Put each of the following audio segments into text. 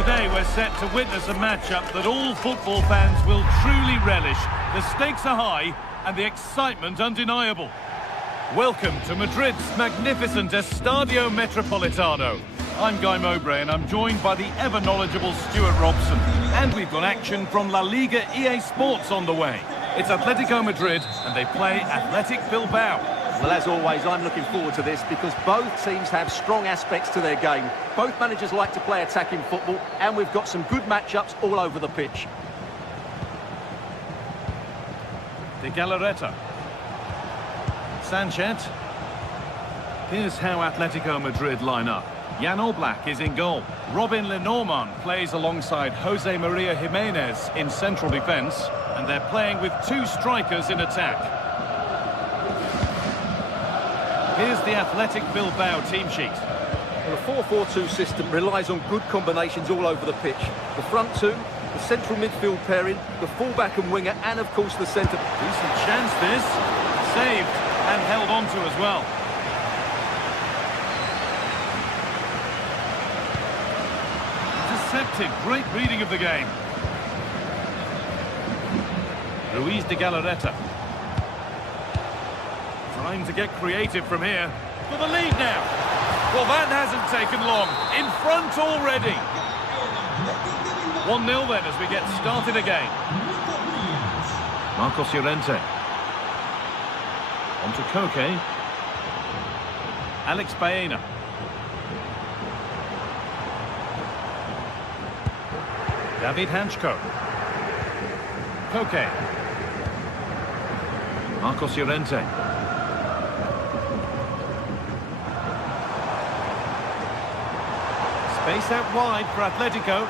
Today we're set to witness a matchup that all football fans will truly relish. The stakes are high and the excitement undeniable. Welcome to Madrid's magnificent Estadio Metropolitano. I'm Guy Mowbray and I'm joined by the ever-knowledgeable Stuart Robson. And we've got action from La Liga EA Sports on the way. It's Atletico Madrid and they play Athletic Bilbao. Well, as always, I'm looking forward to this because both teams have strong aspects to their game. Both managers like to play attacking football, and we've got some good matchups all over the pitch. De Galarreta. Sanchez. Here's how Atletico Madrid line up. Jan Oblak is in goal. Robin Lenormand plays alongside Jose Maria Jimenez in central defence, and they're playing with two strikers in attack. Here's the Athletic Bilbao team sheet. Well, the 4-4-2 system relies on good combinations all over the pitch. The front two, the central midfield pairing, the fullback and winger, and of course the centre. Decent chance this. Saved and held on to as well. Intercepted. Great reading of the game. Luis de Galarreta. Trying to get creative from here. For the lead now. Well, that hasn't taken long. In front already. 1-0 then as we get started again. Marcos Llorente. On to Koke. Alex Baena. David Hanchko. Koke. Marcos Llorente. Space out wide for Atletico.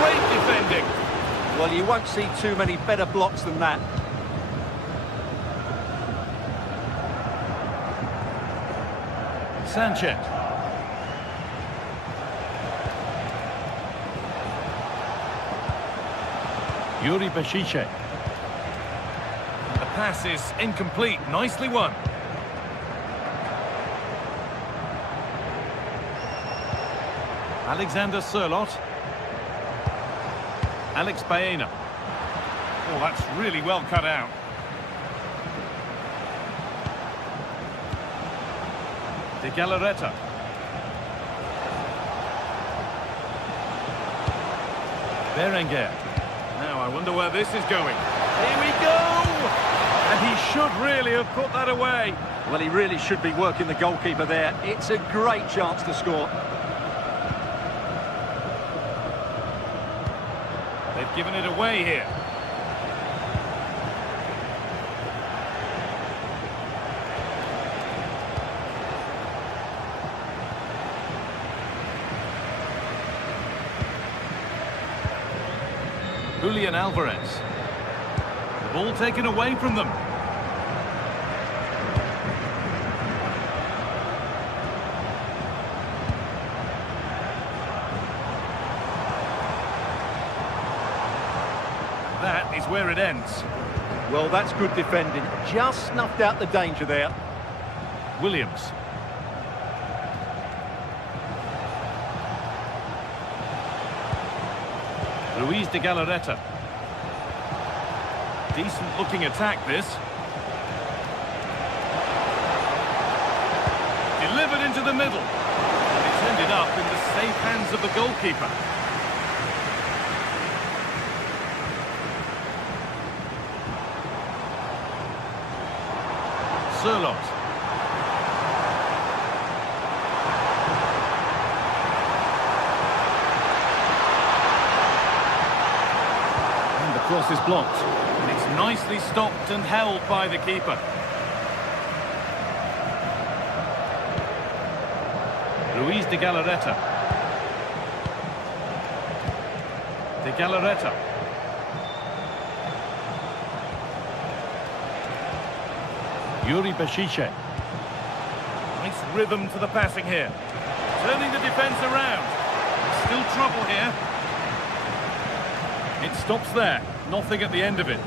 Great defending. Well, you won't see too many better blocks than that. Sanchez. Yuri Bešiček. The pass is incomplete. Nicely won. Alexander Sørloth. Alex Baena. Oh, that's really well cut out. De Galarreta. Berenguer. Now, I wonder where this is going. Here we go! And he should really have put that away. Well, he really should be working the goalkeeper there. It's a great chance to score. They've given it away here. Julian Alvarez. The ball taken away from them. That is where it ends. Well, that's good defending. Just snuffed out the danger there. Williams. Luis de Galarreta. Decent looking attack this. Delivered into the middle. And it's ended up in the safe hands of the goalkeeper. Sørloth. And the cross is blocked. And it's nicely stopped and held by the keeper. Luis de Galarreta. De Galarreta. Yuri Bešiček. Nice rhythm to the passing here. Turning the defence around. Still trouble here. It stops there. Nothing at the end of it.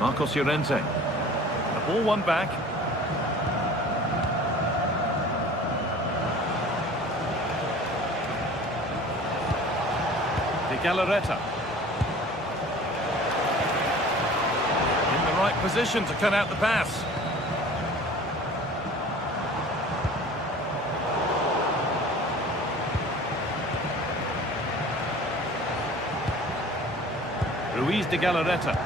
Marcos Llorente. The ball won back. De Galarreta. In the right position to cut out the pass. De Galarreta.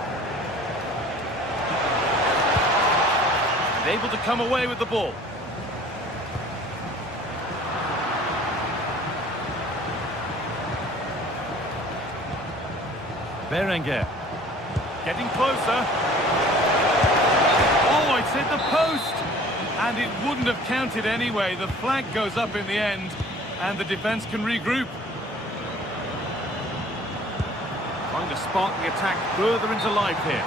And able to come away with the ball. Berenguer. Getting closer. Oh, it's hit the post. And it wouldn't have counted anyway. The flag goes up in the end. And the defence can regroup. Trying to spark the attack further into life here.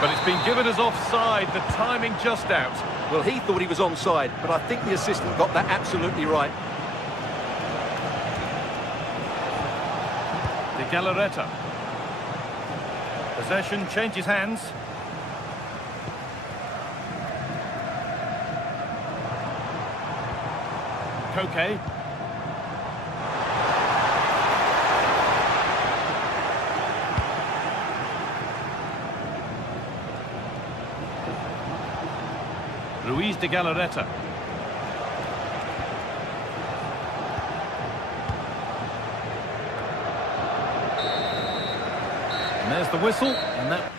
But it's been given as offside, the timing just out. Well, he thought he was onside, but I think the assistant got that absolutely right. De Galarreta. Possession changes hands. Koke. Ruiz de Galarreta. And there's the whistle, and that...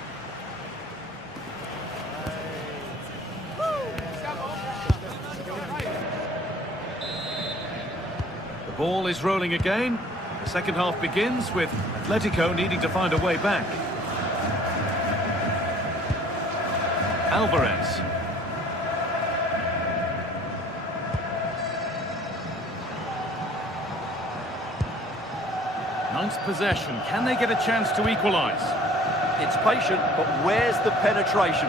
The ball is rolling again. The second half begins with Atletico needing to find a way back. Alvarez. Ninth possession. Can they get a chance to equalise? It's patient, but where's the penetration?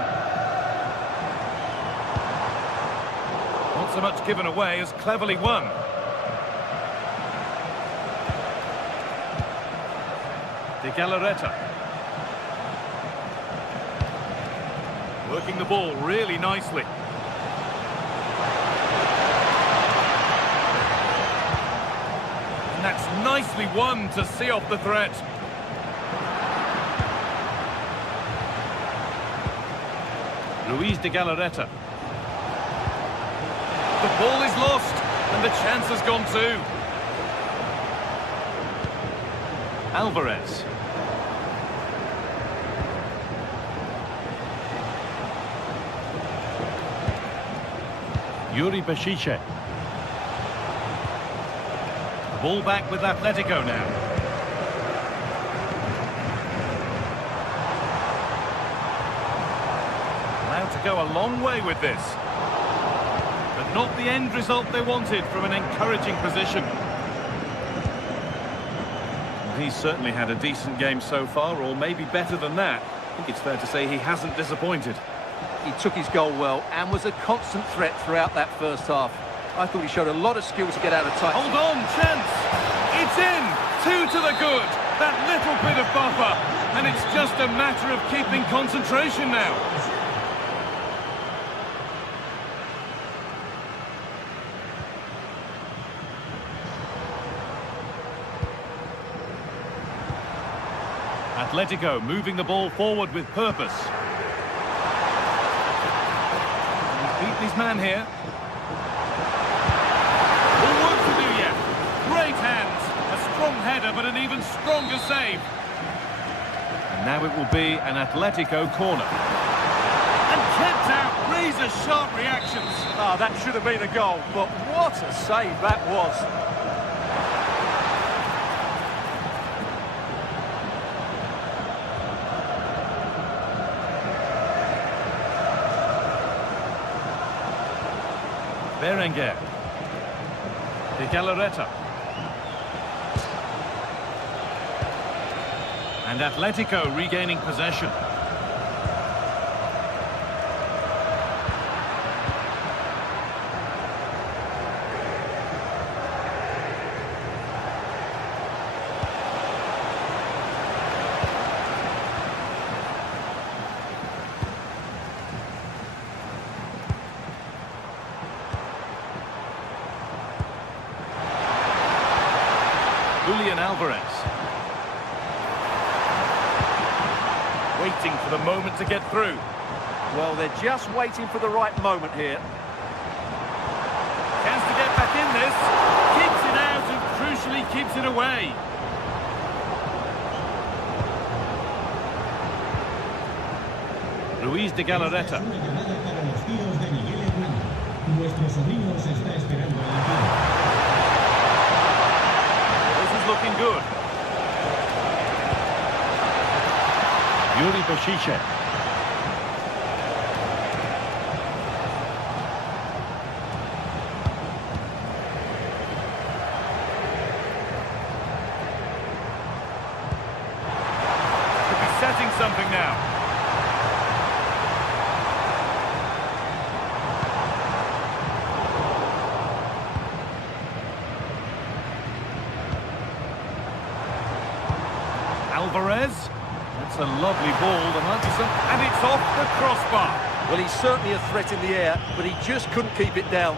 Not so much given away as cleverly won. De Galarreta. Working the ball really nicely. And that's nicely won to see off the threat. Ruiz de Galarreta. The ball is lost, and the chance has gone too. Alvarez. Yuri Bešice. Ball back with Atletico now. Allowed to go a long way with this. But not the end result they wanted from an encouraging position. Well, he's certainly had a decent game so far, or maybe better than that. I think it's fair to say he hasn't disappointed. He took his goal well and was a constant threat throughout that first half. I thought he showed a lot of skill to get out of tight. Hold on, chance! It's in! 2 to the good! That little bit of buffer, and it's just a matter of keeping concentration now. Atletico moving the ball forward with purpose. He's beaten his man here. More work to do yet. Great hands. A strong header, but an even stronger save. And now it will be an Atletico corner. And kept out. Razor-sharp reactions. Ah, that should have been a goal, but what a save that was. Berenguer. De Galarreta. And Atletico regaining possession. Julian Alvarez. Waiting for the moment to get through. Well, they're just waiting for the right moment here. Chance to get back in this. Keeps it out and crucially keeps it away. Luis de Galarreta. This is looking good. Yuri Boshiche. Could be setting something now. Alvarez. That's a lovely ball, the Hutchinson, and it's off the crossbar. Well, he's certainly a threat in the air, but he just couldn't keep it down.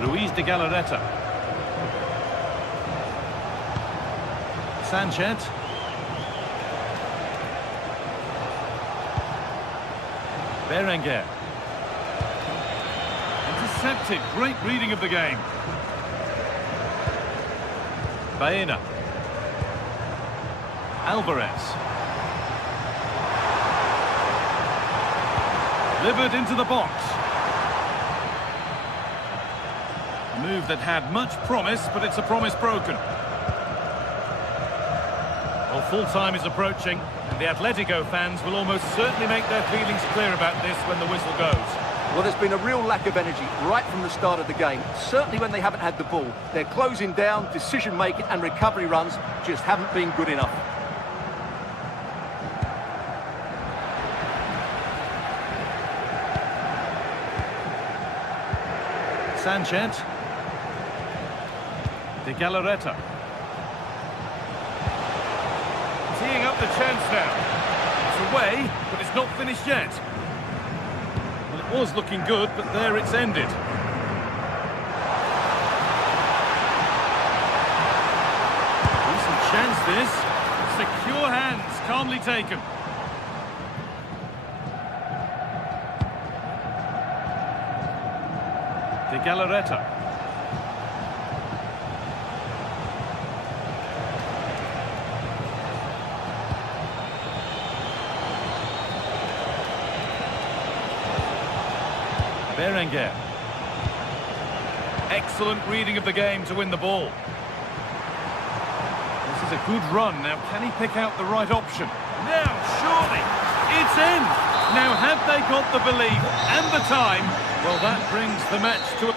Luis de Galarreta. Sanchez. Berenguer. Intercepted. Great reading of the game. Baena. Alvarez. Delivered into the box. A move that had much promise, but it's a promise broken. Well, full-time is approaching, and the Atletico fans will almost certainly make their feelings clear about this when the whistle goes. Well, there's been a real lack of energy right from the start of the game. Certainly when they haven't had the ball. They're closing down, decision-making and recovery runs just haven't been good enough. Sanchez. De Galarreta. Teeing up the chance now. It's away, but it's not finished yet. Well, it was looking good, but there it's ended. Decent chance this. Secure hands, calmly taken. De Galarreta. Berenguer. Excellent reading of the game to win the ball. This is a good run. Now, can he pick out the right option? Now, surely, it's in! Now, have they got the belief and the time? Well, that brings the match to a...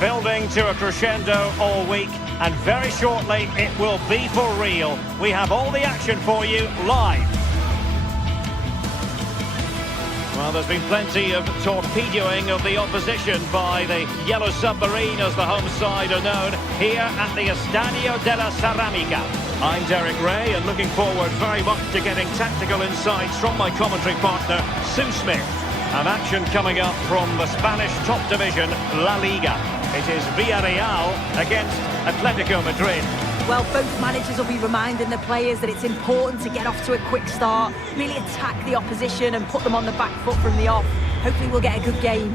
Building to a crescendo all week, and very shortly it will be for real. We have all the action for you live. Well, there's been plenty of torpedoing of the opposition by the Yellow Submarine, as the home side are known, here at the Estadio de la Ceramica. I'm Derek Ray, and looking forward very much to getting tactical insights from my commentary partner, Sue Smith. And action coming up from the Spanish top division, La Liga. It is Villarreal against Atletico Madrid. Well, both managers will be reminding the players that it's important to get off to a quick start, really attack the opposition and put them on the back foot from the off. Hopefully we'll get a good game.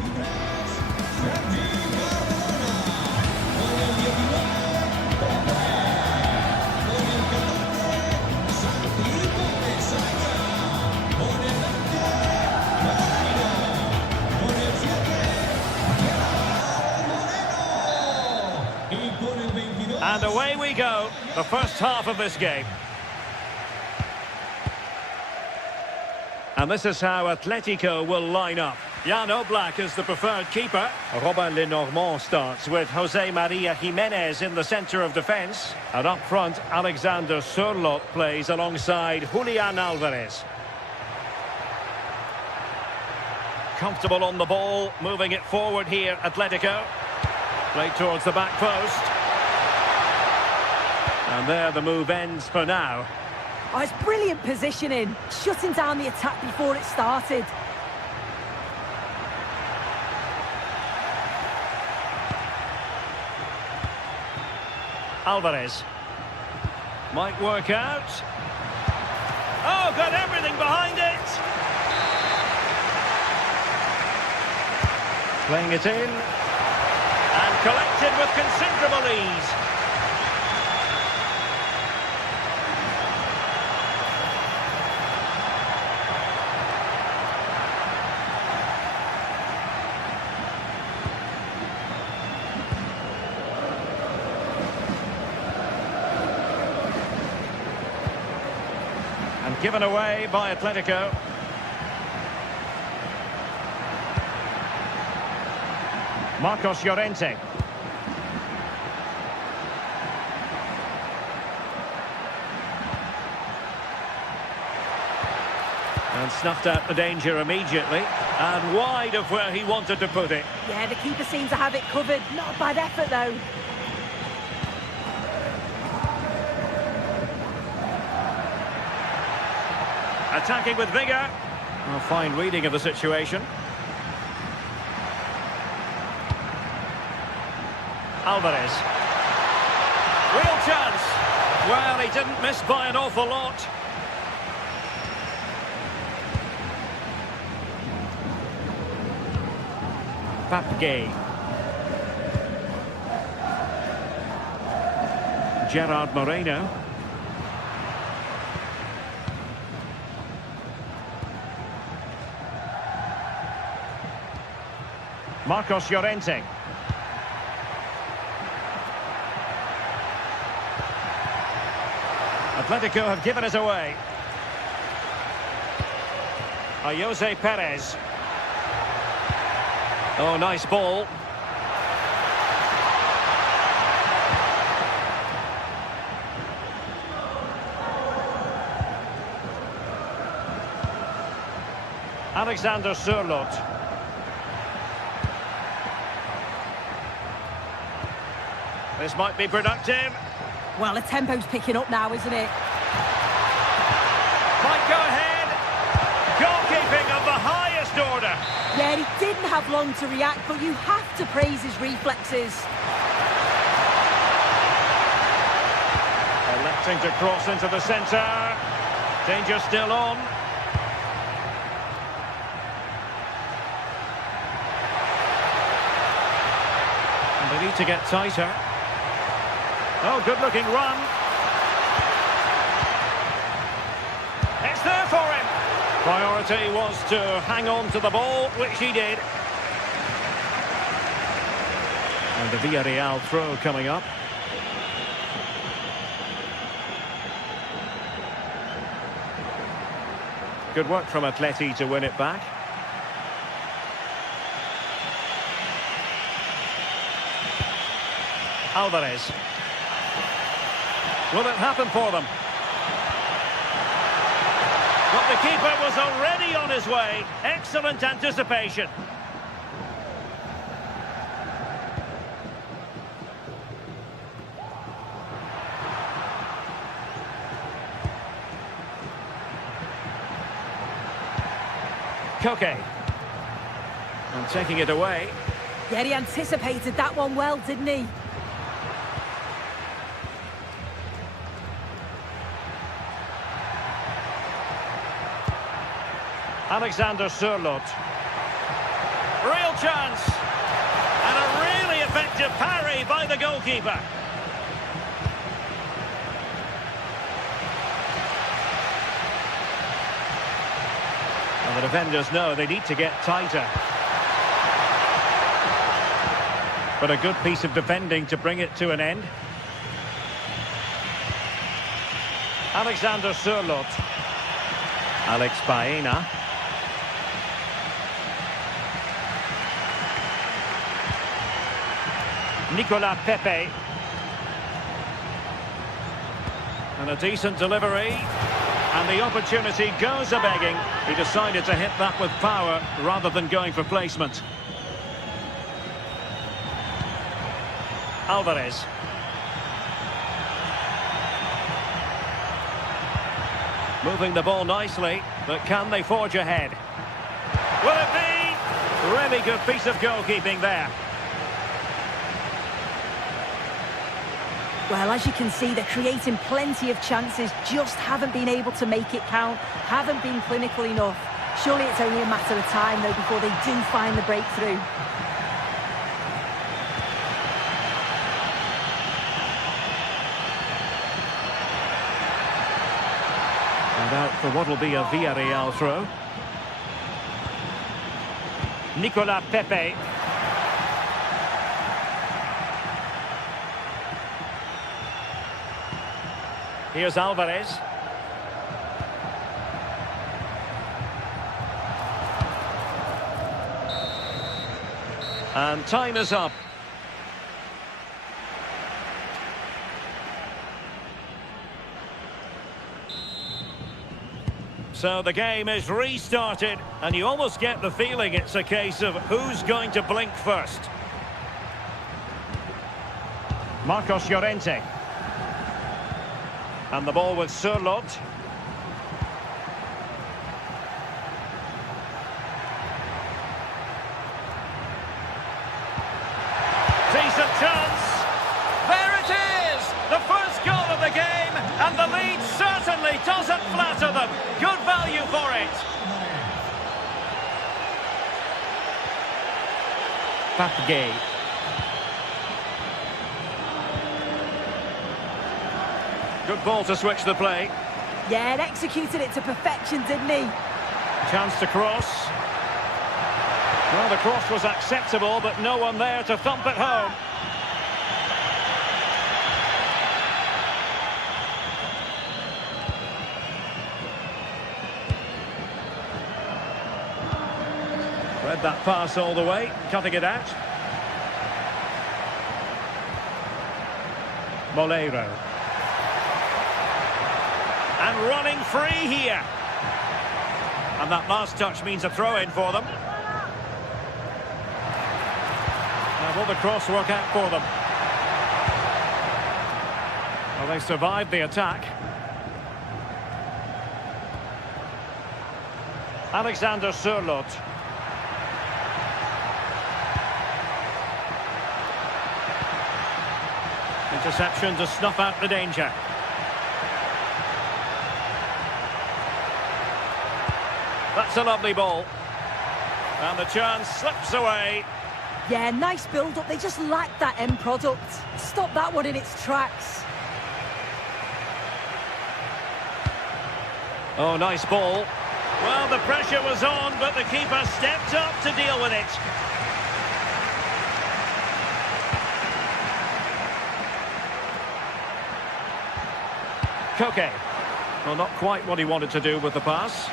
And away we go, the first half of this game. And this is how Atletico will line up. Jan Oblak is the preferred keeper. Robin Lenormand starts with Jose Maria Jimenez in the centre of defence. And up front, Alexander Sørloth plays alongside Julian Alvarez. Comfortable on the ball, moving it forward here, Atletico. Played towards the back post. And there the move ends for now. Oh, it's brilliant positioning, shutting down the attack before it started. Alvarez. Might work out. Oh, got everything behind it. Playing it in. And collected with considerable ease. And given away by Atletico. Marcos Llorente. And snuffed out the danger immediately. And wide of where he wanted to put it. Yeah, the keeper seemed to have it covered. Not a bad effort, though. Attacking with vigour. A fine reading of the situation. Alvarez. Real chance. Well, he didn't miss by an awful lot. Papgay. Gerard Moreno. Marcos Llorente. Atletico have given us away. Jose Perez. Oh, nice ball. Alexander Sørloth. This might be productive. Well, the tempo's picking up now, isn't it? Might go ahead. Goalkeeping of the highest order. Yeah, he didn't have long to react, but you have to praise his reflexes. Electing to cross into the centre. Danger still on. And they need to get tighter. Oh, good-looking run. It's there for him. Priority was to hang on to the ball, which he did. And the Villarreal throw coming up. Good work from Atleti to win it back. Alvarez. Will it happen for them? But the keeper was already on his way. Excellent anticipation. Koke. And taking it away. Yeah, he anticipated that one well, didn't he? Alexander Sørloth. Real chance. And a really effective parry by the goalkeeper. And the defenders know they need to get tighter. But a good piece of defending to bring it to an end. Alexander Sørloth. Alex Baena. Nicolas Pepe. And a decent delivery. And the opportunity goes a-begging. He decided to hit that with power rather than going for placement. Alvarez. Moving the ball nicely, but can they forge ahead? Will it be? Really good piece of goalkeeping there. Well, as you can see, they're creating plenty of chances, just haven't been able to make it count, haven't been clinical enough. Surely it's only a matter of time, though, before they do find the breakthrough. And out for what will be a Villarreal throw. Nicolas Pepe. Here's Alvarez. And time is up. So the game is restarted, and you almost get the feeling it's a case of who's going to blink first. Marcos Llorente. And the ball with Sørloth. Decent chance. There it is! The first goal of the game, and the lead certainly doesn't flatter them. Good value for it. Pape. Good ball to switch the play. Yeah, and executed it to perfection, didn't he? Chance to cross. Well, the cross was acceptable, but no one there to thump it home. Read that pass all the way, cutting it out. Moleiro. And running free here. And that last touch means a throw-in for them. Will the cross work out for them? Well, they survived the attack. Alexander Sørloth. Interception to snuff out the danger. That's a lovely ball. And the chance slips away. Yeah, nice build-up. They just lack that end product. Stop that one in its tracks. Oh, nice ball. Well, the pressure was on, but the keeper stepped up to deal with it. Koke. Well, not quite what he wanted to do with the pass.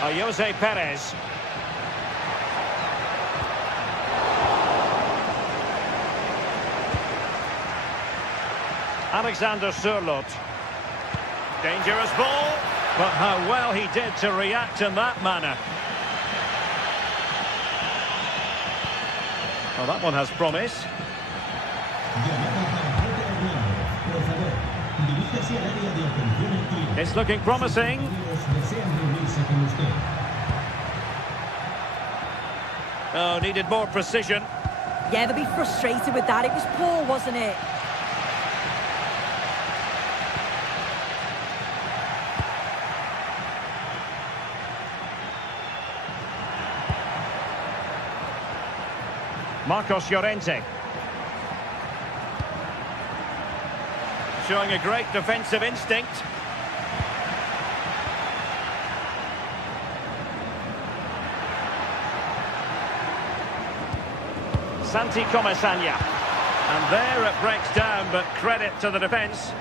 Jose Perez. Alexander Sørloth. Dangerous ball, but how well he did to react in that manner. Well, that one has promise. It's looking promising. Oh, needed more precision. Yeah, they'll be frustrated with that. It was poor, wasn't it? Marcos Llorente. Showing a great defensive instinct. Santi Comesaña. And there it breaks down, but credit to the defence.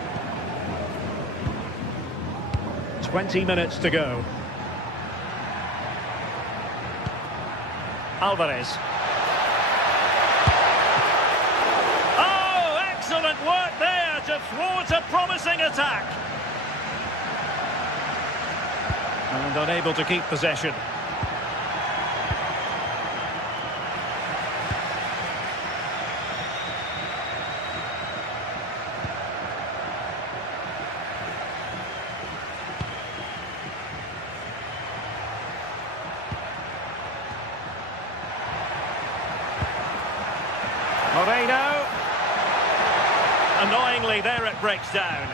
20 minutes to go. Alvarez. Oh, excellent work there to thwart a promising attack. And unable to keep possession. Moreno. Annoyingly, there it breaks down.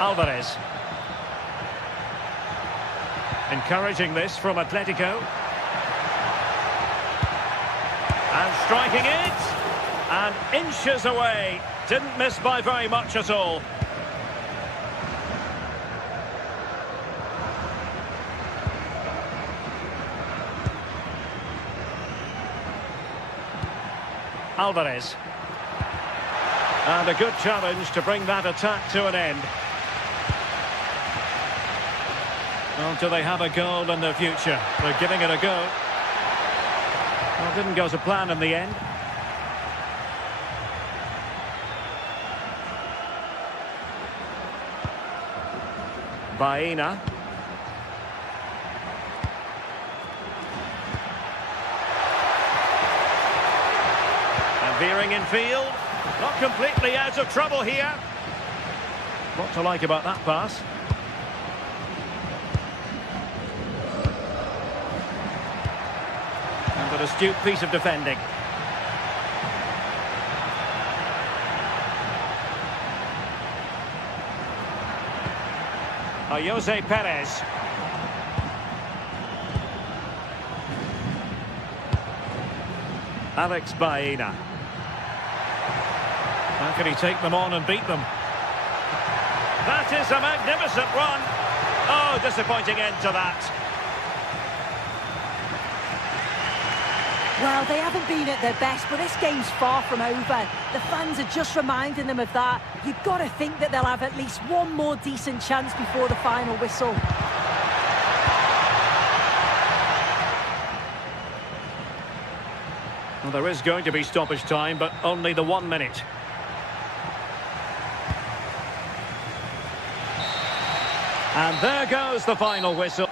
Alvarez. Encouraging this from Atletico. And striking it. And inches away. Didn't miss by very much at all. Alvarez. And a good challenge to bring that attack to an end. Well, do they have a goal in the future? They're giving it a go. Well, didn't go to plan in the end. Baena. Veering in field, not completely out of trouble here. What to like about that pass? And an astute piece of defending. Jose Perez. Alex Baena. How can he take them on and beat them? That is a magnificent run. Oh, disappointing end to that. Well, they haven't been at their best, but this game's far from over. The fans are just reminding them of that. You've got to think that they'll have at least one more decent chance before the final whistle. Well, there is going to be stoppage time, but only the 1 minute. And there goes the final whistle.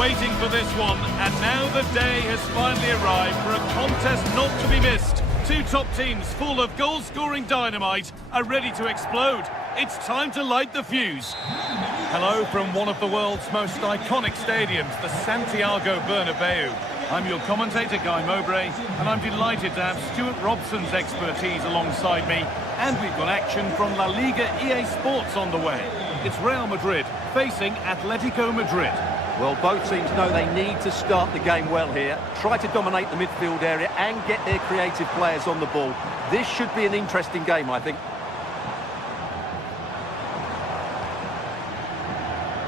Waiting for this one, and now the day has finally arrived for a contest not to be missed. Two top teams full of goal-scoring dynamite are ready to explode. It's time to light the fuse. Hello from one of the world's most iconic stadiums, the Santiago Bernabeu. I'm your commentator, Guy Mowbray, and I'm delighted to have Stuart Robson's expertise alongside me. And we've got action from La Liga EA Sports on the way. It's Real Madrid facing Atletico Madrid. Well, both teams know they need to start the game well here. Try to dominate the midfield area and get their creative players on the ball. This should be an interesting game, I think.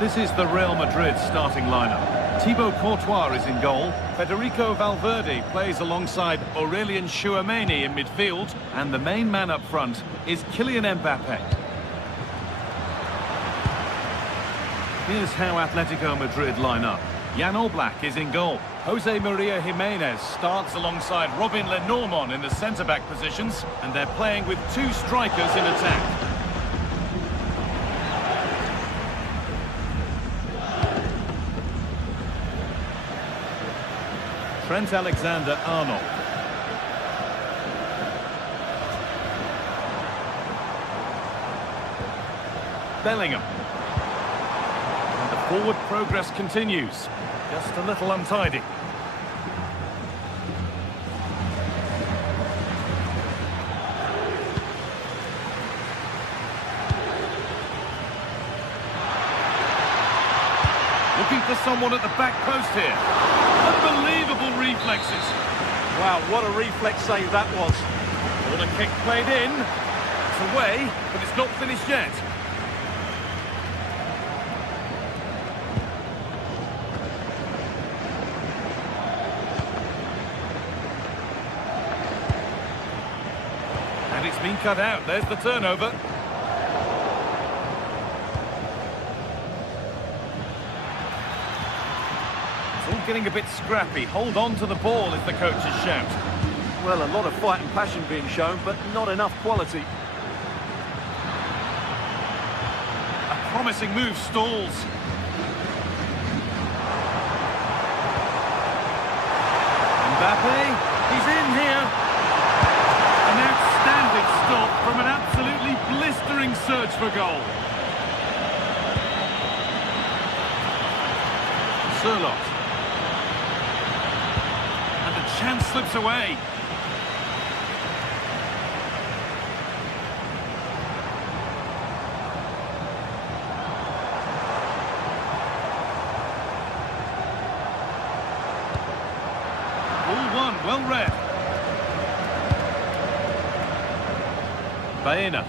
This is the Real Madrid starting lineup. Thibaut Courtois is in goal. Federico Valverde plays alongside Aurelien Tchouameni in midfield. And the main man up front is Kylian Mbappe. Here's how Atletico Madrid line up. Jan Oblak is in goal. Jose Maria Jimenez starts alongside Robin Lenormand in the centre-back positions. And they're playing with two strikers in attack. Trent Alexander-Arnold. Bellingham. And the forward progress continues. Just a little untidy. Looking for someone at the back post here. Unbelievable reflexes. Wow, what a reflex save that was. Corner kick played in. It's away, but it's not finished yet. And it's been cut out. There's the turnover. Getting a bit scrappy. Hold on to the ball is the coach's shout. Well, a lot of fight and passion being shown, but not enough quality. A promising move stalls. Mbappe, he's in here. An outstanding stop from an absolutely blistering search for goal. Surlot. Chance slips away. Ball one, well read. Baena.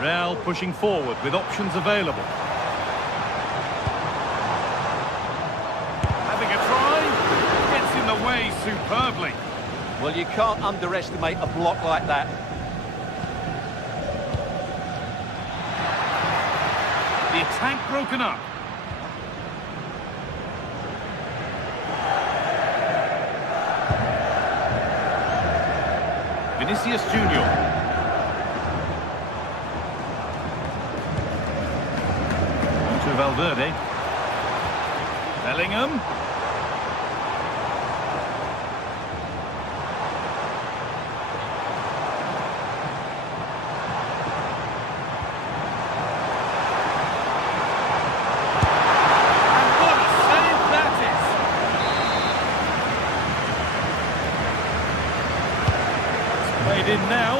Real pushing forward with options available. Having a try. Gets in the way superbly. Well, you can't underestimate a block like that. The attack broken up. Vinicius Junior. Valverde. Bellingham. And what a save that is! It's played in now.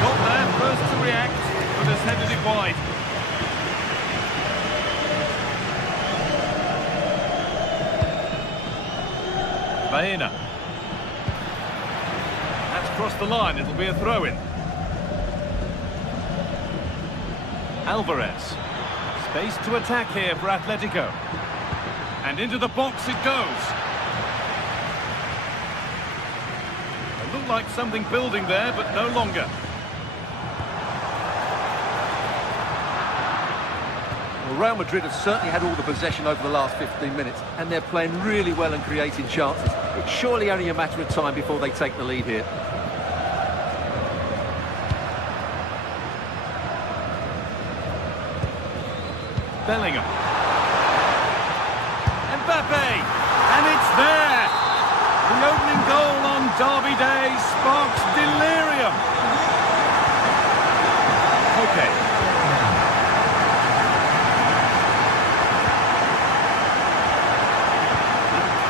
Not there first to react, but has headed it wide. Baena. That's crossed the line, it'll be a throw-in. Alvarez. Space to attack here for Atletico. And into the box it goes. It looked like something building there, but no longer. Well, Real Madrid have certainly had all the possession over the last 15 minutes, and they're playing really well and creating chances. It's surely only a matter of time before they take the lead here. Bellingham. Mbappe! And it's there! The opening goal on Derby Day sparks delirium. Okay.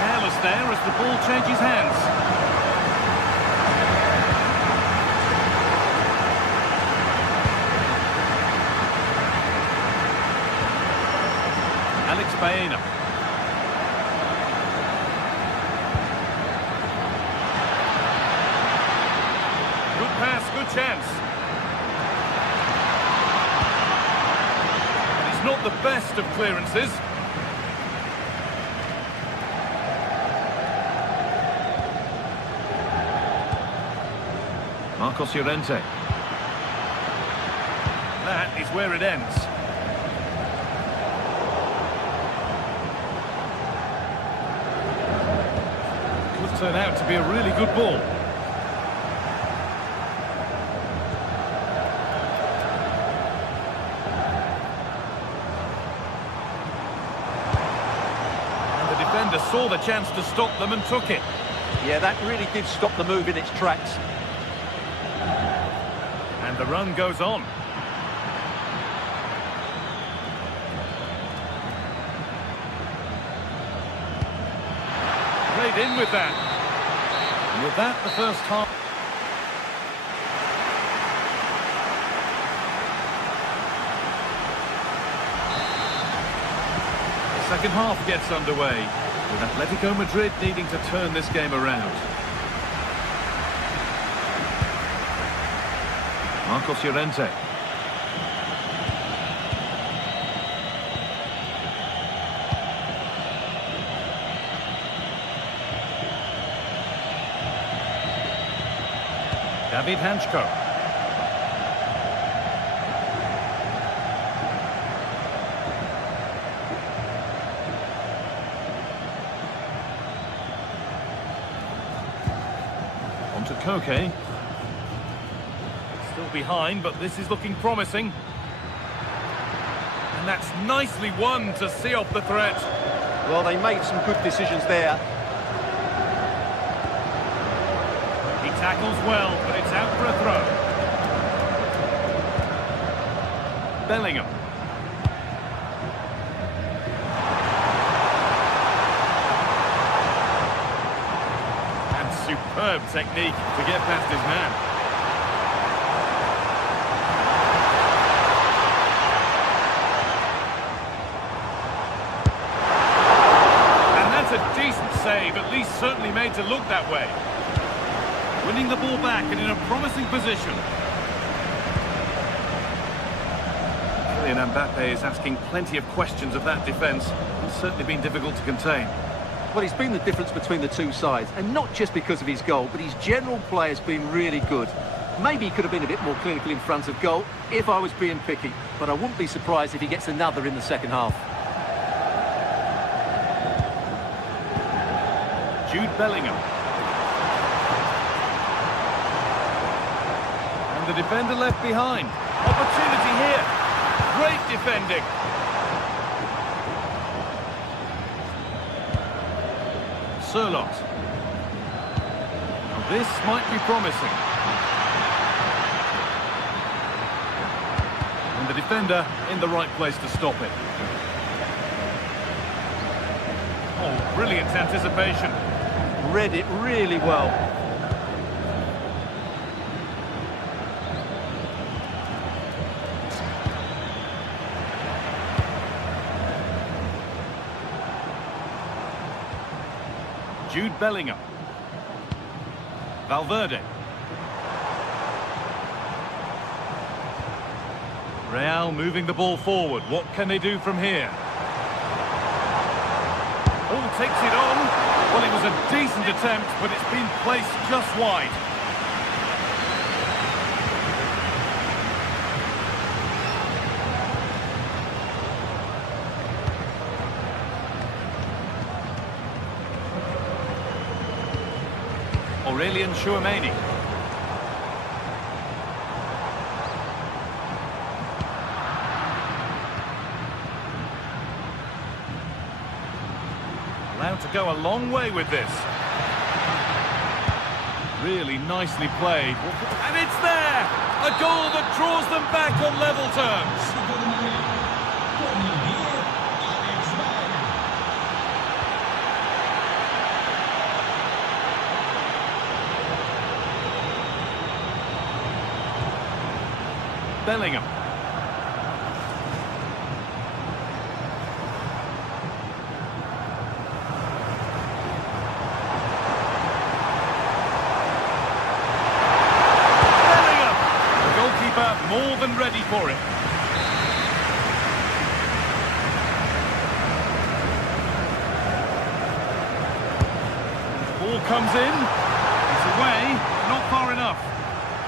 Careless there as the ball changes hands. Alex Baena. Good pass, good chance. He's not the best of clearances. Marcos Llorente. That is where it ends. Could turn out to be a really good ball. And the defender saw the chance to stop them and took it. Yeah, that really did stop the move in its tracks. And the run goes on. Played in with that. And with that, the first half. The second half gets underway, with Atletico Madrid needing to turn this game around. Marcos Llorente. David Hanchko. On to Koke. Still behind, but this is looking promising. And that's nicely won to see off the threat. Well, they made some good decisions there. He tackles well, but it's out for a throw. Bellingham. And superb technique to get past his man. A decent save, at least certainly made to look that way. Winning the ball back and in a promising position. Kylian Mbappe is asking plenty of questions of that defence. It's certainly been difficult to contain. Well, he's been the difference between the two sides, and not just because of his goal, but his general play has been really good. Maybe he could have been a bit more clinical in front of goal if I was being picky, but I wouldn't be surprised if he gets another in the second half. Jude Bellingham. And the defender left behind. Opportunity here. Great defending. Sherlock. This might be promising. And the defender in the right place to stop it. Oh, brilliant anticipation. Read it really well. Jude Bellingham. Valverde. Real moving the ball forward. What can they do from here? Oh, takes it on. Well, it was a decent attempt, but it's been placed just wide. Aurelian Tchouameni. about to go a long way with this. Really nicely played. And it's there! A goal that draws them back on level terms. Bellingham. More than ready for it. Ball comes in. It's away. Not far enough.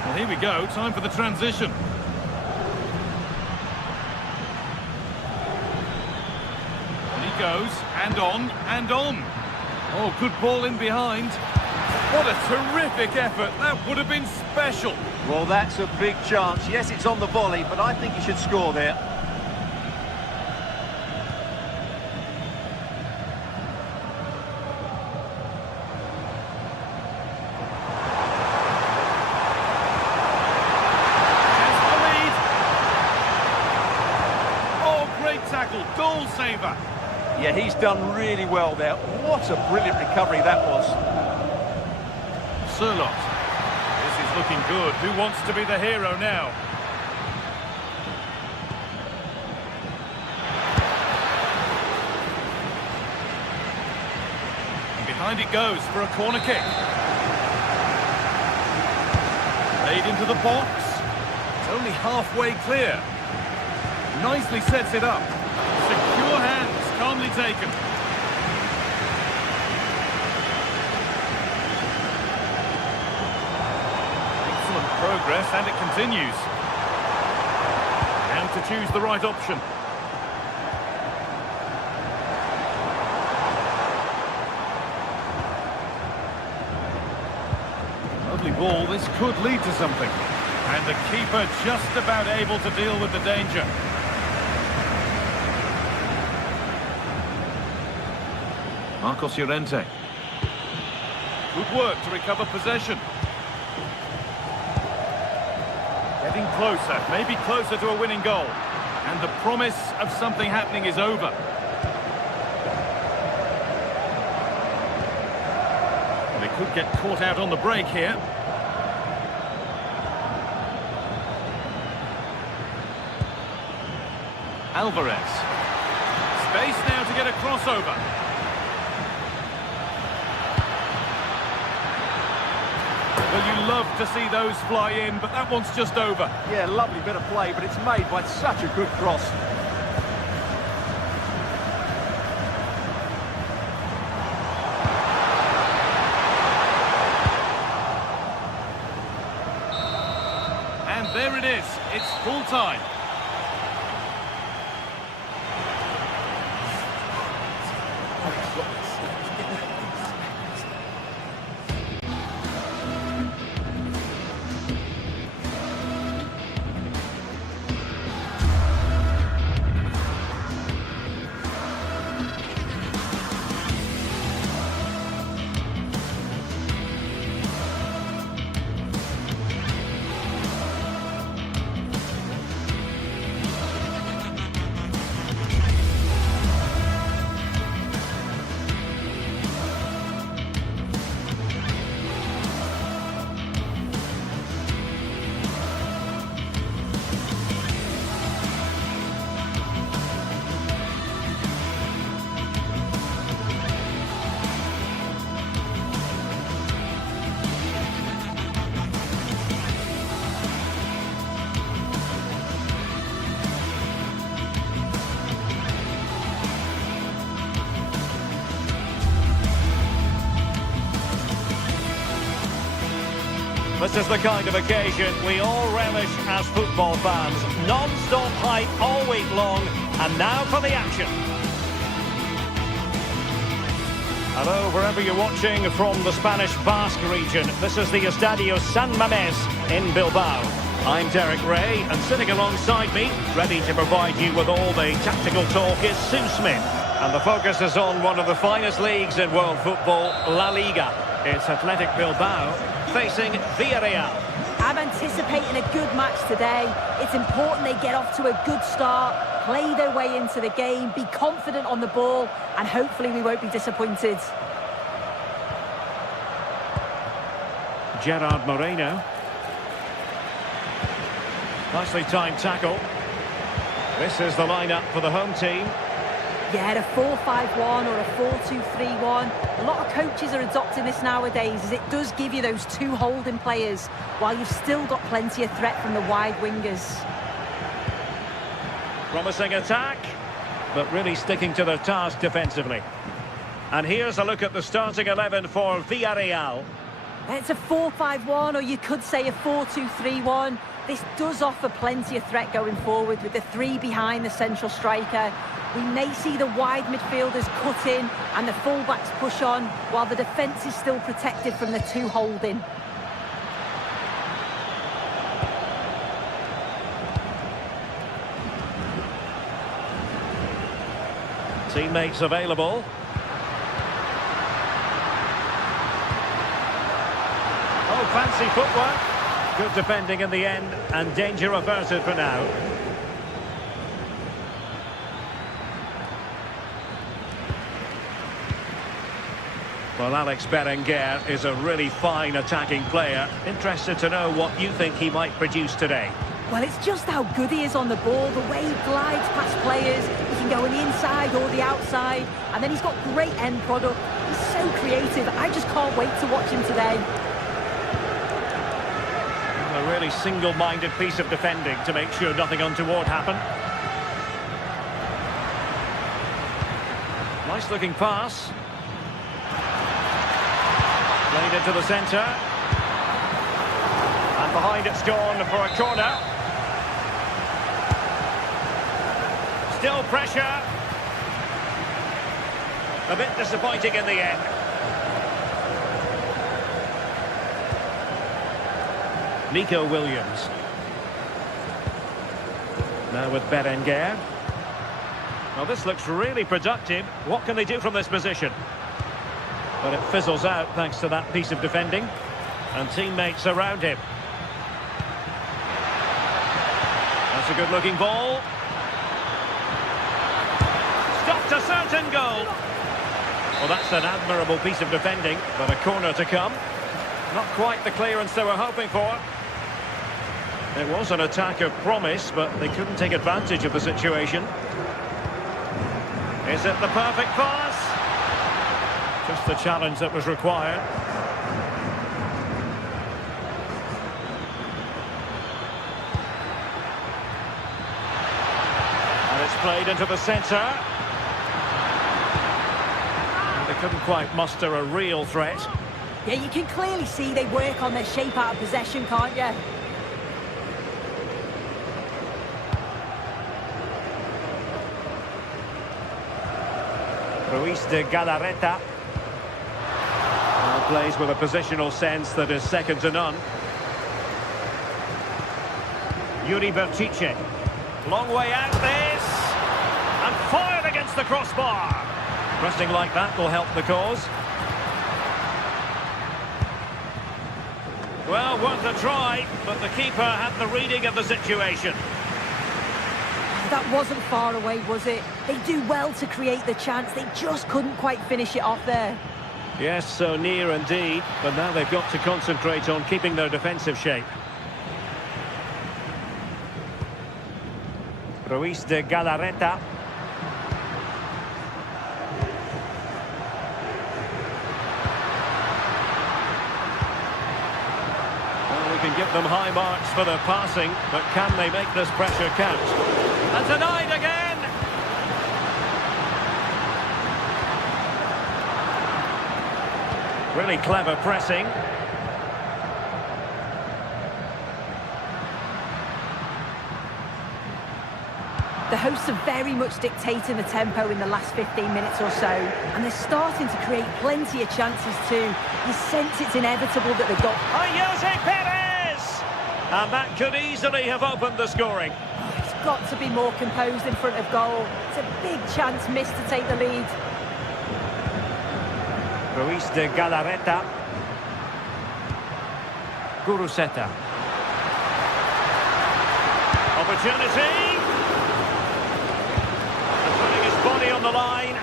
Well, here we go. Time for the transition. And he goes. And on. And on. Oh, good ball in behind. What a terrific effort. That would have been special. Well, that's a big chance. Yes, it's on the volley, but I think he should score there. Has the lead. Oh, great tackle. Goal saver. Yeah, he's done really well there. What a brilliant recovery that was. Surlot. Looking good. Who wants to be the hero now? And behind it goes for a corner kick. Laid into the box. It's only halfway clear. Nicely sets it up. Secure hands, calmly taken. Progress, and it continues. And to choose the right option. Lovely ball, this could lead to something. And the keeper just about able to deal with the danger. Marcos Llorente. Good work to recover possession. Getting closer, maybe closer to a winning goal. And the promise of something happening is over. They could get caught out on the break here. Alvarez. Space now to get a crossover. Well, you love to see those fly in, but that one's just over. Yeah, lovely bit of play, but it's made by such a good cross. And there it is. It's full time. This is the kind of occasion we all relish as football fans. Non-stop hype all week long, and now for the action. Hello, wherever you're watching from the Spanish Basque region. This is the Estadio San Mamés in Bilbao. I'm Derek Ray, and sitting alongside me, ready to provide you with all the tactical talk, is Sue Smith. And the focus is on one of the finest leagues in world football, La Liga. It's Athletic Bilbao facing Villarreal. I'm anticipating a good match today. It's important they get off to a good start, play their way into the game, be confident on the ball, and hopefully we won't be disappointed. Gerard Moreno. Nicely timed tackle. This is the lineup for the home team. Yeah, a 4-5-1 or a 4-2-3-1. A lot of coaches are adopting this nowadays, as it does give you those two holding players, while you've still got plenty of threat from the wide wingers. Promising attack, but really sticking to their task defensively. And here's a look at the starting 11 for Villarreal. It's a 4-5-1, or you could say a 4-2-3-1. This does offer plenty of threat going forward with the three behind the central striker. We may see the wide midfielders cut in and the fullbacks push on, while the defence is still protected from the two holding. Teammates available. Oh, fancy footwork. Good defending in the end, and danger averted for now. Well, Alex Berenguer is a really fine attacking player. Interested to know what you think he might produce today. Well, it's just how good he is on the ball, the way he glides past players. He can go on the inside or the outside, and then he's got great end product. He's so creative. I just can't wait to watch him today. A really single-minded piece of defending to make sure nothing untoward happened. Nice-looking pass. Played into the centre. And behind it's gone for a corner. Still pressure. A bit disappointing in the end. Nico Williams. Now with Berenguer. Well, this looks really productive. What can they do from this position? But it fizzles out thanks to that piece of defending. And teammates around him. That's a good-looking ball. Stopped a certain goal. Well, that's an admirable piece of defending, but a corner to come. Not quite the clearance they were hoping for. It was an attack of promise, but they couldn't take advantage of the situation. Is it the perfect pass? Just the challenge that was required. And it's played into the centre. They couldn't quite muster a real threat. Yeah, you can clearly see they work on their shape out of possession, can't you? Ruiz de Galarreta. Plays with a positional sense that is second to none. Yuri Berchiche. Long way out this. And fired against the crossbar. Pressing like that will help the cause. Well, worth a try, but the keeper had the reading of the situation. That wasn't far away, was it? They do well to create the chance. They just couldn't quite finish it off there. Yes, so near indeed, but now they've got to concentrate on keeping their defensive shape. Ruiz de Galarreta. Well, we can give them high marks for their passing, but can they make this pressure count? And denied again! Really clever pressing. The hosts are very much dictating the tempo in the last 15 minutes or so, and they're starting to create plenty of chances too. You sense it's inevitable that they've got... Jose Perez! And that could easily have opened the scoring. He's got to be more composed in front of goal. It's a big chance missed to take the lead. Ruiz de Galarreta. Guruseta. Opportunity. And putting his body on the line.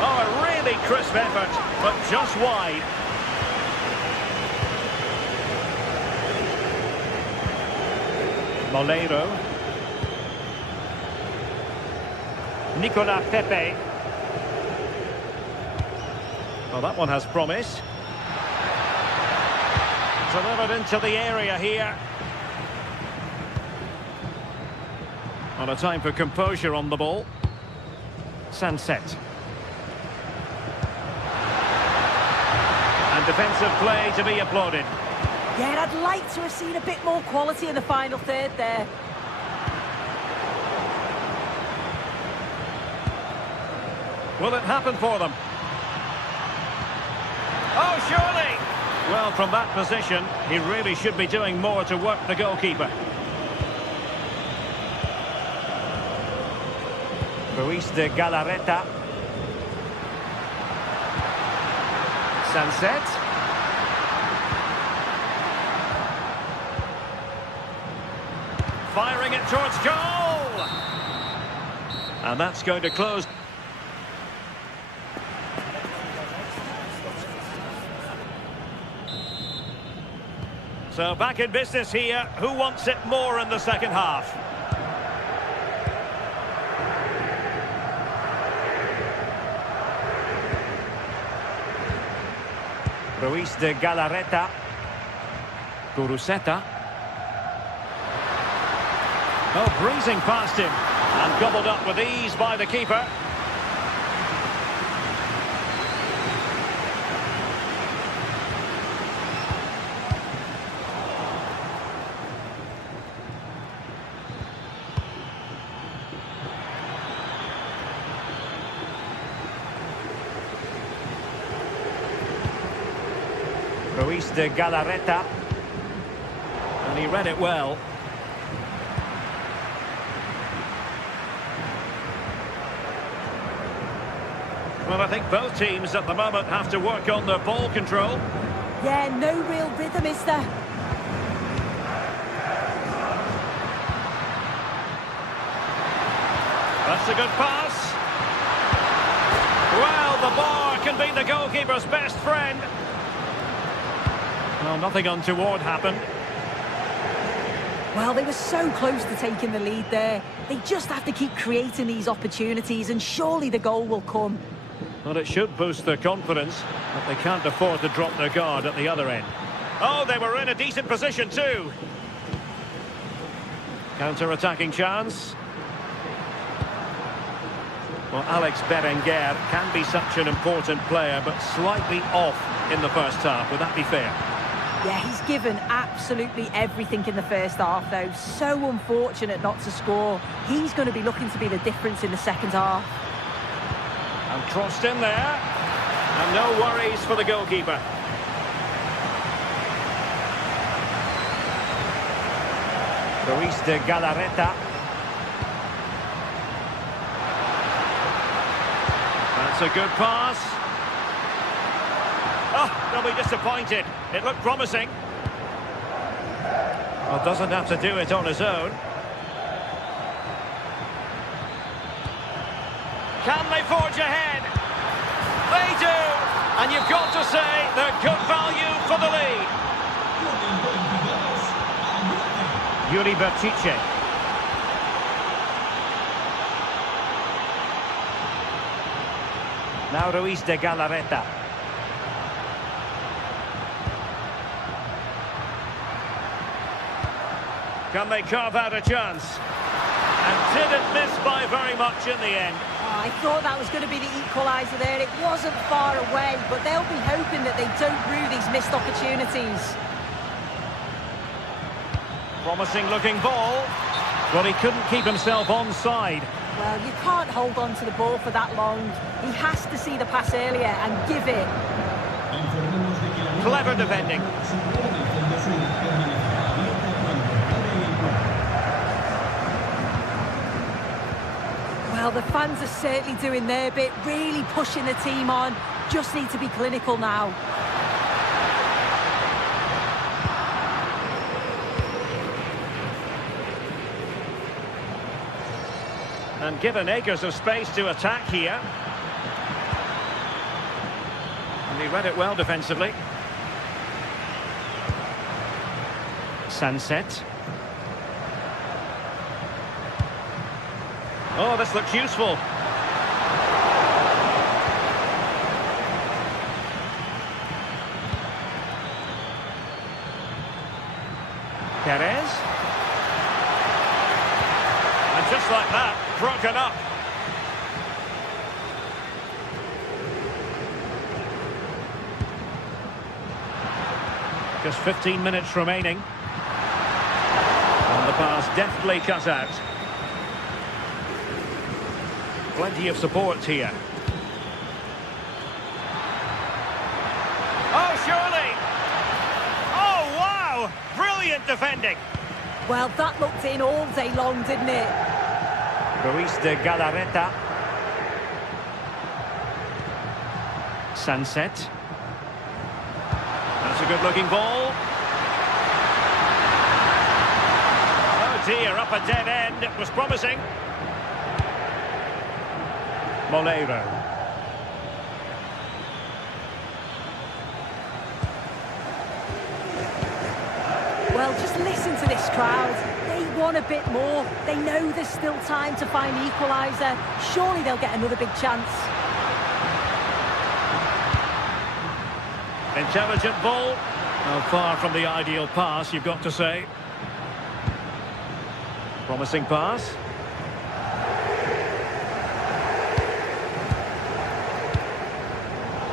Oh, a really crisp effort, but just wide. Moleiro. Nicola Pepe. Well, that one has promise. Delivered into the area here. On a time for composure on the ball. Sunset. And defensive play to be applauded. Yeah, I'd like to have seen a bit more quality in the final third there. Will it happen for them? Oh, surely! Well, from that position, he really should be doing more to work the goalkeeper. Ruiz de Galarreta. Sunset. Firing it towards goal! And that's going to close. So back in business here. Who wants it more in the second half? Ruiz de Galarreta. Guruseta. Oh, breezing past him. And gobbled up with ease by the keeper. Ruiz de Galarreta. And he read it well. Well, I think both teams at the moment have to work on their ball control. Yeah, no real rhythm, is there? That's a good pass. Well, the bar can be the goalkeeper's best friend. Well, nothing untoward happened. Well, they were so close to taking the lead there. They just have to keep creating these opportunities and surely the goal will come. Well, it should boost their confidence, but they can't afford to drop their guard at the other end. Oh, they were in a decent position too. Counter-attacking chance. Well, Alex Berenguer can be such an important player, but slightly off in the first half. Would that be fair? Yeah, he's given absolutely everything in the first half, though. So unfortunate not to score. He's going to be looking to be the difference in the second half. And crossed in there. And no worries for the goalkeeper. Ruiz de Galarreta. That's a good pass. Oh, they'll be disappointed. It looked promising. Well, doesn't have to do it on his own. Can they forge ahead? They do! And you've got to say they're good value for the lead. Yuri Berchiche. Now Ruiz de Galarreta. Can they carve out a chance? And didn't miss by very much in the end. Oh, I thought that was going to be the equaliser there. It wasn't far away, but they'll be hoping that they don't rue these missed opportunities. Promising looking ball. Well, he couldn't keep himself onside. Well, you can't hold on to the ball for that long. He has to see the pass earlier and give it. Clever defending. the fans are certainly doing their bit, really pushing the team on. Just need to be clinical now. And given acres of space to attack here. And he read it well defensively. Sunset. Oh, this looks useful. Perez. And just like that, broken up. Just 15 minutes remaining. And the pass deftly cut out. Plenty of support here. Oh, surely! Oh, wow! Brilliant defending. Well, that looked in all day long, didn't it? Ruiz de Galarreta. Sunset. That's a good-looking ball. Oh dear, up a dead end. It was promising. Moleiro. Well, just listen to this crowd. They want a bit more. They know there's still time to find the equaliser. Surely they'll get another big chance. Intelligent ball. Well, far from the ideal pass, you've got to say. Promising pass.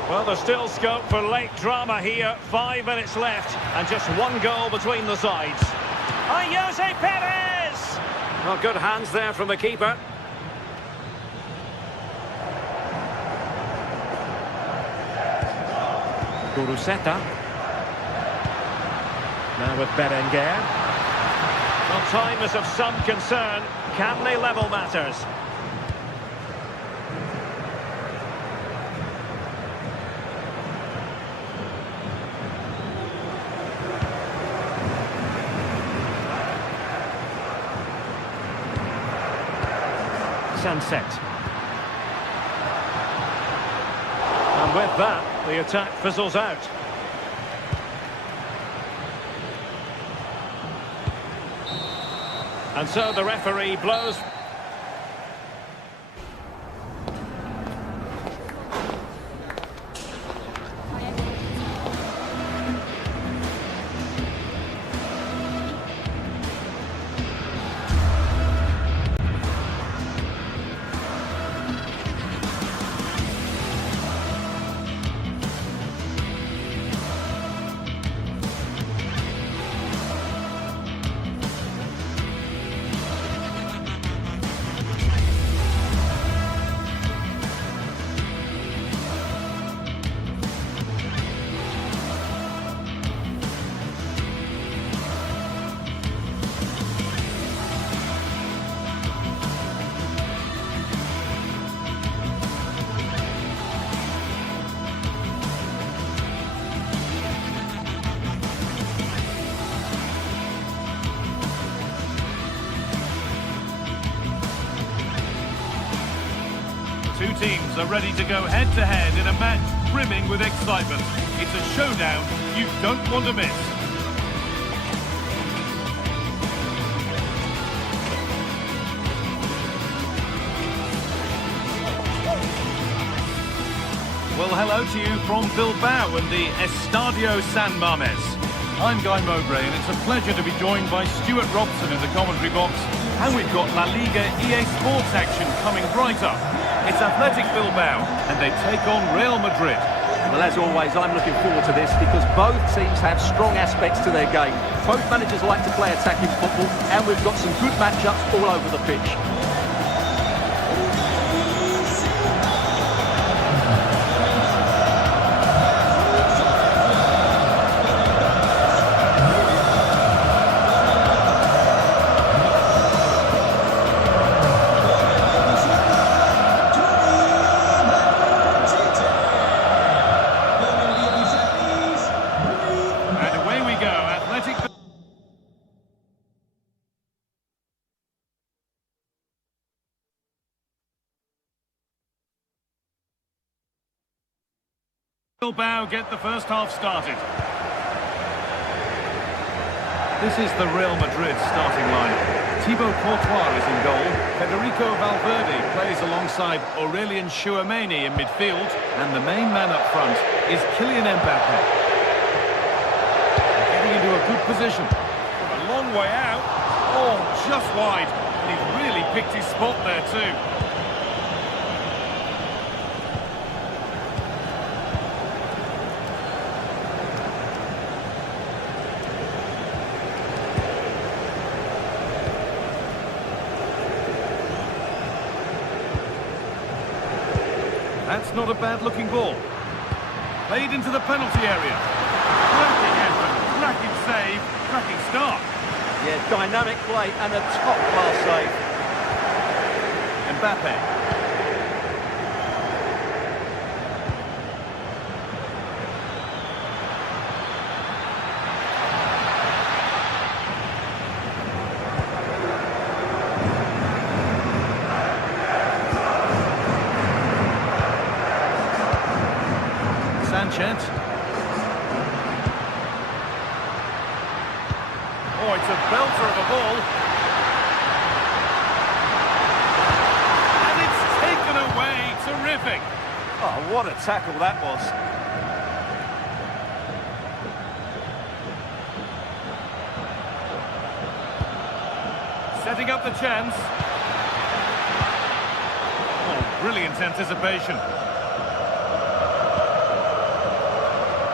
Well, there's still scope for late drama here. 5 minutes left, and just one goal between the sides. Oh, Jose Perez! Well, good hands there from the keeper. Guruseta. Now with Berenguer. Well, time is of some concern. Can they level matters? Sunset. And with that, the attack fizzles out. And so the referee blows. Two teams are ready to go head-to-head in a match brimming with excitement. It's a showdown you don't want to miss. Well, hello to you from Bilbao and the Estadio San Mames. I'm Guy Mowbray, and it's a pleasure to be joined by Stuart Robson in the commentary box. And we've got La Liga Sports action coming right up. It's Athletic Bilbao, and they take on Real Madrid. Well, as always, I'm looking forward to this because both teams have strong aspects to their game. Both managers like to play attacking football, and we've got some good matchups all over the pitch. Bilbao get the first half started. This is the Real Madrid starting line. Thibaut Courtois is in goal. Federico Valverde plays alongside Aurelien Tchouameni in midfield. And the main man up front is Kylian Mbappe. Getting into a good position. A long way out. Oh, just wide. And he's really picked his spot there too. That's not a bad-looking ball. Played into the penalty area. Cracking effort, cracking save, cracking start. Yeah, dynamic play and a top-class save. Mbappe. Sanchez. Oh, it's a belter of a ball. And it's taken away. Terrific. Oh, what a tackle that was. Setting up the chance. Oh, brilliant anticipation.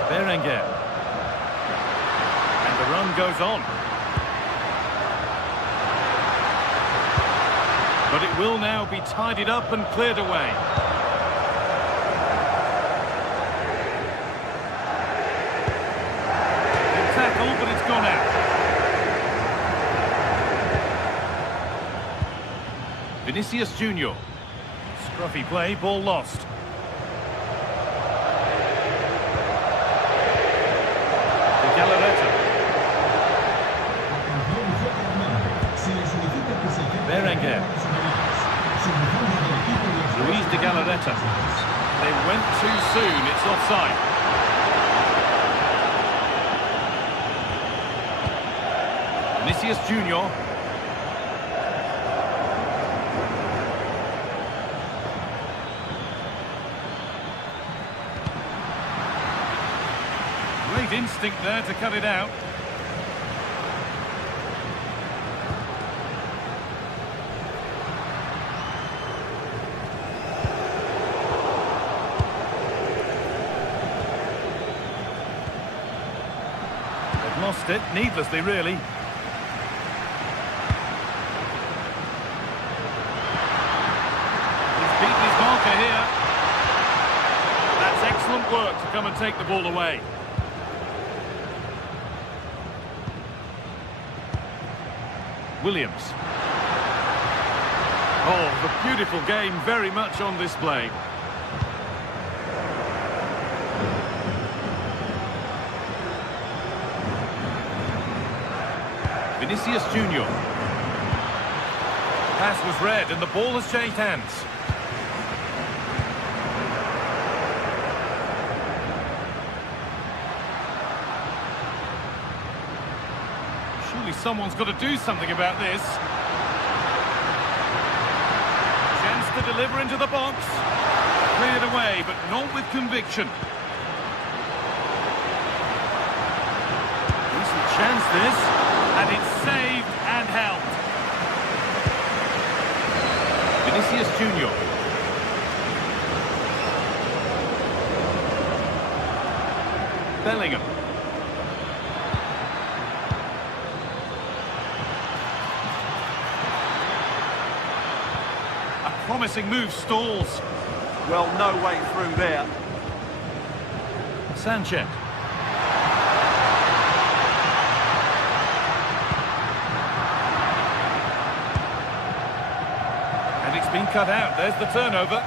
Berenguer. And the run goes on. But it will now be tidied up and cleared away. Good tackle, but it's gone out. Vinicius Junior. Scruffy play, ball lost. Berenguer. Luis de Galarreta. They went too soon, it's offside. Vinicius Junior. Great instinct there to cut it out. Lost it, needlessly really. He's beaten his marker here. That's excellent work to come and take the ball away. Williams. Oh, the beautiful game very much on display. Vinicius Junior. Pass was read and the ball has changed hands. Surely someone's got to do something about this. Chance to deliver into the box. Cleared away, but not with conviction. Decent chance this. And it's saved and held. Vinicius Junior. Bellingham. A promising move stalls. Well, no way through there. Sanchez. It's been cut out. There's the turnover.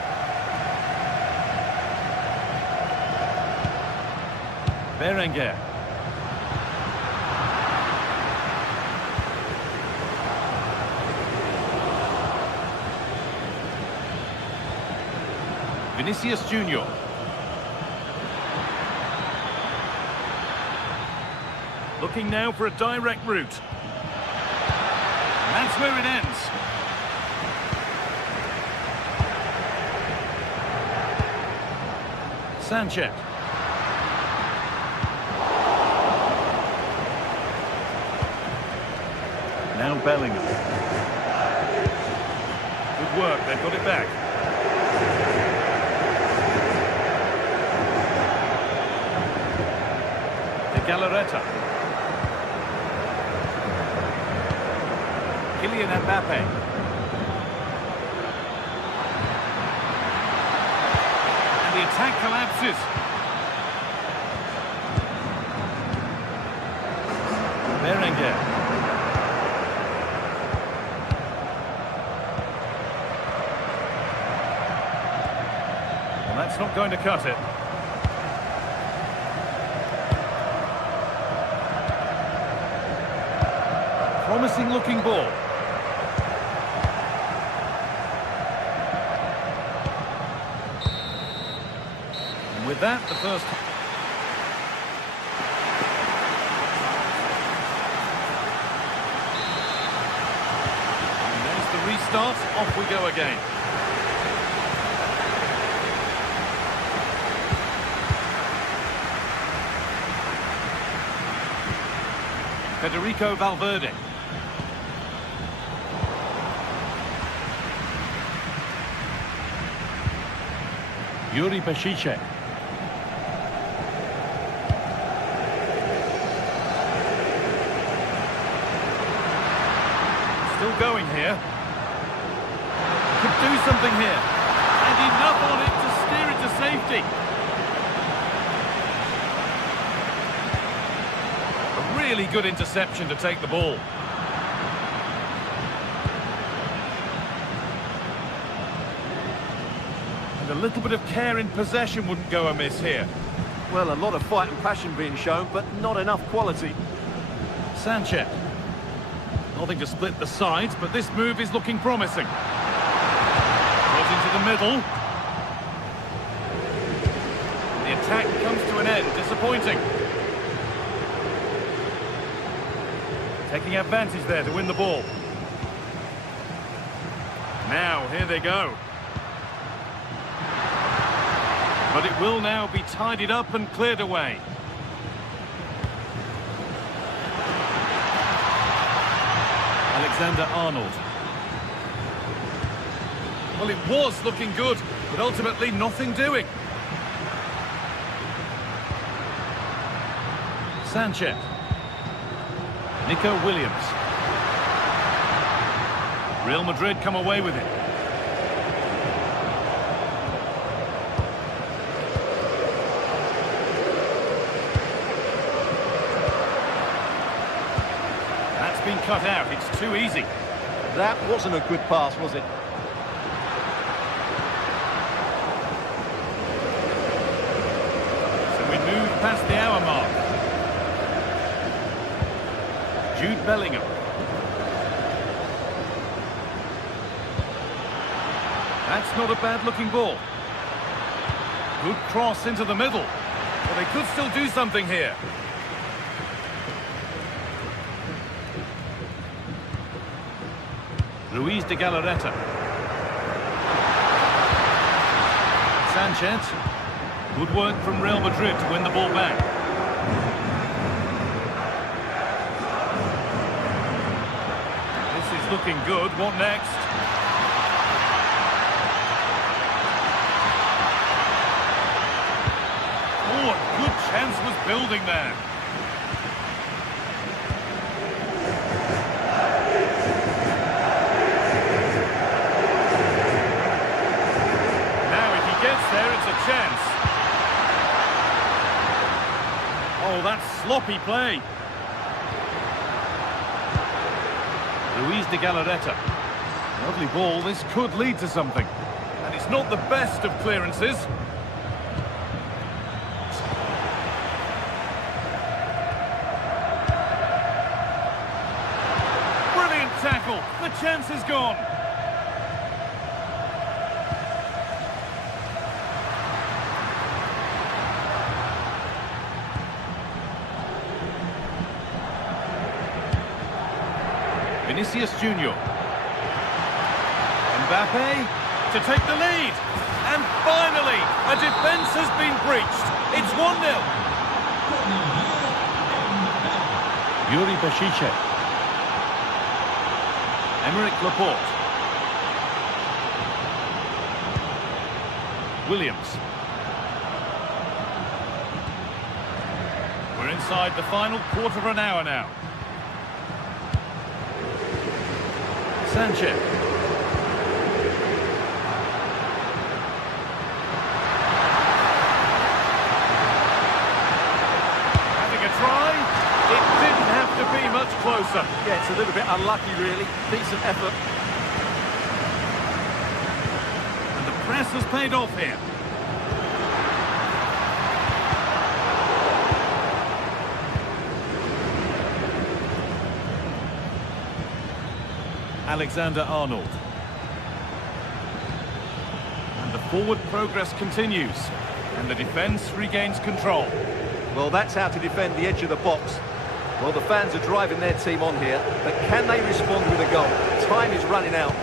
Berenguer. Vinicius Junior. Looking now for a direct route. And that's where it ends. Sanchez. Now Bellingham. Good work, they've got it back. De Galarreta. Kylian Mbappe. And the attack collapses. Berenguer. Well, that's not going to cut it. Promising looking ball. And with that, the first... And there's the restart. Off we go again. Federico Valverde. Yuri Peshice. Still going here. Could do something here. And enough on it to steer it to safety. A really good interception to take the ball. A little bit of care in possession wouldn't go amiss here. Well, a lot of fight and passion being shown, but not enough quality. Sanchez. Nothing to split the sides, but this move is looking promising. Got into the middle. The attack comes to an end. Disappointing. Taking advantage there to win the ball. Now, here they go. But it will now be tidied up and cleared away. Alexander-Arnold. Well, it was looking good, but ultimately nothing doing. Sanchez. Nico Williams. Real Madrid come away with it. Been cut out. It's too easy. That wasn't a good pass, was it? So we move past the hour mark. Jude Bellingham. That's not a bad looking ball. Good cross into the middle. Well, they could still do something here. Luis de Galarreta. Sanchez. Good work from Real Madrid to win the ball back. This is looking good. What next? Oh, a good chance was building there. Chance. Oh, that's sloppy play. Luis de Galarreta. Lovely ball. This could lead to something. And it's not the best of clearances. Brilliant tackle. The chance is gone. Vinicius Junior. Mbappe to take the lead. And finally, a defence has been breached. It's 1-0. Yuri Bashice. Emerick Laporte. Williams. We're inside the final quarter of an hour now. Sanchez. Having a try. It didn't have to be much closer. Yeah, it's a little bit unlucky, really. Decent effort. And the press has paid off here. Alexander-Arnold. And the forward progress continues. And the defence regains control. Well, that's how to defend the edge of the box. Well, the fans are driving their team on here, but can they respond with a goal? Time is running out.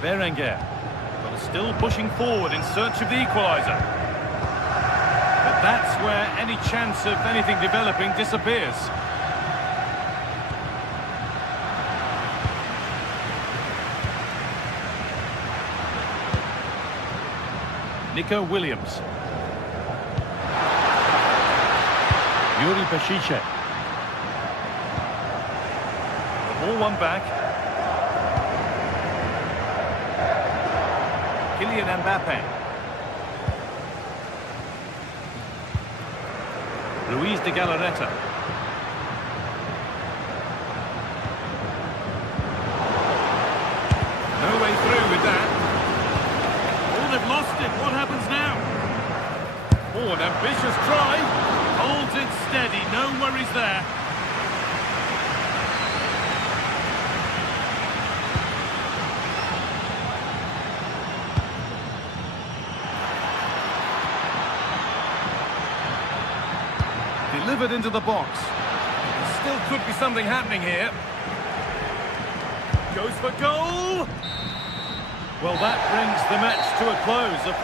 Berenguer. Well, still pushing forward in search of the equaliser. But that's where any chance of anything developing disappears. Nico Williams. Yuri Bashice. The ball won back. Kylian Mbappe. Luis de Galarreta. No way through with that. Oh, they've lost it. What happens now? Oh, an ambitious try. Holds it steady. No worries there. Delivered into the box. Still could be something happening here. Goes for goal. Well, that brings the match to a close.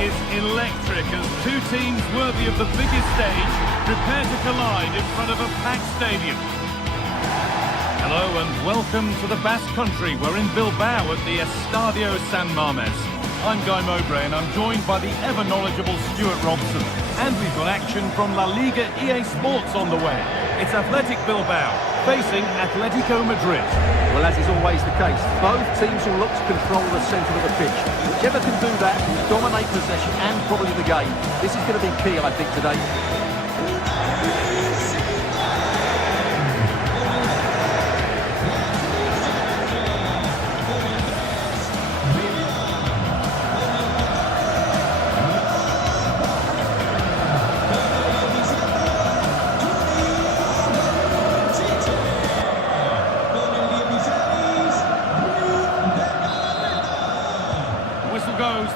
Is electric as two teams worthy of the biggest stage prepare to collide in front of a packed stadium. Hello and welcome to the Basque Country. We're in Bilbao at the Estadio San Mamés. I'm Guy Mowbray and I'm joined by the ever-knowledgeable Stuart Robson. And we've got action from La Liga GTSports on the way. It's Athletic Bilbao facing Atletico Madrid. Well, as is always the case, both teams will look to control the centre of the pitch. Whichever can do that will dominate possession and probably the game. This is going to be key, I think, today.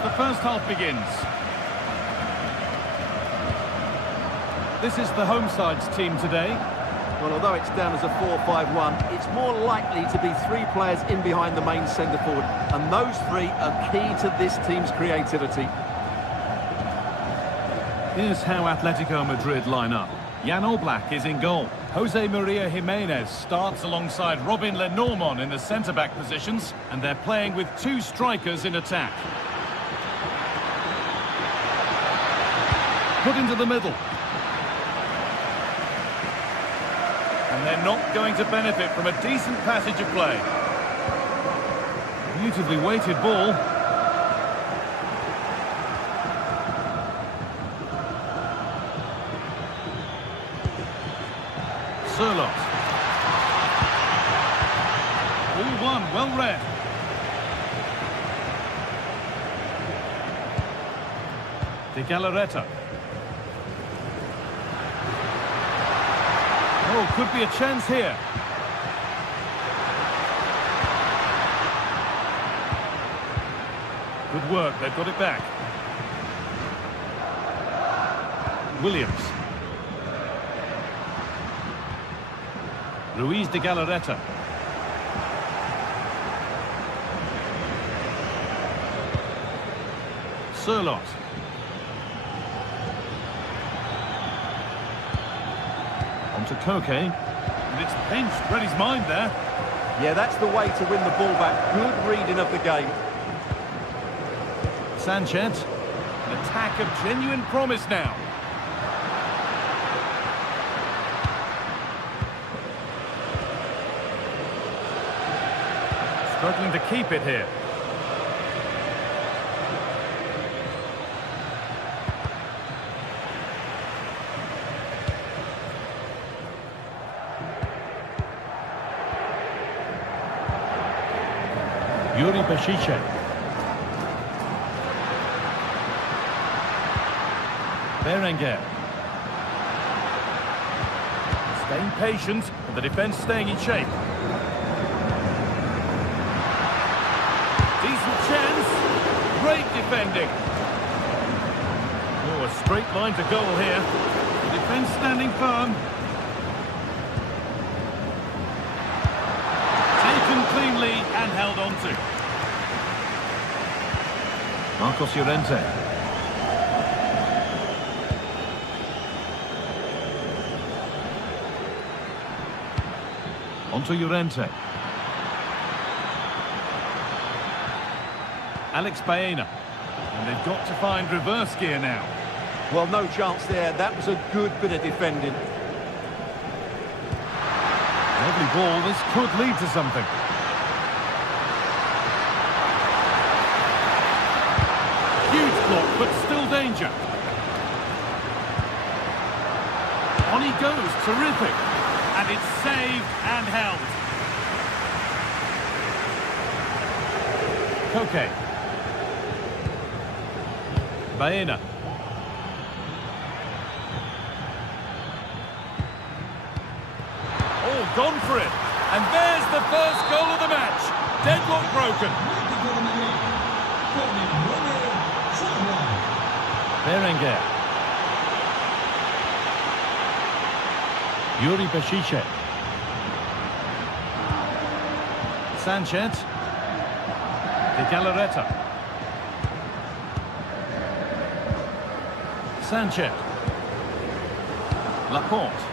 The first half begins. this is the home side's team today. Well, although it's down as a 4-5-1, it's more likely to be 3 players in behind the main centre-forward, and those 3 are key to this team's creativity. Here's how Atletico Madrid line up. Jan Oblak is in goal. Jose Maria Jimenez starts alongside Robin Lenormand in the centre-back positions, and they're playing with 2 strikers in attack. Put into the middle. And they're not going to benefit from a decent passage of play. Beautifully weighted ball. Surlot. All one, well read. De Galarreta. Oh, could be a chance here. Good work, they've got it back. Williams. Luis de Galarreta. Surlot. On to Koke. And it's pinched, read his mind there. Yeah, that's the way to win the ball back. Good reading of the game. Sanchez. An attack of genuine promise now. Struggling to keep it here. Yuri Bešiček. Berenguer. Staying patient, and the defence staying in shape. Decent chance. Great defending. Oh, a straight line to goal here. The defence standing firm. Taken cleanly and held on to. Marcos Llorente. On to Llorente. Alex Baena. And they've got to find reverse gear now. Well, no chance there. That was a good bit of defending. Lovely ball. This could lead to something. Huge block, but still danger. On he goes. Terrific. And it's saved and held. Koke. Baena. Oh, gone for it. And there's the first goal of the match. Deadlock broken. Berenguer. Yuri Bešiček. Sanchez. De Galarreta. Sanchez. Laporte.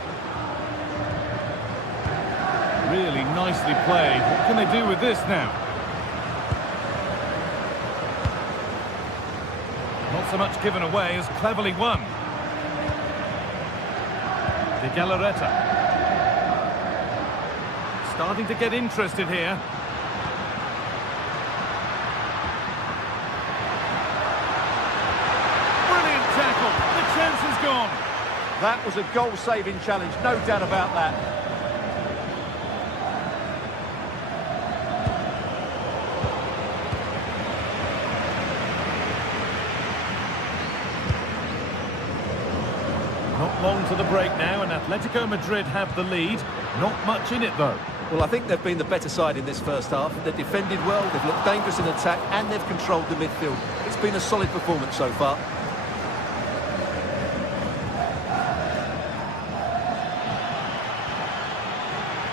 Really nicely played. What can they do with this now? Not so much given away as cleverly won. De Galarreta. Starting to get interested here. Brilliant tackle. The chance is gone. That was a goal-saving challenge, no doubt about that. Not long to the break now, and Atletico Madrid have the lead. Not much in it, though. Well, I think they've been the better side in this first half. They've defended well, they've looked dangerous in attack, and they've controlled the midfield. It's been a solid performance so far.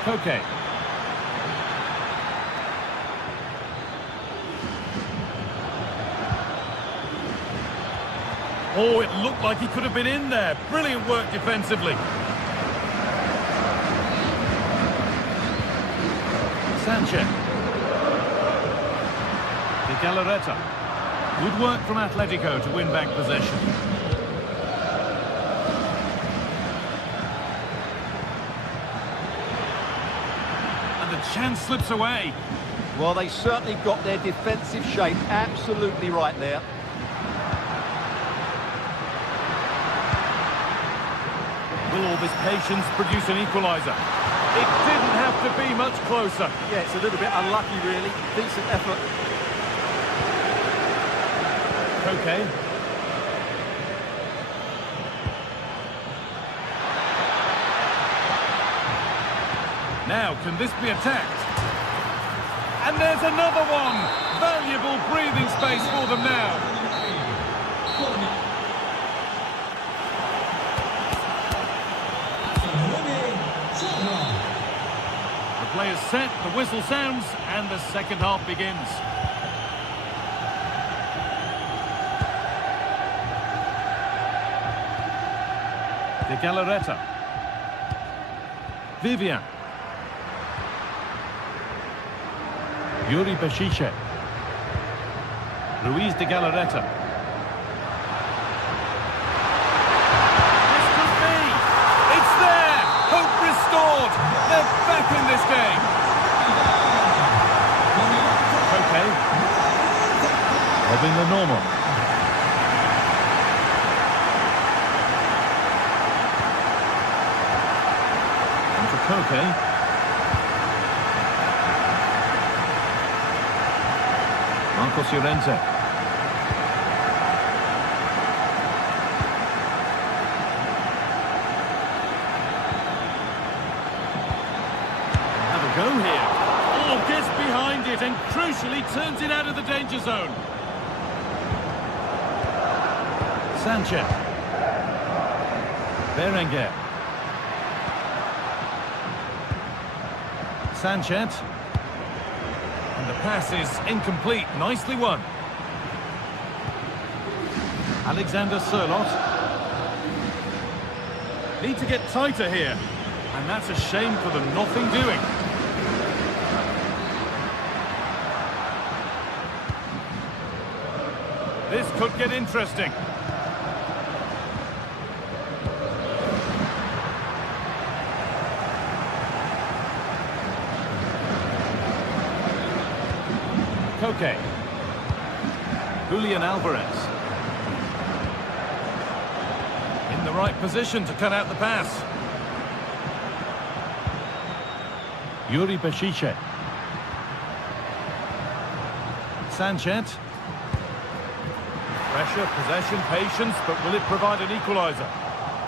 Koke. Oh, it looked like he could have been in there. Brilliant work defensively. Sanchez. De Galarreta. Good work from Atletico to win back possession. And the chance slips away. Well, they certainly got their defensive shape absolutely right there. Will all this patience produce an equaliser? It didn't have to be much closer. Yeah, it's a little bit unlucky, really. Decent effort. Okay. Now, can this be attacked? And there's another one! Valuable breathing space for them now. The play is set, the whistle sounds, and the second half begins. De Galarreta. Vivian. Yuri Bešice. Luis de Galarreta. This could be! It's there! Hope restored! They're back in this game! Okay. Robin the normal. And for Koke. Marcos Llorente. Have a go here. Oh, gets behind it and crucially turns it out of the danger zone. Sanchez. Berenguer. Sanchez. And the pass is incomplete. Nicely won. Alexander Sørloth. Need to get tighter here. And that's a shame for them. Nothing doing. This could get interesting. Koke. Julian Alvarez. In the right position to cut out the pass. Yuri Bešice. Sanchez. Pressure, possession, patience, but will it provide an equaliser?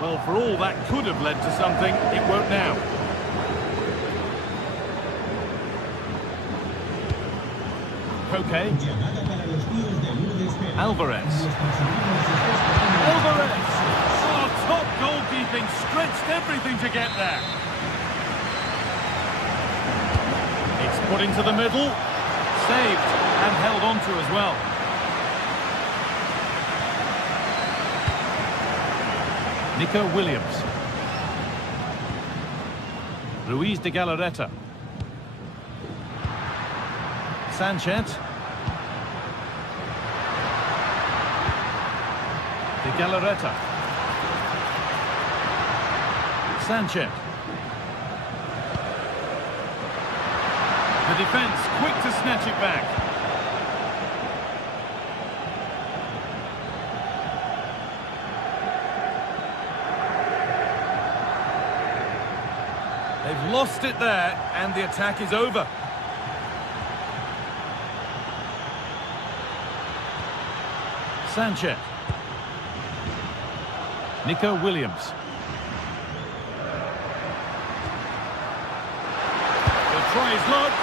Well, for all that could have led to something, it won't now. Koke. Alvarez. Alvarez! Oh, top goalkeeping, stretched everything to get there. It's put into the middle, saved and held on to as well. Nico Williams. Luis de Galarreta. Sanchez. De Galarreta. Sanchez. The defence quick to snatch it back. They've lost it there, and the attack is over. Sanchez. Nico Williams. He'll try his luck.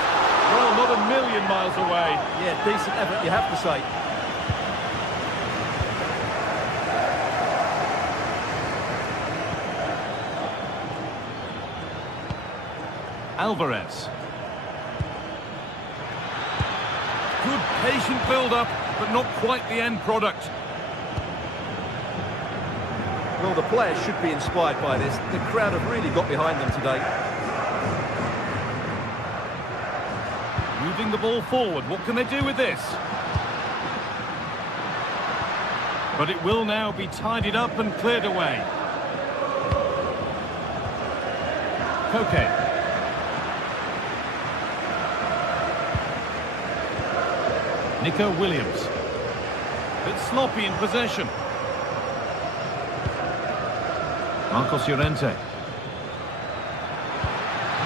Well, not a million miles away. Yeah, decent effort, you have to say. Alvarez. Good patient build-up, but not quite the end product. Well, the players should be inspired by this. The crowd have really got behind them today. Moving the ball forward, what can they do with this? But it will now be tidied up and cleared away. Koke. Nico Williams. Bit sloppy in possession. Marcos Llorente.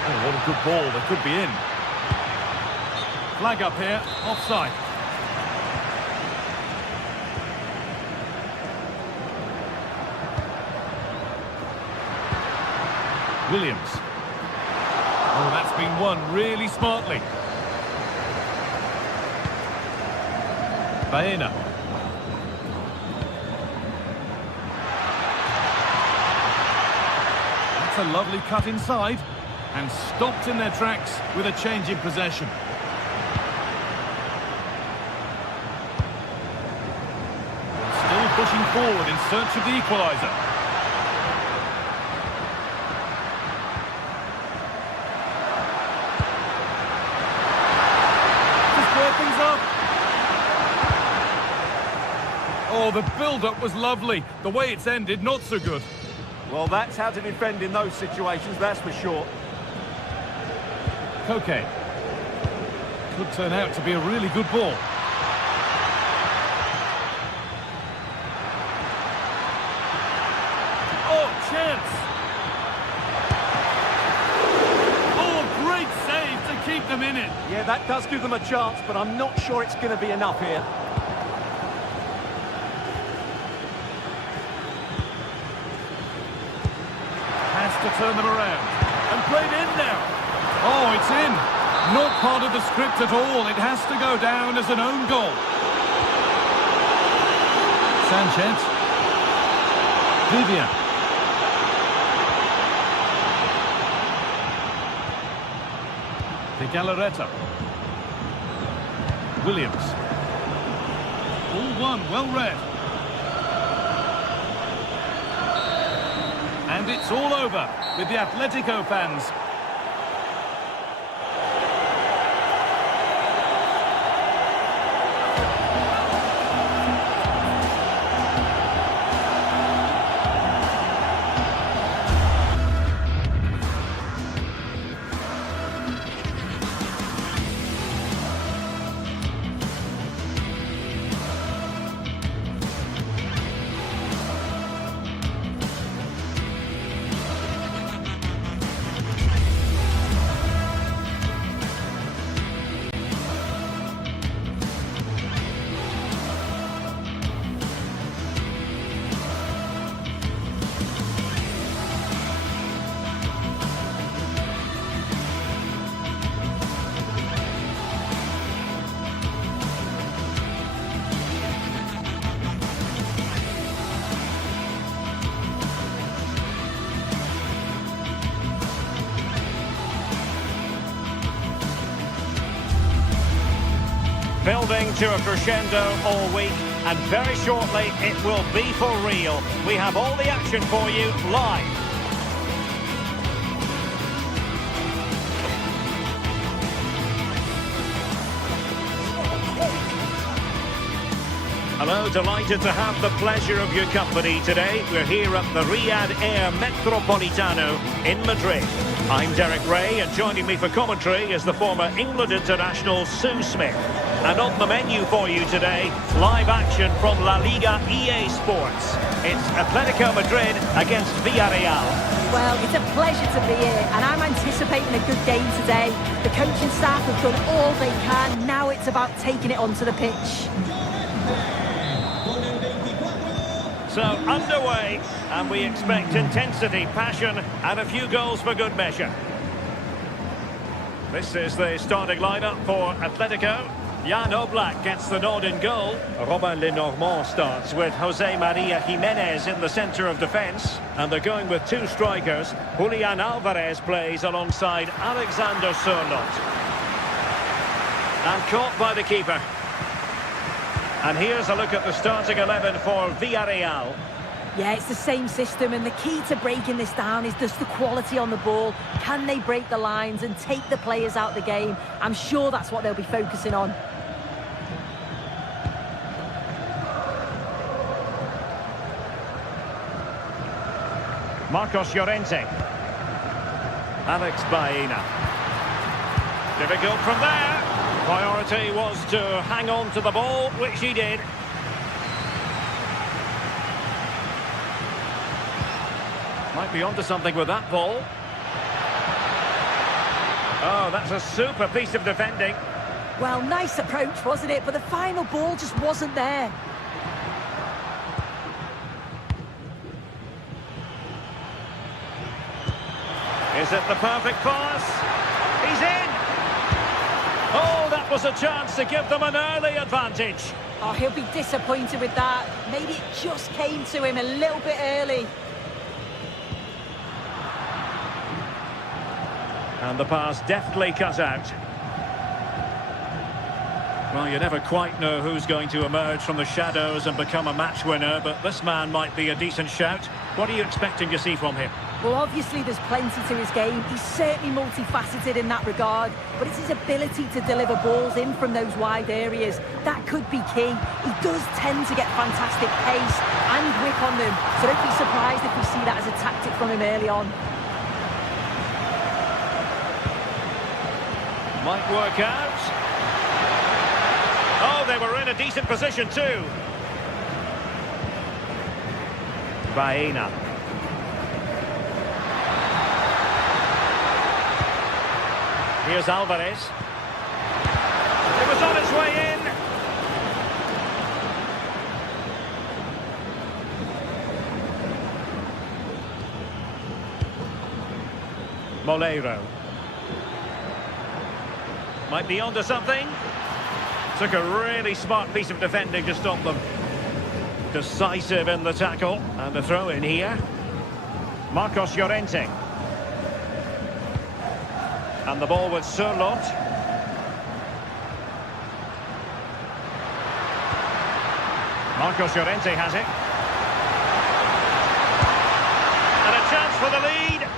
Oh, what a good ball. They could be in. Flag up here. Offside. Williams. Oh, that's been won really smartly. Baena. That's a lovely cut inside and stopped in their tracks with a change in possession. Still pushing forward in search of the equaliser. To square things up. Oh, the build-up was lovely. The way it's ended, not so good. Well, that's how to defend in those situations, that's for sure. Koke. Could turn out to be a really good ball. Oh, chance! Oh, great save to keep them in it. Yeah, that does give them a chance, but I'm not sure it's going to be enough here. To turn them around and played in now. Oh, it's in. Not part of the script at all. It has to go down as an own goal. Sanchez. Vivian. De Galarreta. Williams. All one, well read. And it's all over with the Atletico fans. Building to a crescendo all week, and very shortly it will be for real. We have all the action for you live. Hello, delighted to have the pleasure of your company today. We're here at the Riyadh Air Metropolitano in Madrid. I'm Derek Ray, and joining me for commentary is the former England international Sue Smith. And on the menu for you today, live action from La Liga EA Sports. It's Atletico Madrid against Villarreal. Well, it's a pleasure to be here, and I'm anticipating a good game today. The coaching staff have done all they can. Now it's about taking it onto the pitch. So, underway, and we expect intensity, passion, and a few goals for good measure. This is the starting lineup for Atletico. Jan Oblak gets the nod in goal. Robin Lenormand starts with Jose Maria Jimenez in the centre of defence. And they're going with two strikers. Julian Alvarez plays alongside Alexander Sørloth. And caught by the keeper. And here's a look at the starting 11 for Villarreal. Yeah, it's the same system, and the key to breaking this down is just the quality on the ball. Can they break the lines and take the players out of the game? I'm sure that's what they'll be focusing on. Marcos Llorente. Alex Baena. Difficult from there. Priority was to hang on to the ball, which he did. Might be onto something with that ball. Oh, that's a super piece of defending. Well, nice approach, wasn't it? But the final ball just wasn't there. Is it the perfect pass? He's in! Oh, that was a chance to give them an early advantage. Oh, he'll be disappointed with that. Maybe it just came to him a little bit early. And the pass deftly cut out. Well, you never quite know who's going to emerge from the shadows and become a match winner, but this man might be a decent shout. What are you expecting to see from him? Well, obviously there's plenty to his game. He's certainly multifaceted in that regard, but it's his ability to deliver balls in from those wide areas. That could be key. He does tend to get fantastic pace and whip on them, so don't be surprised if we see that as a tactic from him early on. Might work out. Oh, they were in a decent position too. Baena. Here's Alvarez. It was on its way in. Moleiro. Might be onto something. Took a really smart piece of defending to stop them. Decisive in the tackle. And the throw in here. Marcos Llorente. And the ball with Sørloth. Marcos Llorente has it. And a chance for the lead.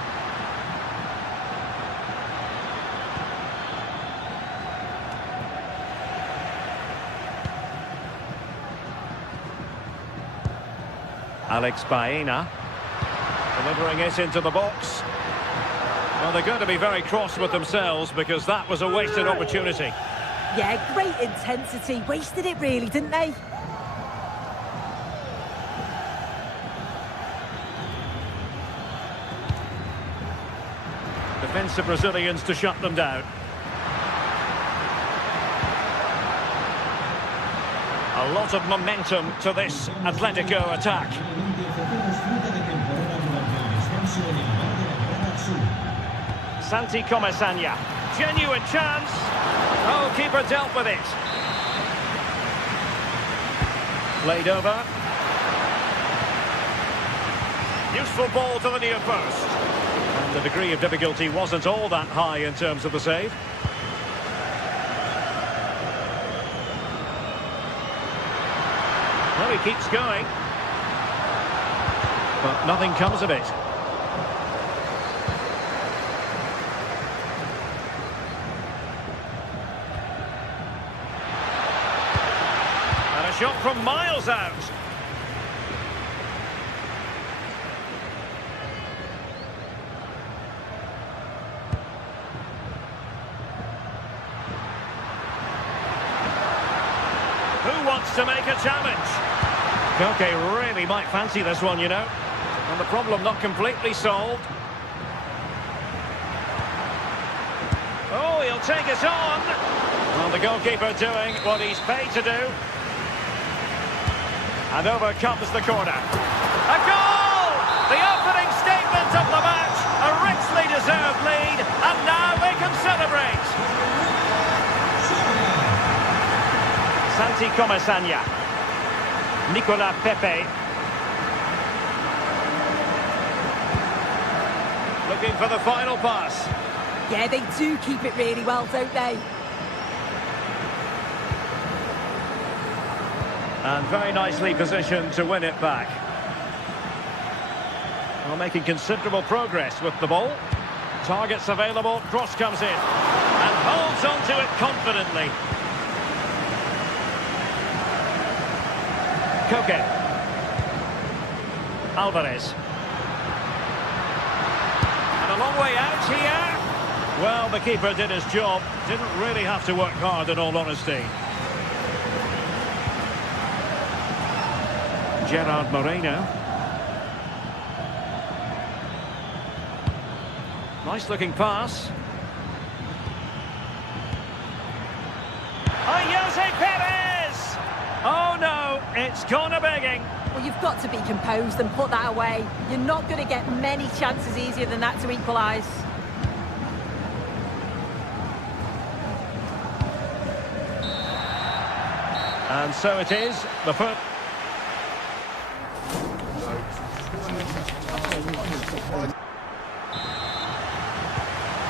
Alex Baena delivering it into the box. Well, they're going to be very cross with themselves because that was a wasted opportunity. Yeah, great intensity. Wasted it really, didn't they? Defensive Brazilians to shut them down. A lot of momentum to this Atletico attack. Santi Comesaña. Genuine chance. Oh, keeper dealt with it. Played over. Useful ball to the near post. And the degree of difficulty wasn't all that high in terms of the save. Well, he keeps going. But nothing comes of it. And a shot from miles out. Who wants to make a challenge? Koke really might fancy this one, you know. And the problem not completely solved. Oh, he'll take it on. Well, the goalkeeper doing what he's paid to do. And over comes the corner. A goal! The opening statement of the match. A richly deserved lead. And now they can celebrate. Santi Comesaña. Nicolas Pepe. Looking for the final pass. Yeah, they do keep it really well, don't they? And very nicely positioned to win it back. Well, making considerable progress with the ball. Targets available, cross comes in. And holds on to it confidently. Koke. Alvarez. And a long way out here. Well, the keeper did his job. Didn't really have to work hard, in all honesty. Gerard Moreno. Nice looking pass. Oh, Jose Perez! Oh no, it's gone a begging. Well, you've got to be composed and put that away. You're not going to get many chances easier than that to equalise. And so it is. The first.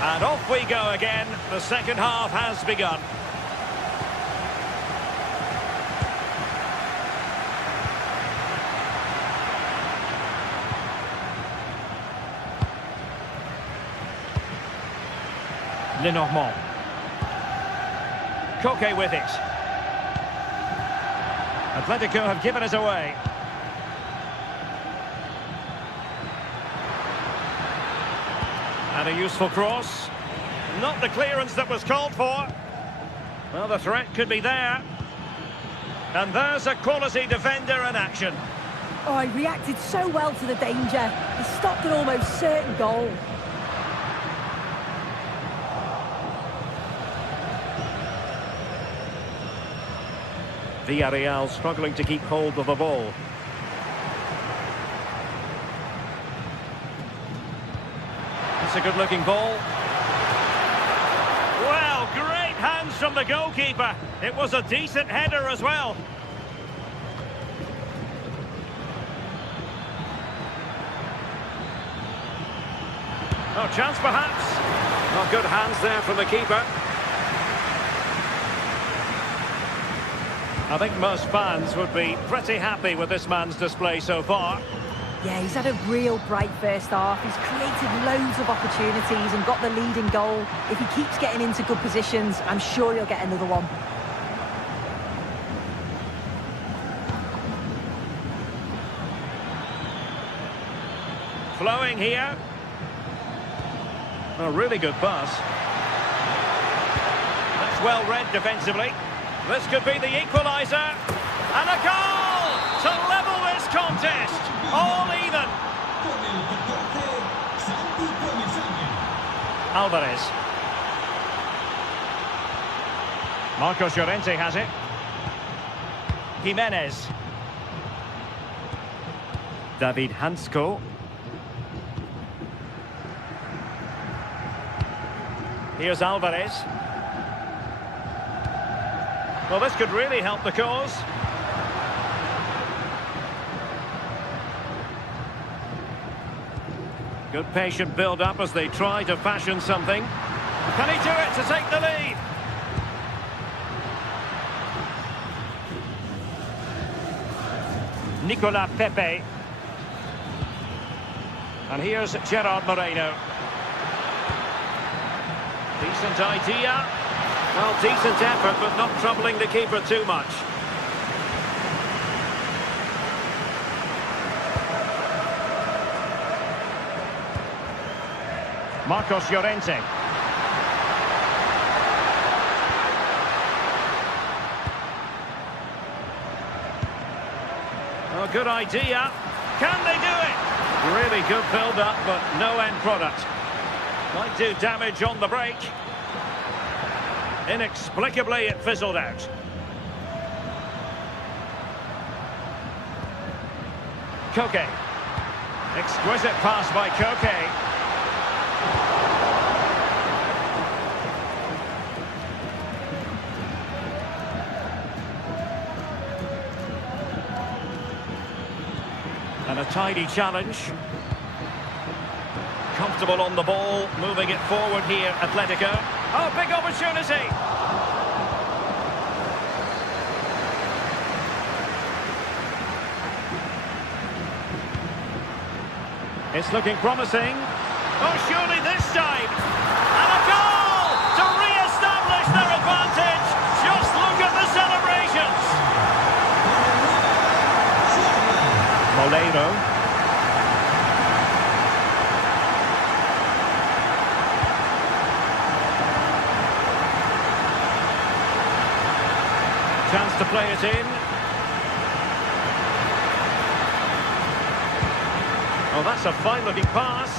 And off we go again. The second half has begun. Lenormand. Koke with it. Atletico have given it away. And a useful cross. Not the clearance that was called for. Well, the threat could be there. And there's a quality defender in action. Oh, he reacted so well to the danger. He stopped an almost certain goal. Villarreal struggling to keep hold of the ball. It's a good-looking ball. Well, great hands from the goalkeeper. It was a decent header as well. Oh, chance perhaps. Not good hands there from the keeper. I think most fans would be pretty happy with this man's display so far. Yeah, he's had a real bright first half. He's created loads of opportunities and got the leading goal. If he keeps getting into good positions, I'm sure he'll get another one. Flowing here. A really good pass. That's well read defensively. This could be the equaliser. And a goal to level this contest. All even. Alvarez. Marcos Llorente has it. Jimenez. David Hansko. Here's Alvarez. Well, this could really help the cause. Good patient build-up as they try to fashion something. Can he do it to take the lead? Nicolas Pepe. And here's Gerard Moreno. Decent idea. Well, decent effort, but not troubling the keeper too much. Marcos Llorente. Oh, good idea. Can they do it? Really good build-up, but no end product. Might do damage on the break. Inexplicably, it fizzled out. Koke. Exquisite pass by Koke. And a tidy challenge. Comfortable on the ball, moving it forward here, Atletico. Oh, big opportunity! It's looking promising. Oh, surely this time! And a goal to re-establish their advantage! Just look at the celebrations! Moleiro. Chance to play it in. Oh, that's a fine-looking pass.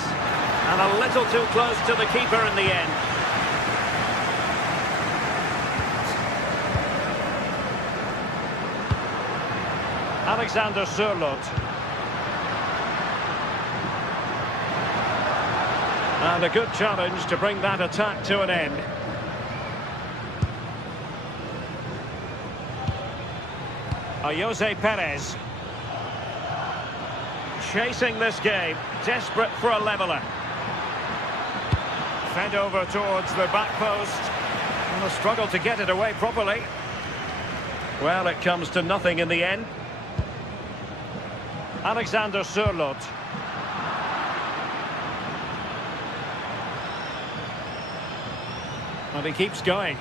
And a little too close to the keeper in the end. Alexander Sørloth. And a good challenge to bring that attack to an end. Jose Perez. Chasing this game, desperate for a leveller. Fed over towards the back post. And a struggle to get it away properly. Well, it comes to nothing in the end. Alexander Sørloth. And he keeps going.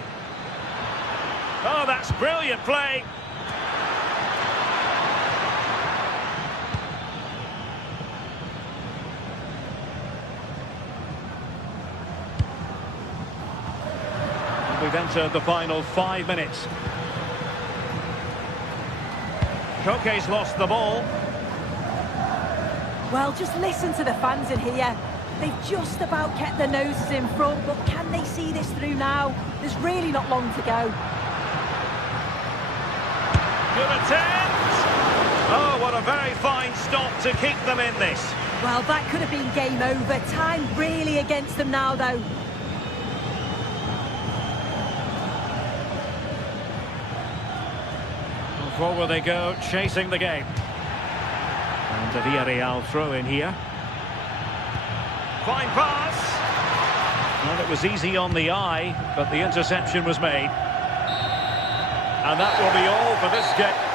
Oh, that's brilliant play. We've entered the final 5 minutes. Koke's lost the ball. Well, just listen to the fans in here. They've just about kept their noses in front, but can they see this through now? There's really not long to go. Good attempt! Oh, what a very fine stop to keep them in this. Well, that could have been game over. Time really against them now, though. Forward they go, chasing the game. And a Villarreal throw in here. Fine pass. Well, it was easy on the eye, but the interception was made. And that will be all for this game.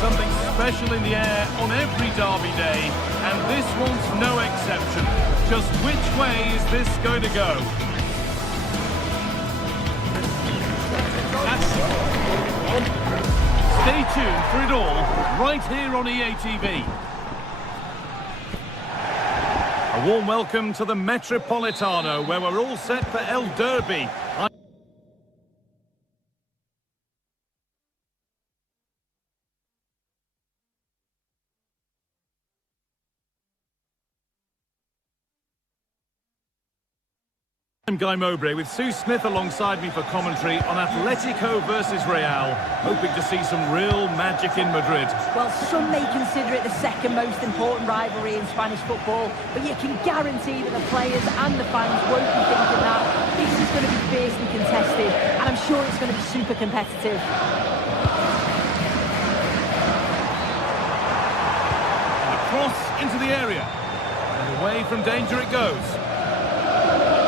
Something special in the air on every derby day, and this one's no exception. Just which way is this going to go? Stay tuned for it all, right here on EA TV. A warm welcome to the Metropolitano, where we're all set for El Derby. I'm Guy Mowbray with Sue Smith alongside me for commentary on Atletico versus Real, hoping to see some real magic in Madrid. Well, some may consider it the second most important rivalry in Spanish football, but you can guarantee that the players and the fans won't be thinking that. This is going to be fiercely contested, and I'm sure it's going to be super competitive. And a cross into the area, and away from danger it goes.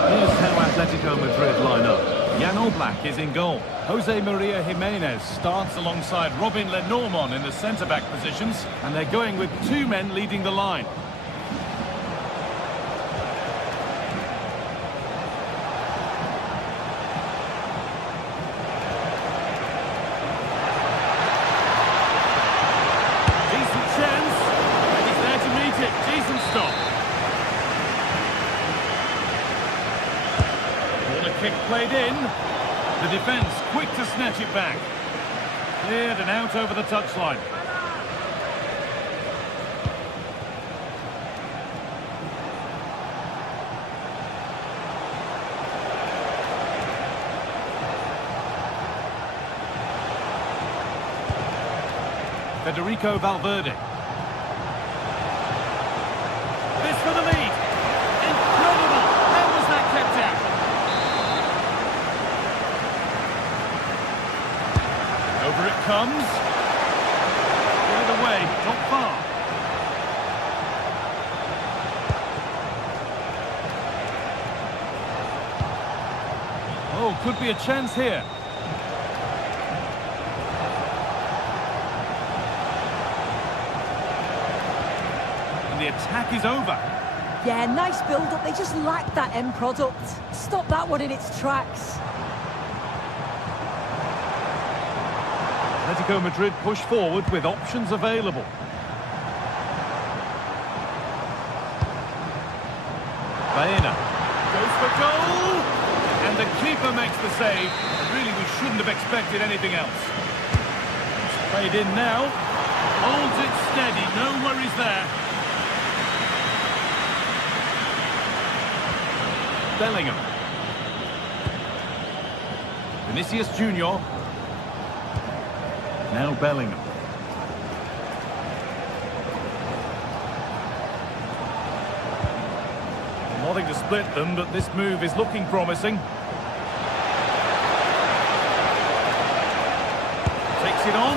Here's how Atletico Madrid line up. Jan Oblak is in goal. Jose Maria Jimenez starts alongside Robin Lenormand in the centre-back positions, and they're going with two men leading the line. Decent chance, and he's there to meet it. Decent stop. Kick played in. The defence quick to snatch it back. Cleared and out over the touchline. Federico Valverde. This for the lead. Incredible! How was that kept out? Over it comes. Get it away, not far. Oh, could be a chance here. And the attack is over. Yeah, nice build-up. They just lacked that end product. Stop that one in its tracks. Atletico Madrid push forward with options available. Baena goes for goal, and the keeper makes the save. And really, we shouldn't have expected anything else. It's played in now, holds it steady, no worries there. Bellingham, Vinicius Junior. Now Bellingham. Nothing to split them, but this move is looking promising. Takes it on,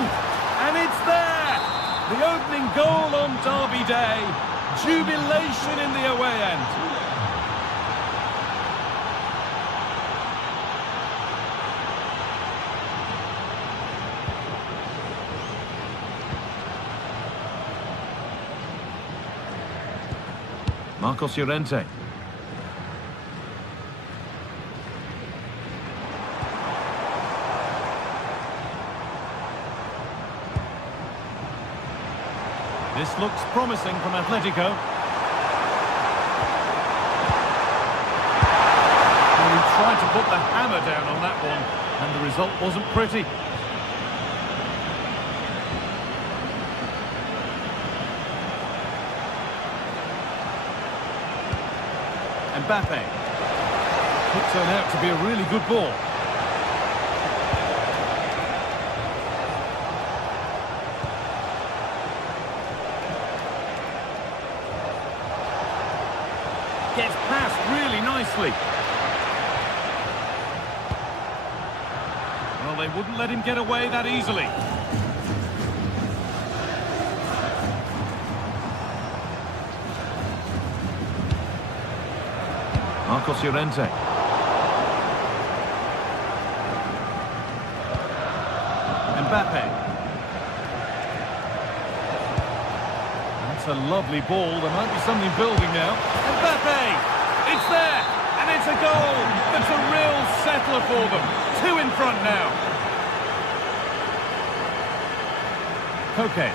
and it's there! The opening goal on Derby Day. Jubilation in the away end. Marcos Llorente. This looks promising from Atletico. Well, he tried to put the hammer down on that one, and the result wasn't pretty. Mbappe. Could turn out to be a really good ball. Gets past really nicely. Well, they wouldn't let him get away that easily. Marcos Llorente. Mbappe. That's a lovely ball. There might be something building now. Mbappe! It's there! And it's a goal! That's a real settler for them. Two in front now. Koke.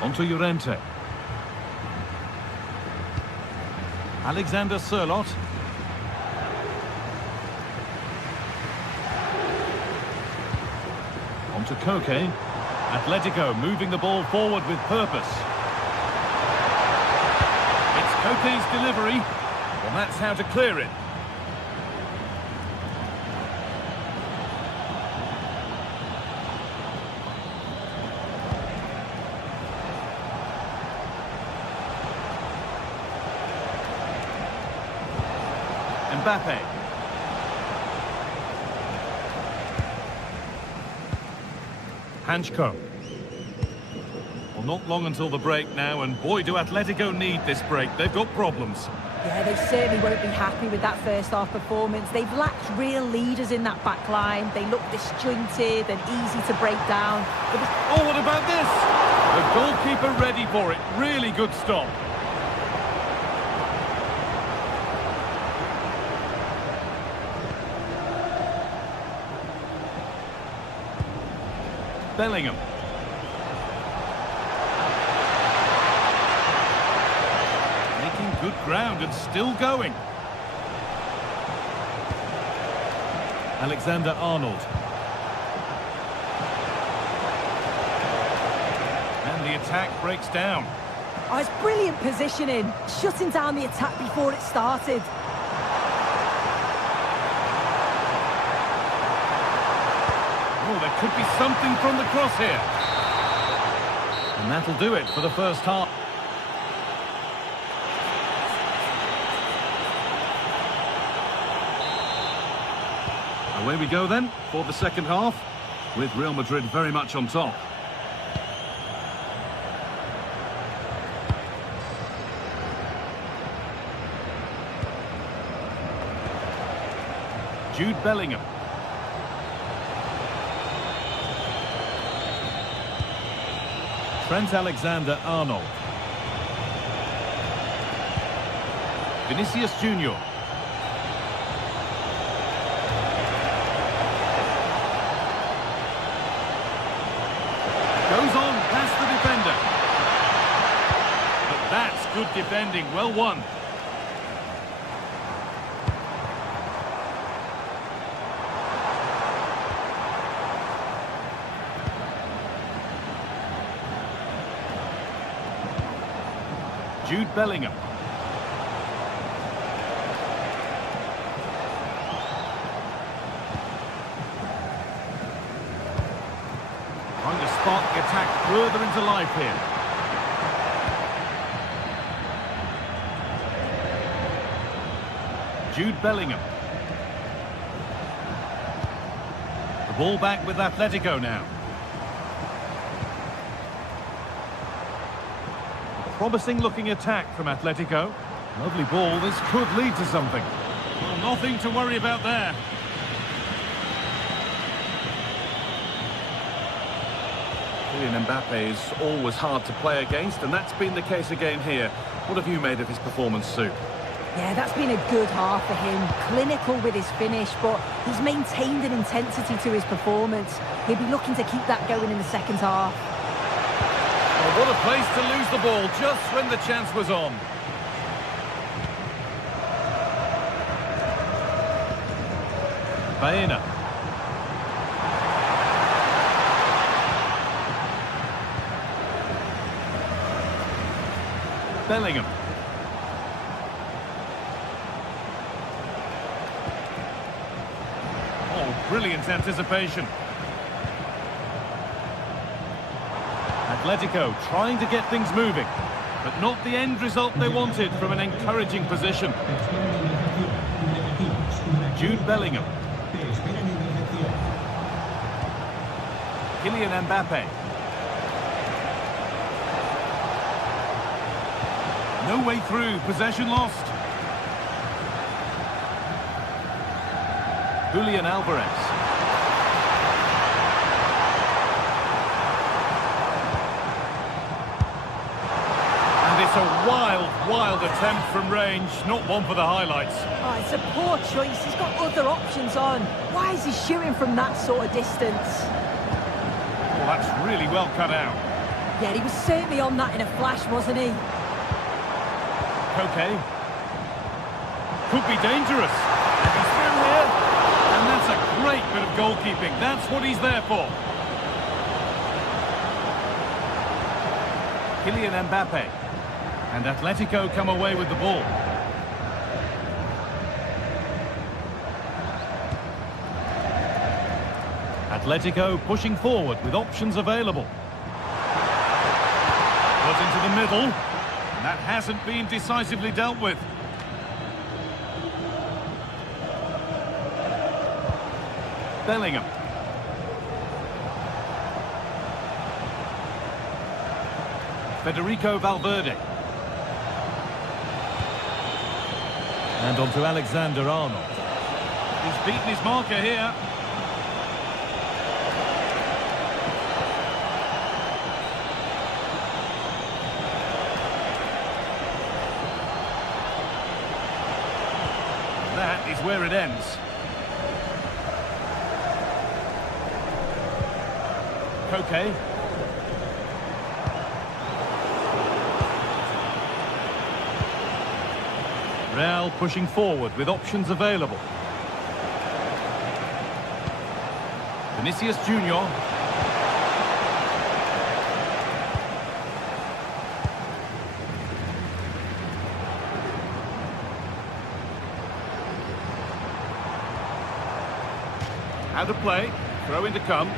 Onto Llorente. Alexander Sørloth. Onto Koke. Atletico moving the ball forward with purpose. Mbappe's delivery. Well, that's how to clear it. Mbappe. Hanchko. Well, not long until the break now, and boy, do Atletico need this break. They've got problems. Yeah, they certainly won't be happy with that first half performance. They've lacked real leaders in that back line. They look disjointed and easy to break down. Oh, what about this? The goalkeeper ready for it. Really good stop. Bellingham. Making good ground and still going. Alexander-Arnold. And the attack breaks down. Oh, it's brilliant positioning, shutting down the attack before it started. Oh, there could be something from the cross here. And that'll do it for the first half. Away we go then for the second half, with Real Madrid very much on top. Jude Bellingham. Trent Alexander-Arnold. Vinicius Junior. Goes on past the defender. But that's good defending, well won. Jude Bellingham. Trying to spark the attack further into life here. Jude Bellingham. The ball back with Atletico now. Promising looking attack from Atletico. Lovely ball, this could lead to something. Well, nothing to worry about there. Kylian Mbappe is always hard to play against, and that's been the case again here. What have you made of his performance, Sue? Yeah, that's been a good half for him. Clinical with his finish, but he's maintained an intensity to his performance. He'll be looking to keep that going in the second half. Oh, what a place to lose the ball just when the chance was on. Baena. Bellingham. Oh, brilliant anticipation. Atletico trying to get things moving, but not the end result they wanted from an encouraging position. Jude Bellingham. Kylian Mbappe. No way through, possession lost. Julian Alvarez. It's a wild attempt from range, not one for the highlights. Oh, it's a poor choice. He's got other options on. Why is he shooting from that sort of distance? Well, that's really well cut out. Yeah, he was certainly on that in a flash, wasn't he? Okay. Could be dangerous. And he's through here. And that's a great bit of goalkeeping. That's what he's there for. Kylian Mbappe. And Atletico come away with the ball. Atletico pushing forward with options available. Put into the middle. And that hasn't been decisively dealt with. Bellingham. Federico Valverde. And on to Alexander Arnold. He's beaten his marker here. That is where it ends. Koke. Real pushing forward with options available. Vinicius Junior. Out of play, throw in to come.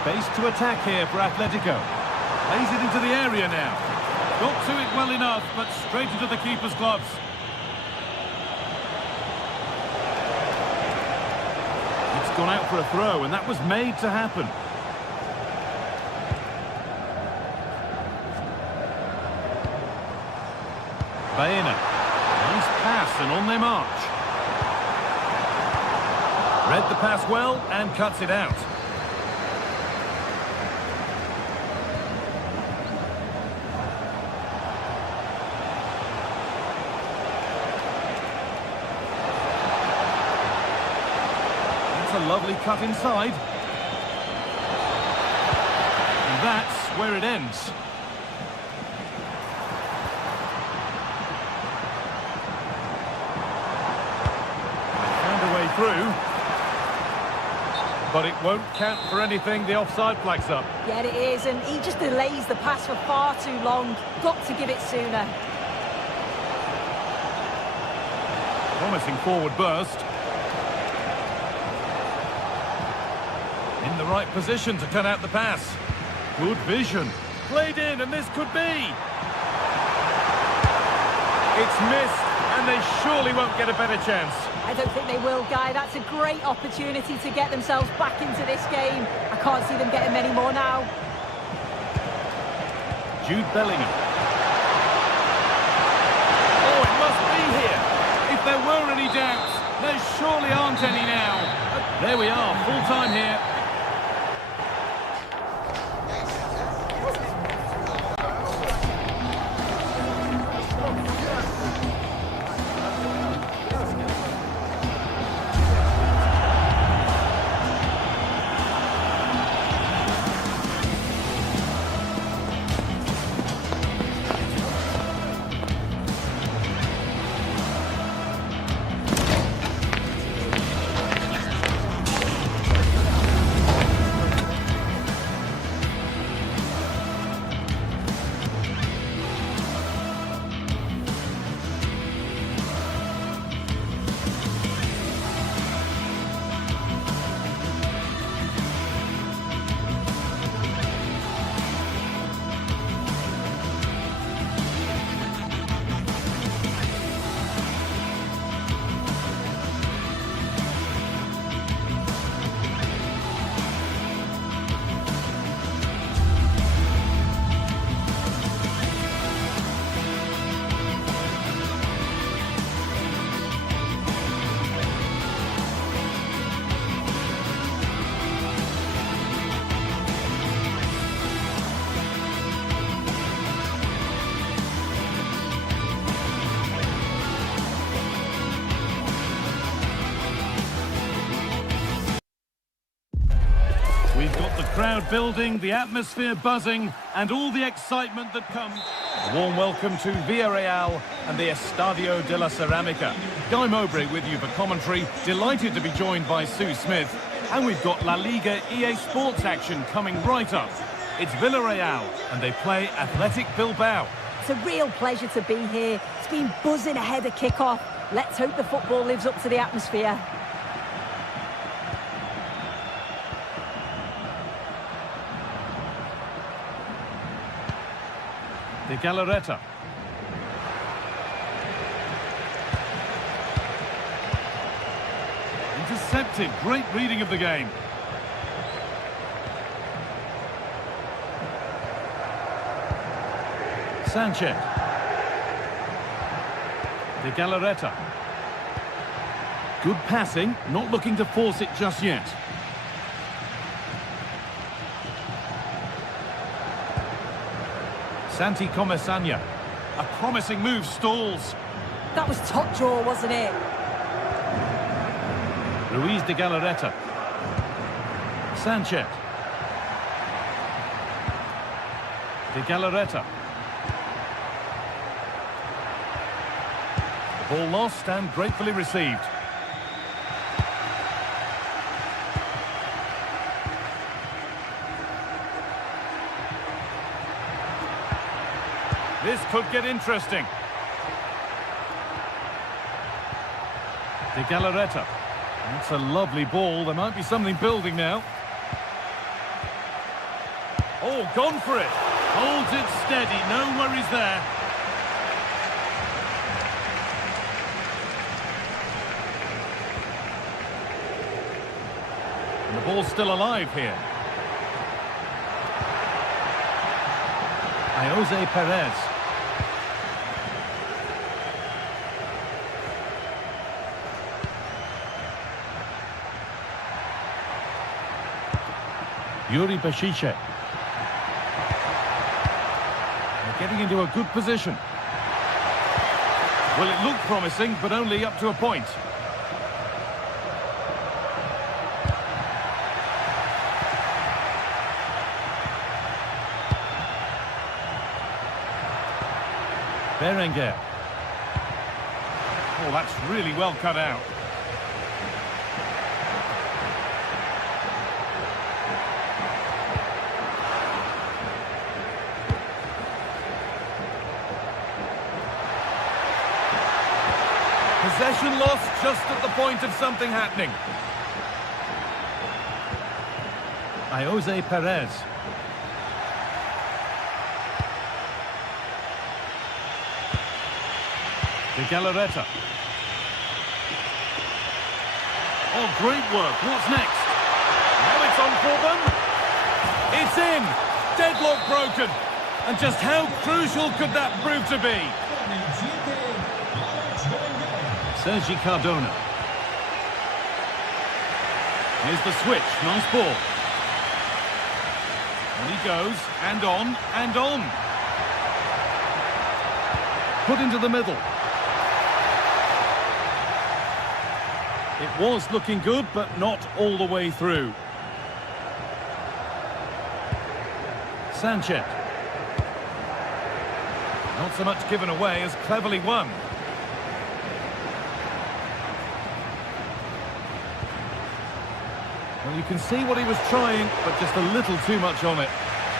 Space to attack here for Atletico. Plays it into the area now. Got to it well enough, but straight into the keeper's gloves. It's gone out for a throw, and that was made to happen. Baena. Nice pass, and on their march. Read the pass well, and cuts it out. A lovely cut inside. And that's where it ends. Found a way through. But it won't count for anything. The offside flag's up. Yeah, it is, and he just delays the pass for far too long. Got to give it sooner. Promising forward burst. In the right position to cut out the pass. Good vision. Played in, and this could be. It's missed, and they surely won't get a better chance. I don't think they will, Guy. That's a great opportunity to get themselves back into this game. I can't see them getting many more now. Jude Bellingham. Oh, it must be here. If there were any doubts, there surely aren't any now. There we are, full time here. Crowd building, the atmosphere buzzing, and all the excitement that comes. A warm welcome to Villarreal and the Estadio de la Ceramica. Guy Mowbray with you for commentary. Delighted to be joined by Sue Smith. And we've got La Liga EA Sports action coming right up. It's Villarreal, and they play Athletic Bilbao. It's a real pleasure to be here. It's been buzzing ahead of kick-off. Let's hope the football lives up to the atmosphere. De Galarreta. Intercepted. Great reading of the game. Sanchez. De Galarreta. Good passing, not looking to force it just yet. Santi Comesanya. A promising move stalls. That was top draw, wasn't it? Ruiz de Galarreta. Sanchez. De Galarreta. The ball lost and gratefully received. This could get interesting. De Galarreta. That's a lovely ball. There might be something building now. Oh, gone for it. Holds it steady. No worries there. And the ball's still alive here. Jose Perez. Yuri Bashiche. They're getting into a good position. Well, it looked promising, but only up to a point. Berenguer. Oh, that's really well cut out. Possession lost just at the point of something happening. Jose Perez. De Galarreta. Oh, great work. What's next? Now it's on for them. It's in. Deadlock broken. And just how crucial could that prove to be? Sergi Cardona. Here's the switch. Nice ball. And he goes, and on, and on. Put into the middle. It was looking good, but not all the way through. Sanchez. Not so much given away as cleverly won. Well, you can see what he was trying, but just a little too much on it.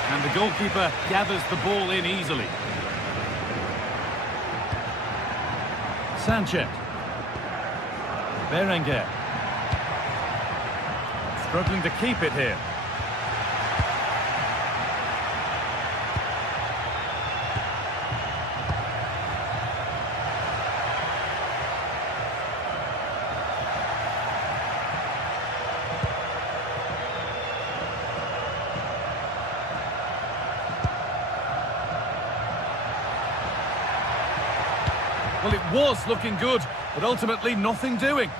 And the goalkeeper gathers the ball in easily. Sanchez. Berenguer. Struggling to keep it here. Well, it was looking good, but ultimately nothing doing.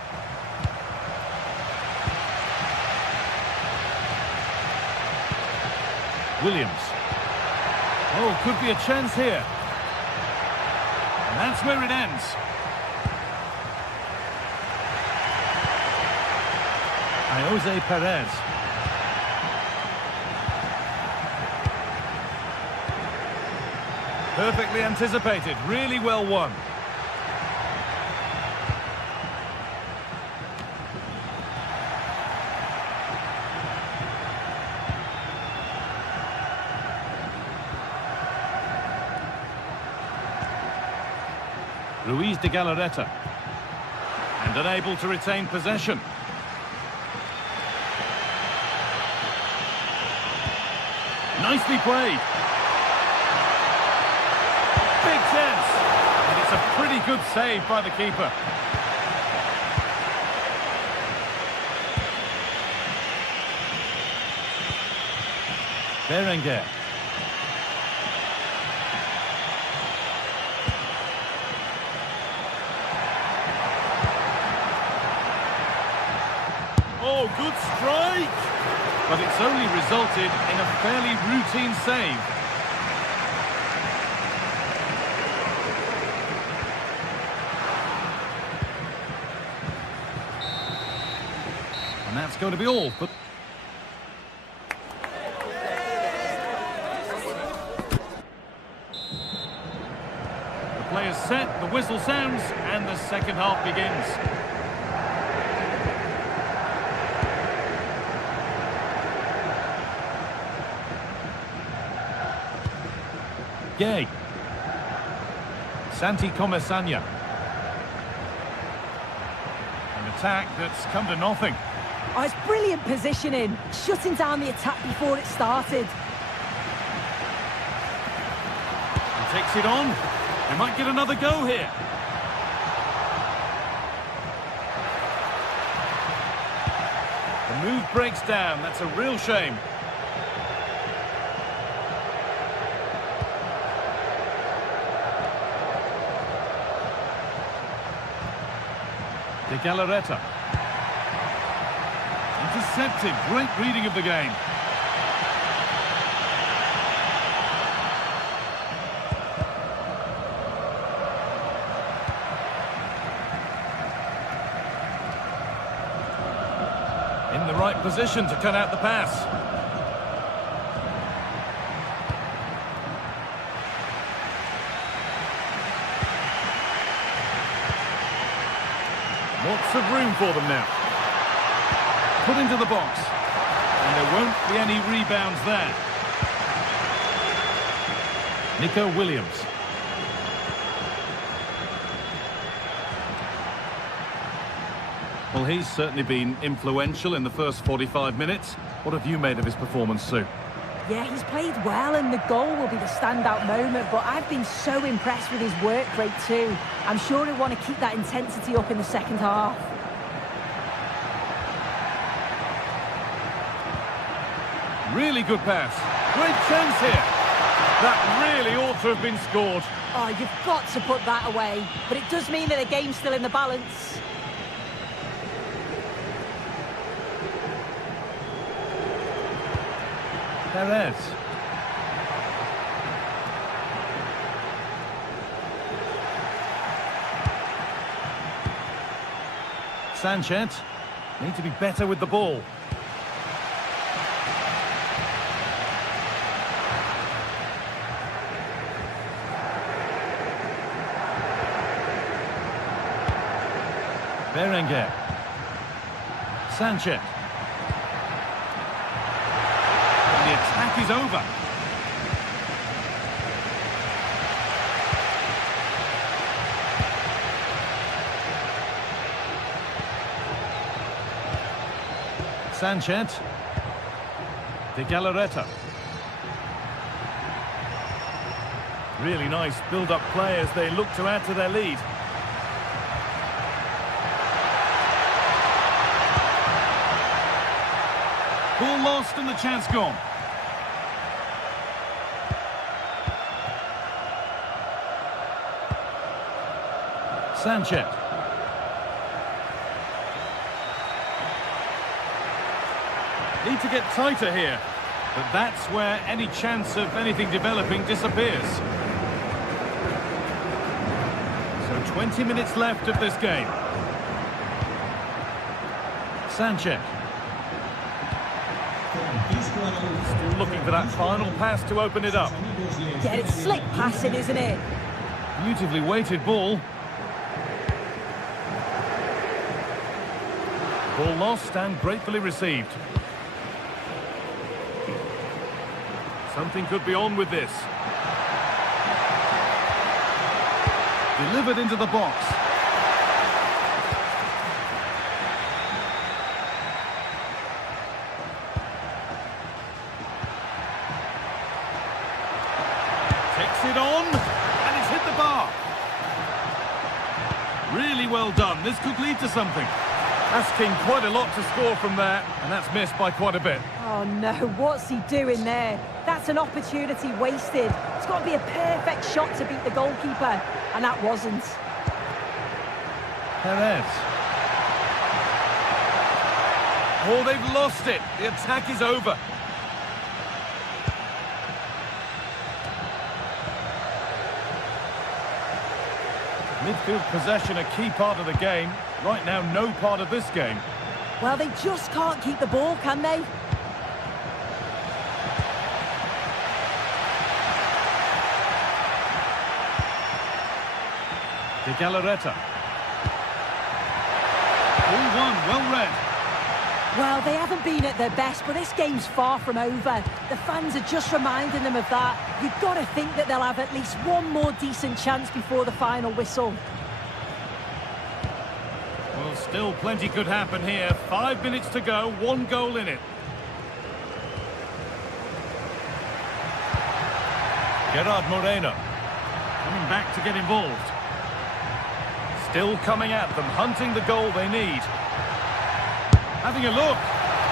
Williams. Oh, could be a chance here. And that's where it ends. Jose Perez. Perfectly anticipated, really well won. Ruiz de Galarreta. And unable to retain possession. Nicely played. Big chance. And it's a pretty good save by the keeper. Berenguer. Oh, good strike! But it's only resulted in a fairly routine save. And that's going to be all. But the player's set, the whistle sounds, and the second half begins. Gay. Santi Comesaña. An attack that's come to nothing. Oh, it's brilliant positioning, shutting down the attack before it started. He takes it on. They might get another go here. The move breaks down. That's a real shame. De Galarreta. Intercepted. Great reading of the game. In the right position to cut out the pass. Lots of room for them now. Put into the box. And there won't be any rebounds there. Nico Williams. Well, he's certainly been influential in the first 45 minutes. What have you made of his performance, Sue? Yeah, he's played well, and the goal will be the standout moment, but I've been so impressed with his work rate too. I'm sure he'll want to keep that intensity up in the second half. Really good pass. Great chance here. That really ought to have been scored. Oh, you've got to put that away, but it does mean that the game's still in the balance. Perez. Sanchez. Need to be better with the ball. Berenguer. Sanchez. The attack is over. Sanchez. De Galarreta. Really nice build-up play as they look to add to their lead. Ball lost and the chance gone. Sanchez. Need to get tighter here, but that's where any chance of anything developing disappears. So 20 minutes left of this game. Sanchez. Still looking for that final pass to open it up. Yeah, it's slick passing, isn't it? Beautifully weighted ball. Ball lost and gratefully received. Something could be on with this. Delivered into the box. Takes it on, and it's hit the bar. Really well done. This could lead to something. Asking quite a lot to score from there, and that's missed by quite a bit. Oh no, what's he doing there? That's an opportunity wasted. It's got to be a perfect shot to beat the goalkeeper, and that wasn't. Perez. Oh, they've lost it. The attack is over. Midfield possession a key part of the game. Right now, no part of this game. Well, they just can't keep the ball, can they? De Galarreta. 3-1, well read. Well, they haven't been at their best, but this game's far from over. The fans are just reminding them of that. You've got to think that they'll have at least one more decent chance before the final whistle. Well, still plenty could happen here. 5 minutes to go, 1 goal in it. Gerard Moreno coming back to get involved. Still coming at them, hunting the goal they need. Having a look,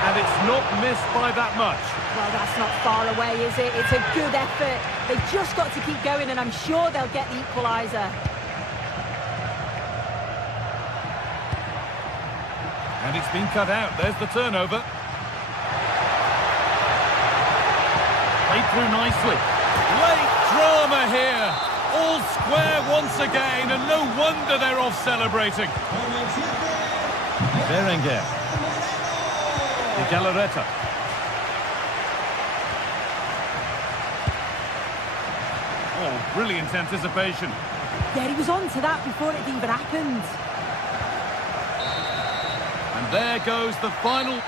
and it's not missed by that much. Well, that's not far away, is it? It's a good effort. They've just got to keep going, and I'm sure they'll get the equaliser. And it's been cut out. There's the turnover. Played through nicely. Late drama here. All square once again, and no wonder they're off celebrating. Berenguer. De Galarreta. Oh, brilliant anticipation. Yeah, he was on to that before it even happened. And there goes the final.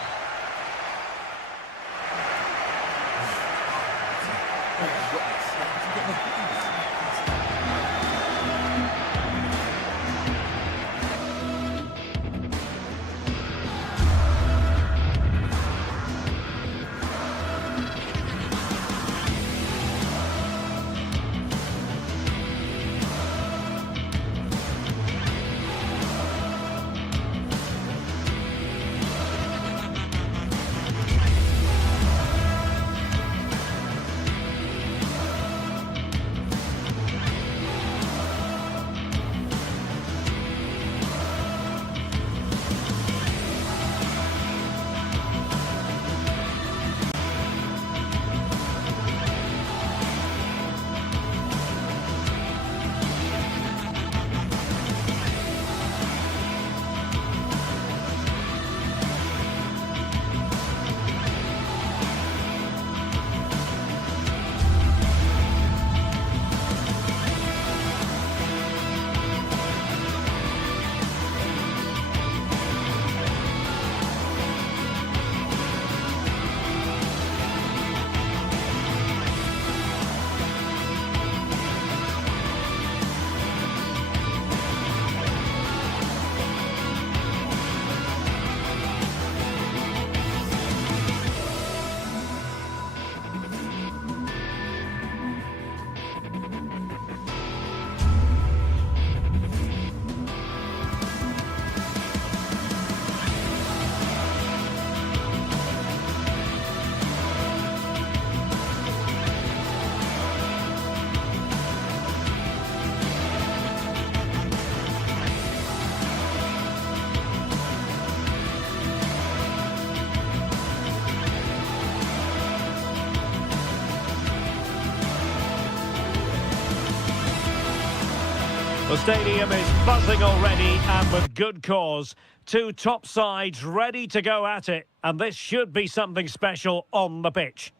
The stadium is buzzing already, and with good cause. Two top sides ready to go at it, and this should be something special on the pitch.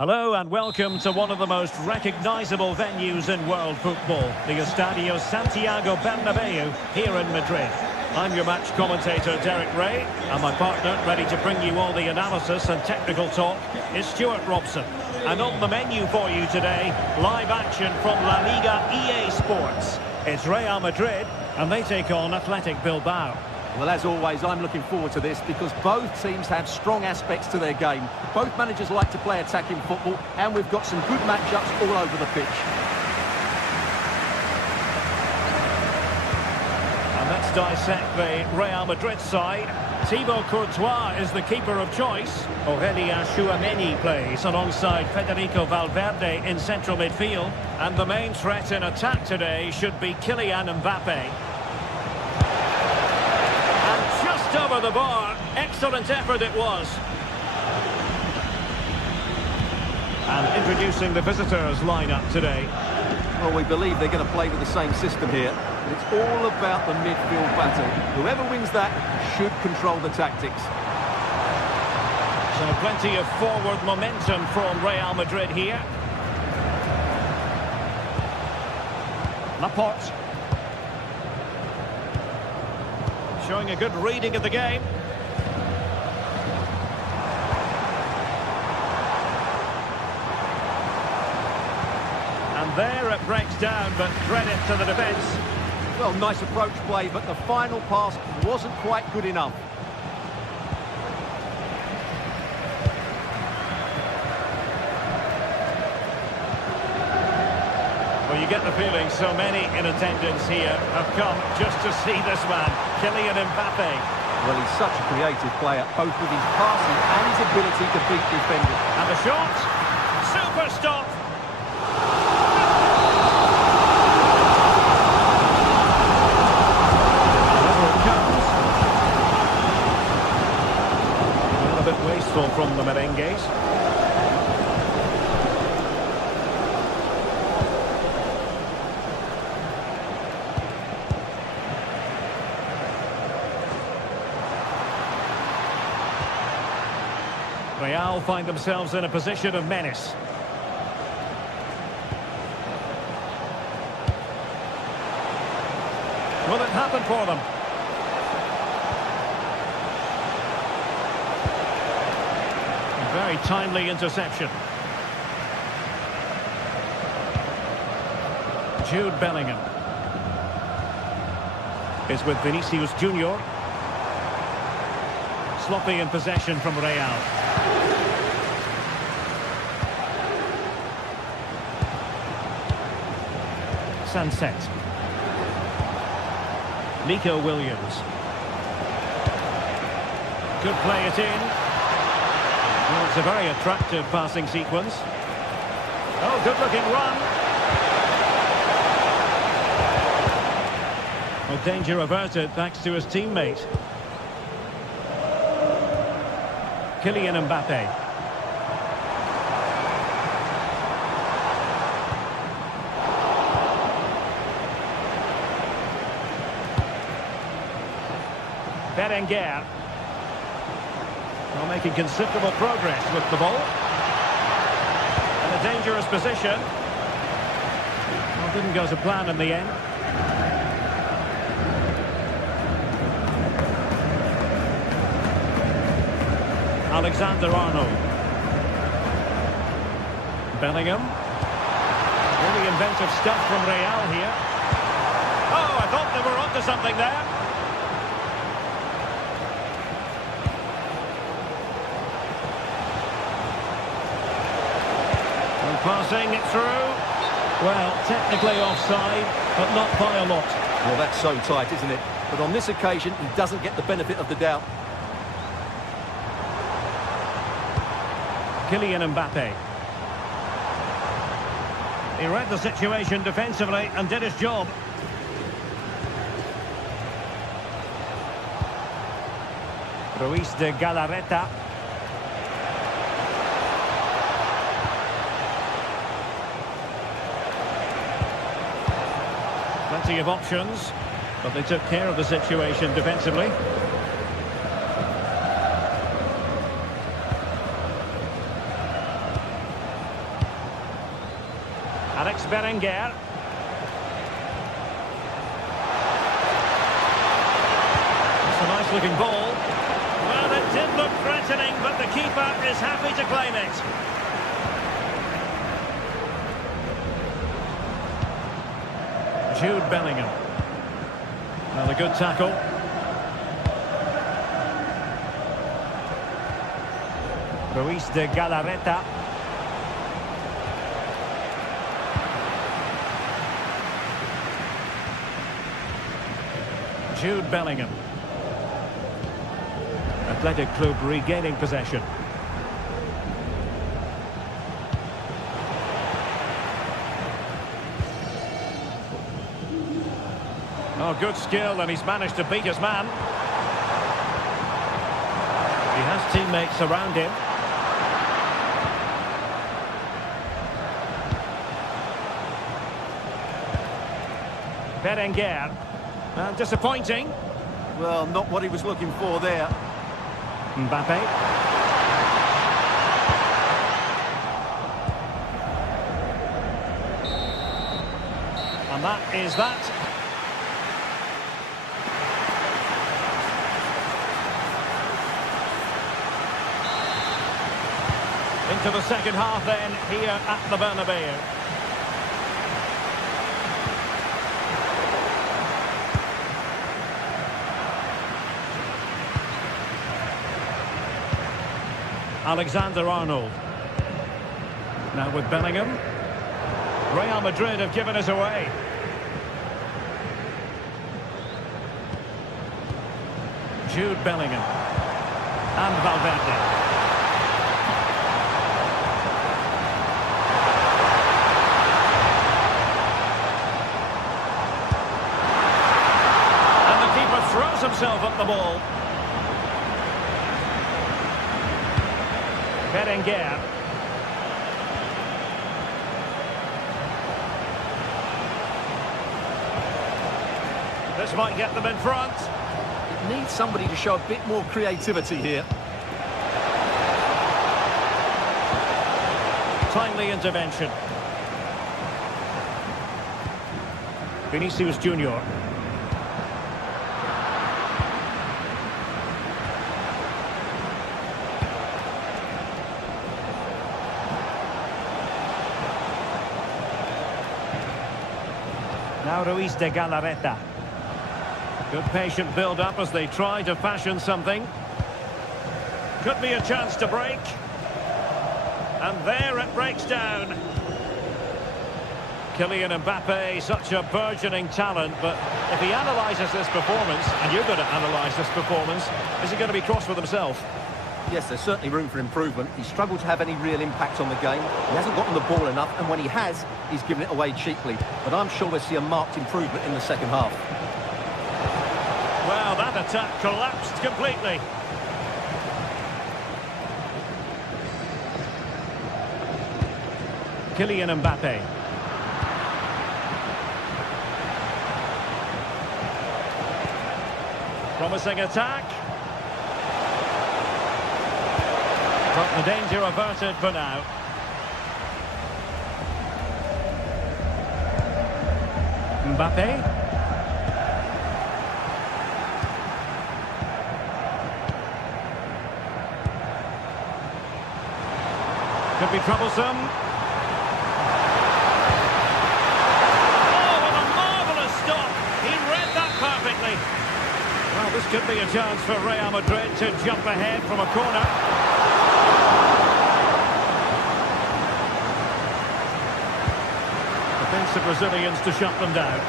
Hello and welcome to one of the most recognisable venues in world football, the Estadio Santiago Bernabeu here in Madrid. I'm your match commentator Derek Ray, and my partner ready to bring you all the analysis and technical talk is Stuart Robson. And on the menu for you today, live action from La Liga EA Sports. It's Real Madrid, and they take on Athletic Bilbao. Well, as always, I'm looking forward to this because both teams have strong aspects to their game. Both managers like to play attacking football, and we've got some good matchups all over the pitch. And let's dissect the Real Madrid side. Thibaut Courtois is the keeper of choice. Aurelien Tchouameni plays alongside Federico Valverde in central midfield. And the main threat in attack today should be Kylian Mbappe. And just over the bar, excellent effort it was. And introducing the visitors lineup today. Well, we believe they're going to play with the same system here. But it's all about the midfield battle. Whoever wins that should control the tactics. So plenty of forward momentum from Real Madrid here. Laporte. Showing a good reading of the game. And there it breaks down, but credit to the defence. Well, nice approach play, but the final pass wasn't quite good enough. Well, you get the feeling so many in attendance here have come just to see this man, Kylian Mbappe. Well, he's such a creative player, both with his passing and his ability to beat defenders. And the shot, super stop. Wasteful from the merengues. Real find themselves in a position of menace. Will it happen for them? Very timely interception. Jude Bellingham is with Vinicius Junior. Sloppy in possession from Real. Sunset. Nico Williams. Could play it in. Well, it's a very attractive passing sequence. Oh, good-looking run. Well, danger averted thanks to his teammate. Kylian Mbappe. Berenguer. Well, making considerable progress with the ball. In a dangerous position. Well, didn't go to plan in the end. Alexander-Arnold. Bellingham. Really inventive stuff from Real here. Oh, I thought they were onto something there. Passing it through. Well, technically offside, but not by a lot. Well, that's so tight, isn't it? But on this occasion, he doesn't get the benefit of the doubt. Kylian Mbappe. He read the situation defensively and did his job. Ruiz de Galarreta. Plenty of options, but they took care of the situation defensively. Alex Berenguer. It's a nice looking ball. Well, it did look threatening, but the keeper is happy to claim it. Jude Bellingham. Well, a good tackle. Ruiz de Galarreta. Jude Bellingham. Athletic Club regaining possession. Oh, good skill, and he's managed to beat his man. He has teammates around him. Berenguer. Disappointing. Well, not what he was looking for there. Mbappe. And that is that. Into the second half then, here at the Bernabeu. Alexander-Arnold. Now with Bellingham. Real Madrid have given us away. Jude Bellingham. And Valverde. Throws himself at the ball. Berenguer. This might get them in front. It needs somebody to show a bit more creativity here. Timely intervention. Vinicius Junior. Now Ruiz de Galarreta. Good patient build-up as they try to fashion something. Could be a chance to break. And there it breaks down. Kylian Mbappe, such a burgeoning talent, but if he analyses this performance, and you're going to analyse this performance, is he going to be cross with himself? Yes, there's certainly room for improvement. He's struggled to have any real impact on the game. He hasn't gotten the ball enough, and when he has, he's given it away cheaply. But I'm sure we'll see a marked improvement in the second half. Well, that attack collapsed completely. Kylian Mbappe. Promising attack. But the danger averted for now. Mbappe. Could be troublesome. Oh, what a marvellous stop. He read that perfectly. Well, this could be a chance for Real Madrid to jump ahead from a corner. Defensive Brazilians to shut them down.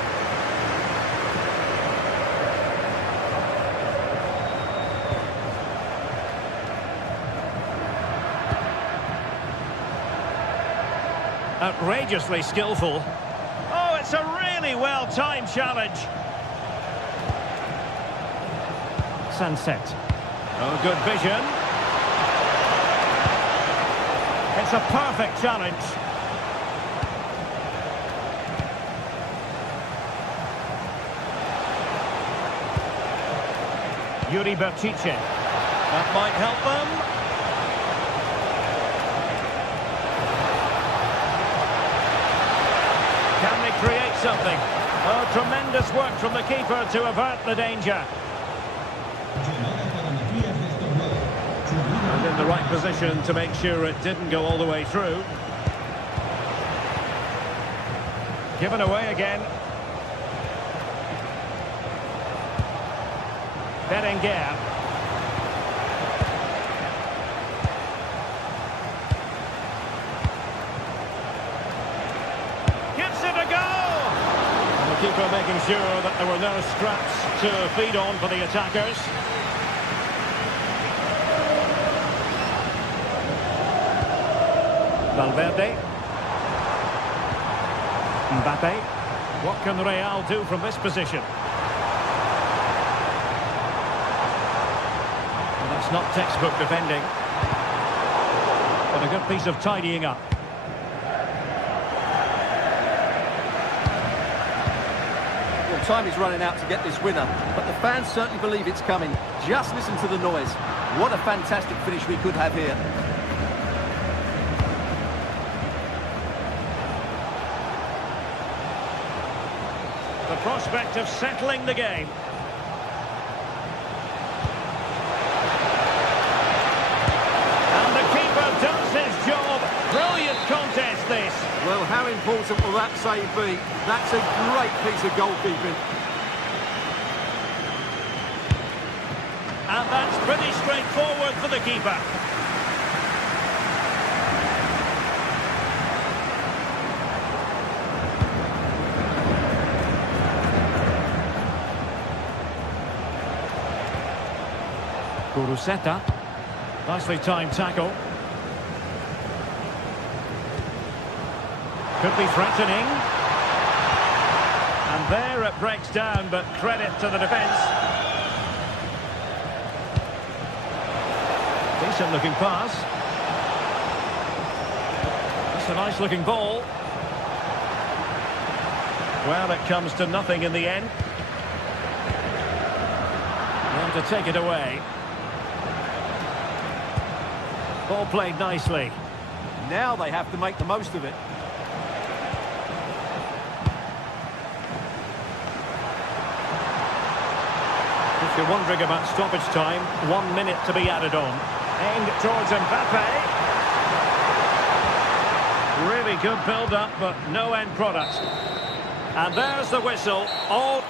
Outrageously skillful. Oh, it's a really well-timed challenge. Sunset. Oh, good vision. It's a perfect challenge. Yuri Bertice. That might help them. Can they create something? Oh, tremendous work from the keeper to avert the danger. And in the right position to make sure it didn't go all the way through. Given away again. Berenguer. Gives it a go! And the keeper making sure that there were no scraps to feed on for the attackers. Valverde. Mbappe. What can Real do from this position? Well, that's not textbook defending. But a good piece of tidying up. Well, time is running out to get this winner, but the fans certainly believe it's coming. Just listen to the noise. What a fantastic finish we could have here. The prospect of settling the game. And the keeper does his job. Brilliant contest, this. Well, how important will that save be? That's a great piece of goalkeeping. And that's pretty straightforward for the keeper. Kuruseta. Nicely timed tackle. Could be threatening. And there it breaks down, but credit to the defence. Decent looking pass. That's a nice looking ball. Well, it comes to nothing in the end. And to take it away. Ball played nicely. Now they have to make the most of it. If you're wondering about stoppage time, 1 minute to be added on. Aimed towards Mbappe. Really good build-up, but no end product. And there's the whistle. All...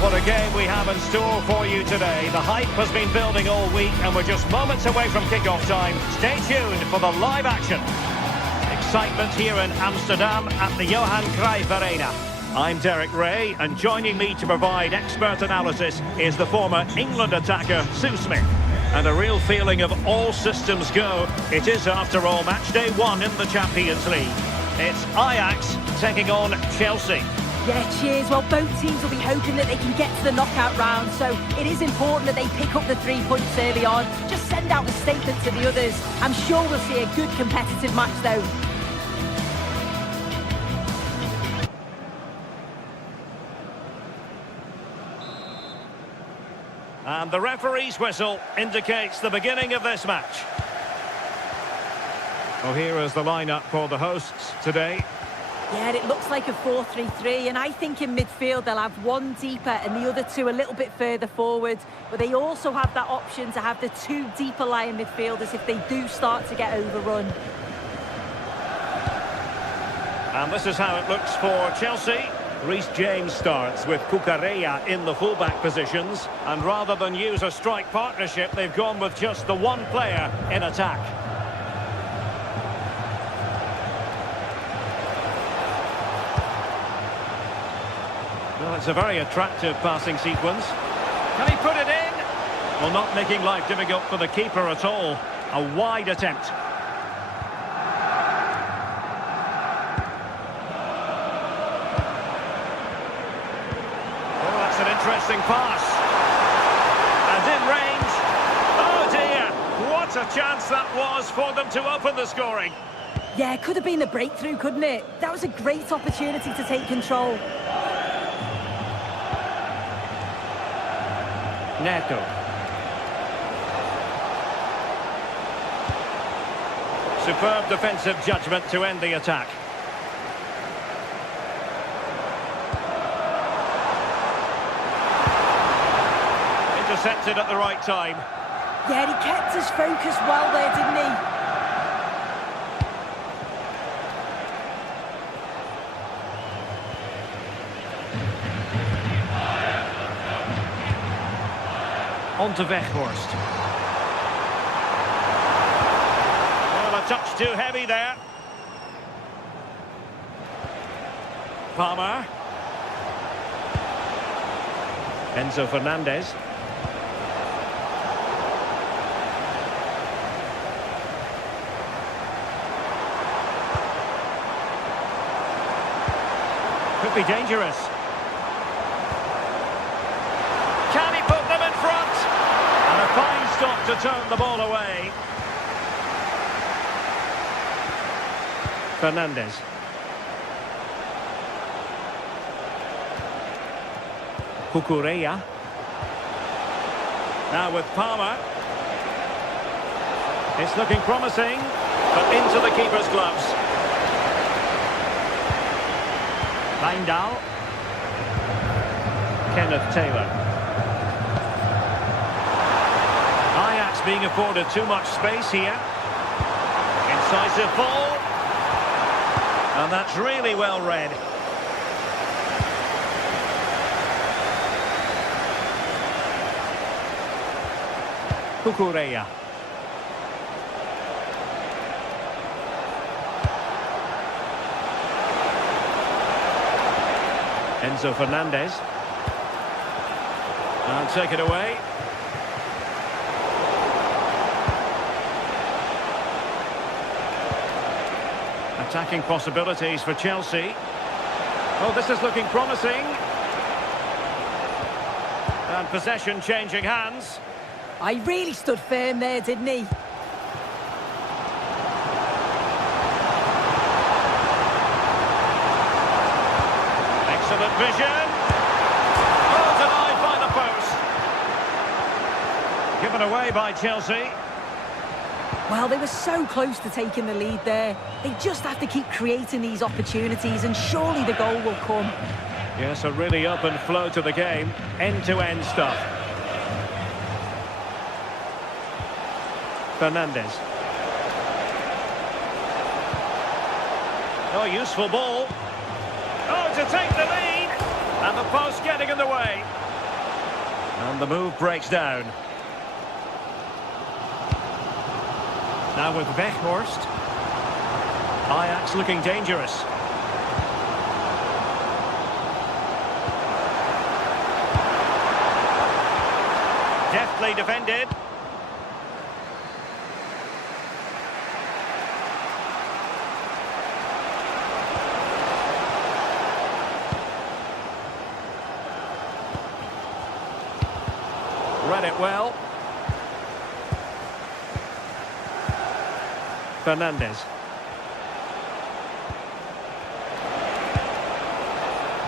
What a game we have in store for you today. The hype has been building all week and we're just moments away from kick-off time. Stay tuned for the live action. Excitement here in Amsterdam at the Johan Cruyff Arena. I'm Derek Ray, and joining me to provide expert analysis is the former England attacker Sue Smith. And a real feeling of all systems go. It is, after all, match day 1 in the Champions League. It's Ajax taking on Chelsea. Yeah, cheers. Well, both teams will be hoping that they can get to the knockout round, so it is important that they pick up the 3 points early on. Just send out a statement to the others. I'm sure we'll see a good competitive match, though. And the referee's whistle indicates the beginning of this match. Well, here is the lineup for the hosts today. Yeah, it looks like a 4-3-3, and I think in midfield they'll have one deeper and the other two a little bit further forward. But they also have that option to have the 2 deeper lying midfielders if they do start to get overrun. And this is how it looks for Chelsea. Reece James starts with Cucurella in the fullback positions. And rather than use a strike partnership, they've gone with just the one player in attack. Well, it's a very attractive passing sequence. Can he put it in? Well, not making life difficult for the keeper at all. A wide attempt. Oh, that's an interesting pass. And in range. Oh dear, what a chance that was for them to open the scoring. Yeah, it could have been the breakthrough, couldn't it? That was a great opportunity to take control. Neto. Superb defensive judgment to end the attack. Intercepted at the right time. Yeah, he kept his focus well there, didn't he? On to Weghorst. Well, a touch too heavy there. Palmer. Enzo Fernandez. Could be dangerous. Can he put them in front? And a fine stop to turn the ball away. Fernandez. Cucurella. Now with Palmer. It's looking promising, but into the keeper's gloves. Wijndal. Kenneth Taylor. Ajax being afforded too much space here. Incisive ball. And that's really well read. Cucurella. Enzo Fernandez. And take it away. Attacking possibilities for Chelsea. Oh, this is looking promising. And possession changing hands. I really stood firm there, didn't he? Excellent vision. Oh, denied by the post. Given away by Chelsea. Well, they were so close to taking the lead there. They just have to keep creating these opportunities and surely the goal will come. Yes, a really open flow to the game. End-to-end stuff. Fernandez. Oh, useful ball. Oh, to take the lead. And the post getting in the way. And the move breaks down. Now with Weghorst. Ajax looking dangerous. Deftly defended. Read it well. Fernandez.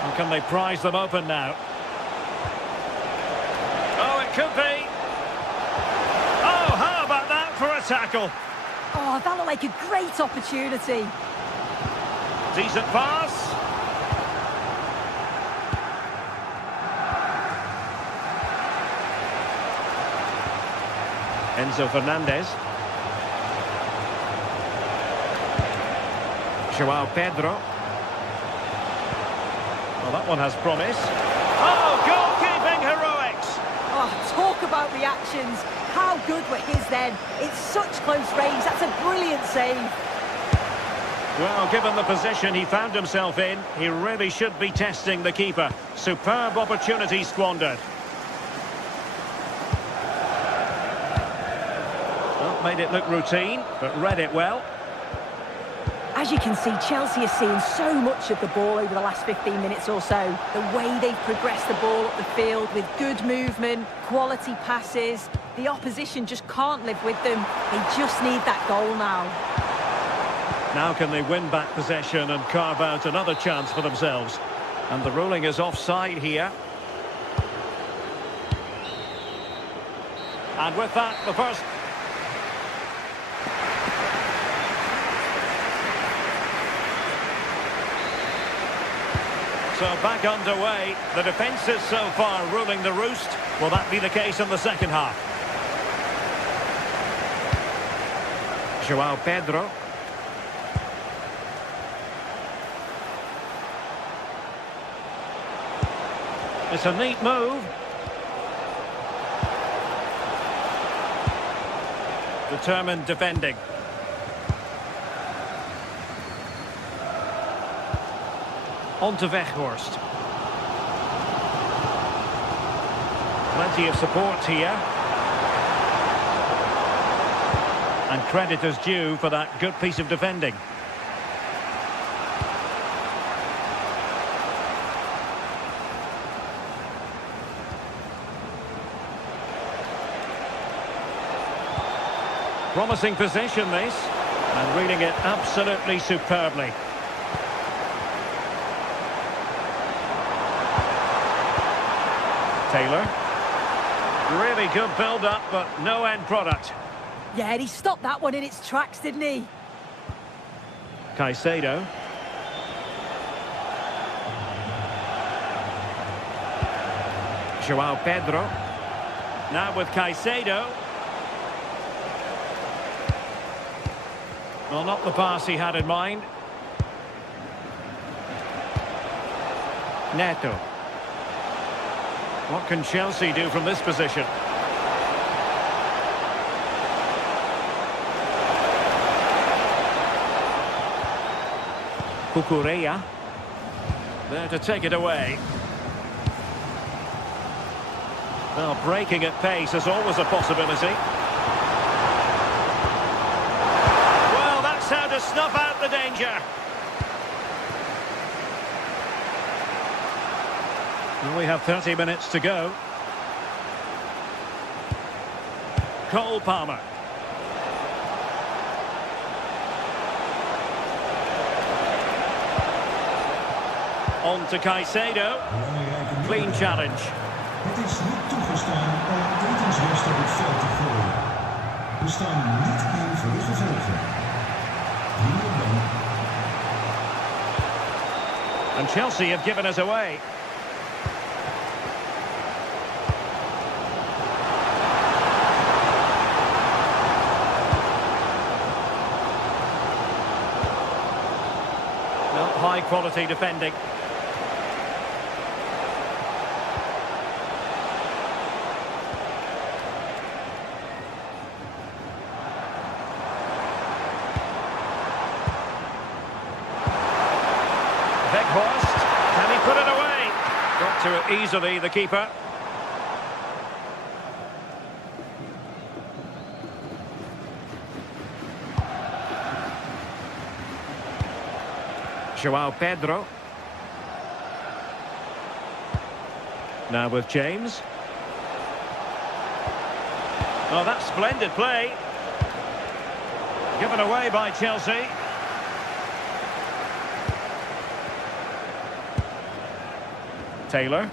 And can they prize them open now? Oh, it could be. Oh, how about that for a tackle? Oh, that looked like a great opportunity. Decent pass. Enzo Fernandez. João Pedro. that one has promise. Oh, goalkeeping heroics! Oh, talk about reactions. How good were his then? It's such close range. That's a brilliant save. Well, given the position he found himself in, he really should be testing the keeper. Superb opportunity squandered. Well, made it look routine, but read it well. As you can see, Chelsea are seeing so much of the ball over the last 15 minutes or so. The way they've progressed the ball up the field with good movement, quality passes. The opposition just can't live with them. They just need that goal now. Now can they win back possession and carve out another chance for themselves? And the ruling is offside here. And with that, the first... So back underway. The defence is so far ruling the roost. Will that be the case in the second half? João Pedro. It's a neat move. Determined defending. On to Weghorst. Plenty of support here. And credit is due for that good piece of defending. Promising position this, and reading it absolutely superbly. Taylor. Really good build-up, but no end product. Yeah, and he stopped that one in its tracks, didn't he? Caicedo. João Pedro. Now with Caicedo. Well, not the pass he had in mind. Neto. What can Chelsea do from this position? Cucurella. There to take it away. Well, breaking at pace is always a possibility. Well, that's how to snuff out the danger. Well, we have 30 minutes to go. Cole Palmer. On to Caicedo. Clean challenge. Het is niet toegestaan om etensresten op het veld te gooien. We staan niet in voor de gevolgen. Hier dan. And Chelsea have given us away. Well, high quality defending. Weghorst, can he put it away? Got to it easily, the keeper. João Pedro. Now with James. Oh, that's splendid play. Given away by Chelsea. Taylor.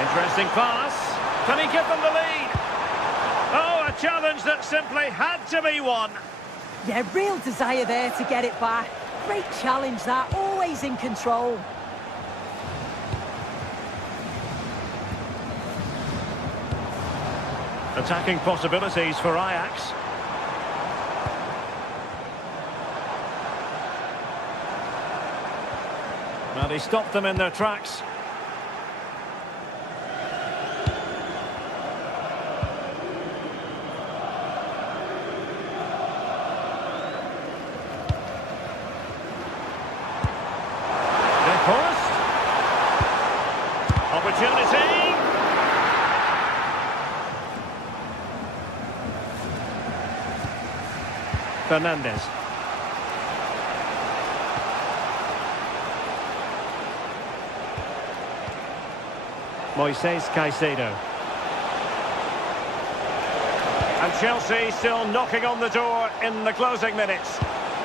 Interesting pass. Can he give them the lead? Oh, a challenge that simply had to be won. Yeah, real desire there to get it back. Great challenge that, always in control. Attacking possibilities for Ajax. And he stopped them in their tracks. Opportunity. Fernandez. Moises Caicedo. And Chelsea still knocking on the door in the closing minutes.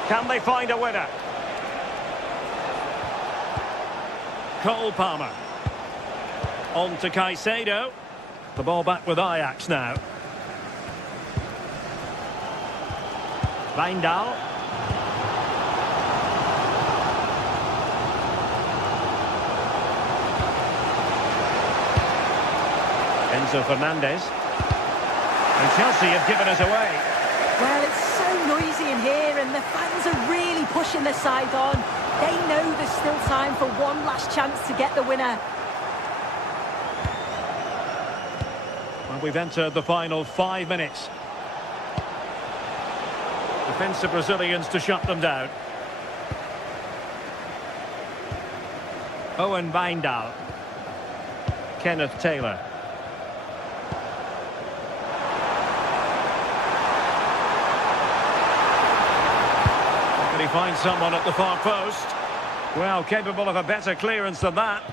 Can they find a winner? Cole Palmer. On to Caicedo. The ball back with Ajax now. Wijndal. Enzo Fernandez. And Chelsea have given us away. Well, it's so noisy in here and the fans are really pushing their side on. They know there's still time for one last chance to get the winner. Well, we've entered the final 5 minutes. Defensive Brazilians to shut them down. Owen Wijndal. Kenneth Taylor. Can he find someone at the far post? Well, capable of a better clearance than that.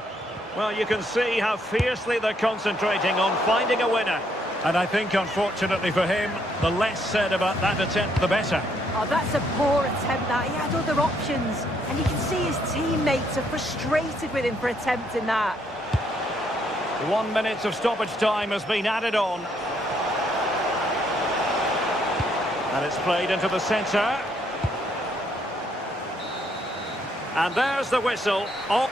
Well, you can see how fiercely they're concentrating on finding a winner. And I think, unfortunately for him, the less said about that attempt, the better. Oh, that's a poor attempt, that. He had other options. And you can see his teammates are frustrated with him for attempting that. 1 minute of stoppage time has been added on. And it's played into the centre. And there's the whistle. Oh.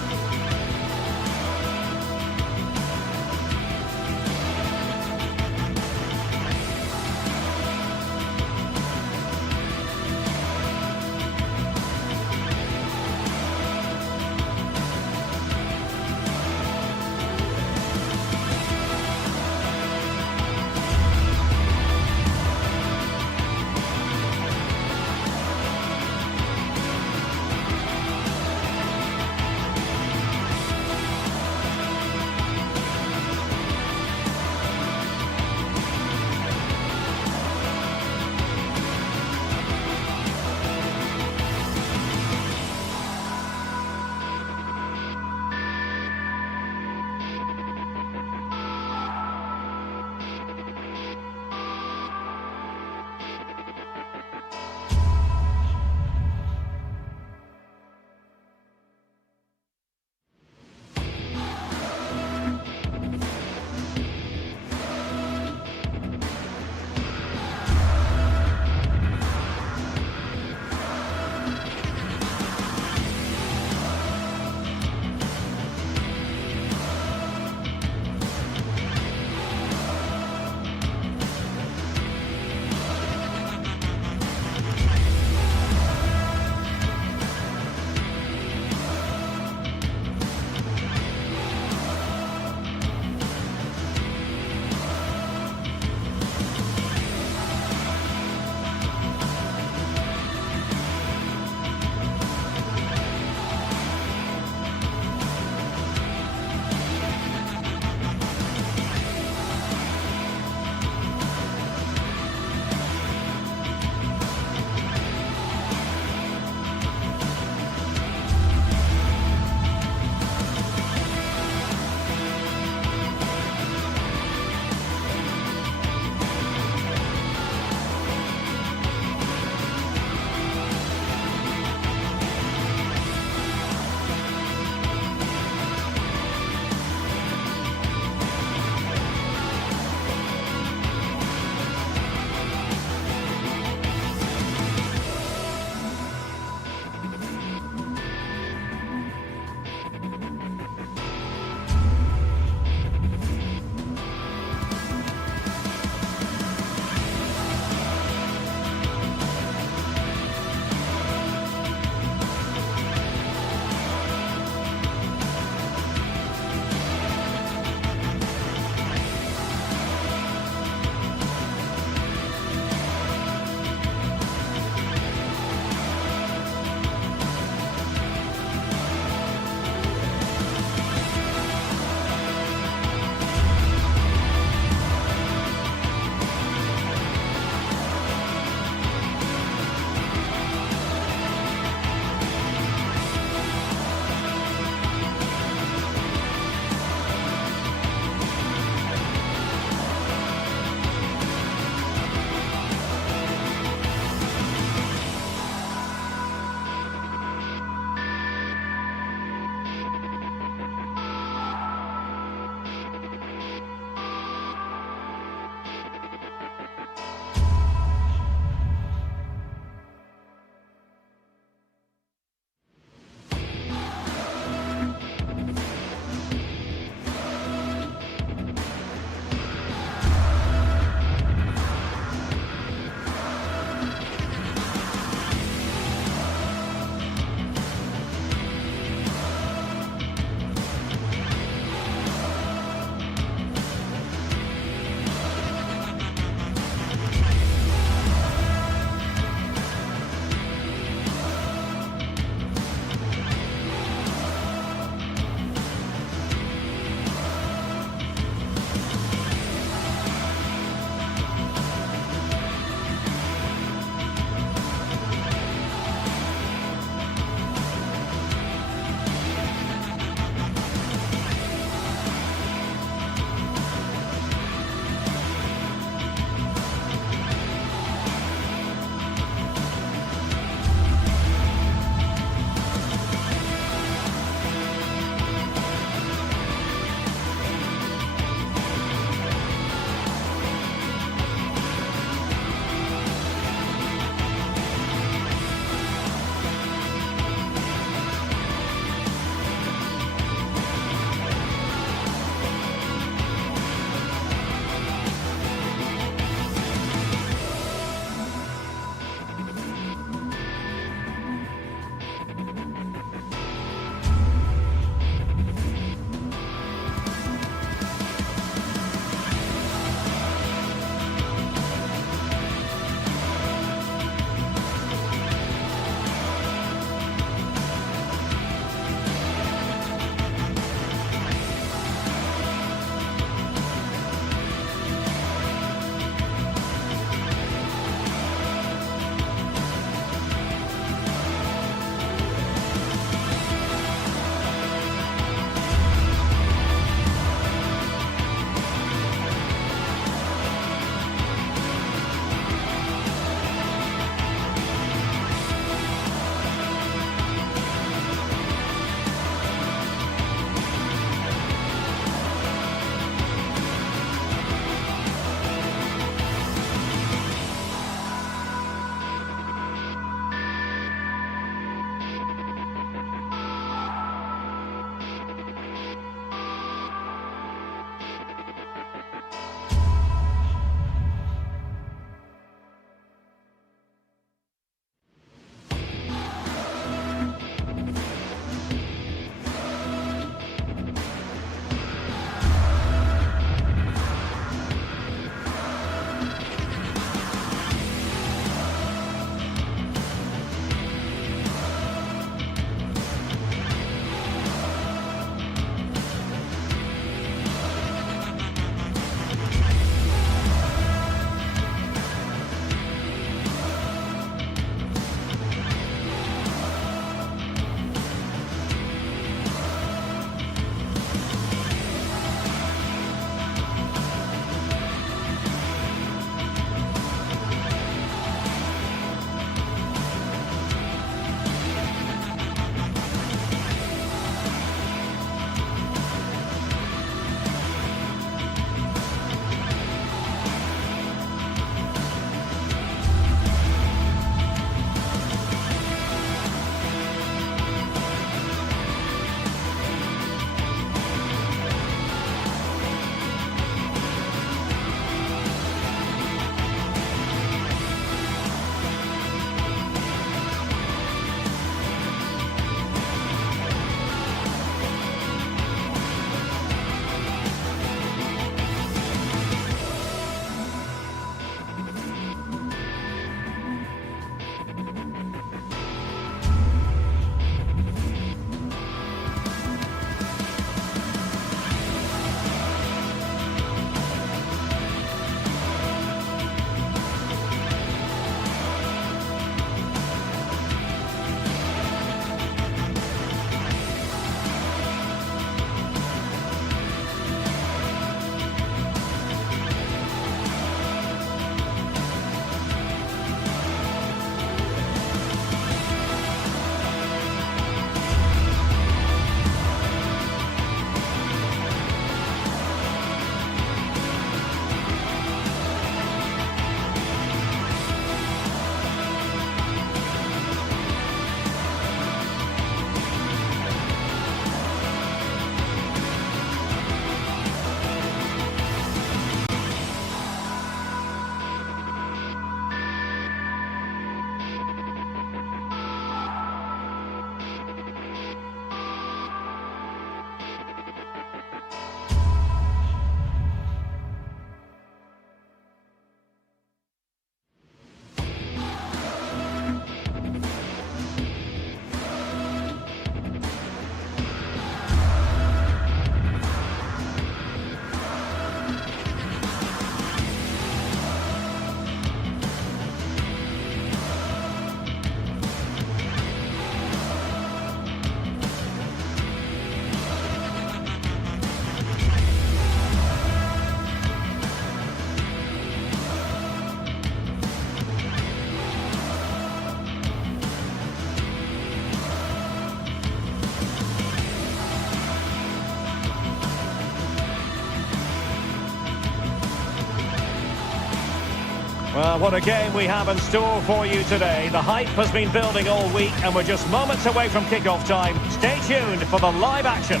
Well, what a game we have in store for you today. The hype has been building all week and we're just moments away from kick-off time. Stay tuned for the live action.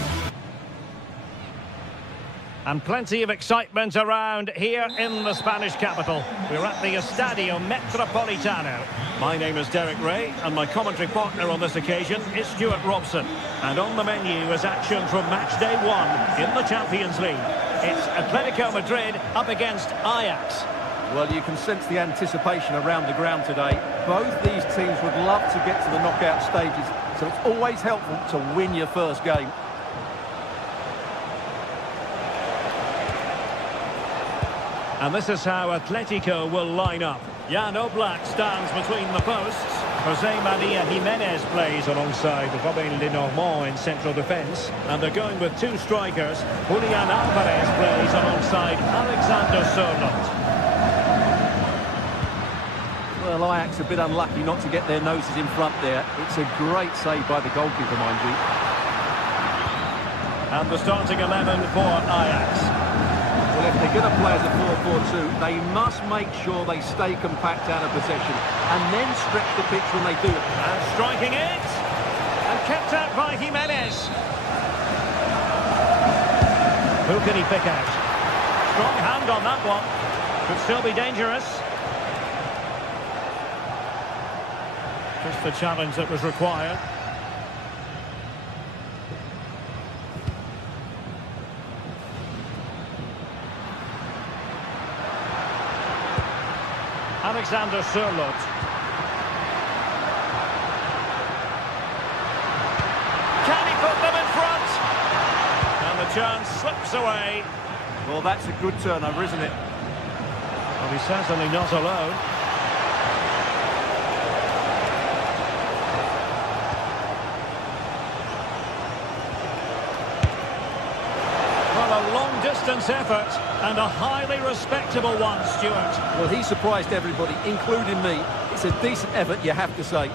And plenty of excitement around here in the Spanish capital. We're at the Estadio Metropolitano. My name is Derek Ray, and my commentary partner on this occasion is Stuart Robson. And on the menu is action from match day 1 in the Champions League. It's Atletico Madrid up against Ajax. Well, you can sense the anticipation around the ground today. Both these teams would love to get to the knockout stages, so it's always helpful to win your first game. And this is how Atletico will line up. Jan Oblak stands between the posts. Jose Maria Jimenez plays alongside Robin Lenormand in central defence. And they're going with 2 strikers. Julian Alvarez plays alongside Alexander Sørloth. Well, Ajax a bit unlucky not to get their noses in front there. It's a great save by the goalkeeper, mind you. And the starting 11 for Ajax. Well, if they're going to play as a 4-4-2, they must make sure they stay compact out of possession and then stretch the pitch when they do it. And striking it. And kept out by Jimenez. Who can he pick out? Strong hand on that one. Could still be dangerous. Just the challenge that was required. Alexander Sørloth. Can he put them in front? And the chance slips away. Well, that's a good turnover, isn't it? Well, he's certainly not alone. Well, a long-distance effort and a highly respectable one, Stuart. Well, he surprised everybody, including me. It's a decent effort, you have to say.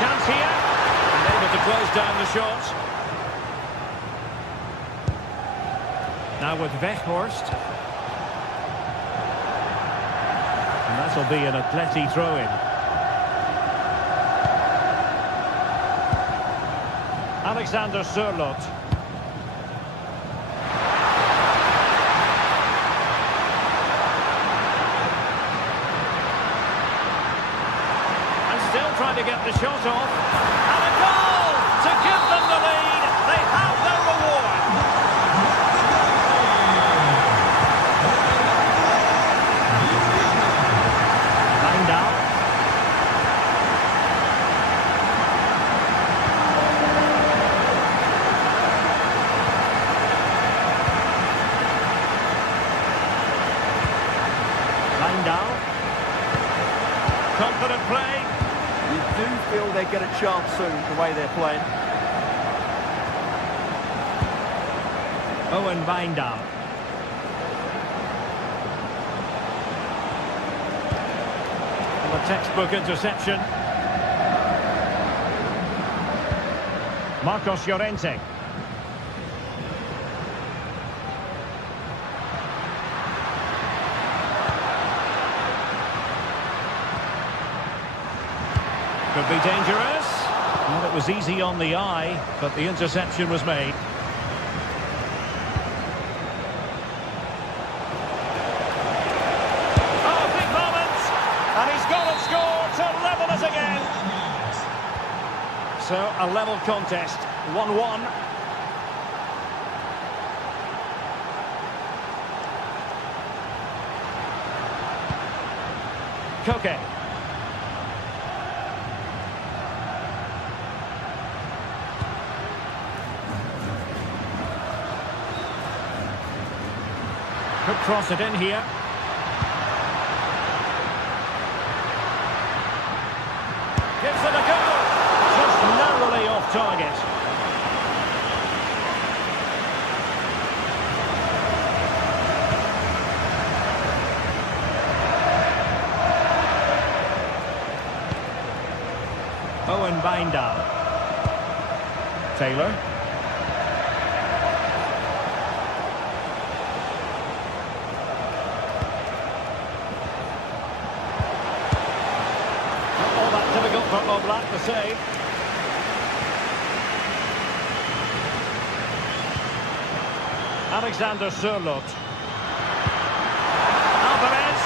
Chance here. And able to close down the shot. Now with Weghorst. And that'll be an Atleti throw-in. Alexander Sørloth. And still trying to get the shot off. And a goal to give them the lead. They have their reward. Confident play. You do feel they get a chance soon, the way they're playing. Owen Wijndal. A textbook interception. Marcos Llorente. Could be dangerous. Well, it was easy on the eye, but the interception was made. Oh, big moment! And he's gone and scored to level us again. So, a level contest, 1-1. Koke. Could cross it in here. Gives it a go. Just narrowly off target. Owen Bindal. Taylor. Not all that difficult for Oblak to save. Alexander Sørloth. Alvarez.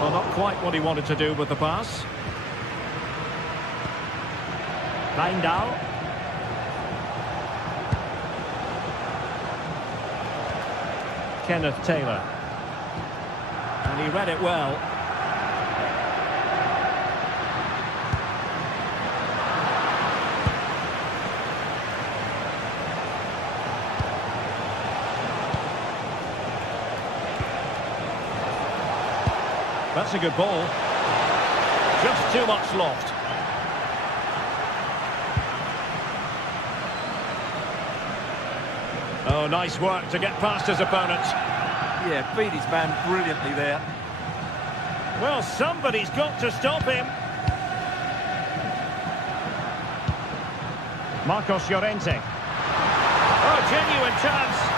Well, not quite what he wanted to do with the pass. Bindal. Kenneth Taylor. And he read it well. That's a good ball. Just too much loft. Oh, nice work to get past his opponent. Yeah, beat his man brilliantly there. Well, somebody's got to stop him. Marcos Llorente. Oh, genuine chance.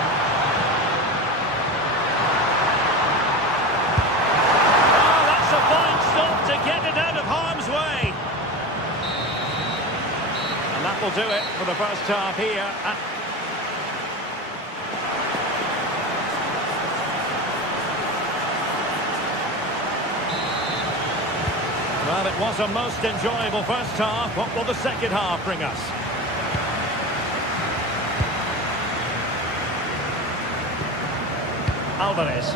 To get it out of harm's way. And that will do it for the first half here. Well, it was a most enjoyable first half. What will the second half bring us? Alvarez.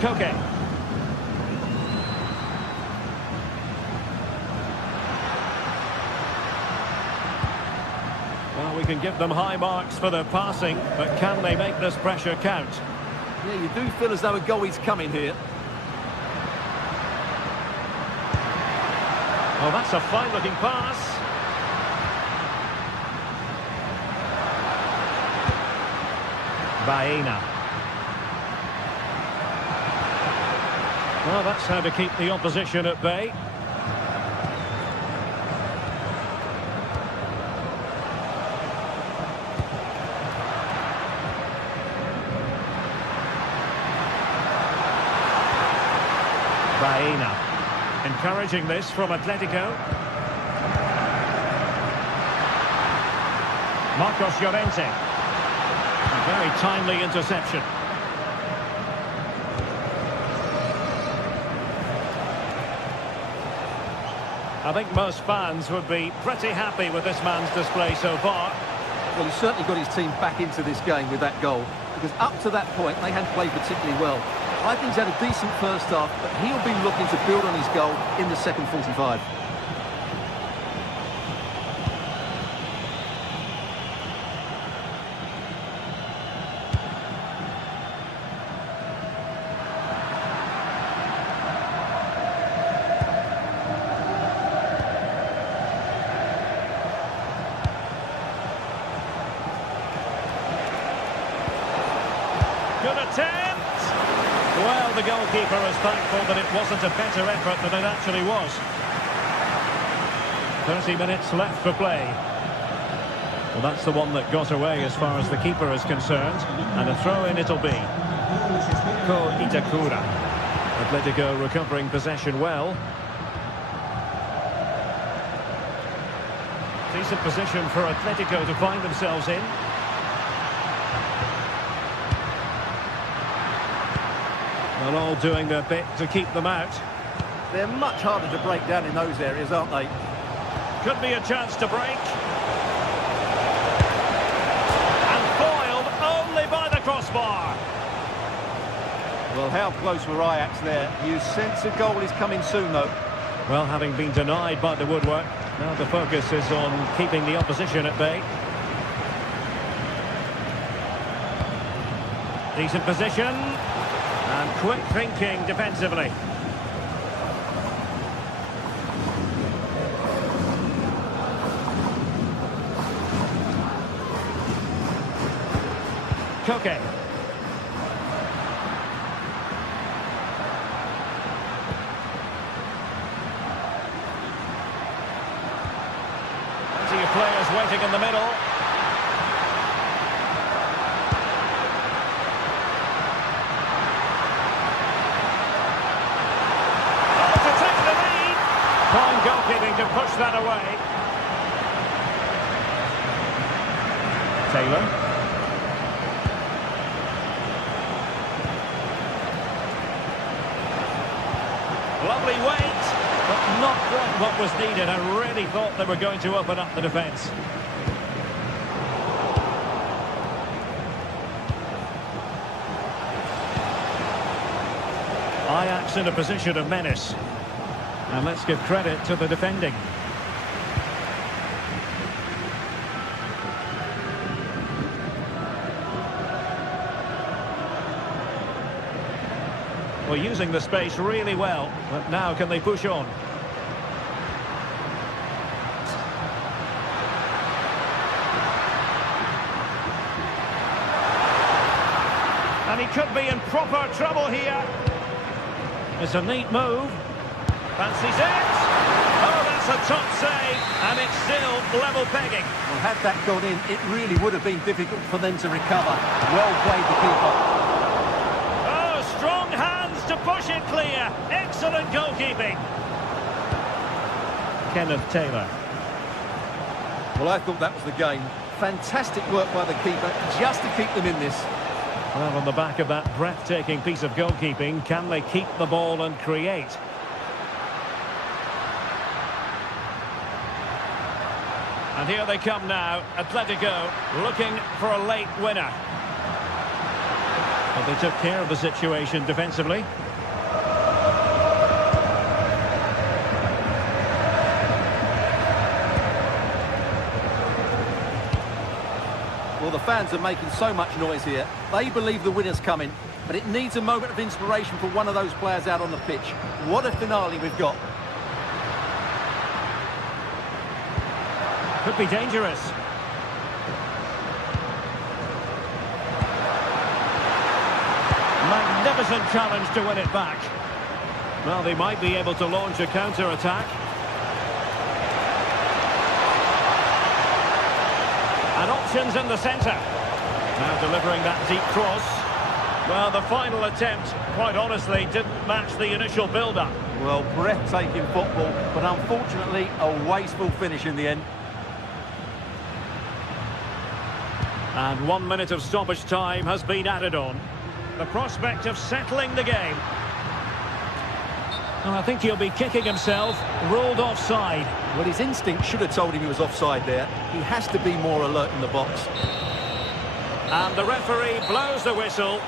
Koke. Well, we can give them high marks for their passing, but can they make this pressure count? Yeah, you do feel as though a goal is coming here. Oh, that's a fine-looking pass. Baena. Well, that's how to keep the opposition at bay. Baena. Encouraging this from Atletico. Marcos Llorente. A very timely interception. I think most fans would be pretty happy with this man's display so far. Well, he's certainly got his team back into this game with that goal, because up to that point they hadn't played particularly well. I think he's had a decent first half, but he'll be looking to build on his goal in the second 45. Good attempt! Well, the goalkeeper is thankful that it wasn't a better effort than it actually was. 30 minutes left for play. Well, that's the one that got away as far as the keeper is concerned. And a throw-in it'll be. Ko Itakura. Atletico recovering possession well. Decent position for Atletico to find themselves in. Well, all doing their bit to keep them out. They're much harder to break down in those areas, aren't they? Could be a chance to break. And foiled only by the crossbar. Well, how close were Ajax there? You sense a goal is coming soon, though. Well, having been denied by the woodwork, now the focus is on keeping the opposition at bay. Decent position. And quick thinking defensively. Koke. Plenty of players waiting in the middle. Oh, to take the lead. Fine goalkeeping to push that away. Taylor. Lovely weight, but not quite what was needed. I really thought they were going to open up the defence. Ajax in a position of menace. And let's give credit to the defending. Well, using the space really well, but now can they push on? And he could be in proper trouble here. It's a neat move. Fancies it. Oh, that's a top save, and it's still level pegging. Well, had that gone in, it really would have been difficult for them to recover. Well played, the keeper. To push it clear. Excellent goalkeeping. Kenneth Taylor. Well, I thought that was the game. Fantastic work by the keeper just to keep them in this. Well, on the back of that breathtaking piece of goalkeeping, can they keep the ball and create? And here they come now. Atletico looking for a late winner. Well, they took care of the situation defensively. Well, the fans are making so much noise here. They believe the winner's coming, but it needs a moment of inspiration for one of those players out on the pitch. What a finale we've got. Could be dangerous. Magnificent challenge to win it back. Well, they might be able to launch a counter-attack. And options in the centre. Now delivering that deep cross. Well, the final attempt, quite honestly, didn't match the initial build-up. Well, breathtaking football, but unfortunately a wasteful finish in the end. And 1 minute of stoppage time has been added on. The prospect of settling the game. Well, I think he'll be kicking himself, ruled offside. Well, his instinct should have told him he was offside there. He has to be more alert in the box. And the referee blows the whistle.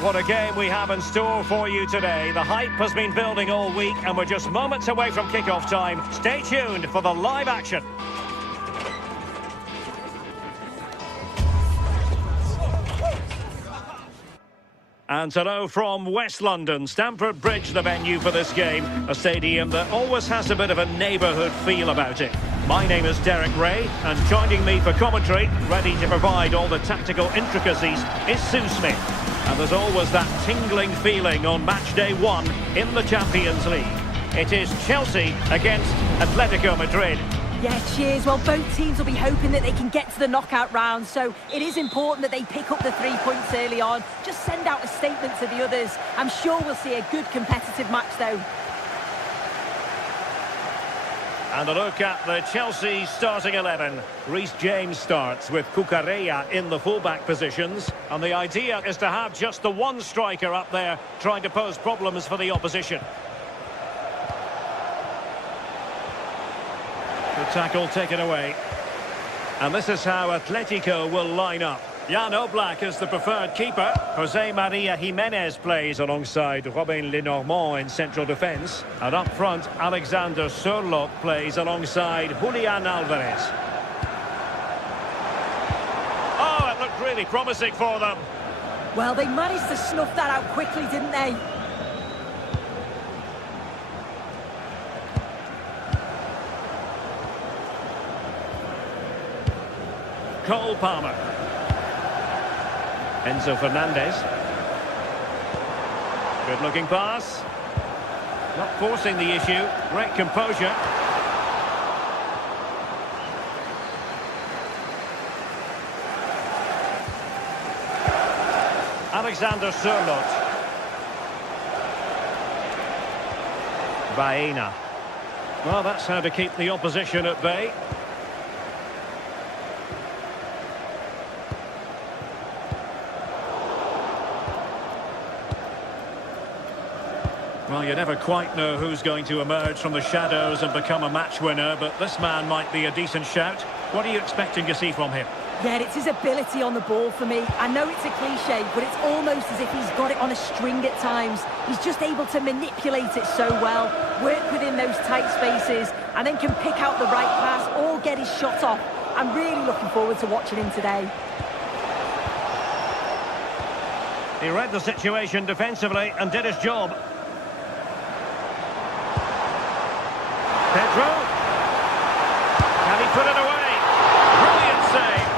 Well, what a game we have in store for you today. The hype has been building all week, and we're just moments away from kickoff time. Stay tuned for the live action. And hello from West London. Stamford Bridge, the venue for this game. A stadium that always has a bit of a neighbourhood feel about it. My name is Derek Ray, and joining me for commentary, ready to provide all the tactical intricacies, is Sue Smith. And there's always that tingling feeling on match day 1 in the Champions League. It is Chelsea against Atletico Madrid. Yeah, cheers. Well, both teams will be hoping that they can get to the knockout round, so it is important that they pick up the 3 points early on. Just send out a statement to the others. I'm sure we'll see a good competitive match, though. And a look at the Chelsea starting 11. Reece James starts with Cucurella in the fullback positions. And the idea is to have just the one striker up there trying to pose problems for the opposition. The tackle taken away. And this is how Atletico will line up. Jan Oblak is the preferred keeper. Jose Maria Jimenez plays alongside Robin Lenormand in central defence. And up front, Alexander Sørloth plays alongside Julian Alvarez. Oh, it looked really promising for them. Well, they managed to snuff that out quickly, didn't they? Cole Palmer. Enzo Fernandez. Good looking pass. Not forcing the issue. Great composure. Alexander Sørloth. Baena. Well, that's how to keep the opposition at bay. Well, you never quite know who's going to emerge from the shadows and become a match winner, but this man might be a decent shout. What are you expecting to see from him? Yeah, it's his ability on the ball for me. I know it's a cliche, but it's almost as if he's got it on a string at times. He's just able to manipulate it so well, work within those tight spaces, and then can pick out the right pass or get his shot off. I'm really looking forward to watching him today. He read the situation defensively and did his job. Pedro. Can he put it away? Brilliant save.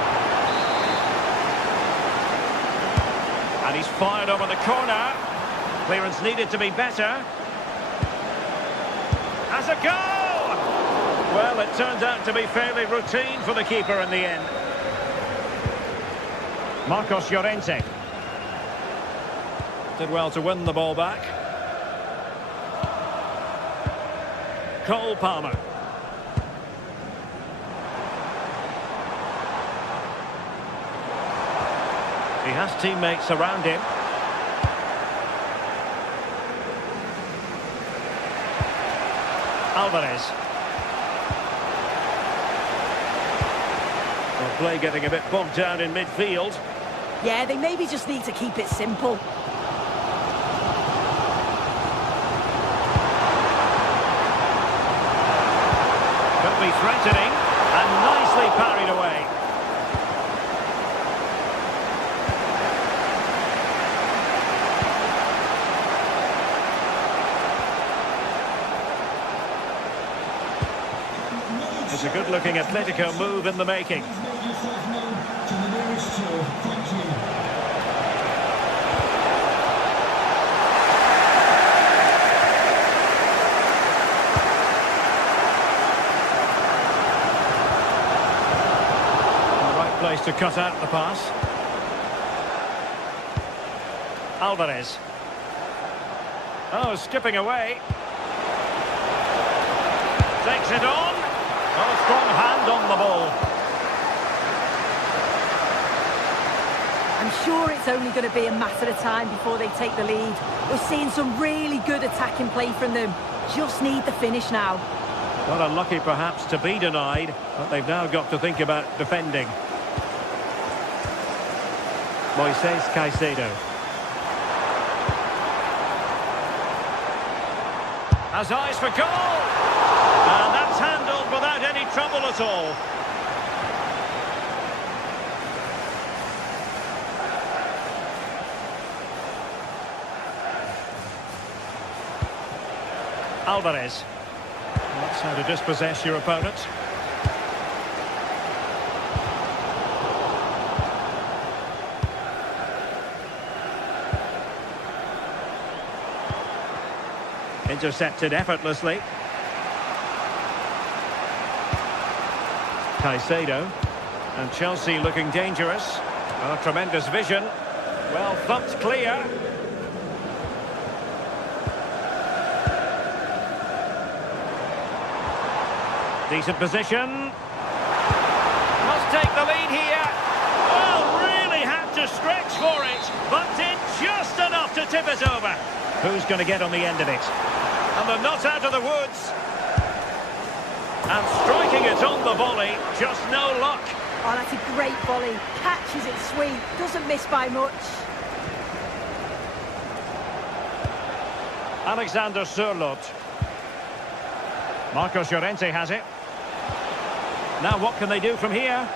And he's fired over the corner. Clearance needed to be better. Has a goal! Well, it turned out to be fairly routine for the keeper in the end. Marcos Llorente. Did well to win the ball back. Cole Palmer. He has teammates around him. Alvarez. Well, play getting a bit bogged down in midfield. Yeah, they maybe just need to keep it simple. Could be threatening and nicely parried away. It's a good-looking Atletico move in the making. Place to cut out the pass. Alvarez. Oh, skipping away. Takes it on. Oh, strong hand on the ball. I'm sure it's only going to be a matter of time before they take the lead. We're seeing some really good attacking play from them. Just need the finish now. Well, unlucky perhaps to be denied, but they've now got to think about defending. Moises Caicedo. Has eyes for goal. And that's handled without any trouble at all. Alvarez. That's how to dispossess your opponent. Intercepted effortlessly. Caicedo. And Chelsea looking dangerous. Oh, tremendous vision. Well thumped clear. Decent position. Must take the lead here. Well, really had to stretch for it, but did just enough to tip it over. Who's going to get on the end of it? And they're not out of the woods. And striking it on the volley, just no luck. Oh, that's a great volley. Catches it sweet, doesn't miss by much. Alexander Sørloth. Marcos Llorente has it. Now what can they do from here?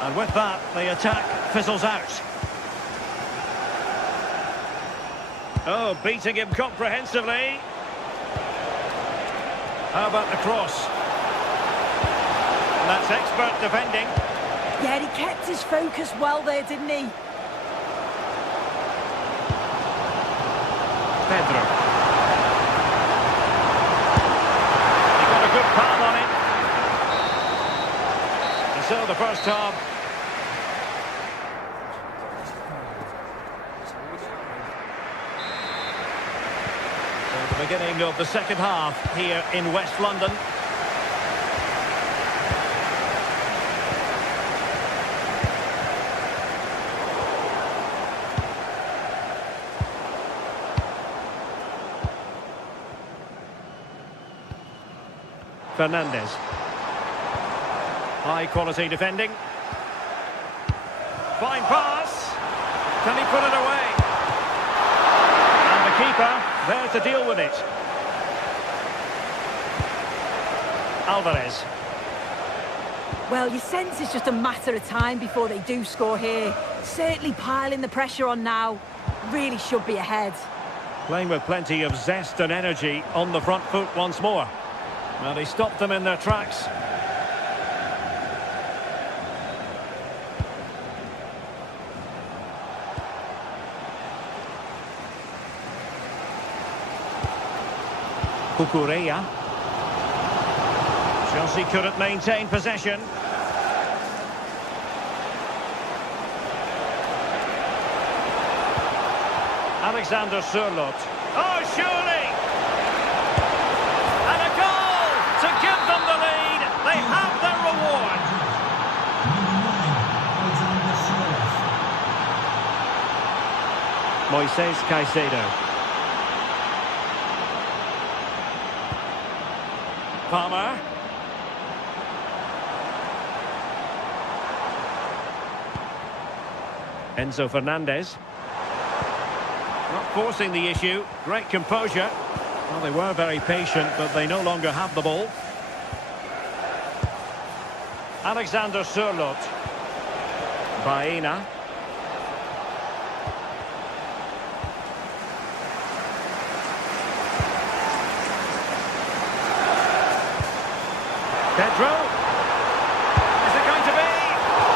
And with that, the attack fizzles out. Oh, beating him comprehensively. How about the cross? And that's expert defending. Yeah, he kept his focus well there, didn't he? Pedro. He got a good palm on it. And so the first half. So the beginning of the second half here in West London. Fernandes. High quality defending. Fine pass. Can he put it away? And the keeper there to deal with it. Alvarez. Well, you sense it's just a matter of time before they do score here. Certainly piling the pressure on now. Really should be ahead. Playing with plenty of zest and energy on the front foot once more. Well, he stopped them in their tracks. Cucurella. Chelsea couldn't maintain possession. Alexander Sørloth. Oh, surely! And a goal to give them the lead. They have their reward. Moises Caicedo. Palmer. Enzo Fernandez. Not forcing the issue. Great composure. Well, they were very patient, but they no longer have the ball. Alexander Sørloth. Baena. Pedro. Is it going to be?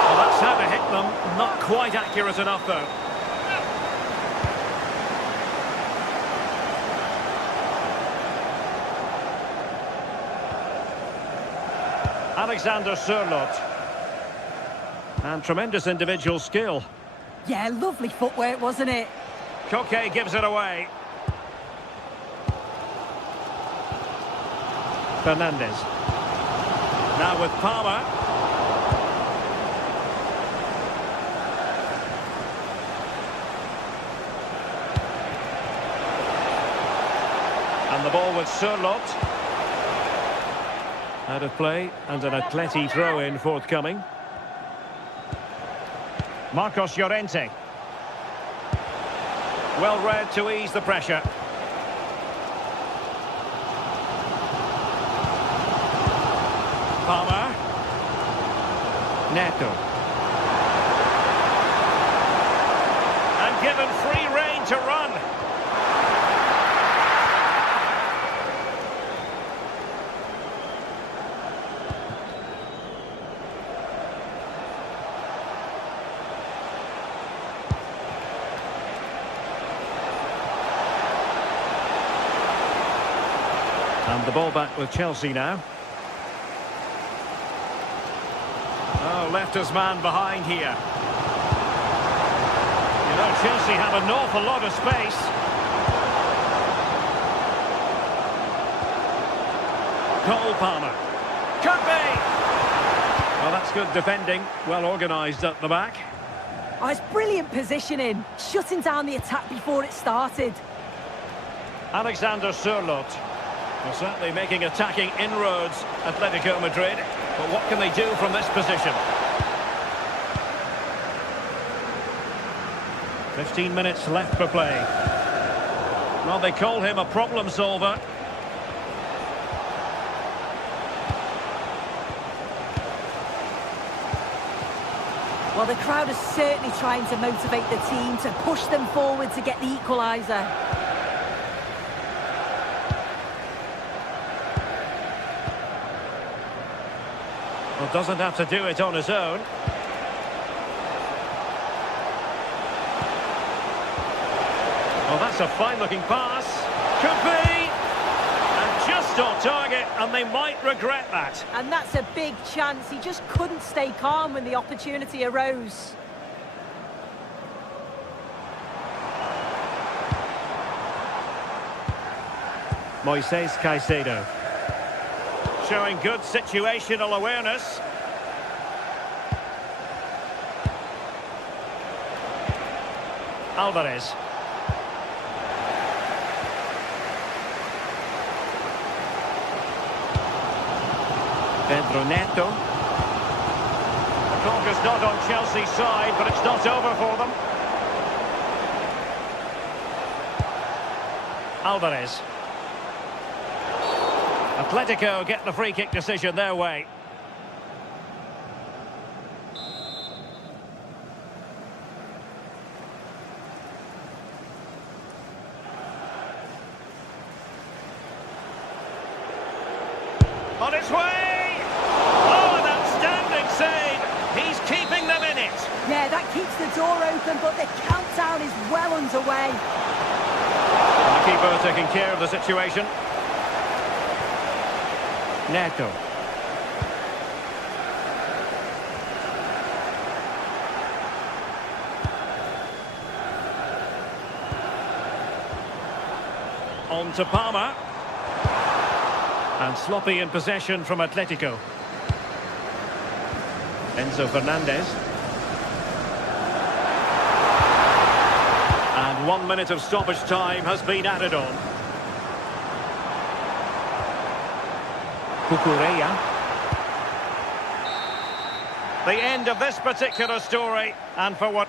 Well, that's how to hit them. Not quite accurate enough, though. Alexander Sørloth. And tremendous individual skill. Yeah, lovely footwork, wasn't it? Koke gives it away. Fernandes. Now with Palmer. And the ball with Sørloth. Out of play and an Atleti throw-in forthcoming. Marcos Llorente. Well read to ease the pressure. Neto. And given free rein to run. And the ball back with Chelsea now. Oh, left his man behind here. You know, Chelsea have an awful lot of space. Cole Palmer. Could be! Well, that's good defending. Well organised at the back. Oh, it's brilliant positioning. Shutting down the attack before it started. Alexander Sørloth. Well, certainly making attacking inroads, Atletico Madrid. But what can they do from this position? 15 minutes left for play. Well, they call him a problem solver. Well, the crowd is certainly trying to motivate the team to push them forward to get the equaliser. Well, doesn't have to do it on his own. Well, that's a fine-looking pass. Could be! And just on target, and they might regret that. And that's a big chance. He just couldn't stay calm when the opportunity arose. Moises Caicedo. Showing good situational awareness. Alvarez. Pedro Neto. The clock is not on Chelsea's side, but it's not over for them. Alvarez. Atletico get the free kick decision their way. On its way! Oh, an outstanding save! He's keeping them in it! Yeah, that keeps the door open, but the countdown is well underway. And the keeper taking care of the situation. Neto. On to Palmer. And sloppy in possession from Atletico. Enzo Fernandez. And 1 minute of stoppage time has been added on. Cucurella. The end of this particular story, and for what...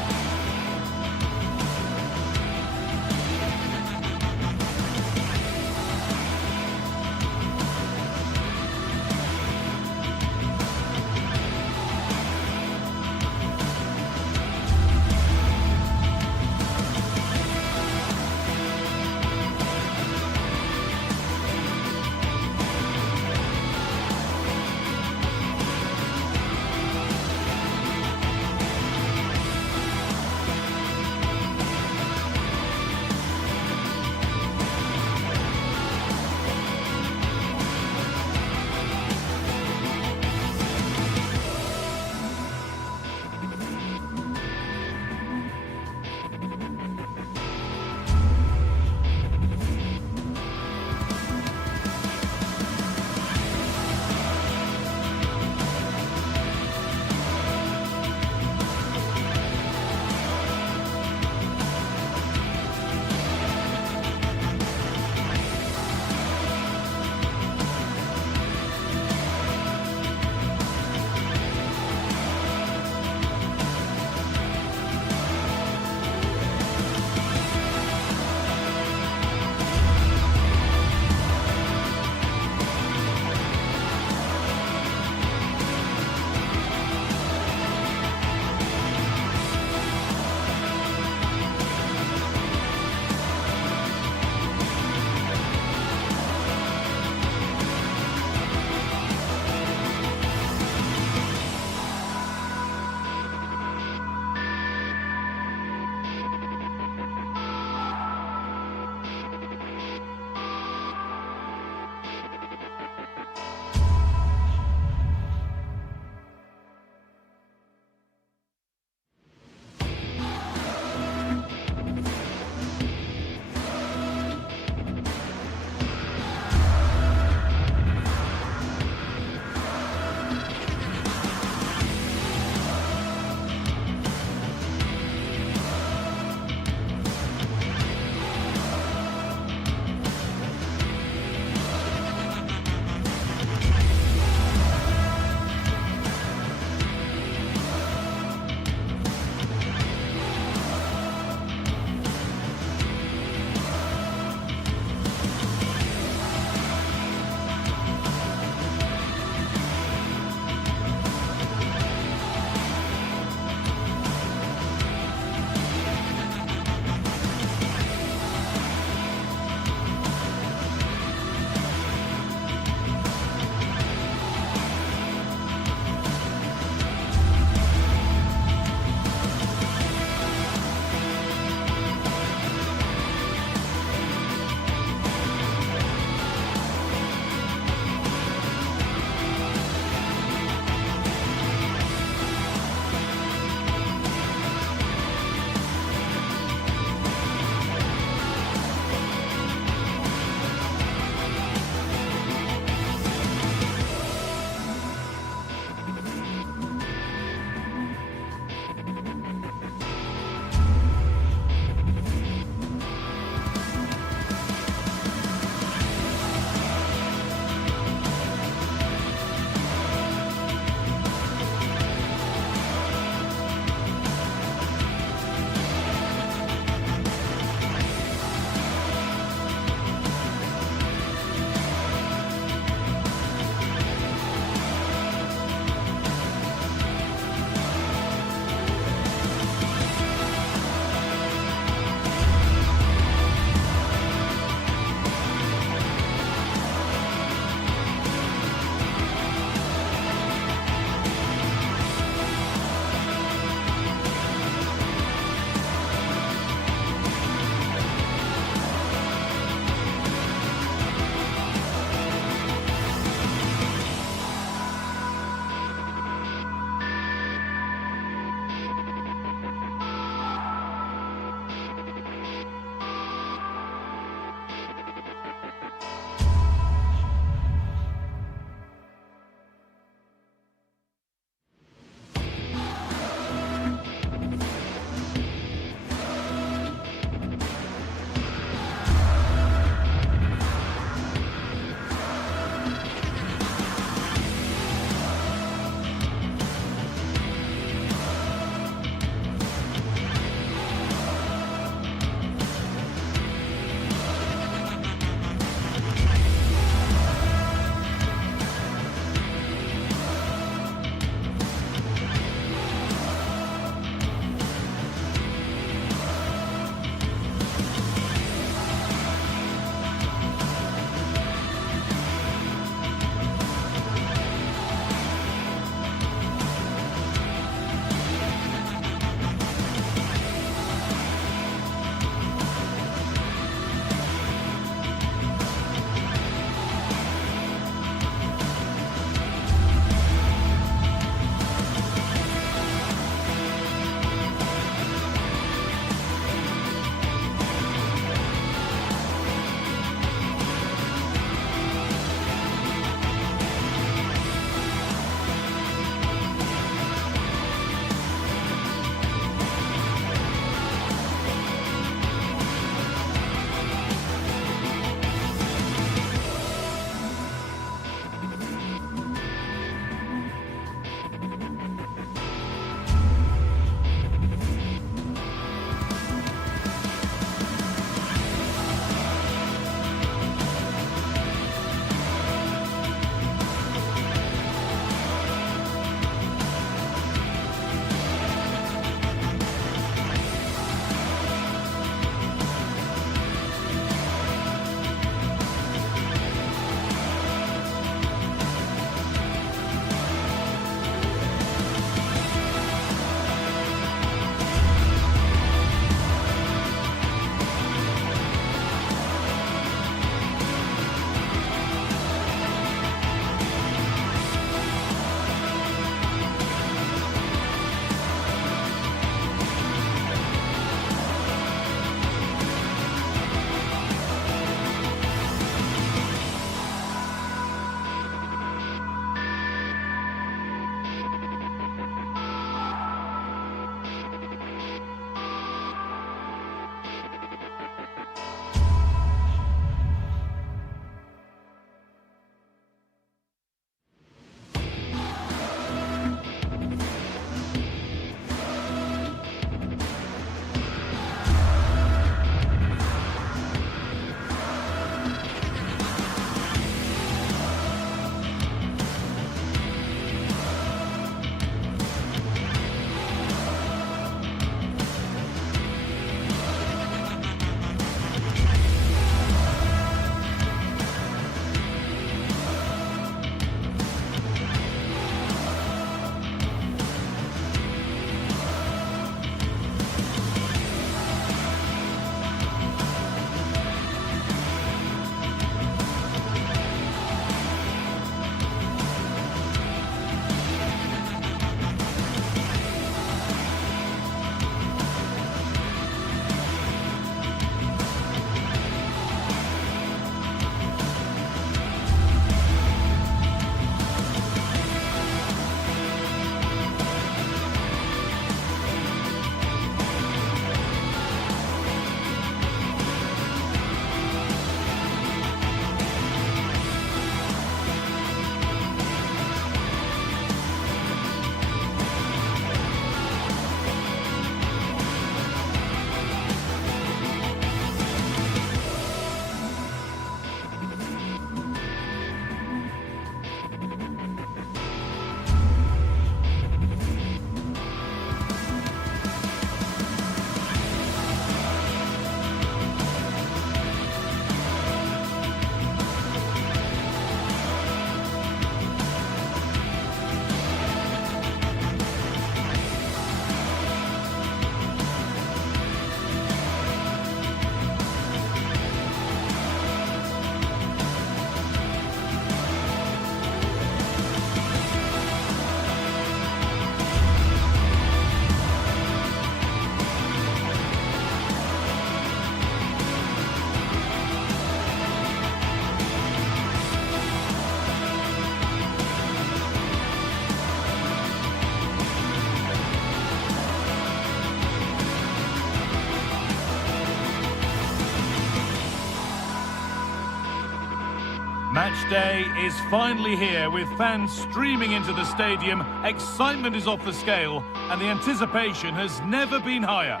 day is finally here, with fans streaming into the stadium. Excitement is off the scale, and the anticipation has never been higher.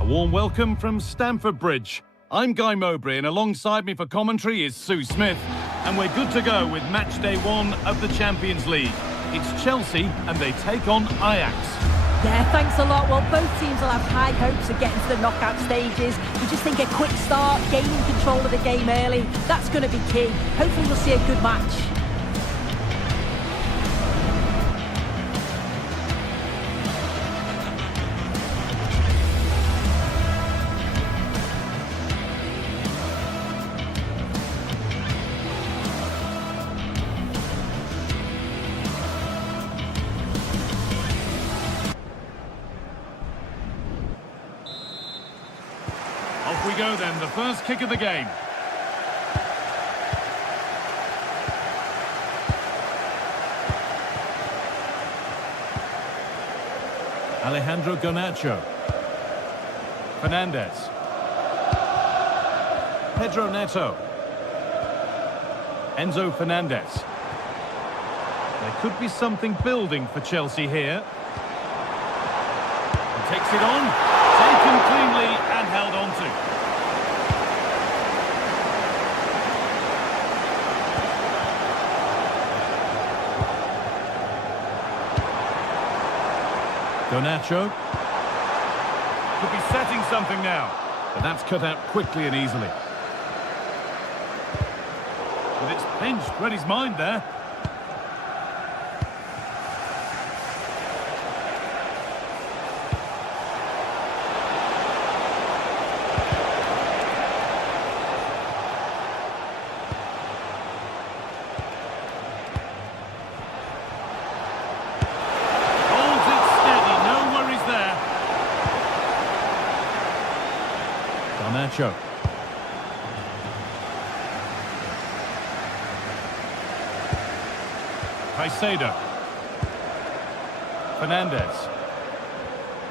A warm welcome from Stamford Bridge. I'm Guy Mowbray, and alongside me for commentary is Sue Smith, and we're good to go with match day 1 of the Champions League. It's Chelsea, and they take on Ajax. Yeah, thanks a lot. Well, both teams will have high hopes of getting to the knockout stages. We just think a quick start, gaining control of the game early, that's going to be key. Hopefully we'll see a good match. Off we go then, the first kick of the game. Alejandro Garnacho. Fernandez. Pedro Neto. Enzo Fernandez. There could be something building for Chelsea here. He takes it on. Taken cleanly and held on to. Garnacho. Could be setting something now, but that's cut out quickly and easily. But it's pinched, read his mind there. Garnacho. Caicedo. Fernandez.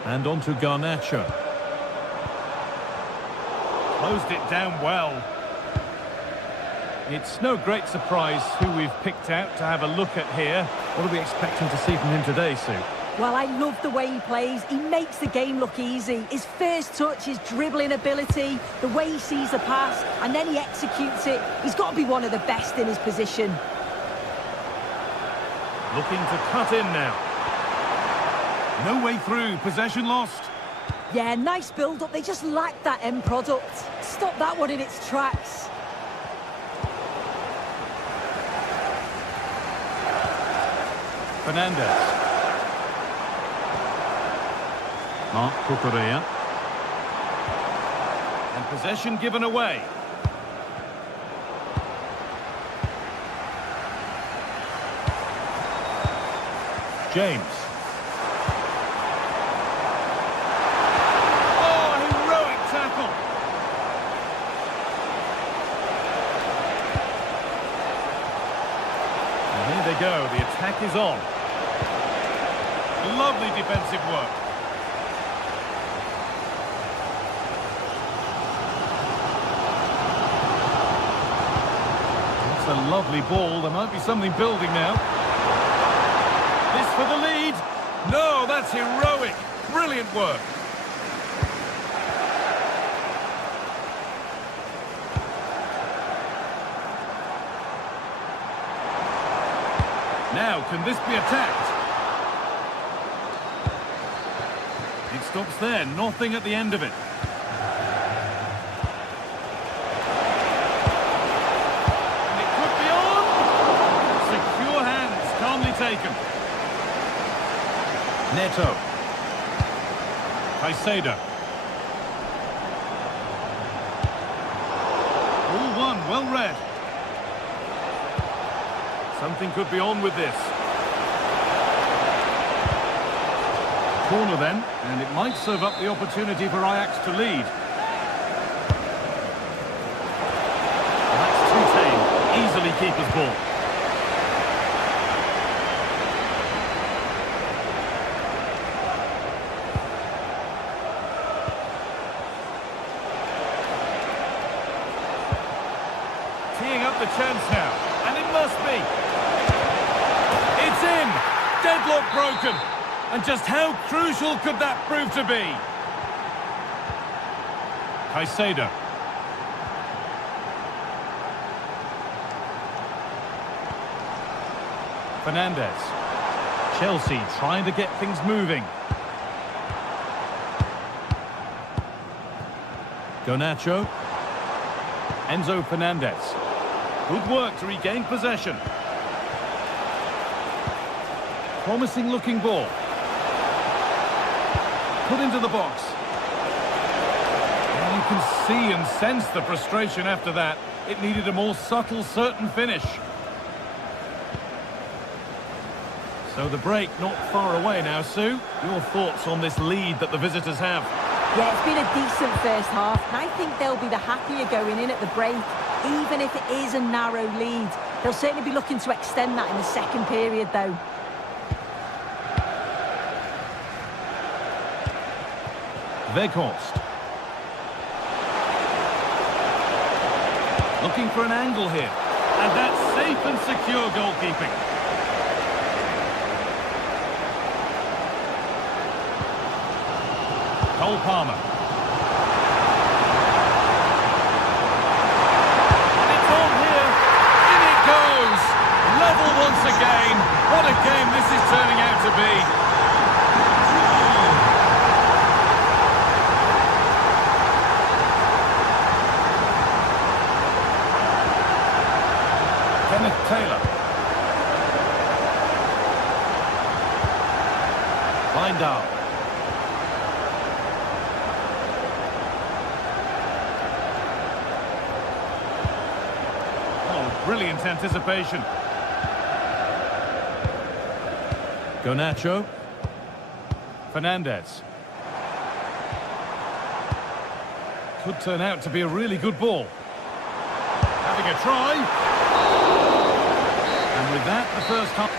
And on to Garnacho. Closed it down well. It's no great surprise who we've picked out to have a look at here. What are we expecting to see from him today, Sue? Well, I love the way he plays. He makes the game look easy. His first touch, his dribbling ability, the way he sees the pass, and then he executes it. He's got to be one of the best in his position. Looking to cut in now. No way through, possession lost. Yeah, nice build-up. They just lack that end product. Stop that one in its tracks. Fernandez. Mark Cucurella. And possession given away. James. Oh, heroic tackle. And here they go, the attack is on. Lovely defensive work. It's a lovely ball. There might be something building now. This for the lead. No, that's heroic. Brilliant work. Now, can this be attacked? It stops there. Nothing at the end of it. Taken. Neto. Caicedo. All one, well read. Something could be on with this. Corner then, and it might serve up the opportunity for Ajax to lead. That's too tame. Easily keeper's ball. and it must be. It's in. Deadlock broken. And just how crucial could that prove to be? Caicedo. Fernandez. Chelsea trying to get things moving. Garnacho. Enzo Fernandez. Good work to regain possession. Promising looking ball. Put into the box. And you can see and sense the frustration after that. It needed a more subtle, certain finish. So the break not far away now, Sue. Your thoughts on this lead that the visitors have? Yeah, it's been a decent first half, and I think they'll be the happier going in at the break, even if it is a narrow lead. They'll certainly be looking to extend that in the second period, though. Weghorst. Looking for an angle here. And that's safe and secure goalkeeping. Cole Palmer. And it's on here. In it goes. Level once again. What a game this is turning out to be. Kenneth Taylor. Lindahl. Brilliant anticipation. Garnacho. Fernandez. Could turn out to be a really good ball. Having a try. And with that, the first half.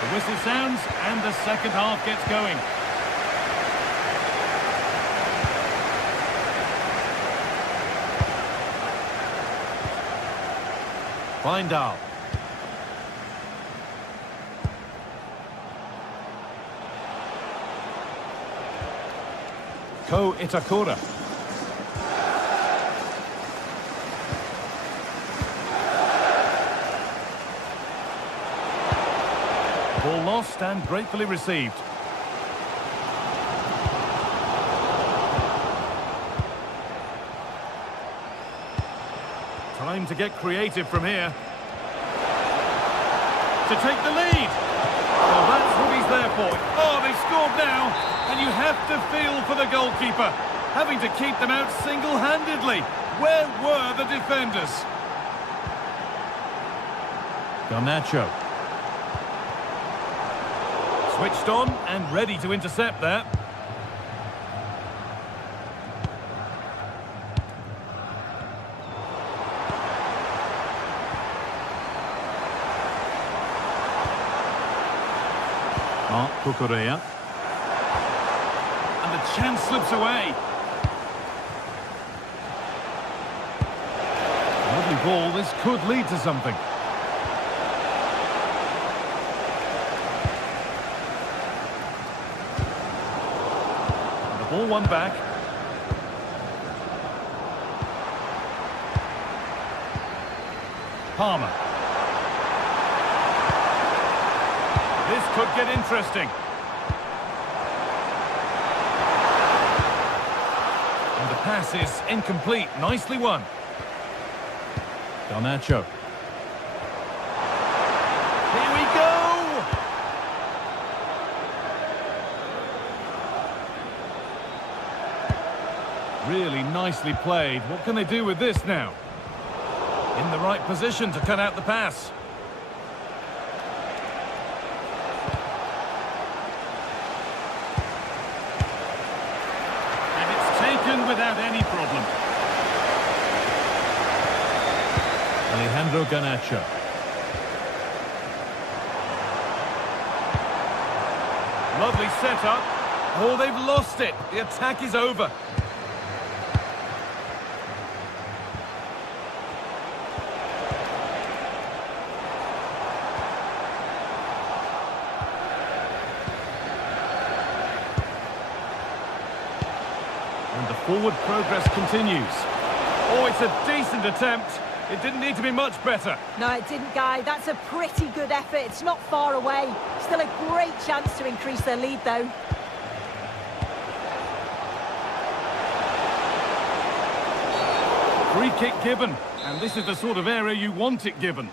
The whistle sounds and the second half gets going. Lindahl. Ko Itakura. Ball lost and gratefully received. Time to get creative from here. To take the lead. Well, that's what he's there for. Oh, they've scored now. And you have to feel for the goalkeeper. Having to keep them out single-handedly. Where were the defenders? Garnacho. Switched on and ready to intercept that. Mark Cucurella. And the chance slips away. Lovely ball, this could lead to something. And the ball won back. Palmer. This could get interesting. And the pass is incomplete. Nicely won. Garnacho. Here we go! Really nicely played. What can they do with this now? In the right position to cut out the pass. Without any problem. Alejandro Garnacho. Lovely setup. Oh, they've lost it. The attack is over. And the forward progress continues. Oh, it's a decent attempt. It didn't need to be much better. No, it didn't, Guy. That's a pretty good effort. It's not far away. Still a great chance to increase their lead, though. Free kick given. And this is the sort of area you want it given.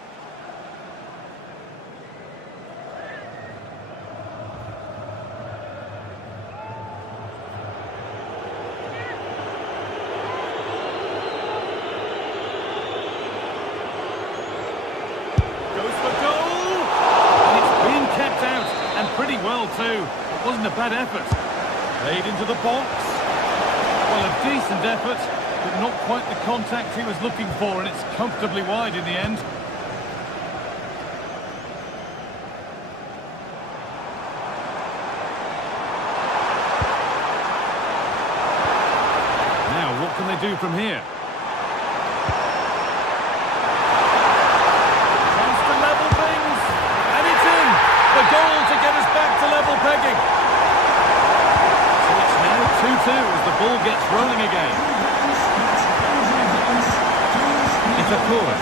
Pretty well too. It wasn't a bad effort. Played into the box. Well, a decent effort, but not quite the contact he was looking for, and it's comfortably wide in the end. Now, what can they do from here? The goal to get us back to level pegging. So it's now 2-2 as the ball gets rolling again. It's a corner.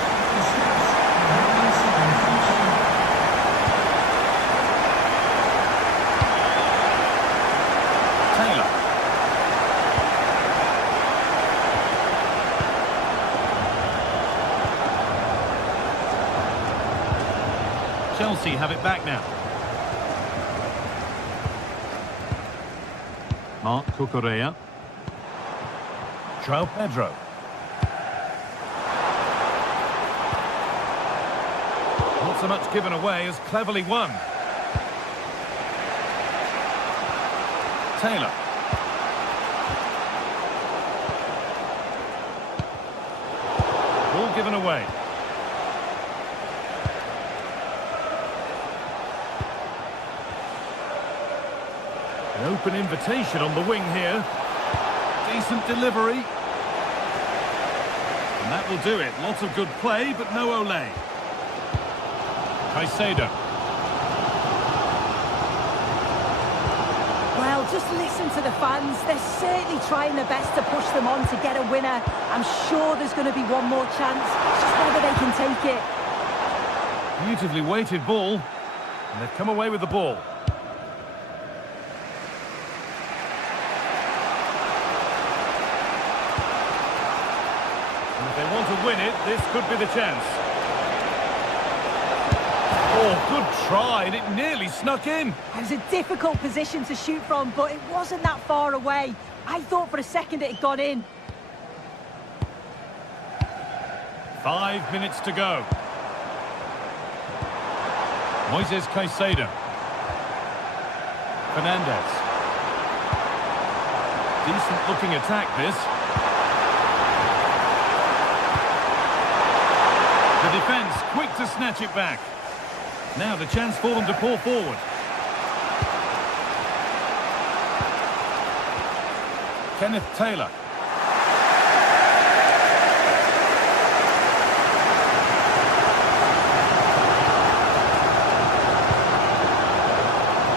Taylor. Chelsea have it back now. Mark Cucurella. João Pedro. Not so much given away as cleverly won. Taylor. Ball given away. An open invitation on the wing here. Decent delivery. And that will do it. Lots of good play, but no Olé. Caicedo. Well, just listen to the fans. They're certainly trying their best to push them on to get a winner. I'm sure there's going to be one more chance. It's just whether they can take it. Beautifully weighted ball. And they've come away with the ball. If they want to win it, this could be the chance. Oh, good try, and it nearly snuck in. It was a difficult position to shoot from, but it wasn't that far away. I thought for a second it had gone in. 5 minutes to go. Moises Caicedo. Fernandez. Decent looking attack, this. The defence quick to snatch it back. Now the chance for them to pour forward. Kenneth Taylor.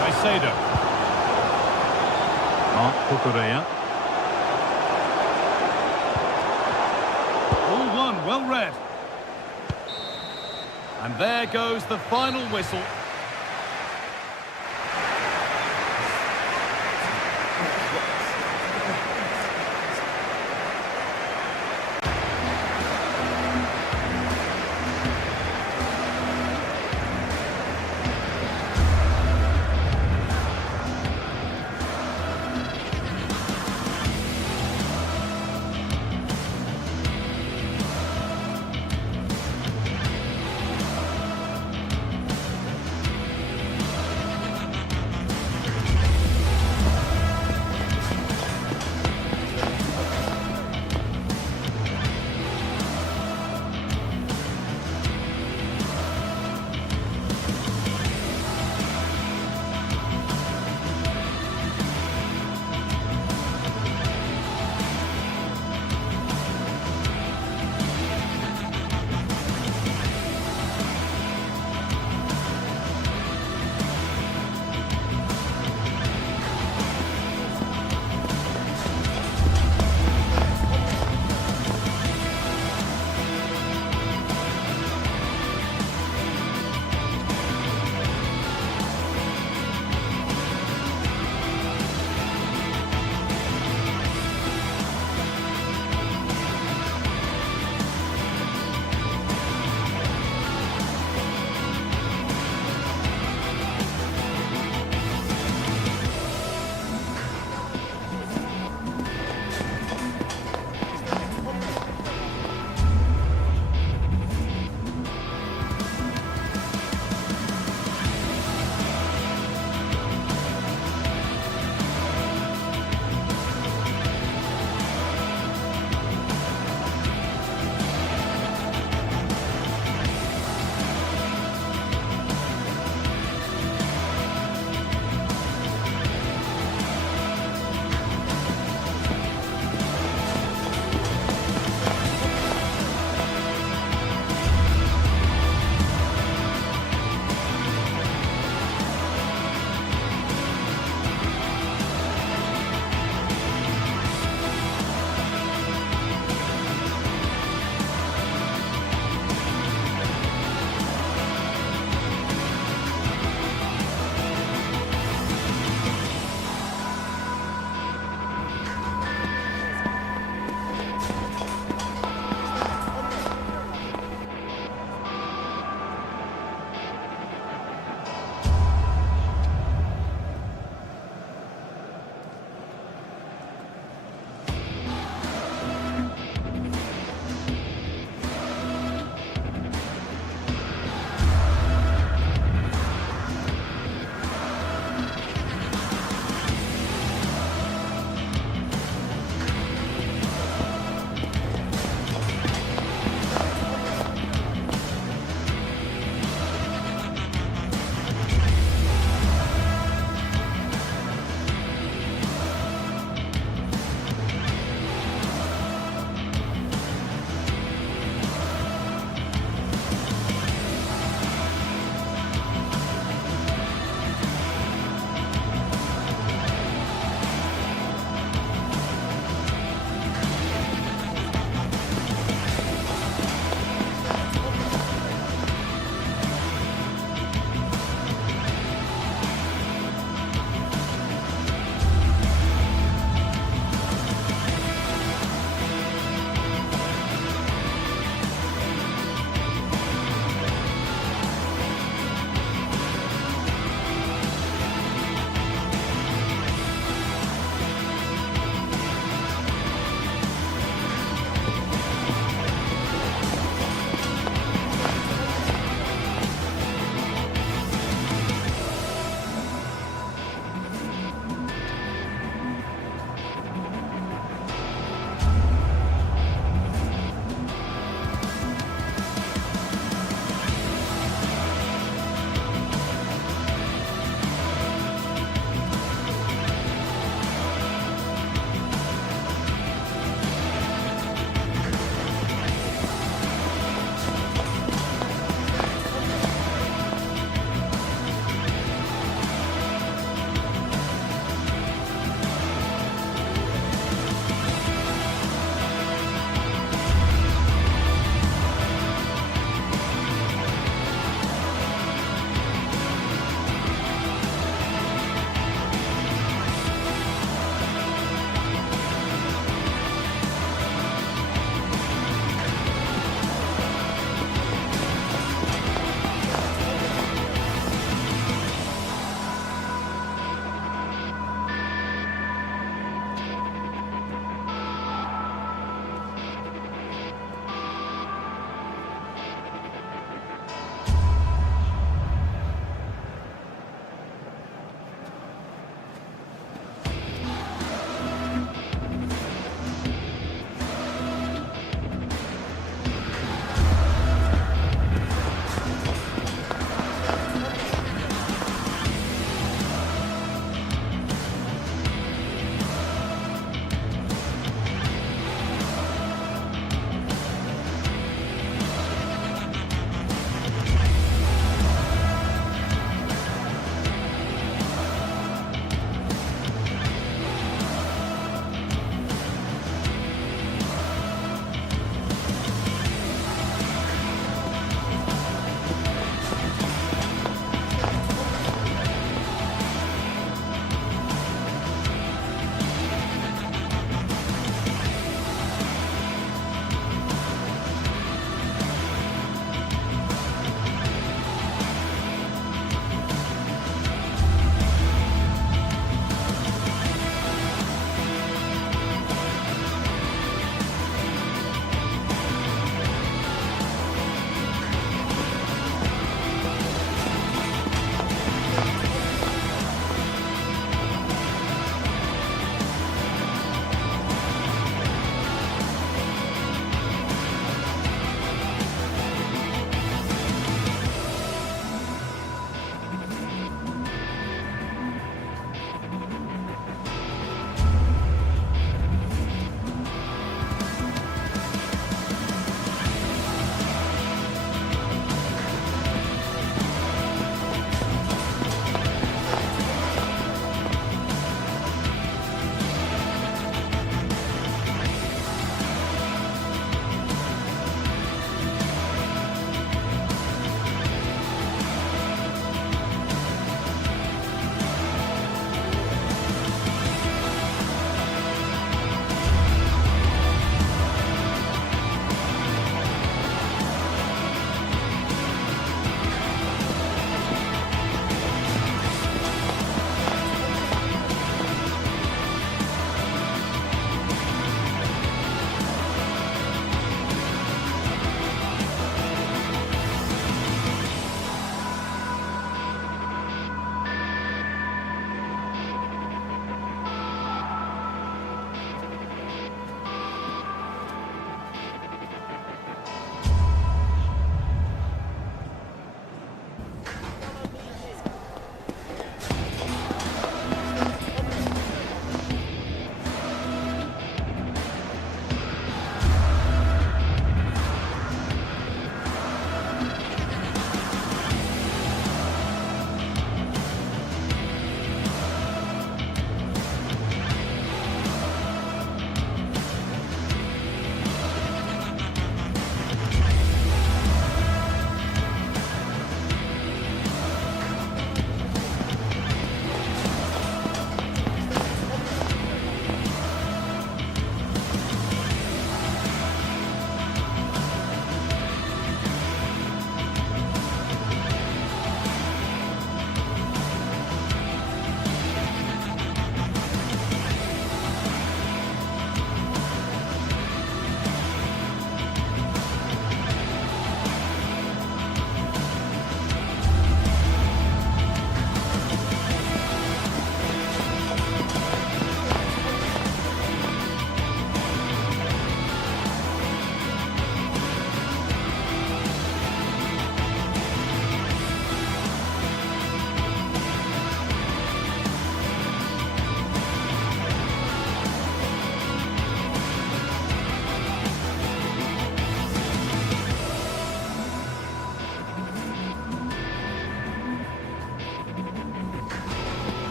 Caicedo. Mark Cucurella. All one, well read. And there goes the final whistle.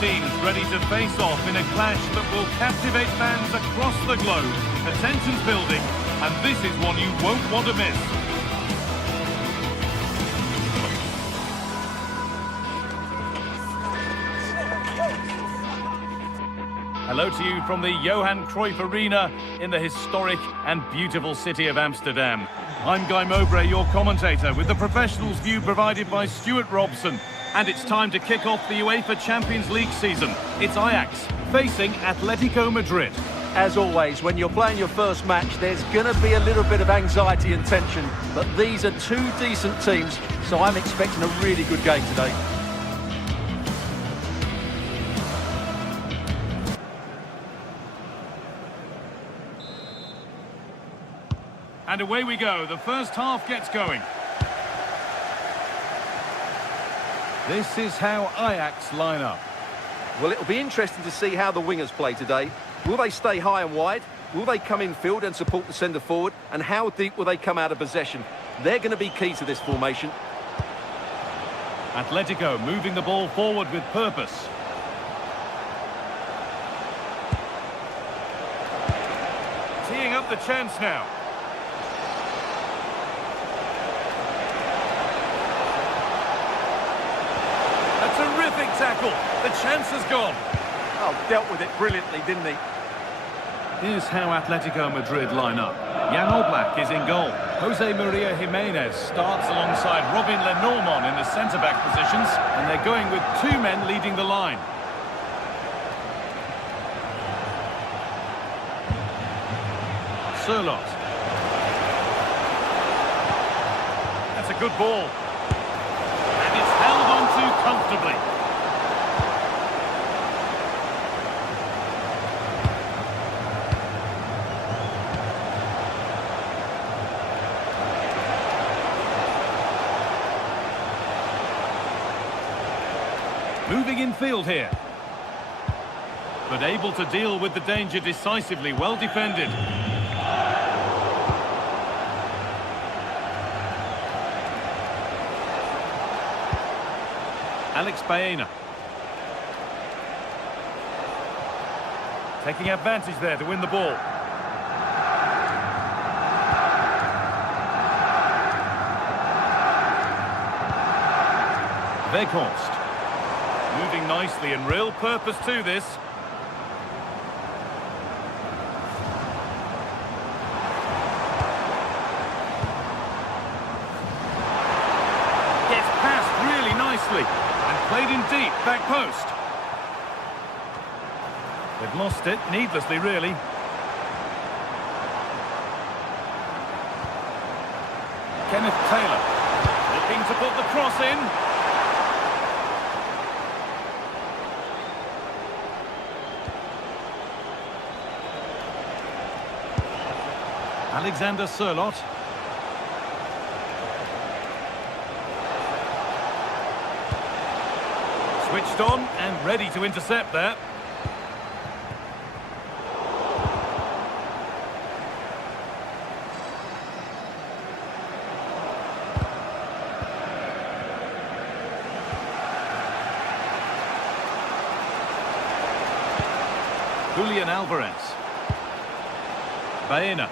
teams ready to face off in a clash that will captivate fans across the globe. The tension's building, and this is one you won't want to miss. Hello to you from the Johan Cruyff Arena in the historic and beautiful city of Amsterdam. I'm Guy Mowbray, your commentator, with the professionals' view provided by Stuart Robson. And it's time to kick off the UEFA Champions League season. It's Ajax facing Atletico Madrid. As always, when you're playing your first match, there's going to be a little bit of anxiety and tension. But these are two decent teams, so I'm expecting a really good game today. And away we go. The first half gets going. This is how Ajax line up. Well, it'll be interesting to see how the wingers play today. Will they stay high and wide? Will they come in field and support the centre forward? And how deep will they come out of possession? They're going to be key to this formation. Atletico moving the ball forward with purpose. Teeing up the chance now. A terrific tackle. The chance has gone. Oh, dealt with it brilliantly, didn't he? Here's how Atletico Madrid line up. Jan Oblak is in goal. Jose Maria Jimenez starts alongside Robin Lenormand in the centre-back positions, and they're going with two men leading the line. Sørloth. That's a good ball. And it's held on to comfortably. Moving in field here. But able to deal with the danger decisively, well defended. Alex Baena. Taking advantage there to win the ball. Weghorst. Moving nicely and real purpose to this. Gets passed really nicely and played in deep, back post. They've lost it, needlessly really. Kenneth Taylor looking to put the cross in. Alexander Sørloth. Switched on and ready to intercept there. Julian Alvarez. Baena.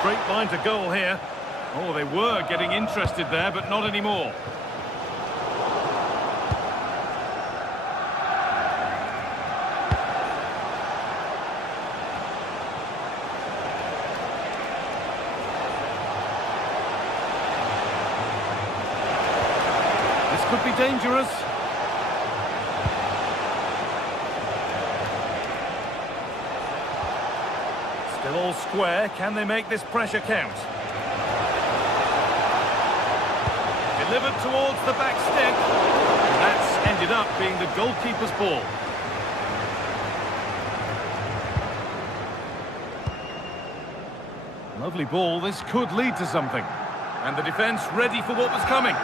Straight line to goal here. Oh, they were getting interested there, but not anymore. This could be dangerous. Still all square. Can they make this pressure count? Delivered towards the back stick. That's ended up being the goalkeeper's ball. Lovely ball. This could lead to something. And the defence ready for what was coming.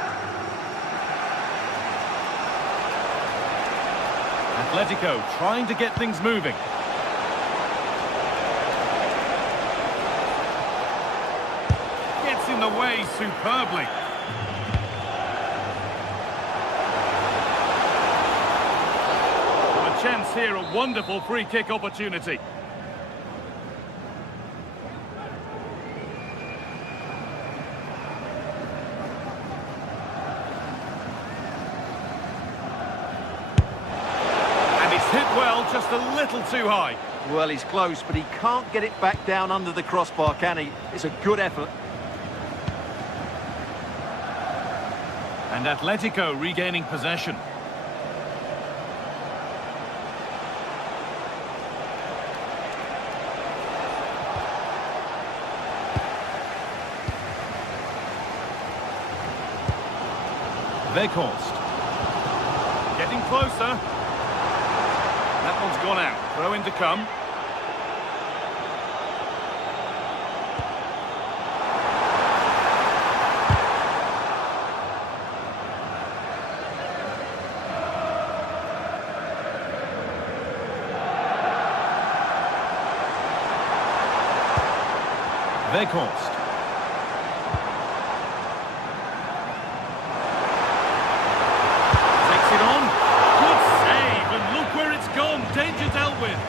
Atletico trying to get things moving. In the way superbly. here a wonderful free kick opportunity. And it's hit well, just a little too high. Well, he's close, but he can't get it back down under the crossbar, can he? It's a good effort. And Atletico regaining possession. Weghorst. Getting closer. That one's gone out. Throw in to come. Weghorst. Takes it on. Good save, and look where it's gone. Danger dealt with.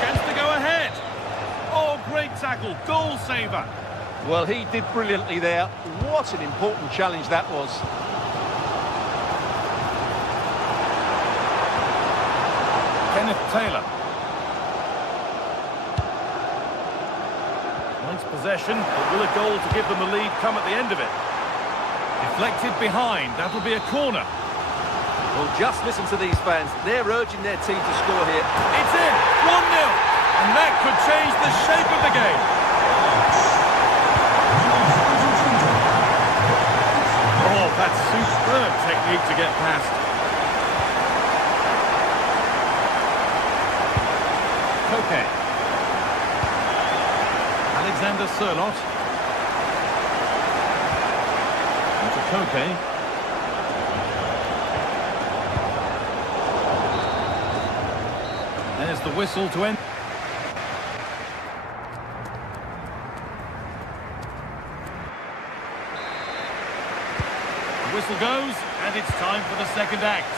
Chance to go ahead. Oh, great tackle. Goal saver. Well, he did brilliantly there. What an important challenge that was. Kenneth Taylor. Nice possession, but will a goal to give them the lead come at the end of it? Deflected behind, that'll be a corner. Well, just listen to these fans. They're urging their team to score here. It's in, 1-0, and that could change the shape of the game. Oh, that's superb technique to get past. Koke. Alexander Sørloth. Into Koke. There's the whistle to end. The whistle goes, and it's time for the second act.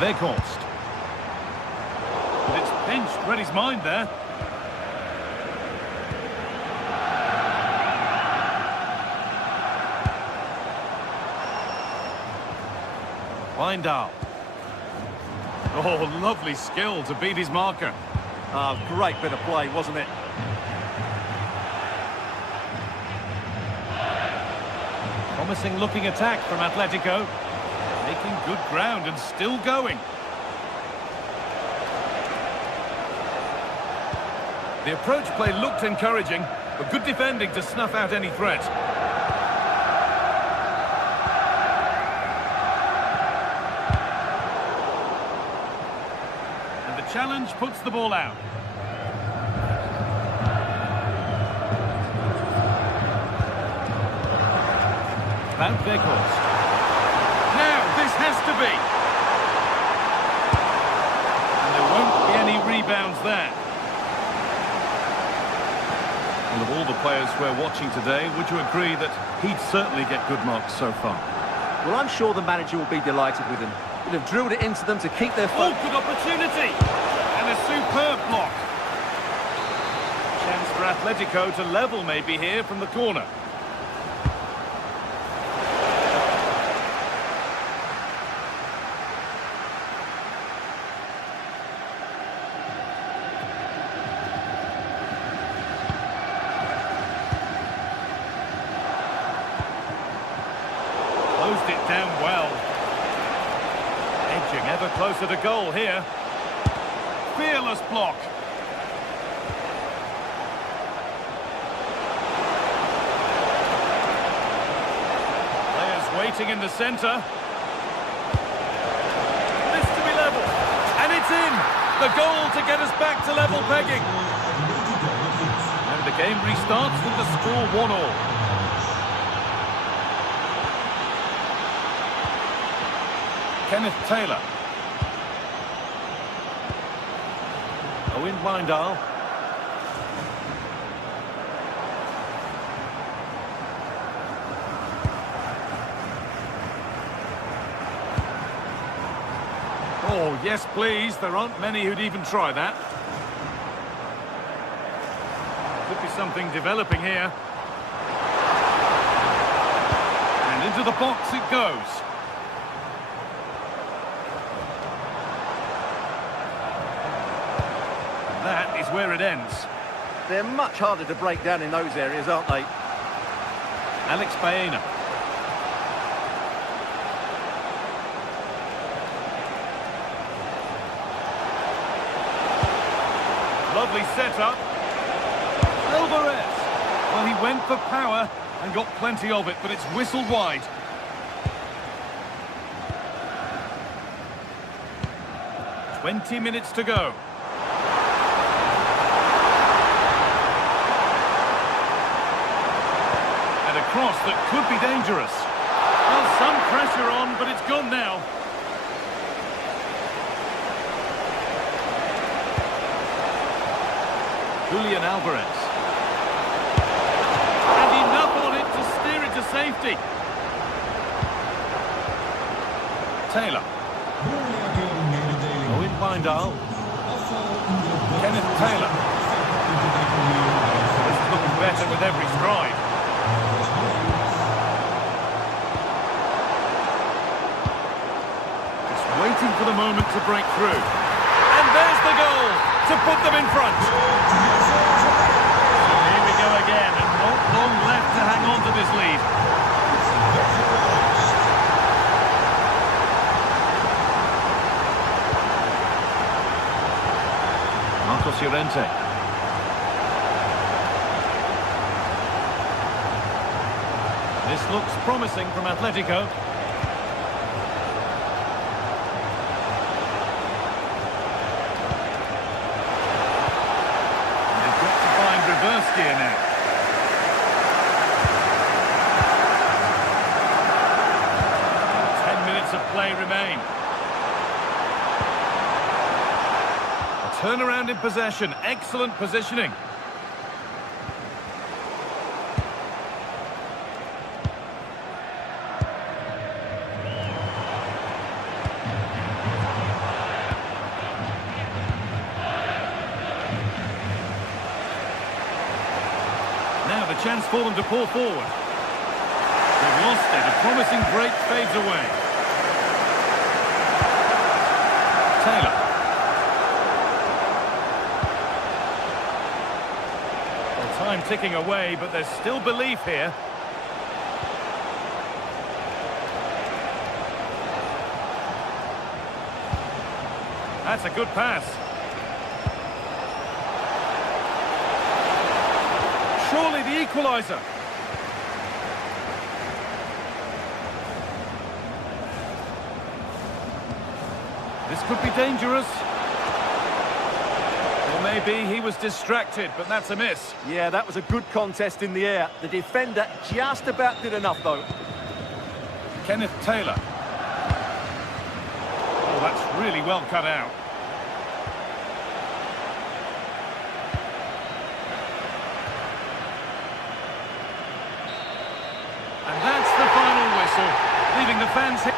Weghorst. And it's pinched, read his mind there. Wijndal. Oh, lovely skill to beat his marker. Ah, great bit of play, wasn't it? Promising looking attack from Atletico. Making good ground and still going. The approach play looked encouraging, but good defending to snuff out any threat. And the challenge puts the ball out. Van Weghorst. Now, this has to be. And there won't be any rebounds there. Well, of all the players we're watching today, would you agree that he'd certainly get good marks so far? Well, I'm sure the manager will be delighted with him. He'll have drilled it into them to keep their Oh, foot. good opportunity! And a superb block. Chance for Atletico to level maybe here from the corner. Closed it down well. Edging ever closer to goal here. Fearless block. Players waiting in the centre. This to be level. And it's in. The goal to get us back to level pegging. Atletico Game restarts with the score 1-1. Kenneth Taylor. Owen Weindal. Oh, yes, please. There aren't many who'd even try that. Could be something developing here. And into the box it goes. And that is where it ends. They're much harder to break down in those areas, aren't they? Alex Baena. Lovely setup. Alvarez. Well, he went for power and got plenty of it, but it's whistled wide. "20 minutes to go. And a cross that could be dangerous. Well, some pressure on, but it's gone now. Julian Alvarez. And enough on it to steer it to safety. Taylor. Owen Weindal. Kenneth Taylor. This is looking better with every stride. Just waiting for the moment to break through. And there's the goal to put them in front. Here we go again, and not long left to hang on to this lead. Marcos Llorente. This looks promising from Atletico. Reverse gear now. Of play remain. A turnaround in possession, excellent positioning. Now the chance for them to pull forward. They've lost it, a promising break fades away. Taylor. Well, time ticking away, but there's still belief here. That's a good pass. Surely the equaliser. This could be dangerous. Or maybe he was distracted, but that's a miss. Yeah, that was a good contest in the air. The defender just about did enough, though. Kenneth Taylor. Oh, that's really well cut out. And that's the final whistle, leaving the fans here.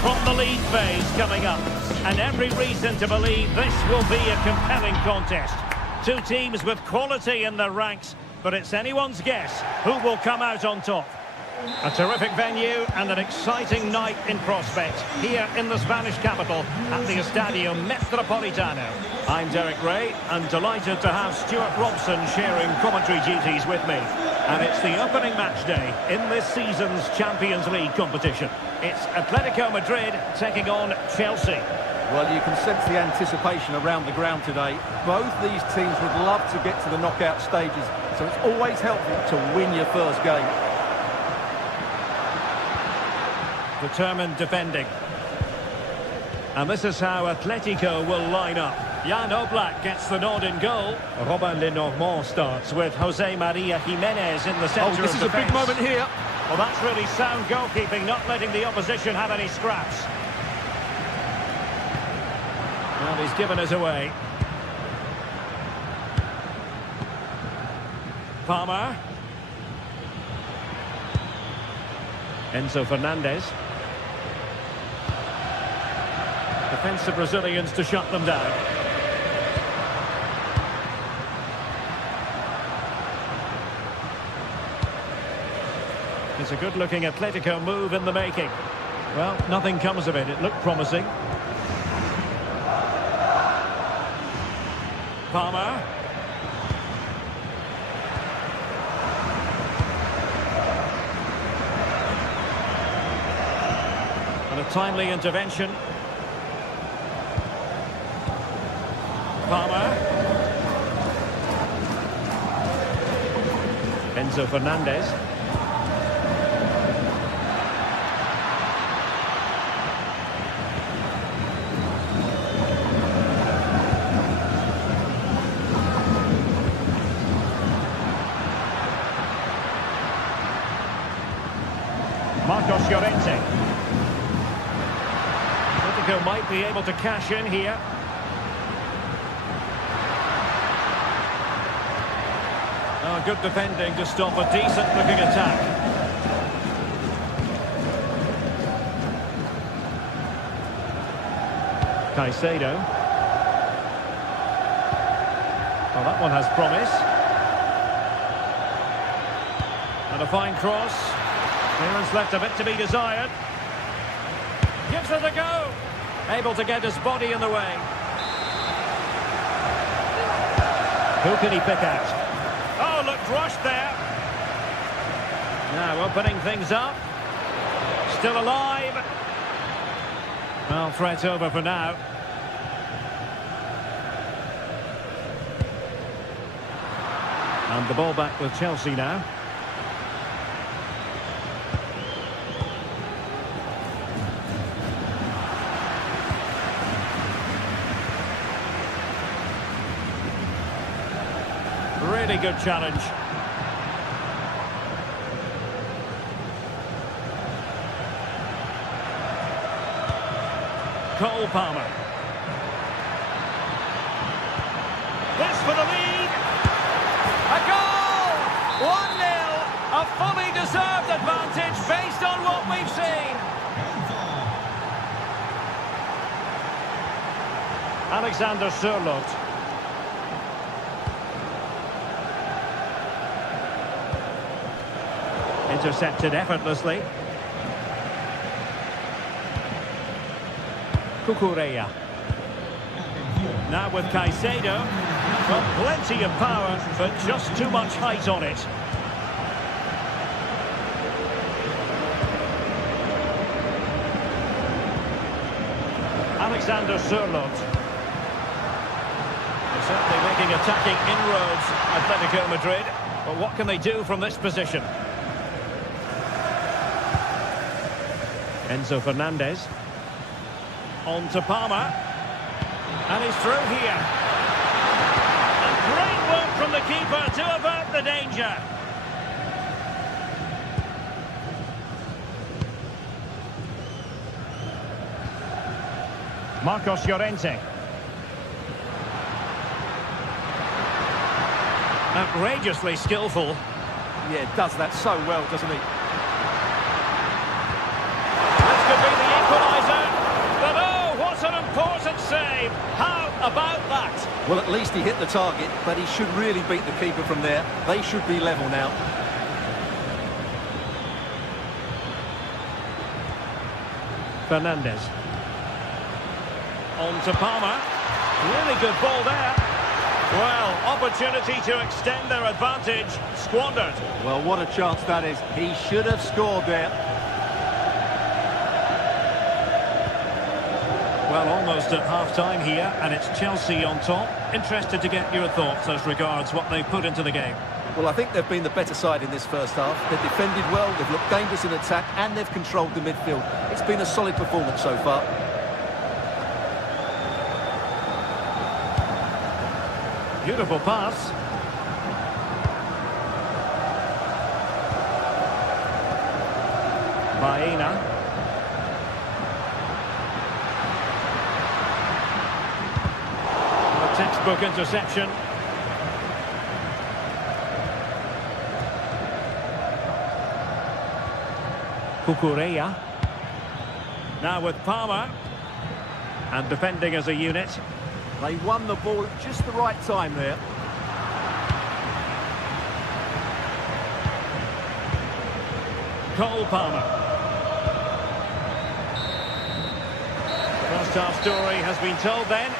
from the league phase coming up. And every reason to believe this will be a compelling contest. Two teams with quality in their ranks, but it's anyone's guess who will come out on top. A terrific venue and an exciting night in prospect here in the Spanish capital at the Estadio Metropolitano. I'm Derek Ray and delighted to have Stuart Robson sharing commentary duties with me. And it's the opening match day in this season's Champions League competition. It's Atletico Madrid taking on Chelsea. Well, you can sense the anticipation around the ground today. Both these teams would love to get to the knockout stages, so it's always helpful to win your first game. Determined defending. And this is how Atletico will line up. Jan Oblak gets the nod in goal. Robin Lenormand starts with Jose Maria Jimenez in the centre of defence. This is a big moment here. Well, that's really sound goalkeeping, not letting the opposition have any scraps. Well, he's given it away. Palmer. Enzo Fernandez. Defensive Brazilians to shut them down. It's a good-looking Atletico move in the making. Well, nothing comes of it. It looked promising. Palmer. And a timely intervention. Palmer. Enzo Fernandez. Marcos Llorente. Atletico might be able to cash in here. Oh, good defending to stop a decent-looking attack. Caicedo. Oh, that one has promise. And a fine cross. Clearance left a bit to be desired. Gives it a go. Able to get his body in the way. Who can he pick out? Oh, looked rushed there. Now opening things up. Still alive. Well, threat over for now. And the ball back with Chelsea now. Really good challenge. Cole Palmer. This for the lead. A goal! 1-0. A fully deserved advantage based on what we've seen. Alexander Sørloth. Intercepted effortlessly. Cucurella. Now with Caicedo. Well, plenty of power, but just too much height on it. Alexander Sørloth. They're certainly making attacking inroads, Atletico Madrid. But what can they do from this position? Enzo Fernandez. On to Palmer. And he's through here. A great work from the keeper to avert the danger. Marcos Llorente. Outrageously skillful. Yeah, does that so well, doesn't he? This could be the equaliser. Well, at least he hit the target, but he should really beat the keeper from there. They should be level now. Fernandez. On to Palmer. Really good ball there. Well, opportunity to extend their advantage. Squandered. Well, what a chance that is. He should have scored there. Well, almost at half-time here, and it's Chelsea on top. Interested to get your thoughts as regards what they put into the game. Well, I think they've been the better side in this first half. They've defended well, they've looked dangerous in attack, and they've controlled the midfield. It's been a solid performance so far. Beautiful pass. Baena. A textbook interception. Cucurella. Now with Palmer. And defending as a unit. They won the ball at just the right time there. Cole Palmer. First half story has been told then.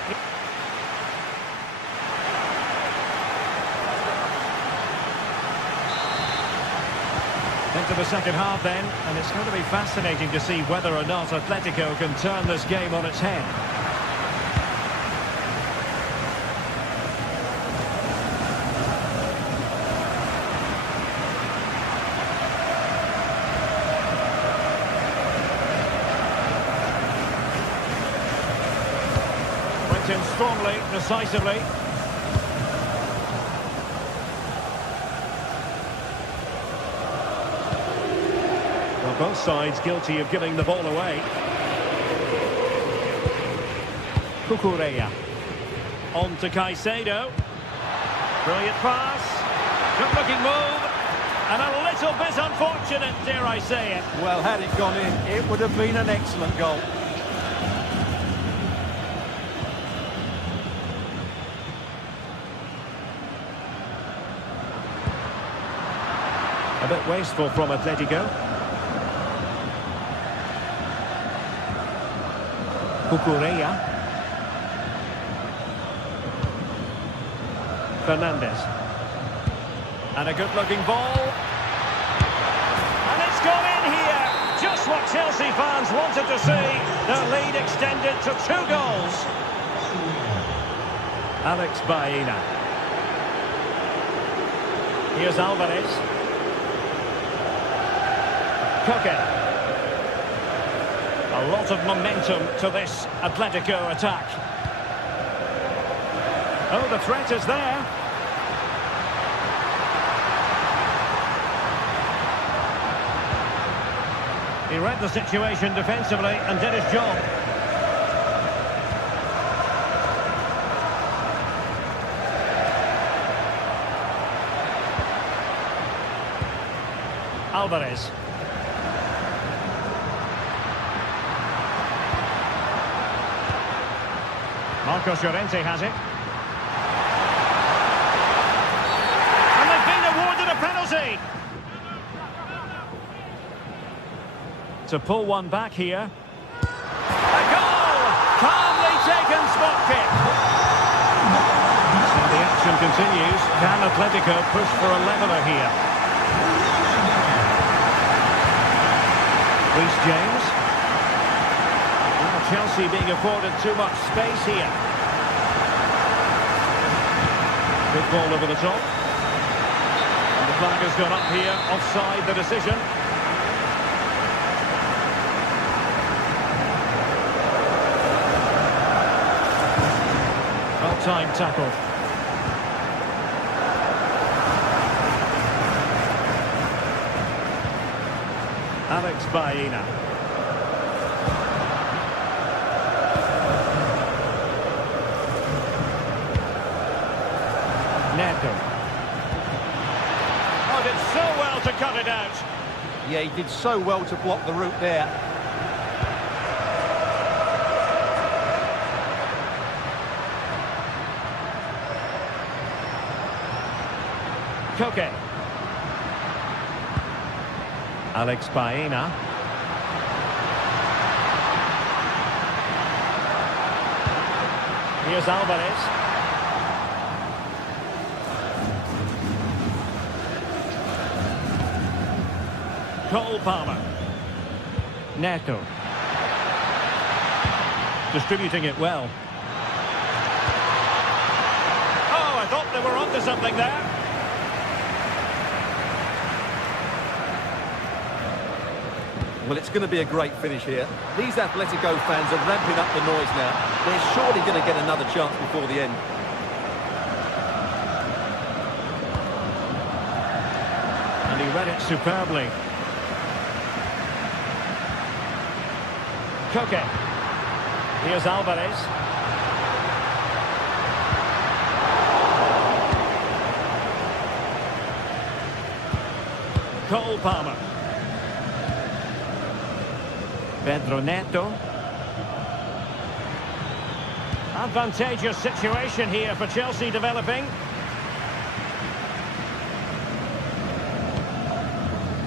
Into the second half then, and it's going to be fascinating to see whether or not Atletico can turn this game on its head. Went in strongly, decisively. Both sides guilty of giving the ball away. Cucurella. On to Caicedo. Brilliant pass. Good looking move. And a little bit unfortunate, dare I say it. Well, had it gone in, it would have been an excellent goal. A bit wasteful from Atletico. Cucurella. Fernandez. And a good-looking ball. And it's gone in here. Just what Chelsea fans wanted to see. Their lead extended to 2 goals. Alex Baena. Here's Alvarez. Koke. A lot of momentum to this Atletico attack. Oh, the threat is there. He read the situation defensively and did his job. Alvarez. Marcos Llorente has it. And they've been awarded a penalty. To pull one back here. A goal! Calmly taken spot kick. So the action continues. Can Atletico push for a leveller here? Reece James. Chelsea being afforded too much space here. Good ball over the top. And the flag has gone up here, offside the decision. Well-timed tackle. Alex Baena. Neto. Oh, did so well to cut it out. Yeah, he did so well to block the route there. Koke. Alex Baena. Here's Alvarez. Cole Palmer. Neto. Distributing it well. Oh, I thought they were onto something there. Well, it's going to be a great finish here. These Atletico fans are ramping up the noise now. They're surely going to get another chance before the end. And he read it superbly. Koke. Here's Alvarez. Cole Palmer. Pedro Neto. Advantageous situation here for Chelsea developing.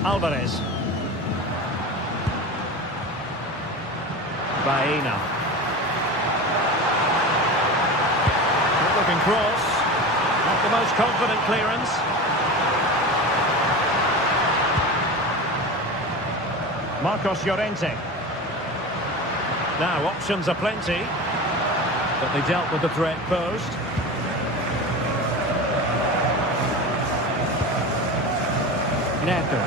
Alvarez. Baena. Good looking cross. Not the most confident clearance. Marcos Llorente. Now, options are plenty, but they dealt with the threat posed. Neto.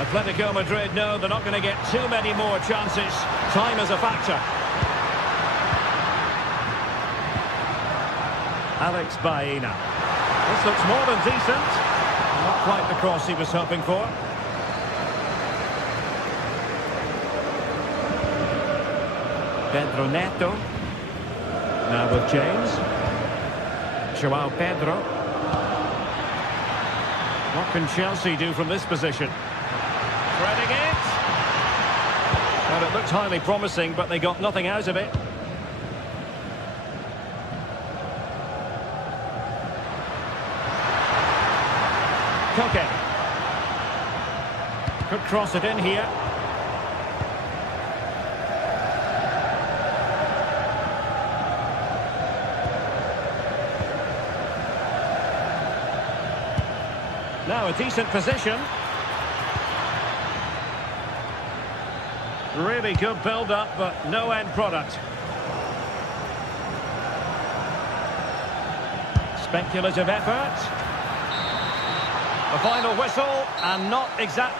Atletico Madrid know they're not going to get too many more chances. Time is a factor. Alex Baena. This looks more than decent. Not quite the cross he was hoping for. Pedro Neto. Now with James. Joao Pedro. What can Chelsea do from this position? Threading it. Well, it looked highly promising, but they got nothing out of it. Koke. Could cross it in here. Now a decent position. Really good build-up, but no end product. Speculative effort. The final whistle, and not exact.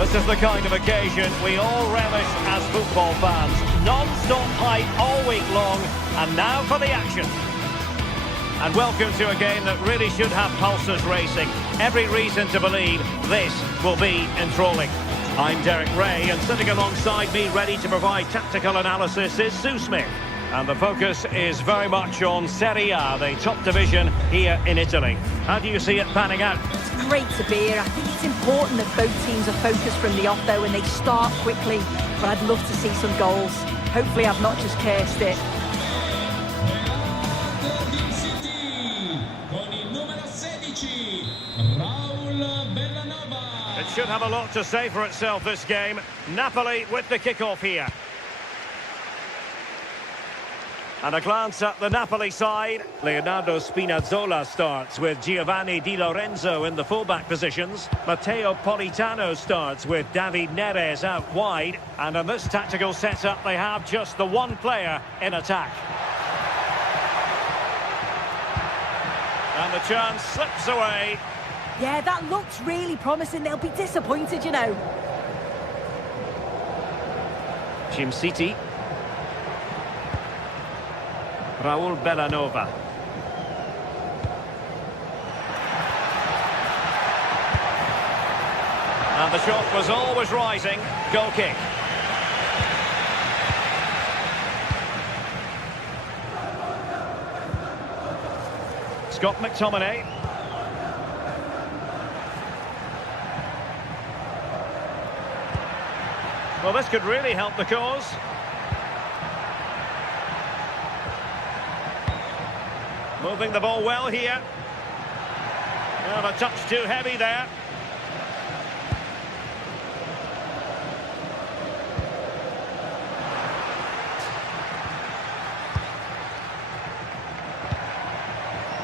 This is the kind of occasion we all relish as football fans. Non-stop hype all week long, and now for the action. And welcome to a game that really should have pulses racing. Every reason to believe this will be enthralling. I'm Derek Ray, and sitting alongside me ready to provide tactical analysis is Sue Smith. And the focus is very much on Serie A, the top division here in Italy. How do you see it panning out? It's great to be here. I think it's important that both teams are focused from the off, though, and they start quickly. But I'd love to see some goals. Hopefully I've not just cursed it. Con il numero 16 should have a lot to say for itself, this game. Napoli with the kick-off here. And a glance at the Napoli side. Leonardo Spinazzola starts with Giovanni Di Lorenzo in the fullback positions. Matteo Politano starts with David Neres out wide. And in this tactical setup, they have just the one player in attack. And the chance slips away. Yeah, that looks really promising. They'll be disappointed, you know. City. Raul Bellanova. And the shot was always rising. Goal kick. Scott McTominay. Well, this could really help the cause. Moving the ball well here. Oh, a touch too heavy there.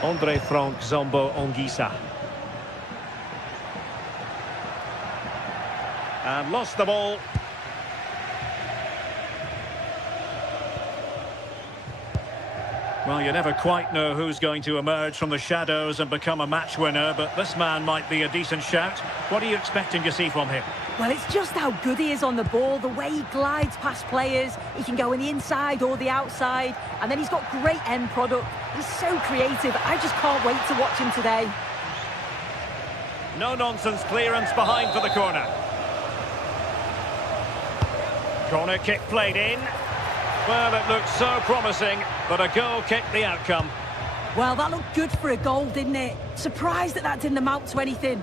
Andre Frank Zombo Ongisa. And lost the ball. Well, you never quite know who's going to emerge from the shadows and become a match winner, but this man might be a decent shout. What are you expecting to see from him? Well, it's just how good he is on the ball, the way he glides past players. He can go in the inside or the outside, and then he's got great end product. He's so creative. I just can't wait to watch him today. No-nonsense clearance behind for the corner. Corner kick played in. Well, it looked so promising, but a goal kicked the outcome. Well, that looked good for a goal, didn't it? Surprised that that didn't amount to anything.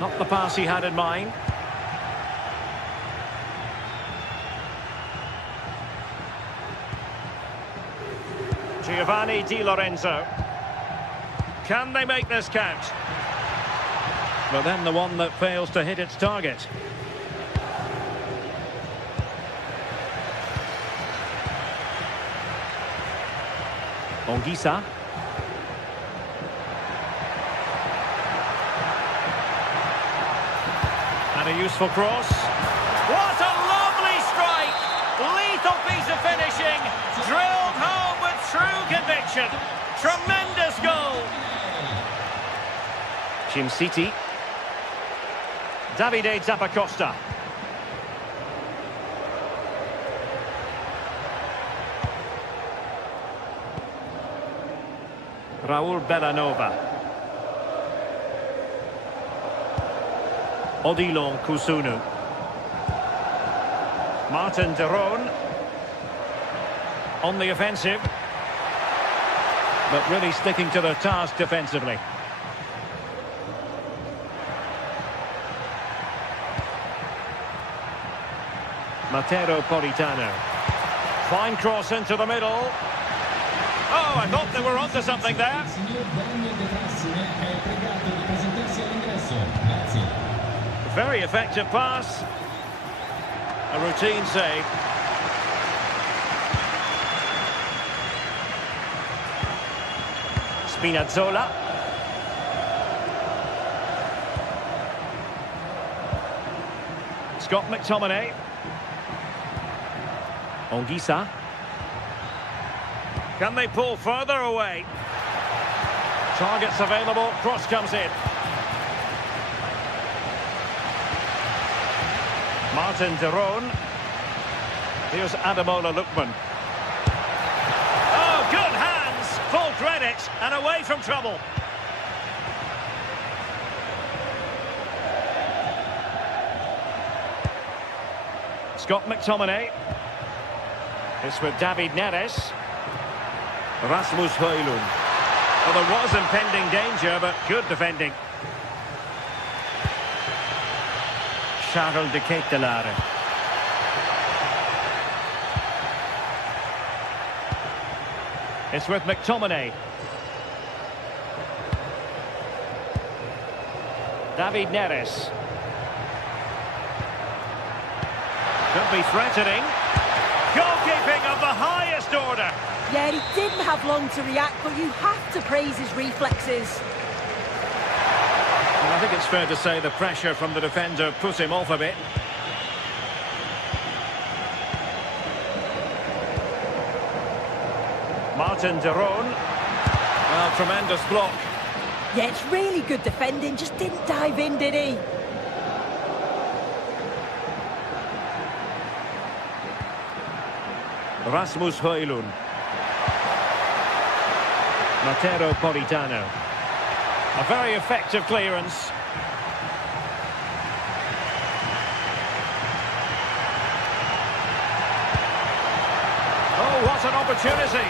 Not the pass he had in mind. Giovanni Di Lorenzo. Can they make this count? But then the one that fails to hit its target. Ongisa. And a useful cross. What a lovely strike! Lethal piece of finishing. Drilled home with true conviction. Tremendous goal. City. Davide Zappacosta. Raul Bellanova. Odilon Kusunu. Martin de Roon. On the offensive. But really sticking to the task defensively. Matteo Politano. Fine cross into the middle. Oh, I thought they were onto something there. Very effective pass. A routine save. Spinazzola. Scott McTominay. Ongisa. Can they pull further away? Targets available, cross comes in. Martin de Roon. Here's Ademola Lookman. Oh, good hands, full credit, and away from trouble. Scott McTominay. It's with David Neres. Rasmus Højlund. Well, there was impending danger, but good defending. Charles de Ketelaere. It's with McTominay. David Neres. Could be threatening. Goalkeeping of the highest order. Yeah, he didn't have long to react, but you have to praise his reflexes. Well, I think it's fair to say the pressure from the defender put him off a bit. Martin de Roon. Well, tremendous block. Yeah, it's really good defending, just didn't dive in, did he? Rasmus Højlund. Matteo Politano. A very effective clearance. Oh, what an opportunity.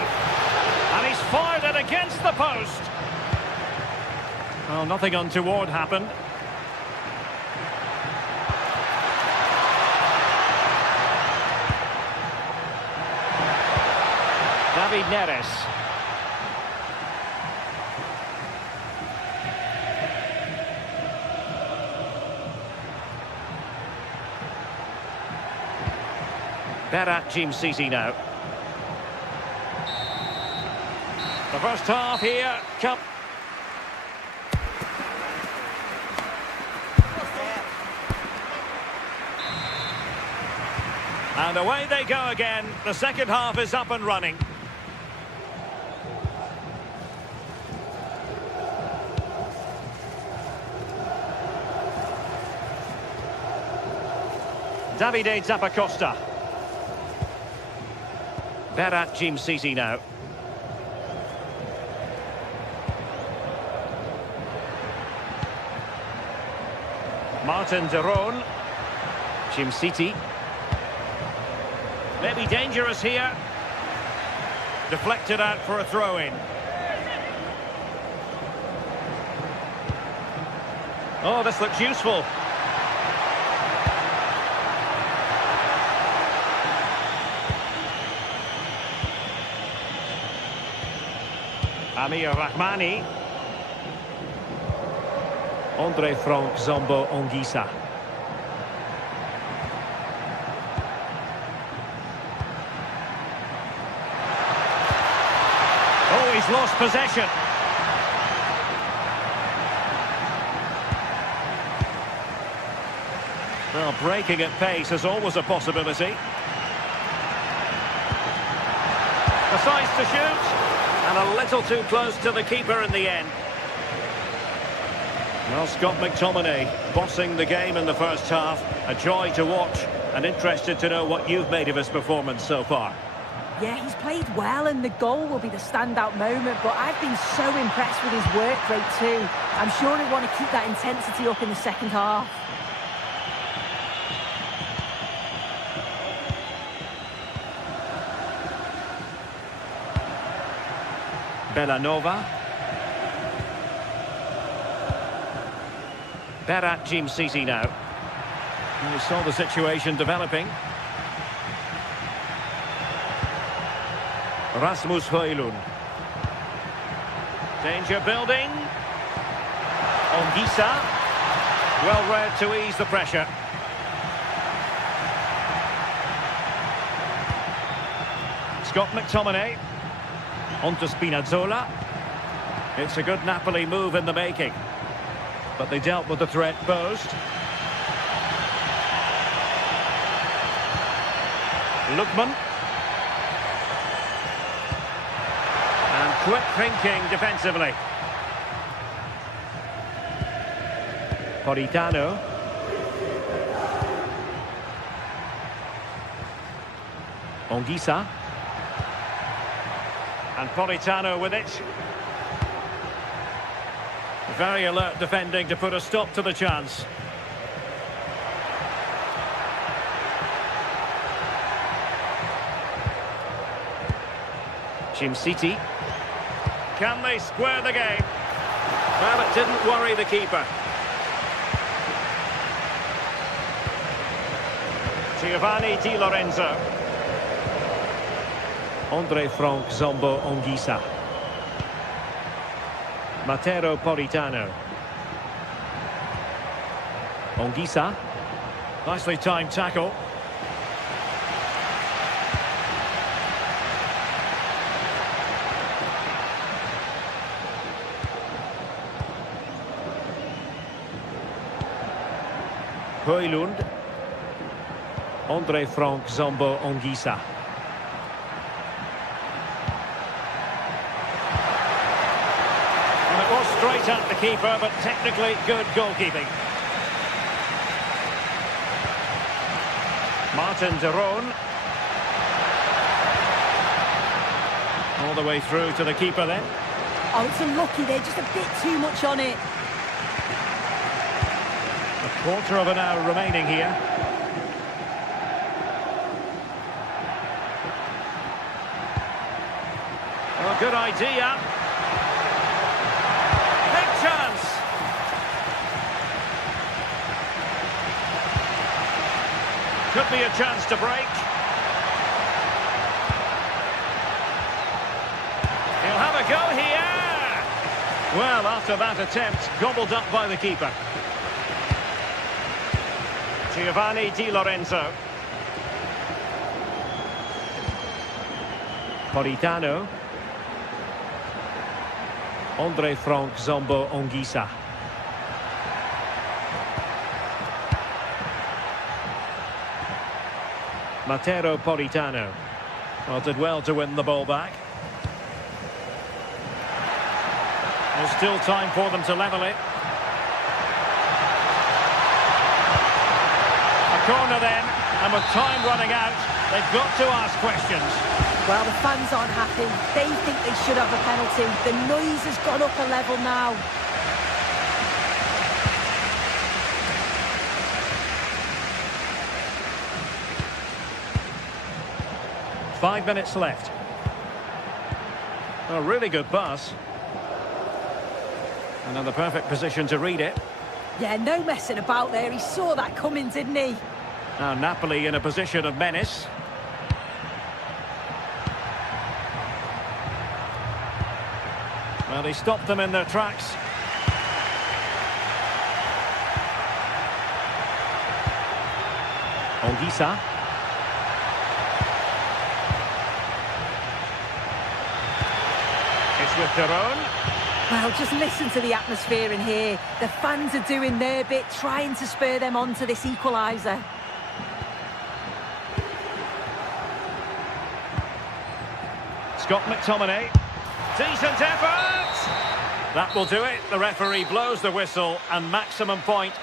And he's fired it against the post. Oh, nothing untoward happened. David Neres. Berat Jim City now. The first half here. And away they go again. The second half is up and running. Davide Zappacosta. Berat Jim City now. Martin de Roon. Jim City. Maybe dangerous here. Deflected out for a throw-in. Oh, this looks useful. Amir Rahmani. Andre Frank Zambo Anguissa. Oh, he's lost possession. Well, breaking at pace is always a possibility. Decides to shoot. And a little too close to the keeper in the end. Well, Scott McTominay bossing the game in the first half. A joy to watch, and interested to know what you've made of his performance so far. Yeah, he's played well, and the goal will be the standout moment, but I've been so impressed with his work rate too. I'm sure he'll want to keep that intensity up in the second half. Bellanova. Berat Jim City now. And we saw the situation developing. Rasmus Højlund. Danger building. Anguissa. Well read to ease the pressure. Scott McTominay. On to Spinazzola. It's a good Napoli move in the making. But they dealt with the threat posed. Lookman. And quick thinking defensively. Politano. Anguissa. And Politano with it. Very alert defending to put a stop to the chance. Jim City. Can they square the game? Well, it didn't worry the keeper. Giovanni Di Lorenzo. Andre Frank Zambo Anguissa. Matteo Politano. Ongisa. Nicely timed tackle. Højlund. Andre Frank Zombo Ongisa. And it was straight at the keeper, but technically good goalkeeping. Martin de Roon. All the way through to the keeper then. Oh, it's unlucky there, just a bit too much on it. A quarter of an hour remaining here. Well, good idea. Big chance. Could be a chance to break. He'll have a go here. Well, after that attempt, gobbled up by the keeper. Giovanni Di Lorenzo. Politano. Andre Frank Zombo Ongisa. Matteo Politano. Well, did well to win the ball back. There's still time for them to level it. A corner then, and with time running out, they've got to ask questions. Well, the fans aren't happy. They think they should have a penalty. The noise has gone up a level now. Five minutes left. A really good pass. And in the perfect position to read it. Yeah, no messing about there. He saw that coming, didn't he? Now Napoli in a position of menace. Well, he stopped them in their tracks. Ongisa. It's with de Roon. Well, just listen to the atmosphere in here. The fans are doing their bit, trying to spur them on to this equaliser. Scott McTominay. Decent effort! That will do it. The referee blows the whistle and maximum point.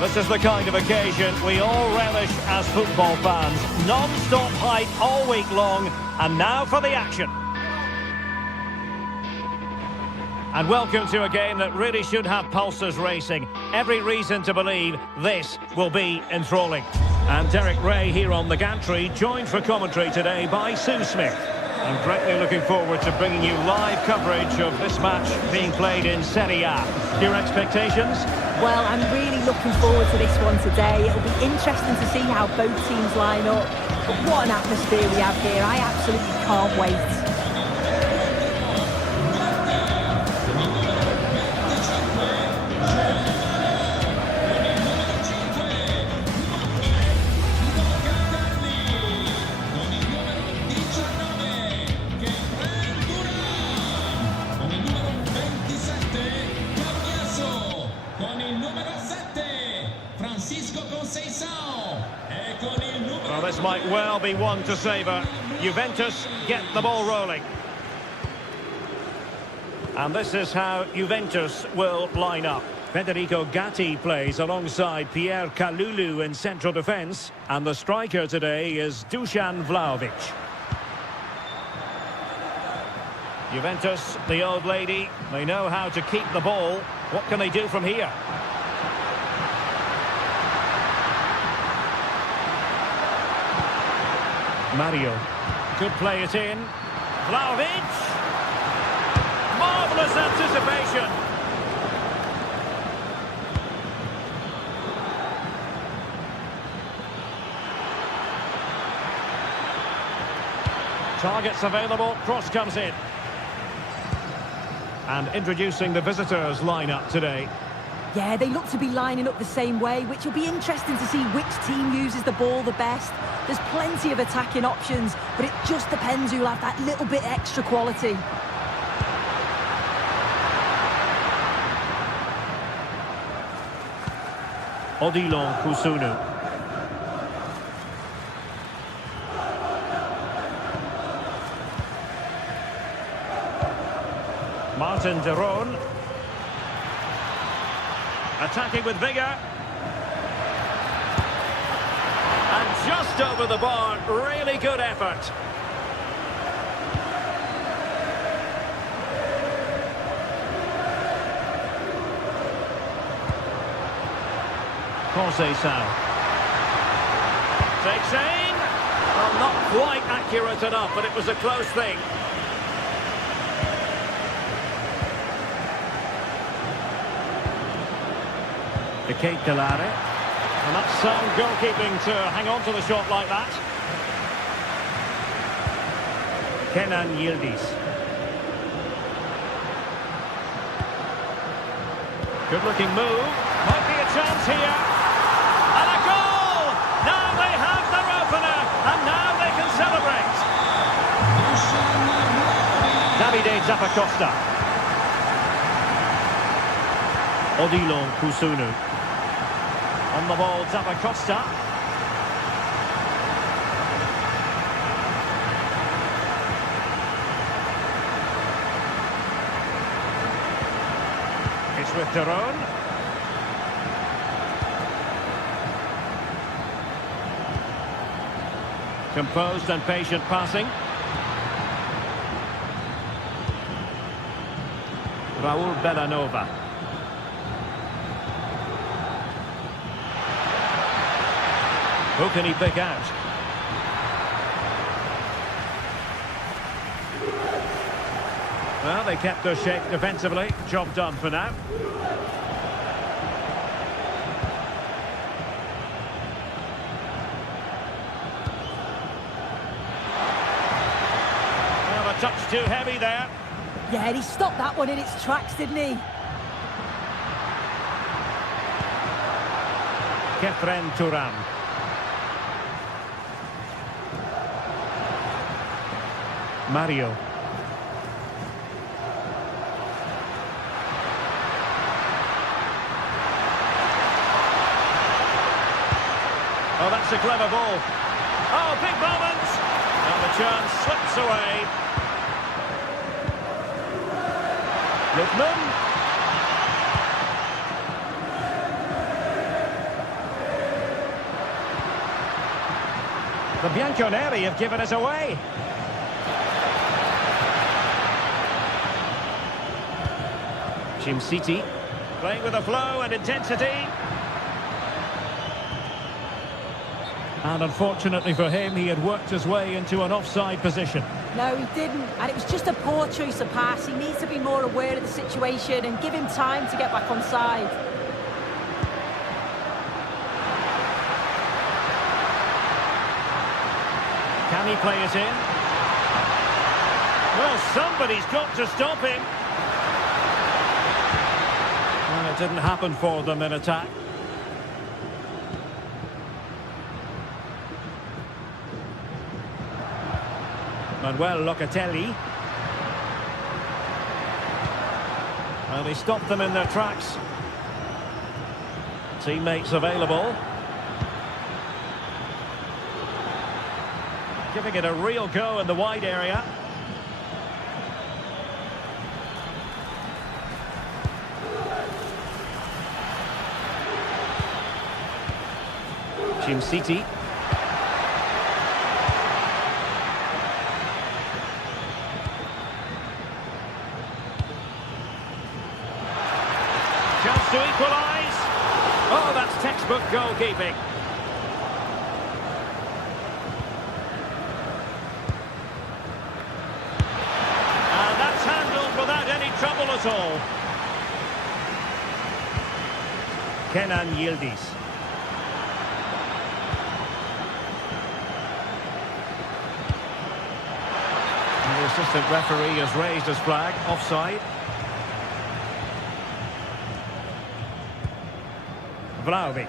This is the kind of occasion we all relish as football fans. Non-stop hype all week long, and now for the action. And welcome to a game that really should have pulses racing. Every reason to believe this will be enthralling. And Derek Ray here on the gantry, joined for commentary today by Sue Smith. I'm greatly looking forward to bringing you live coverage of this match being played in Serie A. Your expectations? Well, I'm really looking forward to this one today. It'll be interesting to see how both teams line up. But what an atmosphere we have here. I absolutely can't wait. Well, this might well be one to savour. Juventus get the ball rolling. And this is how Juventus will line up. Federico Gatti plays alongside Pierre Kalulu in central defence. And the striker today is Dusan Vlahovic. Juventus, the old lady, they know how to keep the ball. What can they do from here? Mario could play it in. Vlahovic! Marvellous anticipation! Targets available, cross comes in. And introducing the visitors lineup today. Yeah, they look to be lining up the same way, which will be interesting to see which team uses the ball the best. There's plenty of attacking options, but it just depends who'll have that little bit extra quality. Odilon Kusunu. Martin de Roon. Attacking with vigour. And just over the bar, really good effort. Conceição. Takes aim. Well, not quite accurate enough, but it was a close thing. Kate Delare. And that's sound goalkeeping to hang on to the shot like that. Kenan Yildiz. Good looking move. Might be a chance here. And a goal! Now they have their opener. And now they can celebrate. Davide Zappacosta. Odilon Kusunu. On the ball, Zappacosta. It's with de Roon. Composed and patient passing. Raul Bellanova. Who can he pick out? Well, they kept their shape defensively. Job done for now. Well, a touch too heavy there. Yeah, he stopped that one in its tracks, didn't he? Kefren Turan. Mario. Oh, that's a clever ball. Oh, big moment! And the chance slips away. Lookman. Bianconeri have given us away. City playing with a flow and intensity. And unfortunately for him, he had worked his way into an offside position. No, he didn't. And it was just a poor choice of pass. He needs to be more aware of the situation and give him time to get back on side. Can he play it in? Well, somebody's got to stop him. And it didn't happen for them in attack. Manuel Locatelli. Well, he stopped them in their tracks. Teammates available. Giving it a real go in the wide area. City. Chance to equalise. Oh, that's textbook goalkeeping. And that's handled without any trouble at all. Kenan Yildiz. The assistant referee has raised his flag, offside. Vlahovic.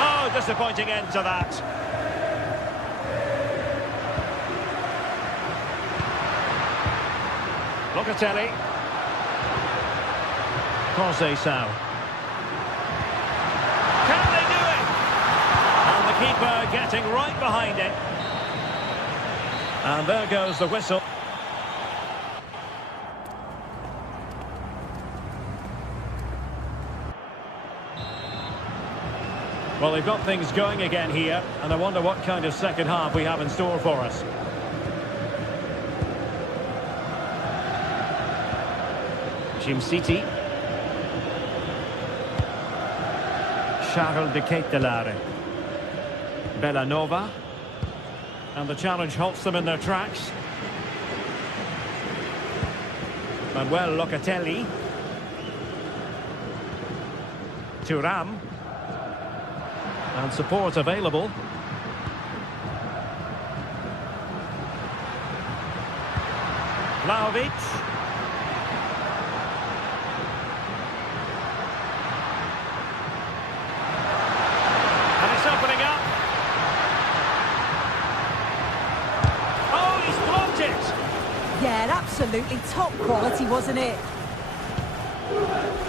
Oh, disappointing end to that. Locatelli. Conceição. Can they do it? And the keeper getting right behind it. And there goes the whistle. Well, they've got things going again here, and I wonder what kind of second half we have in store for us. City. Charles de Ketelaere. Bellanova. And the challenge halts them in their tracks. Manuel Locatelli. Thuram. And support available. Vlahovic. And it's opening up. Oh, he's blocked it. Yeah, absolutely top quality, wasn't it?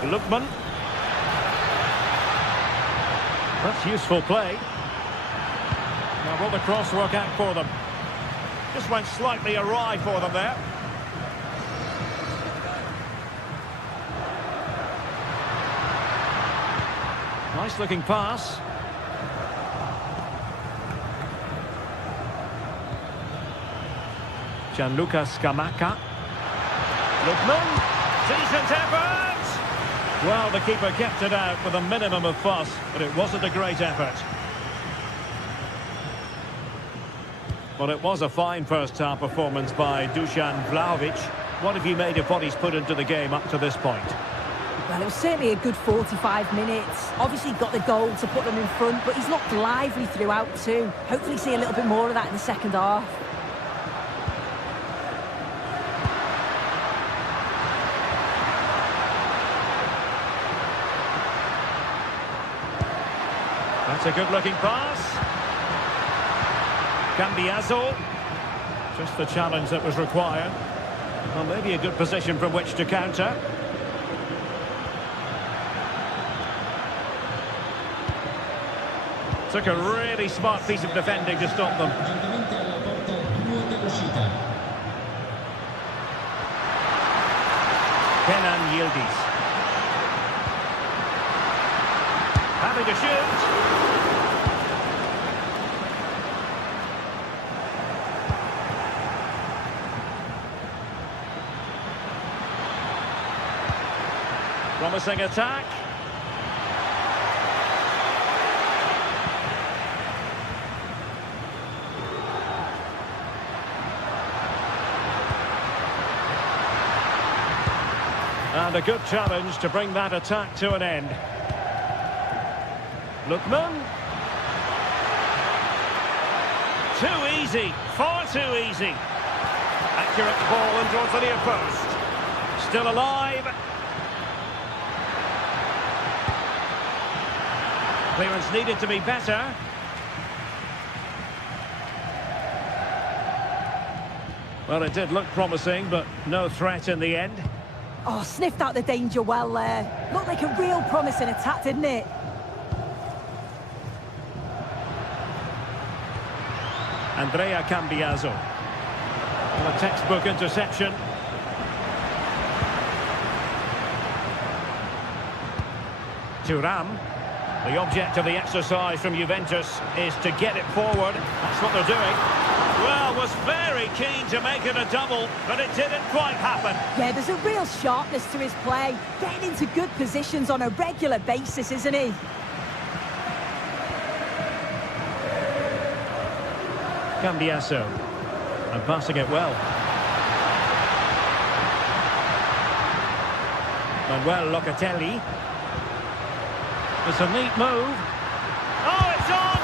Lookman. That's useful play. Now will the cross work out for them? Just went slightly awry for them there. Nice looking pass. Gianluca Scamacca. Lookman. Decent effort. Well, the keeper kept it out with a minimum of fuss, but it wasn't a great effort. But it was a fine first-half performance by Dusan Vlahovic. What have you made of what he's put into the game up to this point? Well, it was certainly a good 45 minutes. Obviously got the goal to put them in front, but he's looked lively throughout too. Hopefully see a little bit more of that in the second half. That's a good-looking pass. Cambiaso. Just the challenge that was required. Well, maybe a good position from which to counter. Took a really smart piece of defending to stop them. Kenan Yildiz. having to shoot. Promising attack. And a good challenge to bring that attack to an end. Lookman. Too easy, far too easy. Accurate ball in towards the near post. Still alive. Clearance needed to be better. Well, it did look promising, but no threat in the end. Oh, sniffed out the danger well there. Looked like a real promising attack, didn't it? Andrea Cambiaso. Well, a textbook interception. Thuram. The object of the exercise from Juventus is to get it forward. That's what they're doing. Well, was very keen to make it a double, but it didn't quite happen. Yeah, there's a real sharpness to his play. Getting into good positions on a regular basis, isn't he? Cambiaso. And passing it well. Manuel Locatelli. It's a neat move. Oh, it's on!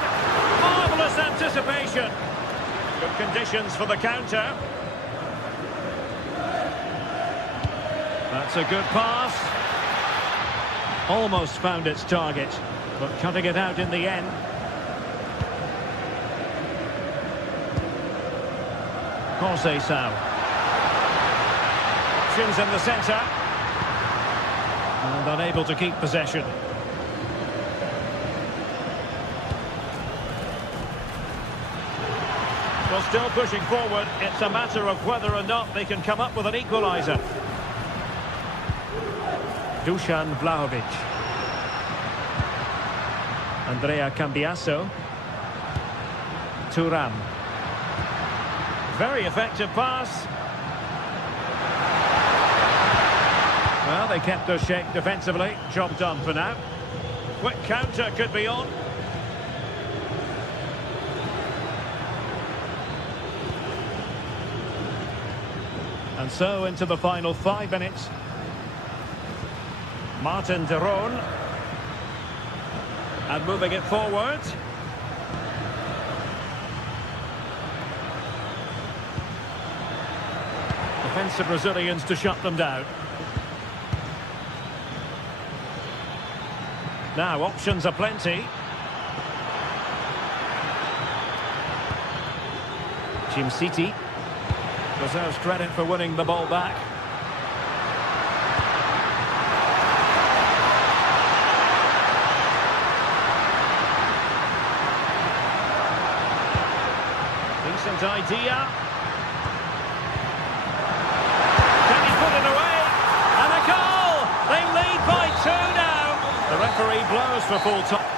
Marvellous anticipation. Good conditions for the counter. That's a good pass. Almost found its target, but cutting it out in the end. Conceição. Options in the centre. And unable to keep possession. Well, still pushing forward. It's a matter of whether or not they can come up with an equaliser. Dusan Vlahovic. Andrea Cambiaso. Thuram. Very effective pass. Well, they kept their shape defensively. Job done for now. Quick counter could be on. And so into the final 5 minutes. Martin de Roon. And moving it forward. Defensive Brazilians to shut them down. Now options are plenty. Jim City deserves credit for winning the ball back. Decent idea. Can he put it away? And a goal! They lead by 2 now. The referee blows for full time.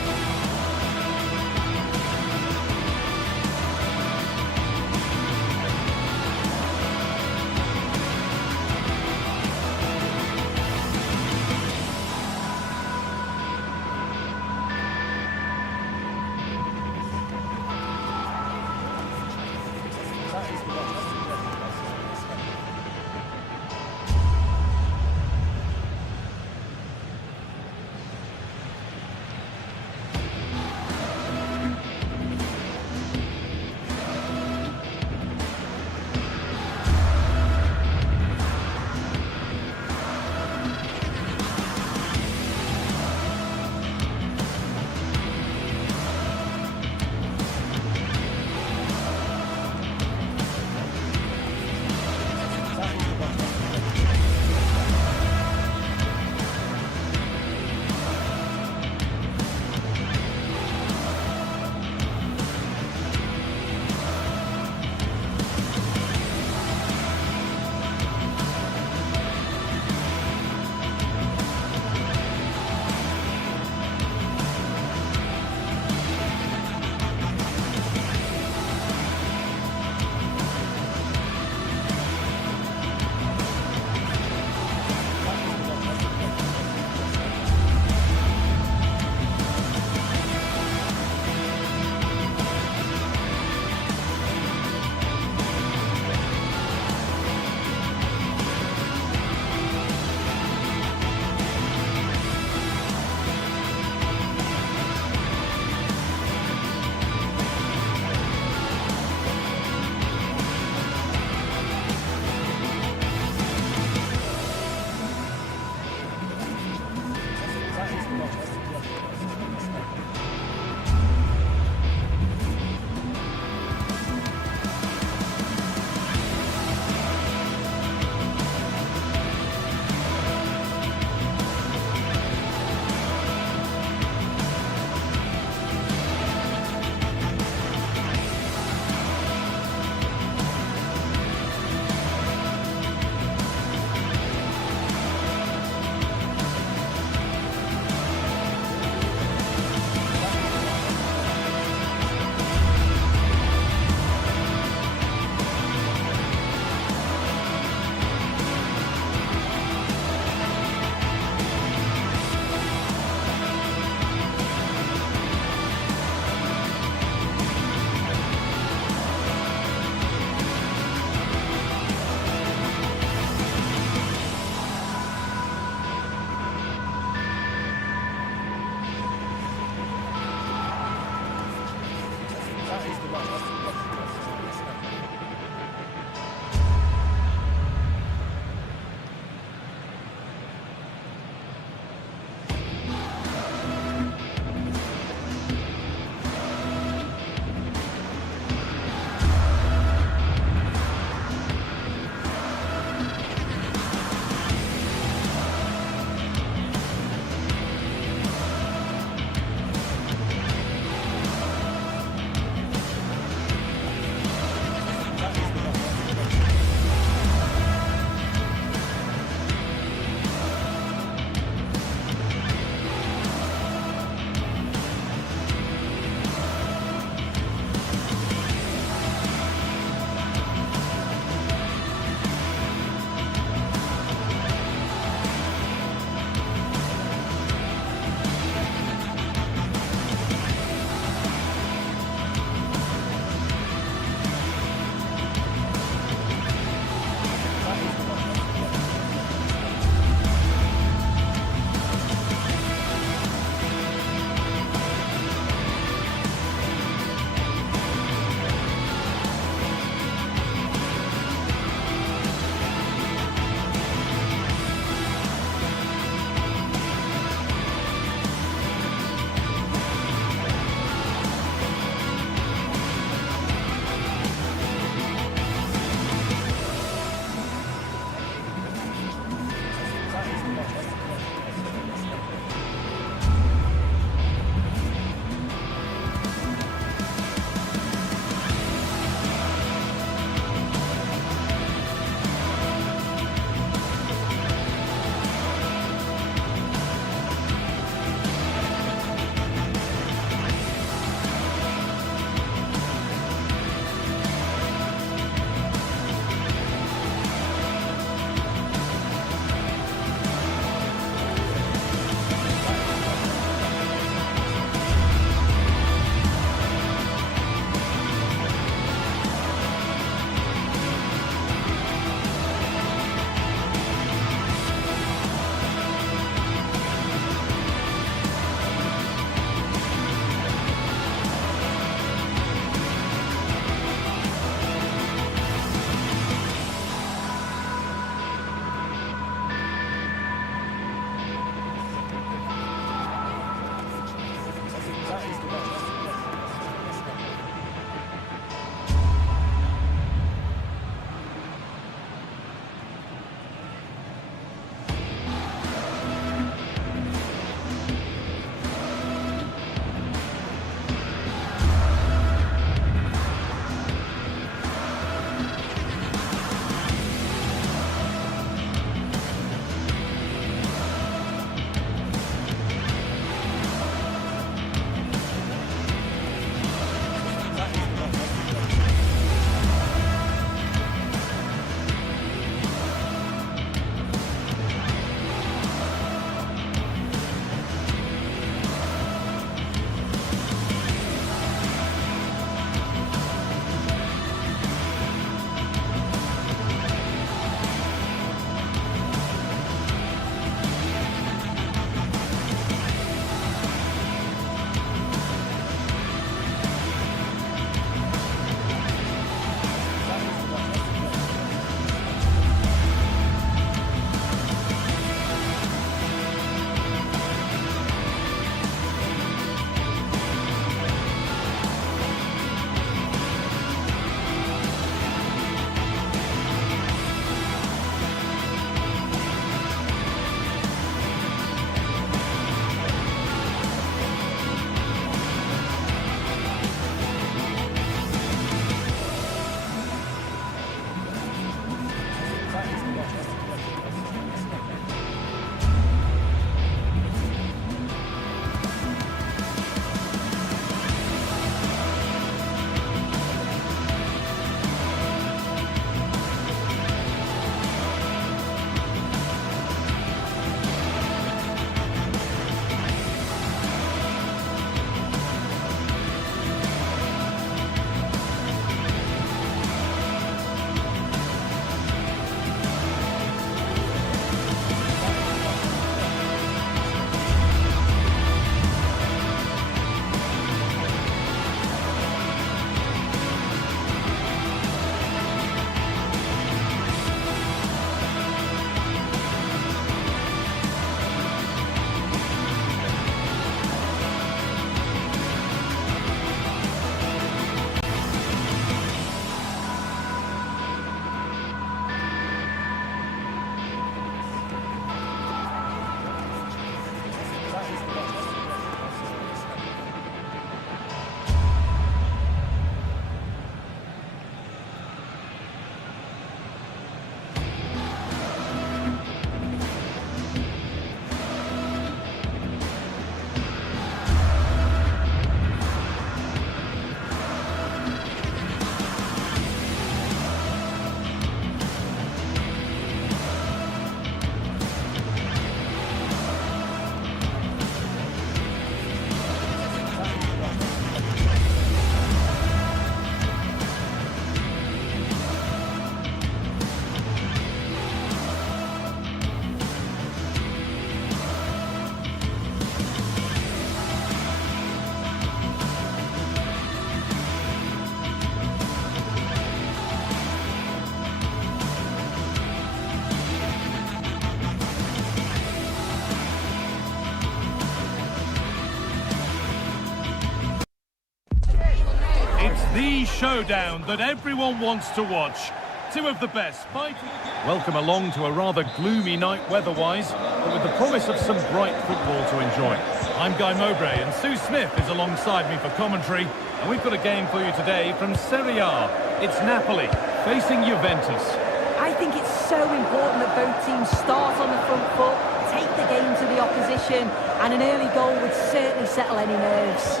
showdown that everyone wants to watch. Two of the best fighting. Welcome along to a rather gloomy night weather-wise, but with the promise of some bright football to enjoy. I'm Guy Mowbray and Sue Smith is alongside me for commentary, and we've got a game for you today from Serie A. It's Napoli facing Juventus. I think it's so important that both teams start on the front foot, take the game to the opposition, and an early goal would certainly settle any nerves.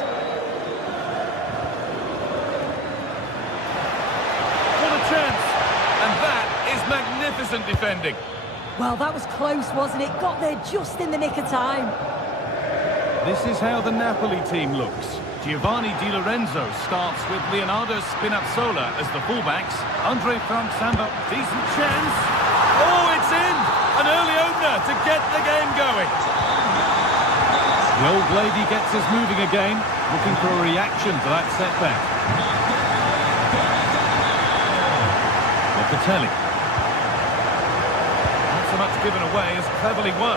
What a chance! And that is magnificent defending. Well, that was close, wasn't it? Got there just in the nick of time. This is how the Napoli team looks. Giovanni Di Lorenzo starts with Leonardo Spinazzola as the fullbacks. Andre Frank Samba, decent chance. Oh, it's in! An early opener to get the game going. The old lady gets us moving again, looking for a reaction to that setback. Locatelli. Not so much given away as cleverly won.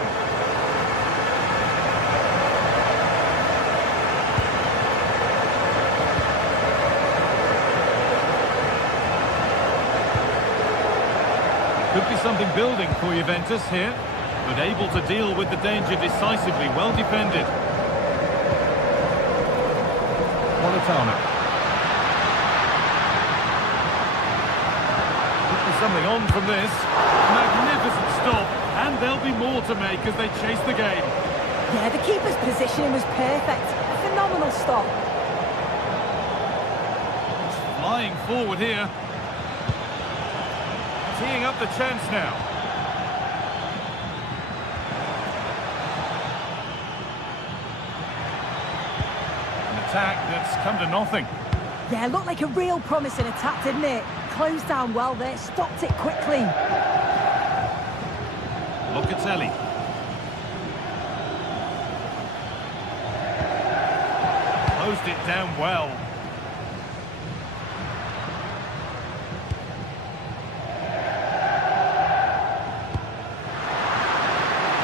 Could be something building for Juventus here, but able to deal with the danger decisively, well defended. Politano. Could be something on from this. Magnificent stop, and there'll be more to make as they chase the game. Yeah, the keeper's positioning was perfect. A phenomenal stop. Flying forward here. Teeing up the chance now. An attack that's come to nothing. Yeah, looked like a real promising attack, didn't it? Closed down well there, stopped it quickly. Locatelli. Closed it down well.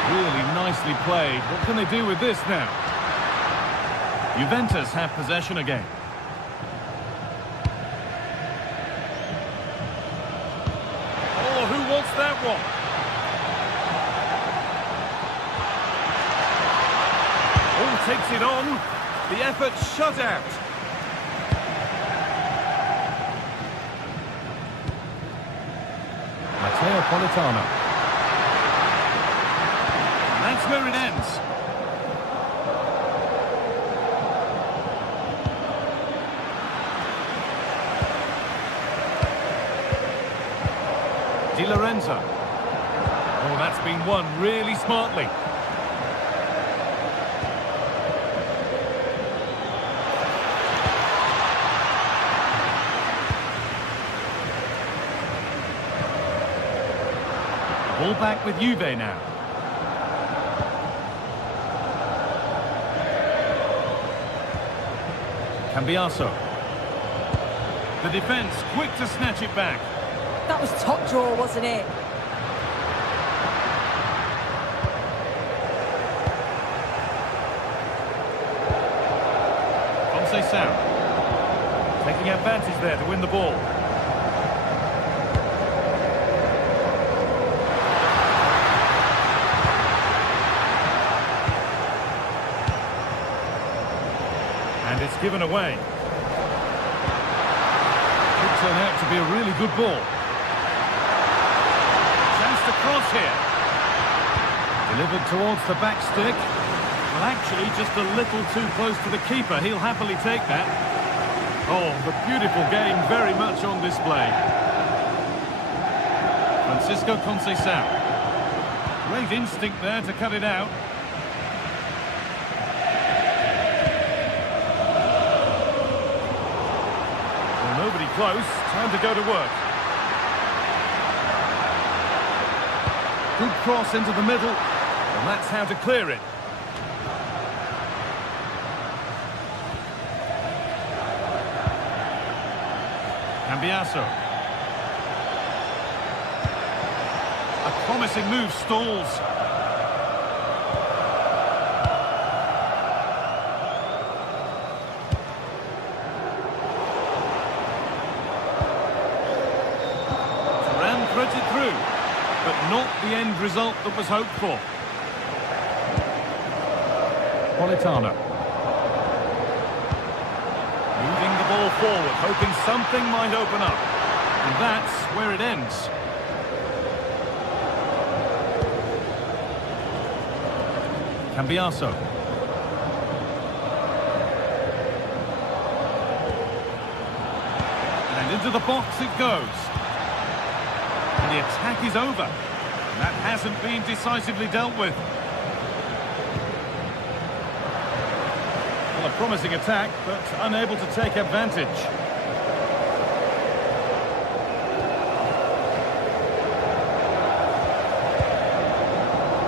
Really nicely played. What can they do with this now? Juventus have possession again. Oh, who wants that one? Oh, takes it on. The effort shut out. Matteo Politano. That's where it ends. Di Lorenzo. Oh, that's been won really smartly. Ball back with Juve now. Cambiaso. The defence quick to snatch it back. That was top draw, wasn't it? Conceição. Taking advantage there to win the ball. And it's given away. Could turn out to be a really good ball. Chance to cross here. Delivered towards the back stick. Well, actually, just a little too close to the keeper. He'll happily take that. Oh, the beautiful game very much on display. Francisco Conceição. Great instinct there to cut it out. Nobody close. Time to go to work. Good cross into the middle. And that's how to clear it. Cambiaso. A promising move stalls. but not the end result that was hoped for. Politano. Moving the ball forward, hoping something might open up. And that's where it ends. Cambiaso. And into the box it goes. And the attack is over. That hasn't been decisively dealt with. Well, a promising attack, but unable to take advantage.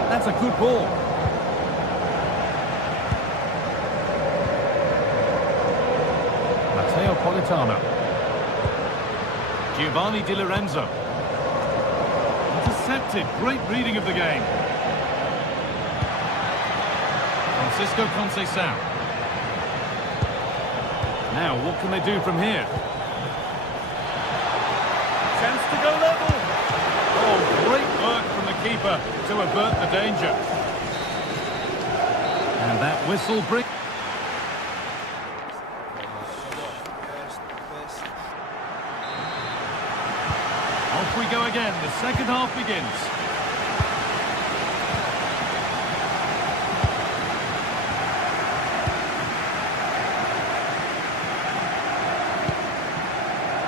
That's a good ball. Matteo Politano. Giovanni Di Lorenzo. Intercepted. Great reading of the game. Francisco Conceição. Now, what can they do from here? Chance to go level. Oh, great work from the keeper to avert the danger. And that whistle brings... Off we go again. The second half begins.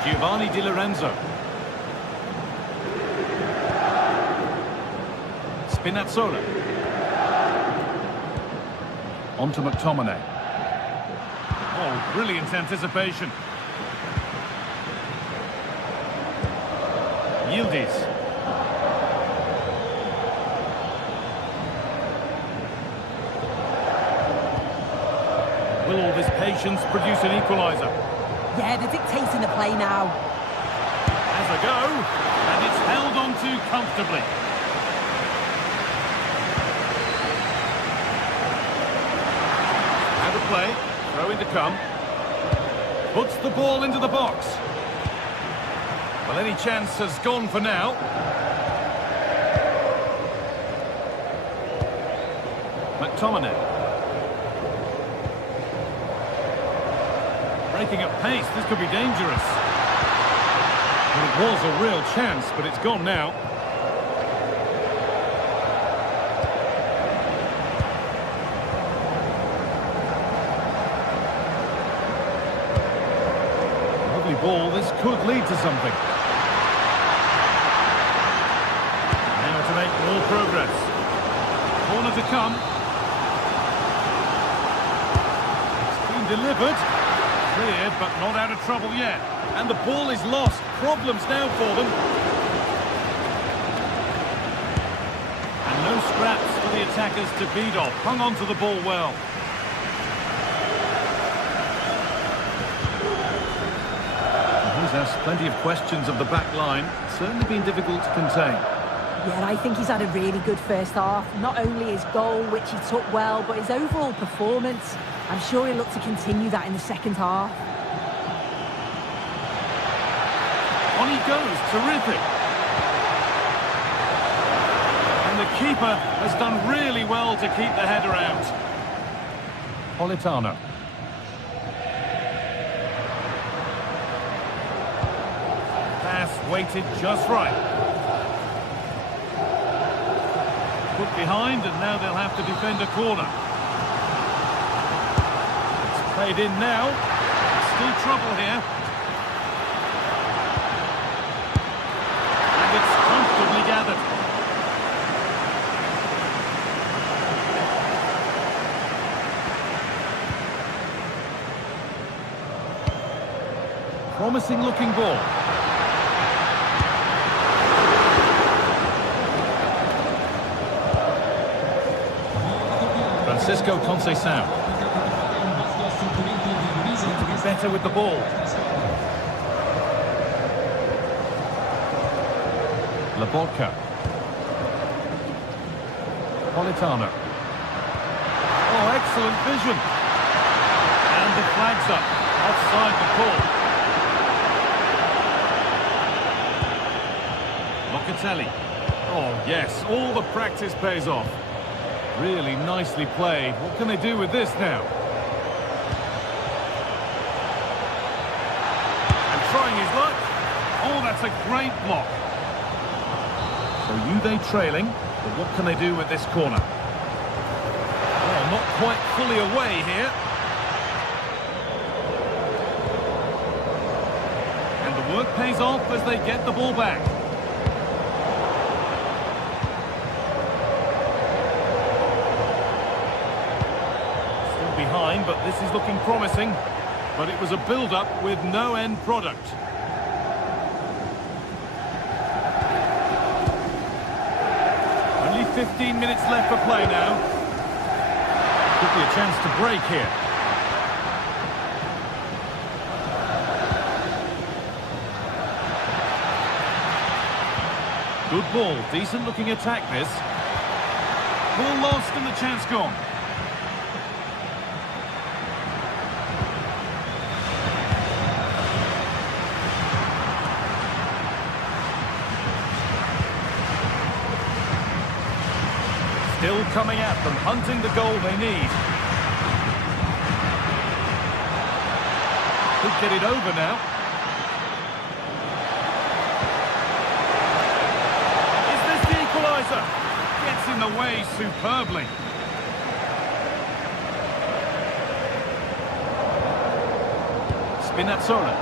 Giovanni Di Lorenzo. Spinazzola. On to McTominay. Oh, brilliant anticipation. Yildiz. Will all this patience produce an equaliser? Yeah, they're dictating the play now. Has a go, and it's held on to comfortably. Out of play, throw in to come. Puts the ball into the box. Well, any chance has gone for now. McTominay. Breaking at pace, this could be dangerous. Well, it was a real chance, but it's gone now. Lovely ball, this could lead to something. Now to make more progress. Corner to come. It's been delivered. Cleared, but not out of trouble yet. And the ball is lost. Problems now for them. And no scraps for the attackers to beat off. Hung on to the ball well. He's asked plenty of questions of the back line. Certainly been difficult to contain. Yeah, I think he's had a really good first half. Not only his goal, which he took well, but his overall performance. I'm sure he'll look to continue that in the second half. On he goes, terrific. And the keeper has done really well to keep the header out. Politano. Pass weighted just right. Put behind, and now they'll have to defend a corner. It's played in now. Still trouble here. And it's comfortably gathered. Promising looking ball. Francisco Conceição. Need to be better with the ball. Laborca. Politano. Oh, excellent vision. And the flag's up. Offside the call. Locatelli. Oh, yes, all the practice pays off. Really nicely played. What can they do with this now? And trying his luck. Oh, that's a great block. So they trailing, but what can they do with this corner? Well, not quite fully away here. And the work pays off as they get the ball back. Still behind, but this is looking promising. But it was a build-up with no end product. Only 15 minutes left for play now. Could be a chance to break here. Good ball, decent looking attack this. Ball lost and the chance gone. Still coming at them, hunting the goal they need. Could get it over now. Is this the equaliser? Gets in the way superbly. Spinazzola.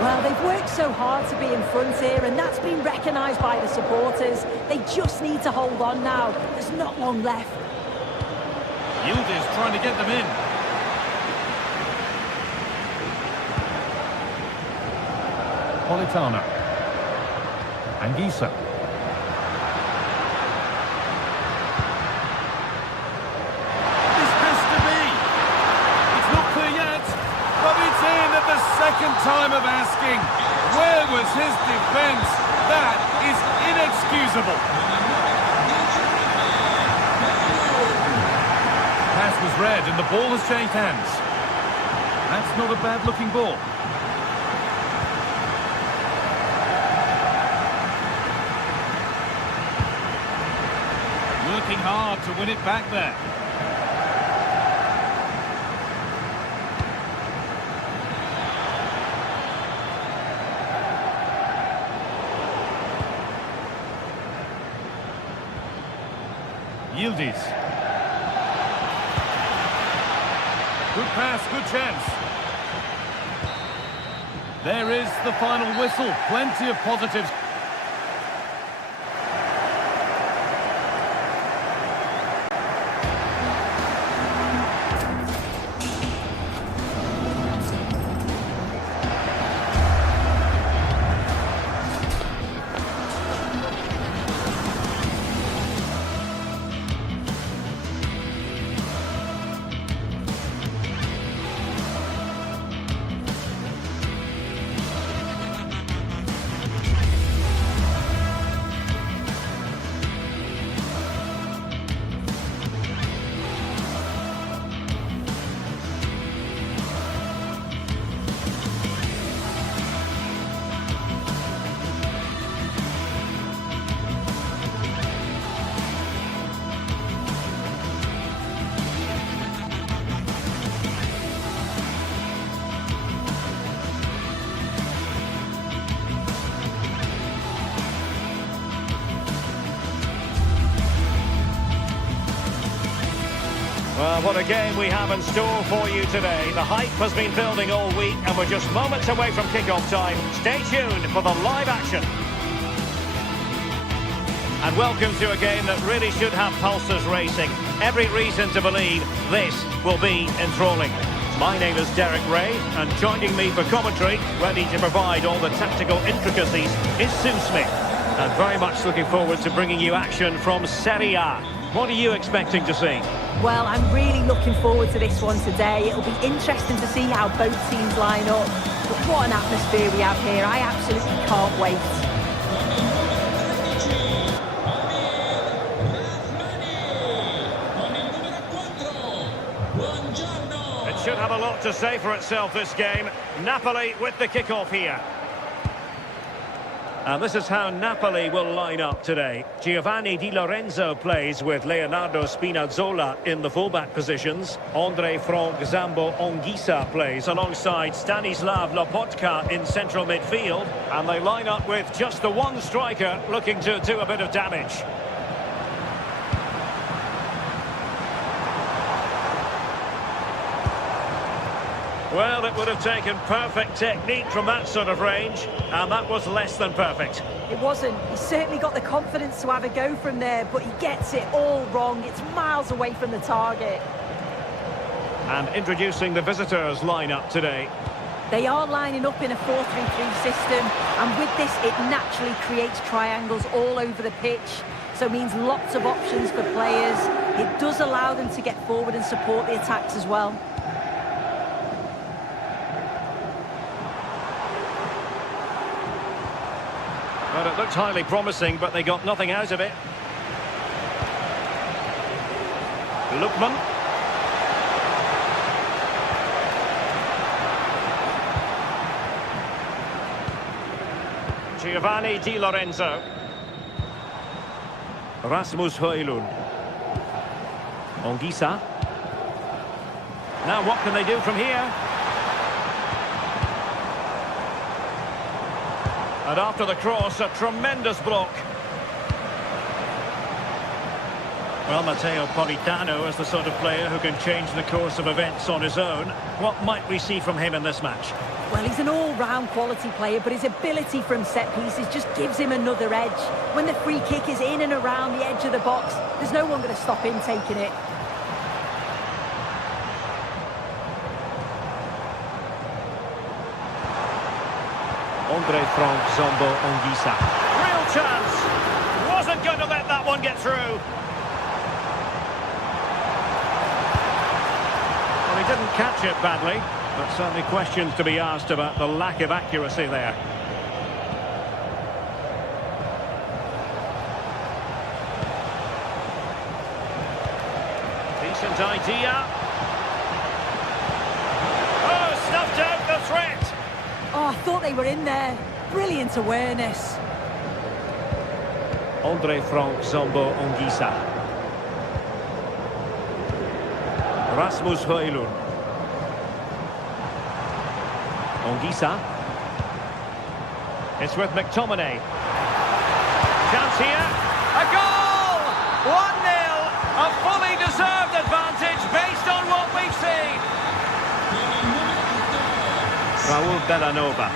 Well, they've worked so hard to be in front here, and that's been recognised by the supporters. They just need to hold on now. There's not long left. Yildiz trying to get them in. Politano. Anguissa. This has to be. It's not clear yet, but it's in at the second time of asking. Where was his defence? That is inexcusable. Pass was read and the ball has changed hands. That's not a bad-looking ball. Working hard to win it back there. Yildiz. Good pass, good chance. There is the final whistle. Plenty of positives. Well, what a game we have in store for you today. The hype has been building all week and we're just moments away from kick-off time. Stay tuned for the live action. And welcome to a game that really should have pulses racing. Every reason to believe this will be enthralling. My name is Derek Ray, and joining me for commentary, ready to provide all the tactical intricacies, is Sue Smith. And very much looking forward to bringing you action from Serie A. What are you expecting to see? Well, I'm really looking forward to this one today. It'll be interesting to see how both teams line up. But what an atmosphere we have here. I absolutely can't wait. It should have a lot to say for itself, this game. Napoli with the kick-off here. And this is how Napoli will line up today. Giovanni Di Lorenzo plays with Leonardo Spinazzola in the fullback positions. Andre Frank Zambo Anguissa plays alongside Stanislav Lobotka in central midfield. And they line up with just the one striker looking to do a bit of damage. Well, it would have taken perfect technique from that sort of range, and that was less than perfect. It wasn't. He certainly got the confidence to have a go from there, but he gets it all wrong. It's miles away from the target. And introducing the visitors' lineup today. They are lining up in a 4-3-3 system, and with this, it naturally creates triangles all over the pitch. So it means lots of options for players. It does allow them to get forward and support the attacks as well. Well, it looked highly promising, but they got nothing out of it. Lookman. Giovanni Di Lorenzo. Rasmus Højlund. Anguissa. Now what can they do from here? And after the cross, a tremendous block. Well, Matteo Politano is the sort of player who can change the course of events on his own. What might we see from him in this match? Well, he's an all-round quality player, but his ability from set pieces just gives him another edge. When the free kick is in and around the edge of the box, there's no one going to stop him taking it. Andre Frank Zambo Anguissa. Real chance. Wasn't going to let that one get through. Well, he didn't catch it badly, but certainly questions to be asked about the lack of accuracy there. Decent idea. Oh, snuffed out the threat. Oh, I thought they were in there. Brilliant awareness. Andre Frank Zambo Anguissa. Rasmus Højlund. Anguissa. It's with McTominay. Chance here. A goal! 1-0. A fully deserved advantage based on what we've seen. Raul Bellanova.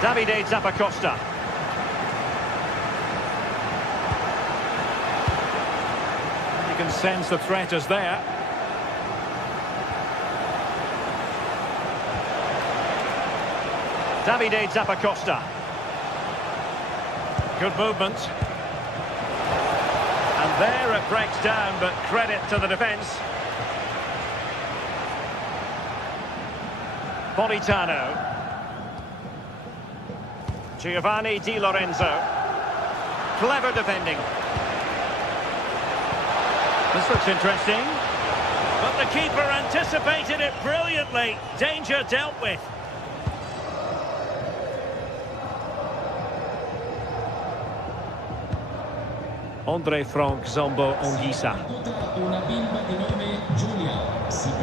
Davide Zappacosta. You can sense the threat is there. Davide Zappacosta. Good movement. And there it breaks down, but credit to the defence. Politano. Giovanni Di Lorenzo. Clever defending. This looks interesting. But the keeper anticipated it brilliantly. Danger dealt with. Andre Frank Zambo Anguissa.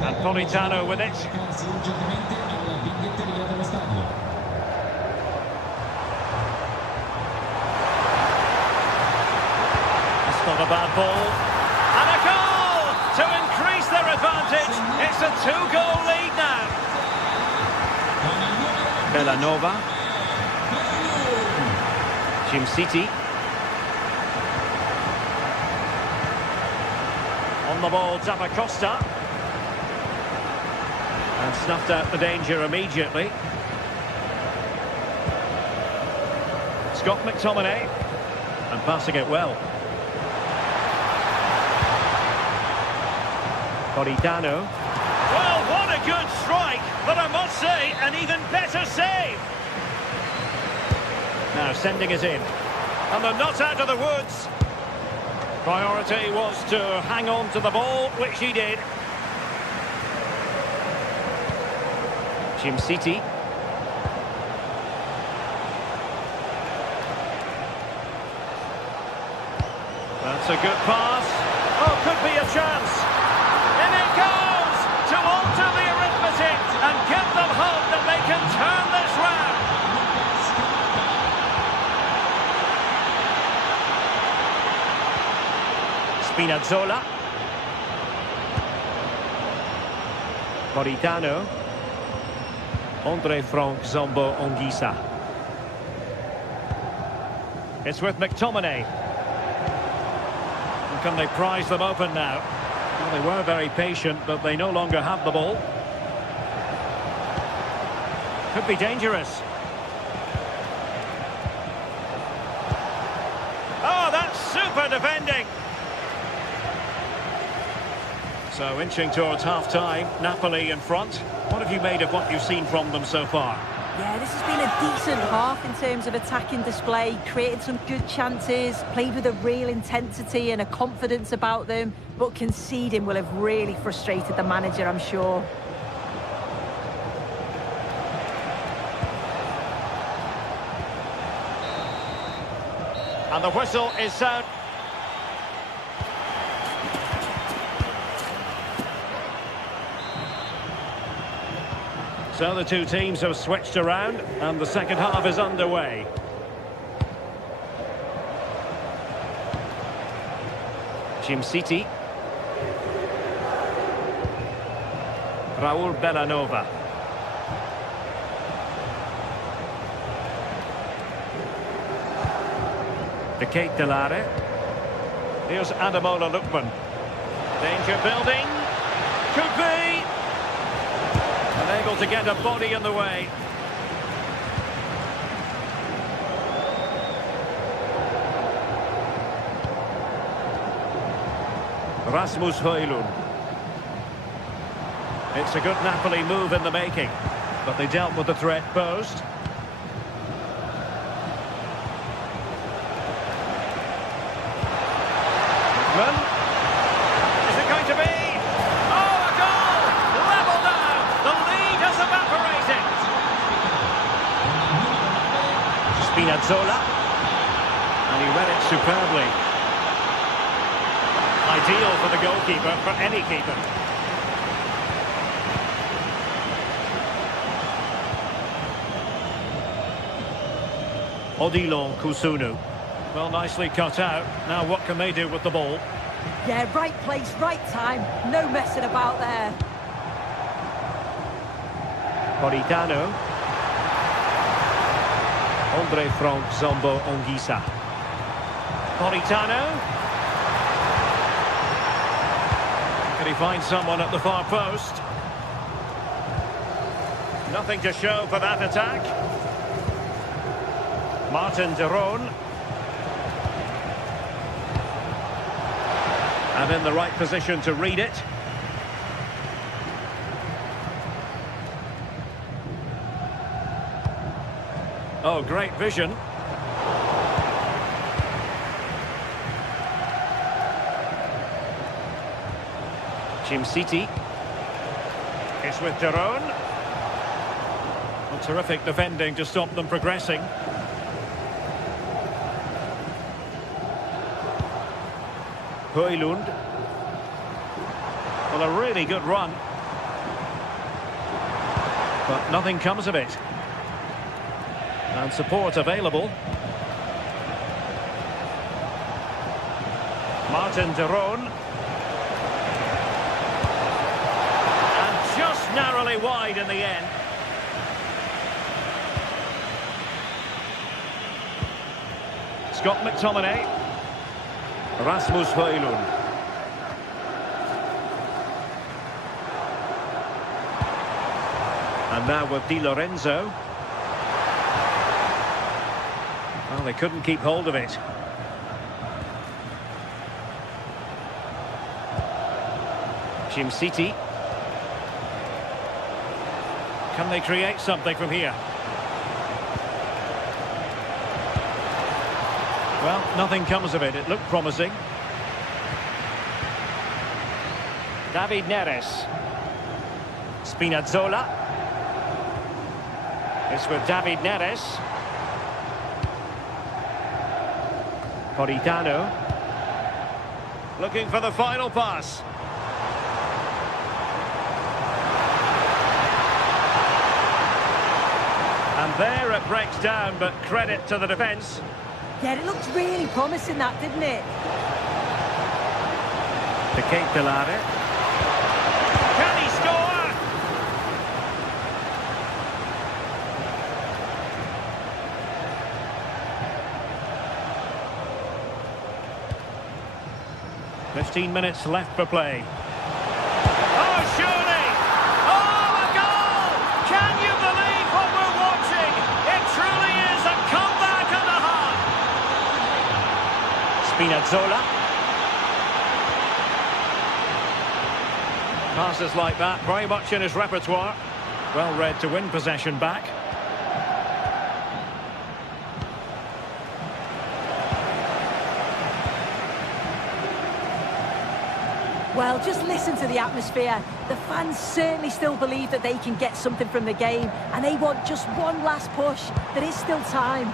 And Politano with it. Not a bad ball. And a goal to increase their advantage. It's a 2-goal lead now. Bellanova. Jim City. On the ball, Zappacosta. And snuffed out the danger immediately. Scott McTominay. And passing it well. Politano. Well, what a good strike, but I must say, an even better save. Now sending it in. And they're not out of the woods. Priority was to hang on to the ball, which he did. City. That's a good pass. Oh, could be a chance. In it goes to alter the arithmetic and give them hope that they can turn this round. Spinazzola. Politano. Andre Frank Zambo Anguissa. It's with McTominay. And can they prize them open now? Well, they were very patient, but they no longer have the ball. Could be dangerous. Oh, that's super defending. So inching towards half-time, Napoli in front. What have you made of what you've seen from them so far? Yeah, this has been a decent half in terms of attacking display, created some good chances, played with a real intensity and a confidence about them, but conceding will have really frustrated the manager, I'm sure. And the whistle is sound. So the two teams have switched around and the second half is underway. City. Raul Bellanova. De Ketelare. Here's Ademola Lookman. Danger building. Could be. Unable to get a body in the way. Rasmus Højlund. It's a good Napoli move in the making, but they dealt with the threat posed. Lookman. Is it going to be? Oh, a goal! Level now! The lead has evaporated! Spinazzola. And he read it superbly. Ideal for the goalkeeper, for any keeper. Odilon Kusunu. Well, nicely cut out. Now what can they do with the ball? Yeah, right place, right time. No messing about there. Politano. Andre Frank Zambo Anguissa. Politano. Can he find someone at the far post? Nothing to show for that attack. Martin de Roon. And in the right position to read it. Oh, great vision. City. It's with de Roon. Well, terrific defending to stop them progressing. Højlund. Well, a really good run. But nothing comes of it. And support available. Martin de Roon. And just narrowly wide in the end. Scott McTominay. Rasmus Højlund. And now with Di Lorenzo. Well, they couldn't keep hold of it. City. Can they create something from here? Well, nothing comes of it. It looked promising. David Neres. Spinazzola. It's with David Neres. Politano. Looking for the final pass. And there it breaks down, but credit to the defence. Yeah, it looked really promising, that, didn't it? To Kate Delare. Can he score? "15 minutes left for play. Oh, surely! Oh, a goal! Can you believe what we're watching? It truly is a comeback and a half. Spinazzola. Passes like that, very much in his repertoire. Well read to win possession back. Well, just listen to the atmosphere. The fans certainly still believe that they can get something from the game, and they want just one last push. There is still time.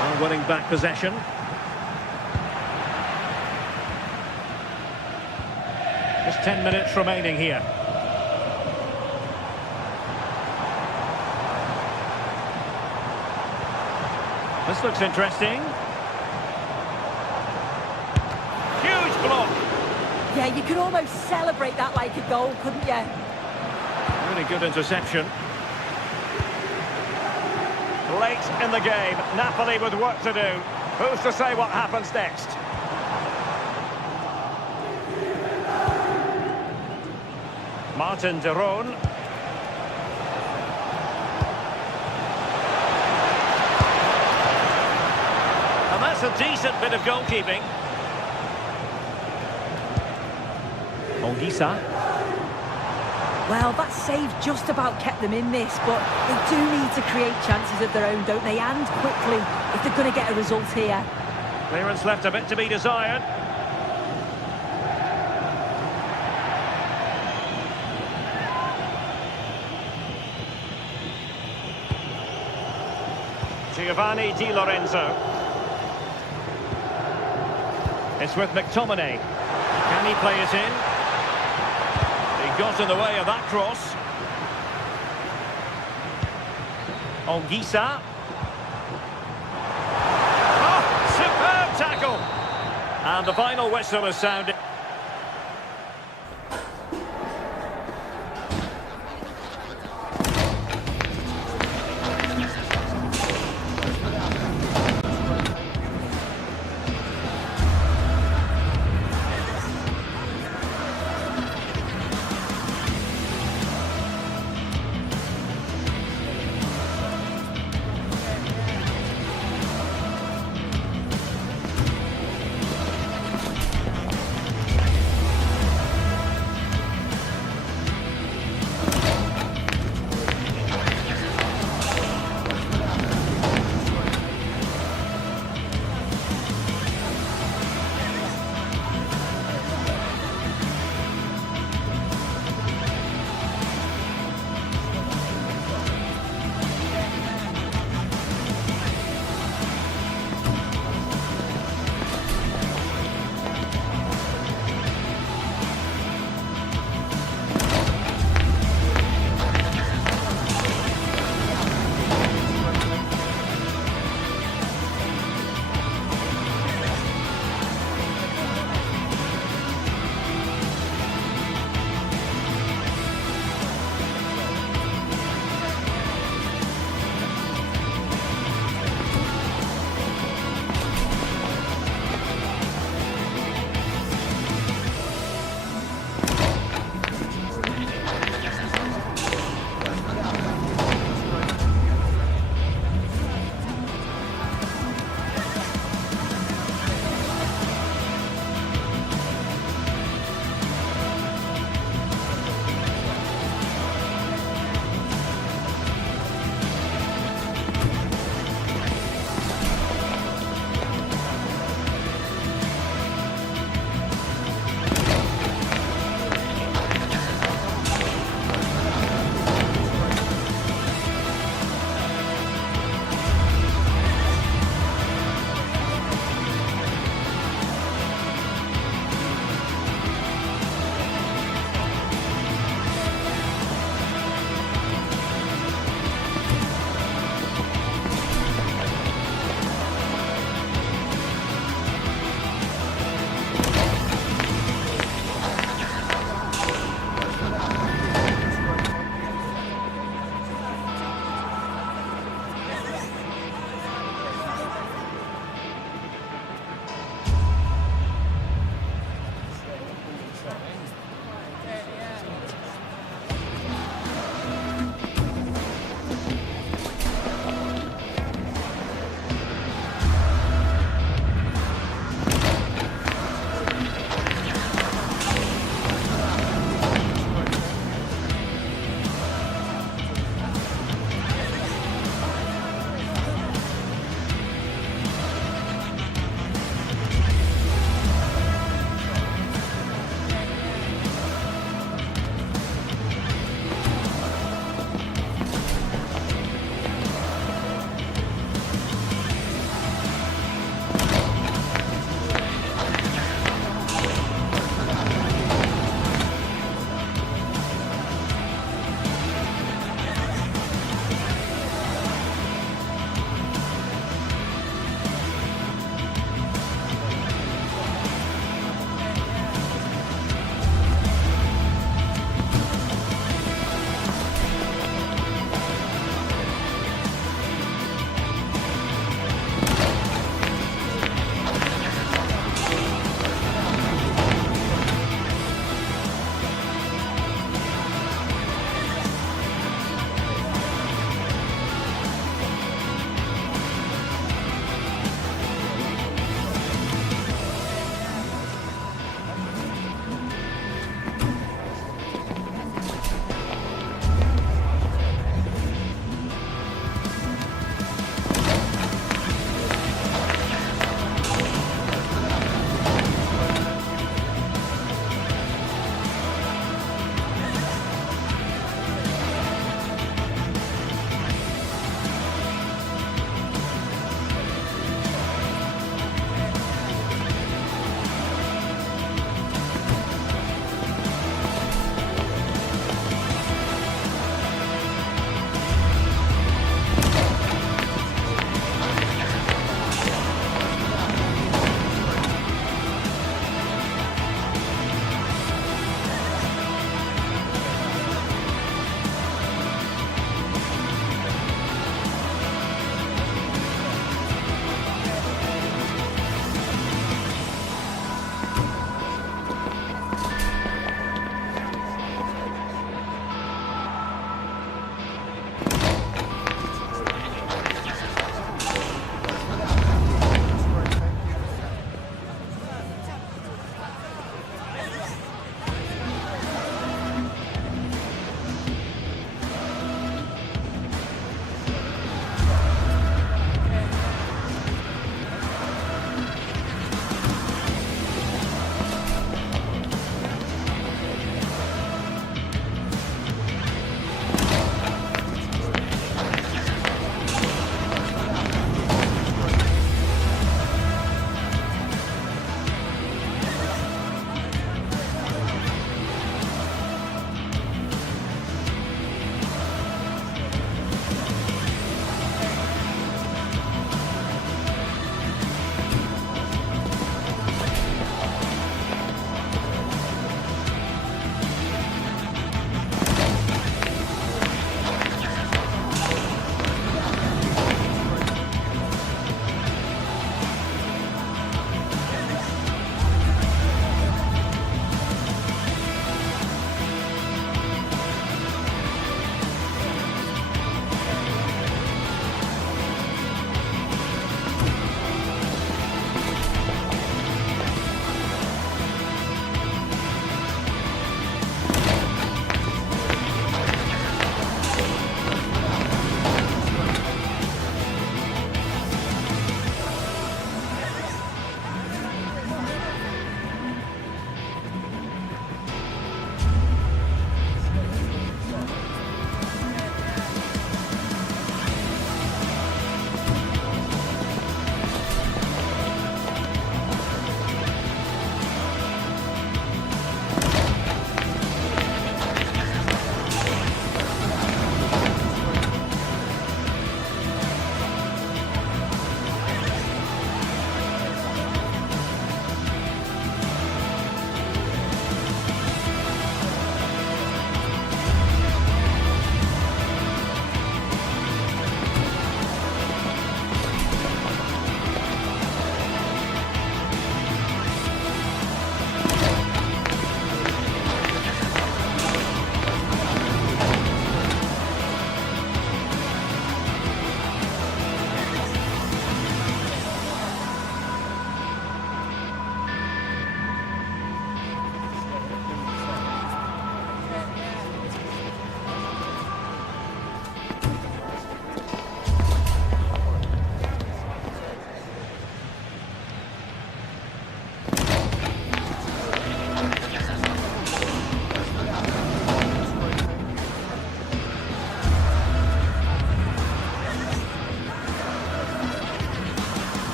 Well, winning back possession. Just 10 minutes remaining here. This looks interesting. Huge block. Yeah, you could almost celebrate that like a goal, couldn't you? Really good interception. Late in the game, Napoli with work to do. Who's to say what happens next? Martin de Roon. And that's a decent bit of goalkeeping. Ongisa. Well, that save just about kept them in this, but they do need to create chances of their own, don't they? And quickly, if they're going to get a result here. Clearance left a bit to be desired. Giovanni Di Lorenzo. It's with McTominay. Can he play it in? He got in the way of that cross. Ongisa. Oh, superb tackle. And the final whistle is sounded.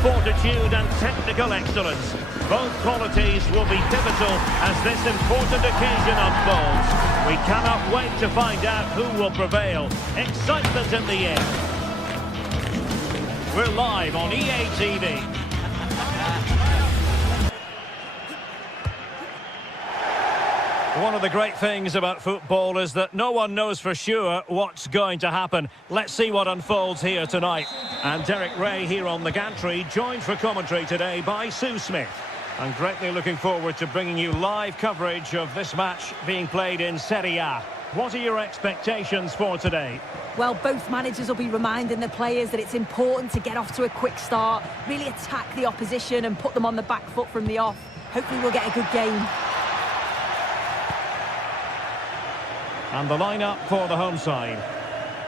fortitude and technical excellence. Both qualities will be pivotal as this important occasion unfolds. We cannot wait to find out who will prevail. Excitement in the air. We're live on EA TV. One of the great things about football is that no one knows for sure what's going to happen. Let's see what unfolds here tonight. And Derek Ray here on the gantry, joined for commentary today by Sue Smith. I'm greatly looking forward to bringing you live coverage of this match being played in Serie A. What are your expectations for today? Well, both managers will be reminding the players that it's important to get off to a quick start, really attack the opposition and put them on the back foot from the off. Hopefully we'll get a good game. And the lineup for the home side.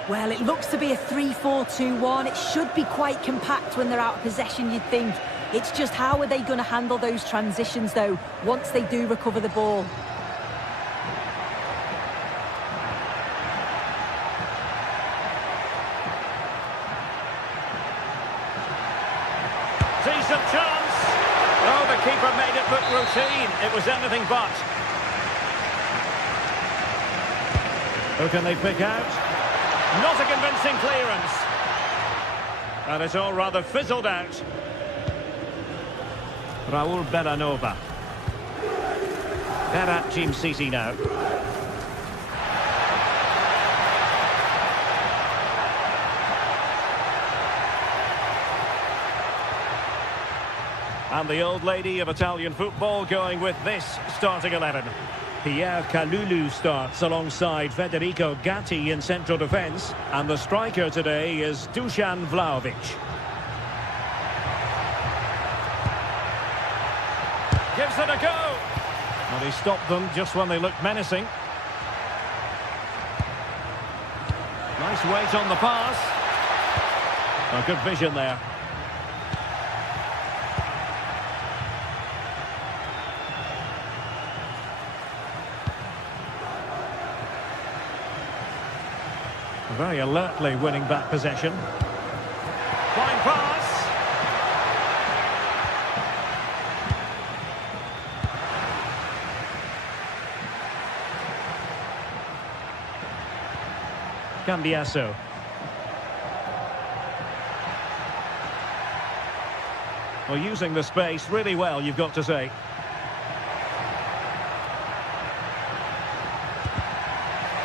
Well, it looks to be a 3-4-2-1. It should be quite compact when they're out of possession, you'd think. It's just how are they going to handle those transitions, though, once they do recover the ball? Decent chance. Oh, the keeper made it look routine. It was anything but. Who can they pick out? Not a convincing clearance. And it's all rather fizzled out. Raul Bellanova. They're at Team City now. And the old lady of Italian football going with this starting 11. Pierre Kalulu starts alongside Federico Gatti in central defence. And the striker today is Dusan Vlahovic. Gives it a go. Well, he stopped them just when they looked menacing. Nice weight on the pass. A good vision there. Very alertly winning back possession. Fine pass. Cambiaso. Well, using the space really well, you've got to say.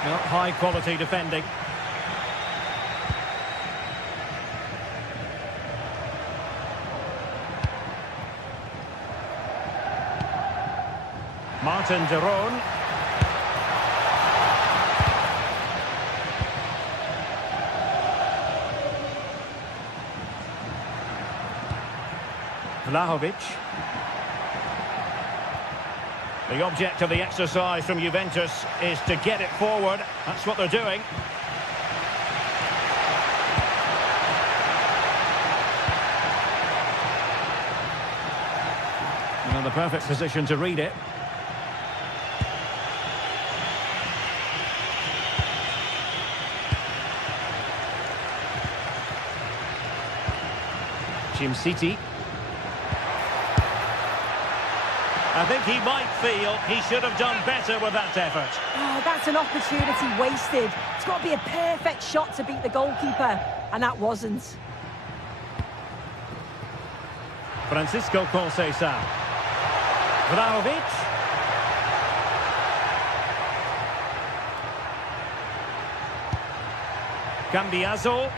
Well, high quality defending. Martin de Roon. Vlahovic. The object of the exercise from Juventus is to get it forward. That's what they're doing. And in the perfect position to read it. Team City. I think he might feel he should have done better with that effort. Oh, that's an opportunity wasted. It's got to be a perfect shot to beat the goalkeeper, and that wasn't. Francisco Conceição. Vlahovic. Cambiaso.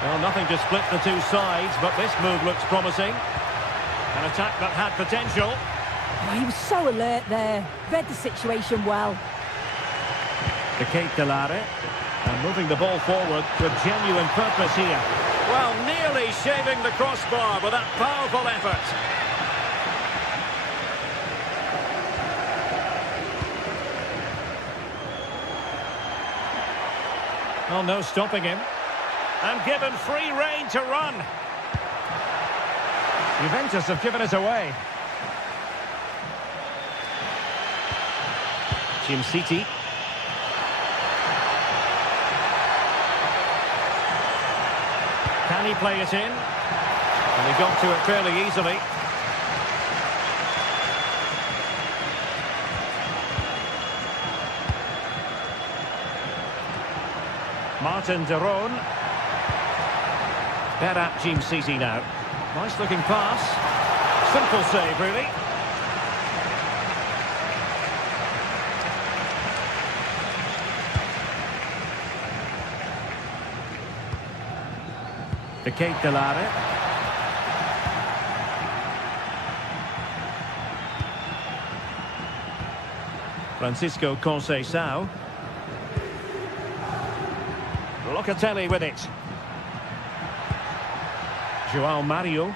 Well, nothing to split the two sides, but this move looks promising. An attack that had potential. Oh, he was so alert there. Read the situation well. To Kate Delare. And moving the ball forward with genuine purpose here. Well, nearly shaving the crossbar with that powerful effort. Well, no stopping him. And given free rein to run. Juventus have given it away. Team City. Can he play it in? And he got to it fairly easily. Martin de Roon. Berat Jim City now. Nice looking pass. Simple save, really. De Kate Delare. Francisco Conceição. Locatelli with it. João Mario.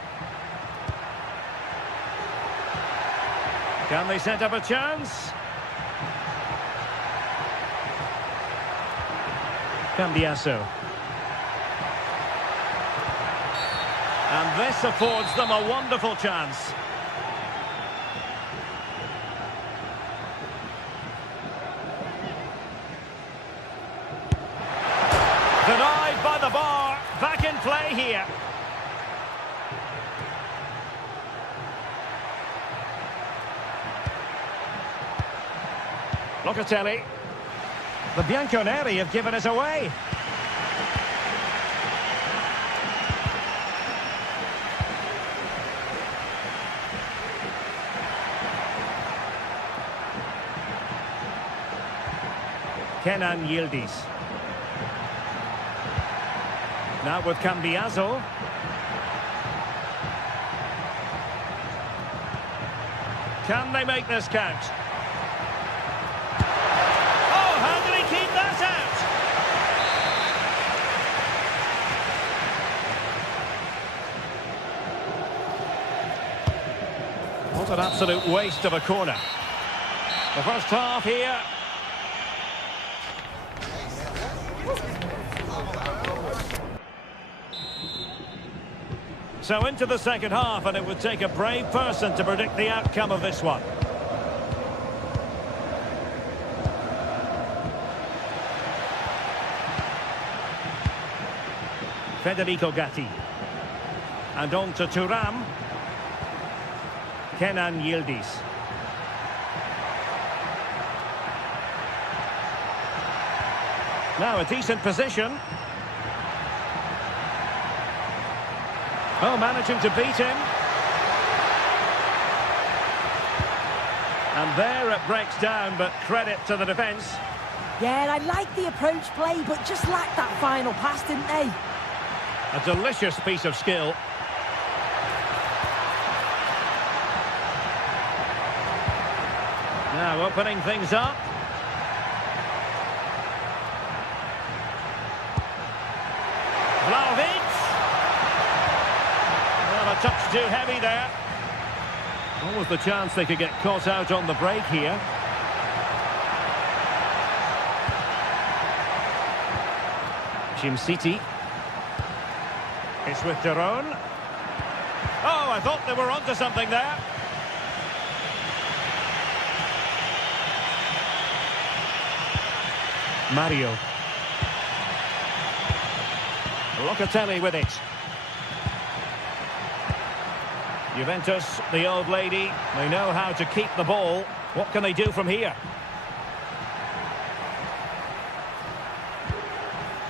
Can they set up a chance? Cambiasso. And this affords them a wonderful chance. Denied by the bar. Back in play here. Locatelli. The Bianconeri have given us away. Kenan Yildiz. Now with Cambiasso. Can they make this count? Oh, how did he keep that out? What an absolute waste of a corner. The first half here. So into the second half, and it would take a brave person to predict the outcome of this one. Federico Gatti. And on to Thuram. Kenan Yildiz. Now a decent position. Oh, managing to beat him. And there it breaks down, but credit to the defence. Yeah, I like the approach play, but just lacked that final pass, didn't they? A delicious piece of skill. Now opening things up. Vlahovic. Well, a touch too heavy there. What was the chance they could get caught out on the break here? Jim City. It's with de Roon. Oh, I thought they were onto something there. Mario. Locatelli with it. Juventus, the old lady, they know how to keep the ball. What can they do from here?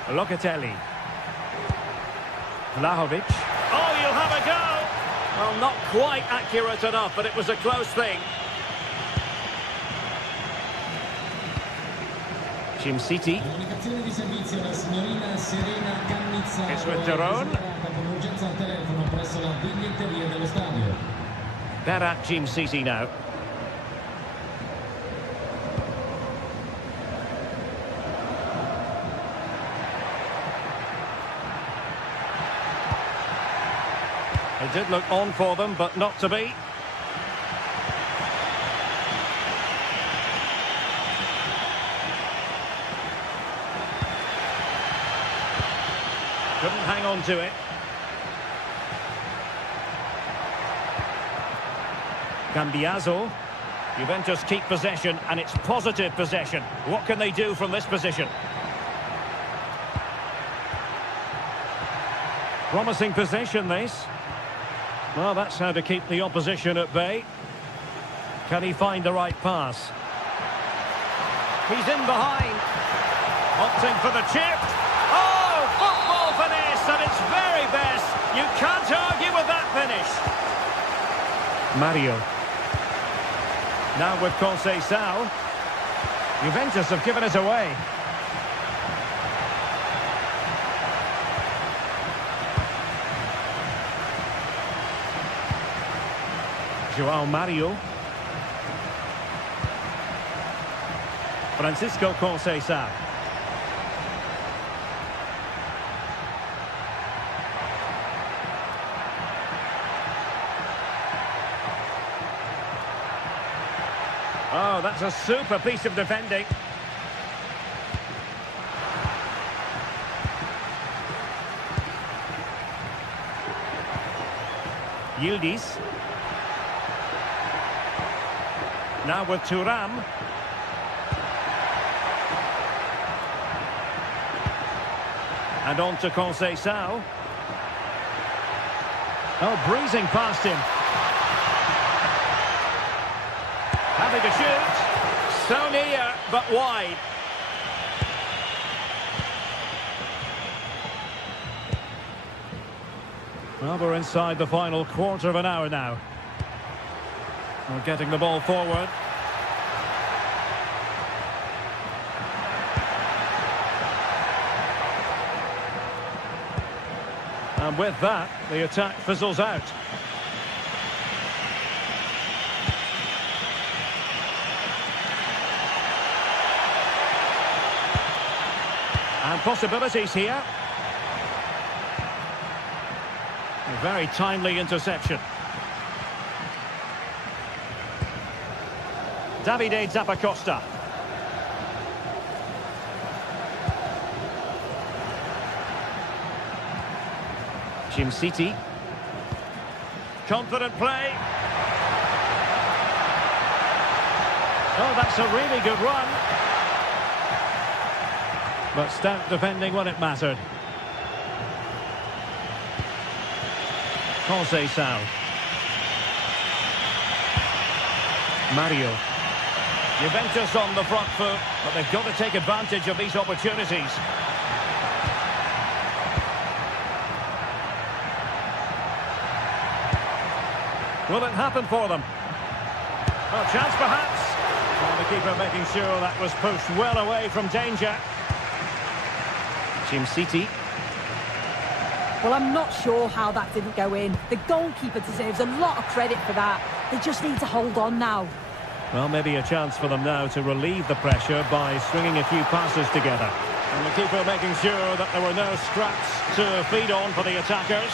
Locatelli. Vlahovic. Oh, you'll have a go! Well, not quite accurate enough, but it was a close thing. Jim City. It's with de Roon. Berat Jim City now. It did look on for them, but not to be. Couldn't hang on to it. Cambiasso. Juventus keep possession, and it's positive possession. What can they do from this position? Promising possession, this. Well, that's how to keep the opposition at bay. Can he find the right pass? He's in behind. Opting for the chip. Oh, football finish at its very best. You can't argue with that finish. Mario. Now with Conceição. Juventus have given it away. João Mario. Francisco Conceição. Oh, that's a super piece of defending. Yildiz. Now with Thuram. And on to Conceição. Oh, breezing past him. Having to shoot. So near, but wide. Well, we're inside the final quarter of an hour now. We're getting the ball forward. And with that, the attack fizzles out. And possibilities here. A very timely interception. Davide Zappacosta. Jim City. Confident play. Oh, that's a really good run. But stout defending when it mattered. Conceição. Mario. Juventus on the front foot, but they've got to take advantage of these opportunities. Will it happen for them? Well, chance perhaps. And the keeper making sure that was pushed well away from danger. Jim City. Well, I'm not sure how that didn't go in. The goalkeeper deserves a lot of credit for that. They just need to hold on now. Well, maybe a chance for them now to relieve the pressure by stringing a few passes together. And the keeper making sure that there were no scraps to feed on for the attackers.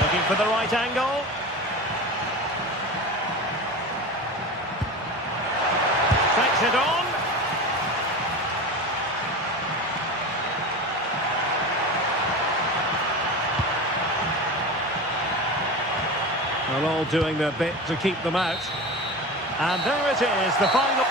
Looking for the right angle. Takes it on. Well, all doing their bit to keep them out. And there it is, the final.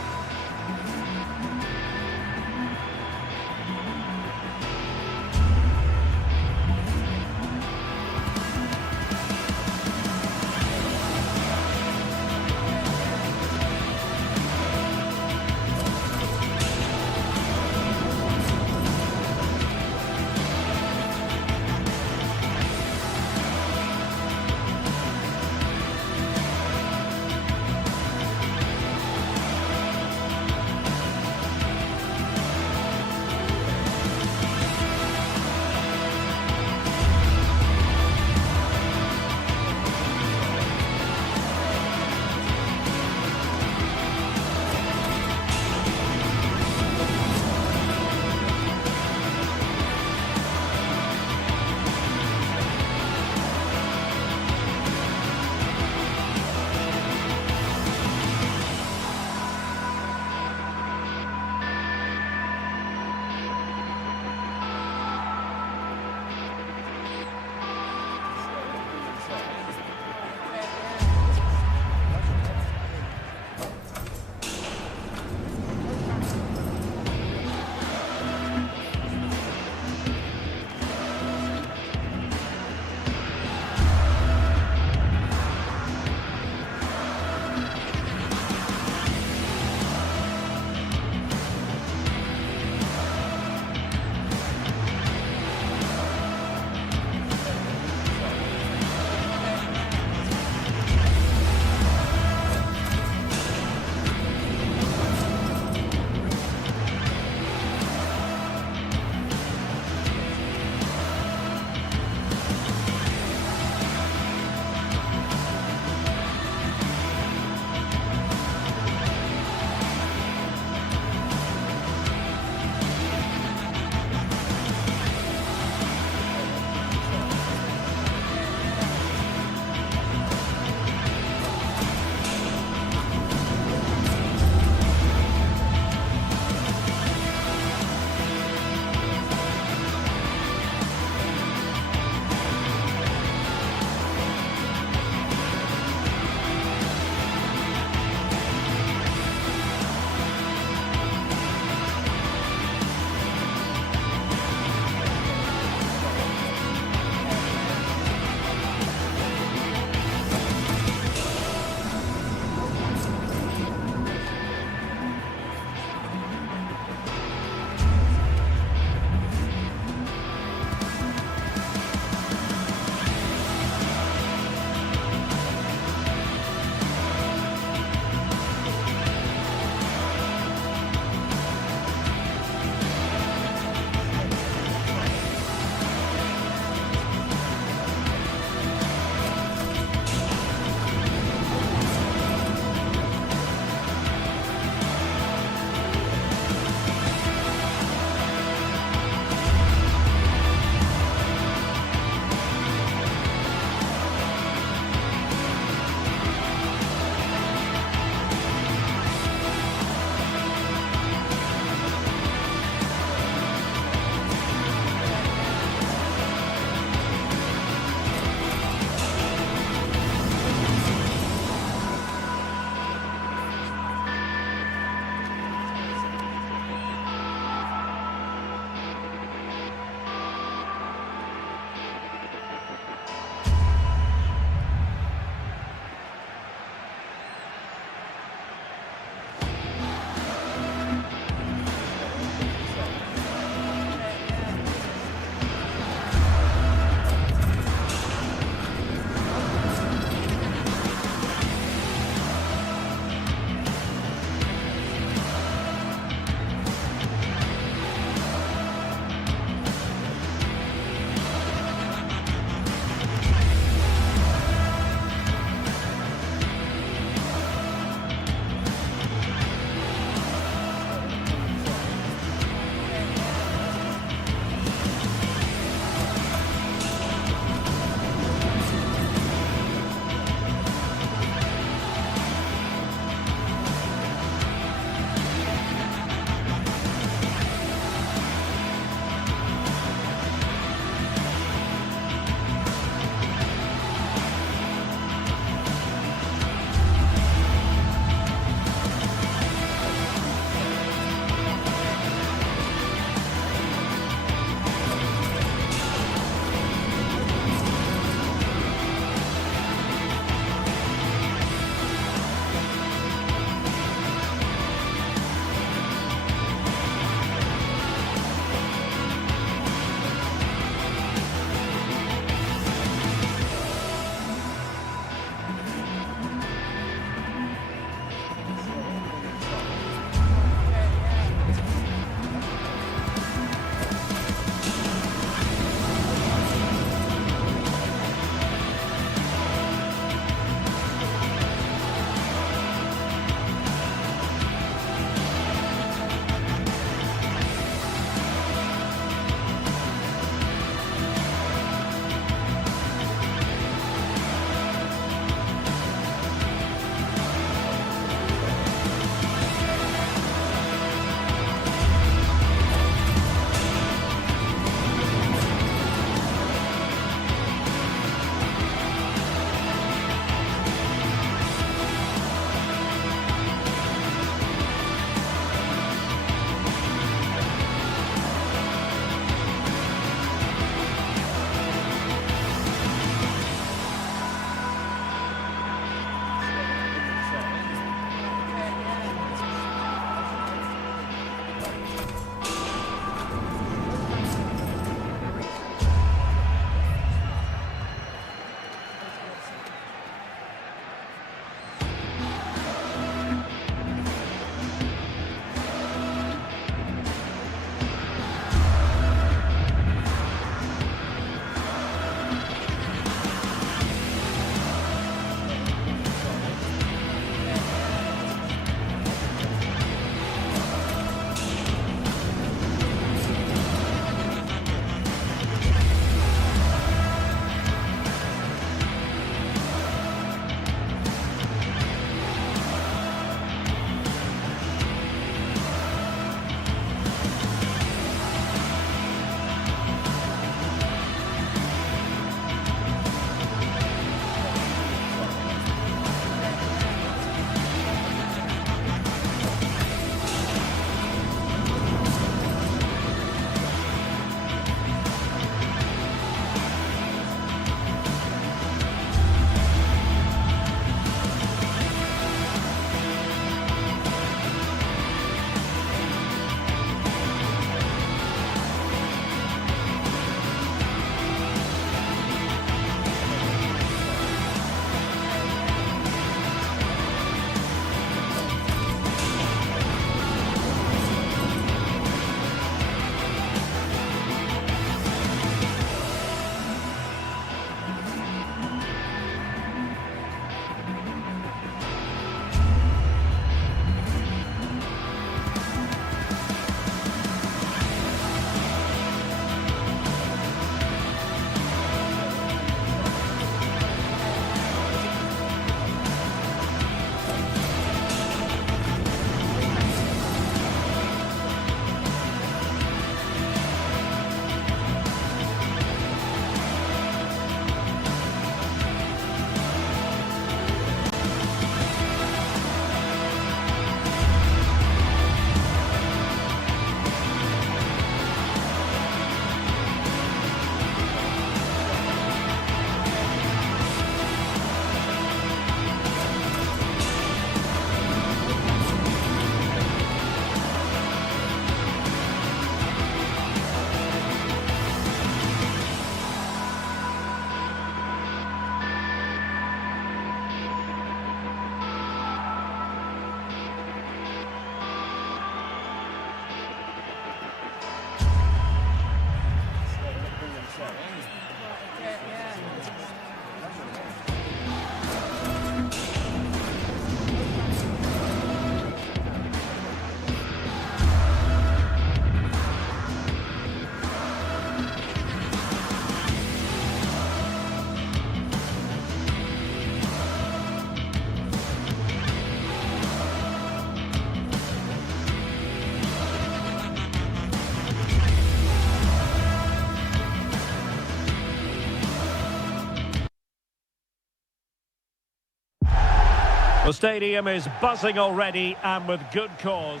The stadium is buzzing already, and with good cause.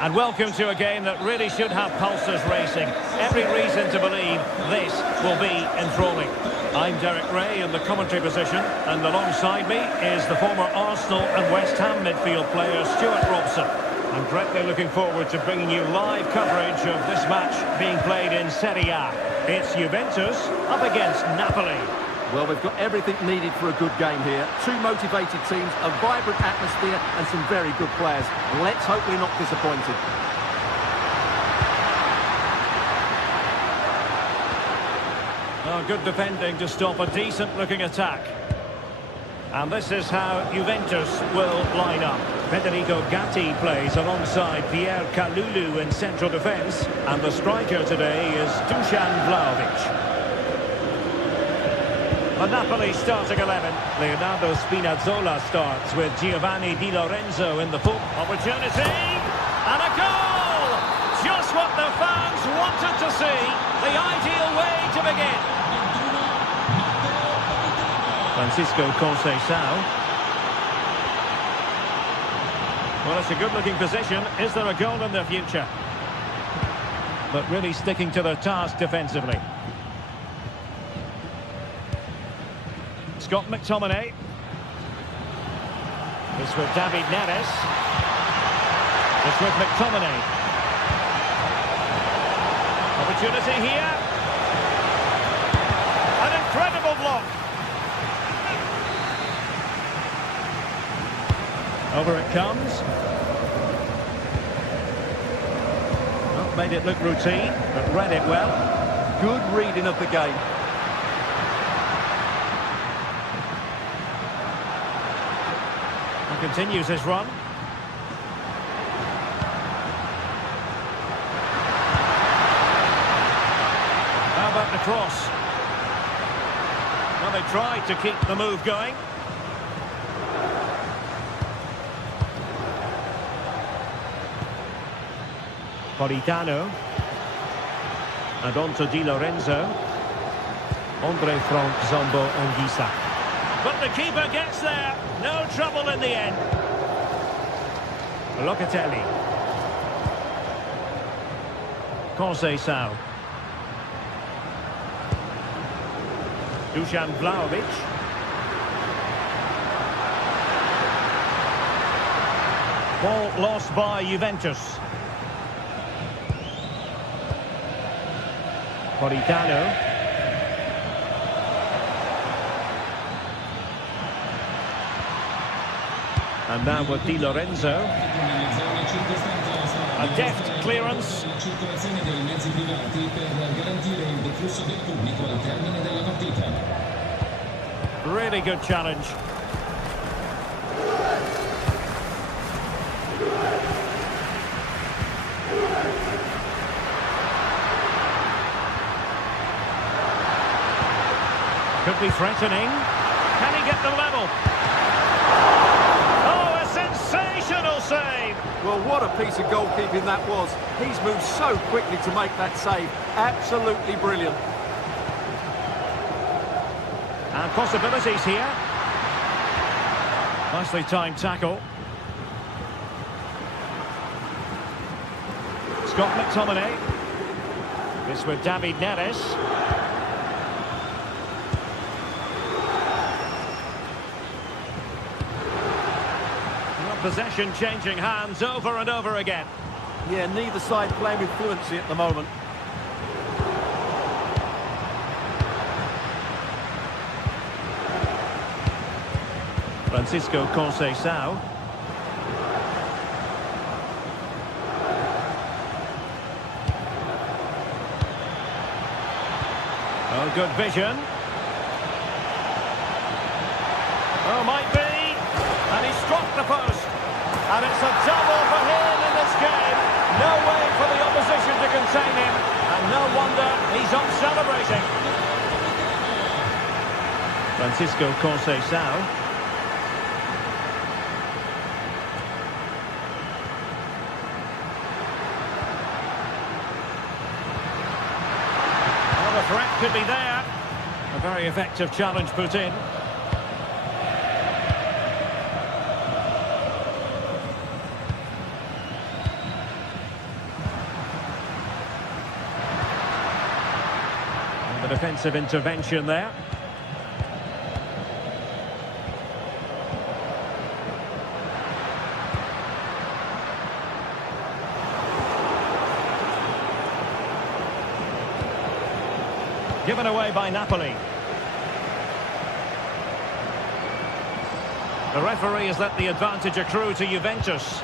And welcome to a game that really should have pulses racing. Every reason to believe this will be enthralling. I'm Derek Ray in the commentary position, and alongside me is the former Arsenal and West Ham midfield player Stuart Robson. I'm greatly looking forward to bringing you live coverage of this match being played in Serie A. It's Juventus up against Napoli. Well, we've got everything needed for a good game here. Two motivated teams, a vibrant atmosphere and some very good players. Let's hope we're not disappointed. Oh, good defending to stop a decent-looking attack. And this is how Juventus will line up. Federico Gatti plays alongside Pierre Kalulu in central defence. And the striker today is Dusan Vlahovic. The Napoli starting 11. Leonardo Spinazzola starts with Giovanni Di Lorenzo in the pool. Opportunity and a goal! Just what the fans wanted to see. The ideal way to begin. Francisco Conceição. Well, it's a good-looking position. Is there a goal in the future? But really sticking to their task defensively. Scott McTominay. It's with David Neres. It's with McTominay. Opportunity here. An incredible block. Over it comes. Well, made it look routine, but read it well. Good reading of the game. Continues his run. How about the cross? Well, they tried to keep the move going. Politano. And on to Di Lorenzo. Andre Frank Zambo Anguissa. But the keeper gets there. No trouble in the end. Locatelli. Conceição. Dusan Vlahovic. Ball lost by Juventus. Politano. And now with Di Lorenzo. A deft clearance. Really good challenge. Could be threatening. Can he get the level? Sensational save! Well, what a piece of goalkeeping that was. He's moved so quickly to make that save. Absolutely brilliant. And possibilities here. Nicely timed tackle. Scott McTominay. This with David Neres. Possession changing hands over and over again. Yeah, neither side playing with fluency at the moment. Francisco Conceição. Oh, good vision. Oh, might be. And he struck the post. And it's a double for him in this game. No way for the opposition to contain him. And no wonder he's on celebrating. Francisco Conceição. Well, the threat could be there. A very effective challenge put in. defensive intervention there. Given away by Napoli. The referee has let the advantage accrue to Juventus.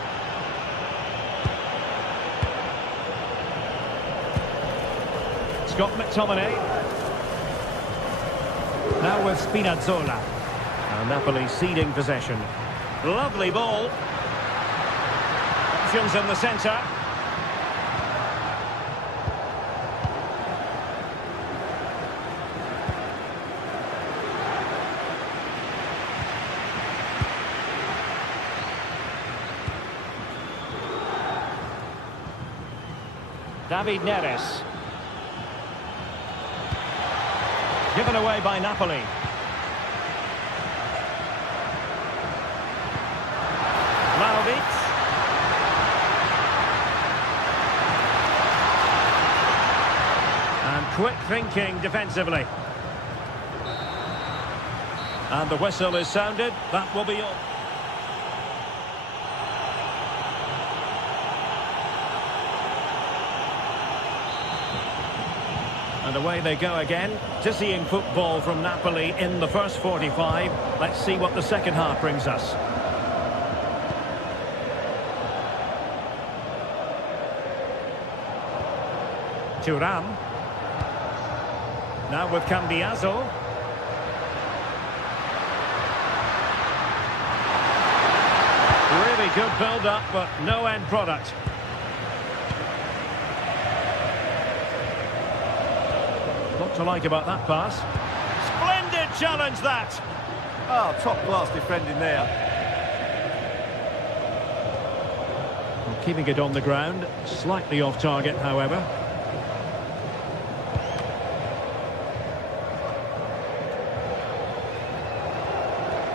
Scott McTominay. Now with Spinazzola. Now Napoli ceding possession. Lovely ball. Options in the centre. David Neres. Given away by Napoli. Vlahovic. And quick thinking defensively. And the whistle is sounded. That will be all. And away they go again. Dizzying football from Napoli in the first 45. Let's see what the second half brings us. Thuram. Now with Cambiaso. Really good build-up, but no end product. What to like about that pass? Splendid challenge that! Oh, top-class defending there. Well, keeping it on the ground, slightly off target, however.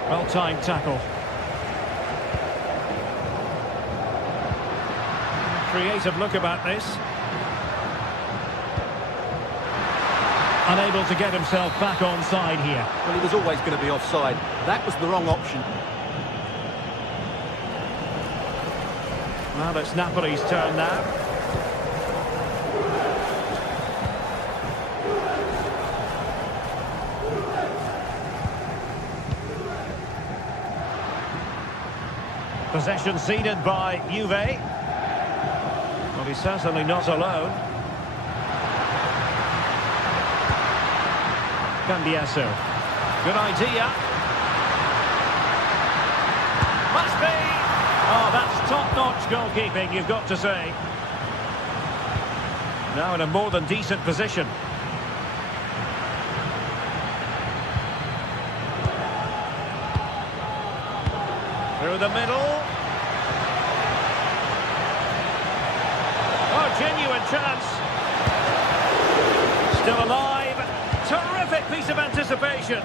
Well-timed tackle. Creative look about this. Unable to get himself back onside here. Well, he was always going to be offside. That was the wrong option. Well, it's Napoli's turn now. Possession ceded by Juve. Well, he's certainly not alone. Cambiaso. Good idea. Must be. Oh, that's top-notch goalkeeping, you've got to say. Now in a more than decent position. Through the middle. Oh, genuine chance. Still alive. Terrific piece of anticipation.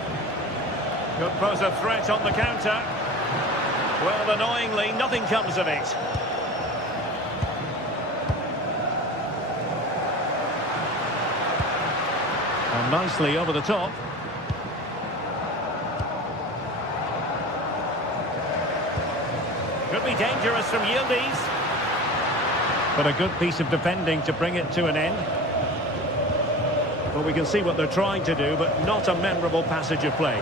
Could pose a threat on the counter. Well, annoyingly, nothing comes of it. And nicely over the top. Could be dangerous from Yildiz. But a good piece of defending to bring it to an end. Well, we can see what they're trying to do, but not a memorable passage of play.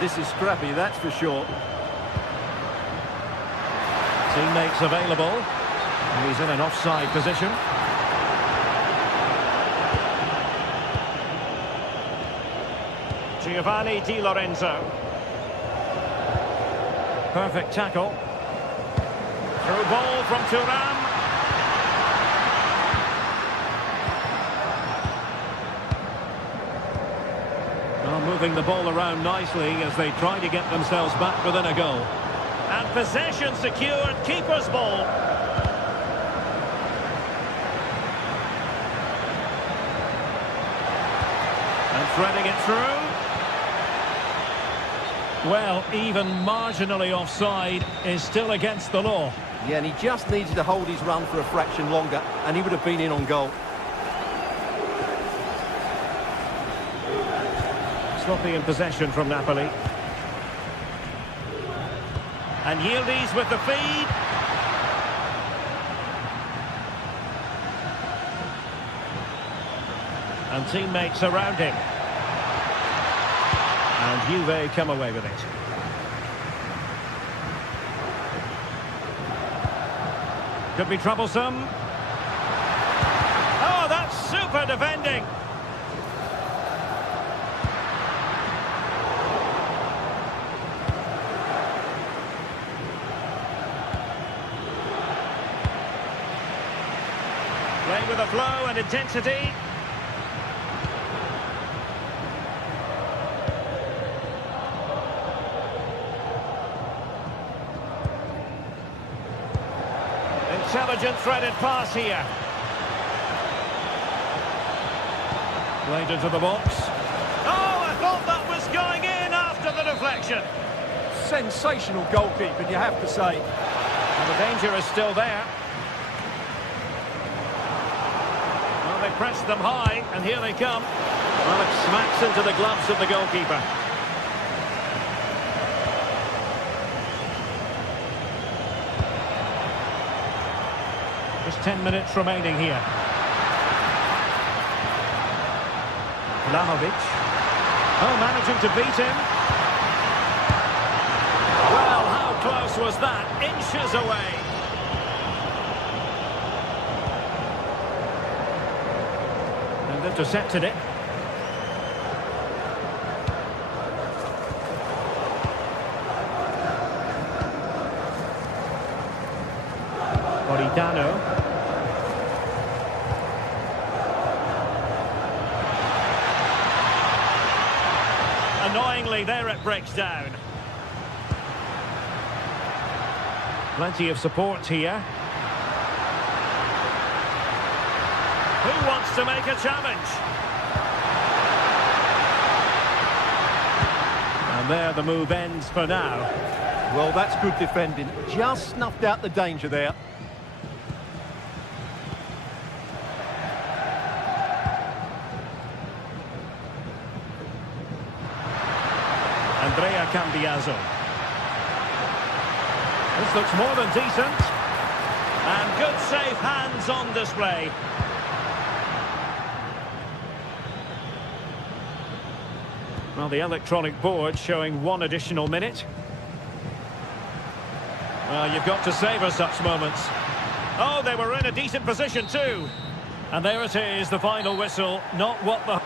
This is scrappy, that's for sure. Teammates available. And he's in an offside position. Giovanni Di Lorenzo. Perfect tackle. Through ball from Thuram. Moving the ball around nicely as they try to get themselves back within a goal. And possession secured, keeper's ball. And threading it through. Well, even marginally offside is still against the law. Yeah, and he just needed to hold his run for a fraction longer, and he would have been in on goal. Sloppy in possession from Napoli. And Yildiz with the feed. And teammates around him. And Juve come away with it. Could be troublesome. Oh, that's super defending. Playing with a flow and intensity. Intelligent threaded pass here. Played into the box. Oh, I thought that was going in after the deflection. Sensational goalkeeping, you have to say. And the danger is still there. Well, they pressed them high, and here they come. Well, it smacks into the gloves of the goalkeeper. Just 10 minutes remaining here. Vlahovic. Oh, managing to beat him. Well, how close was that? Inches away. And intercepted it. Politano. Annoyingly, there it breaks down. Plenty of support here. Who wants to make a challenge? And there the move ends for now. Well, that's good defending. Just snuffed out the danger there. Andrea Cambiaso. This looks more than decent. And good safe hands on display. Well, the electronic board showing 1 additional minute. Well, you've got to savour such moments. Oh, they were in a decent position too. And there it is, the final whistle. Not what the...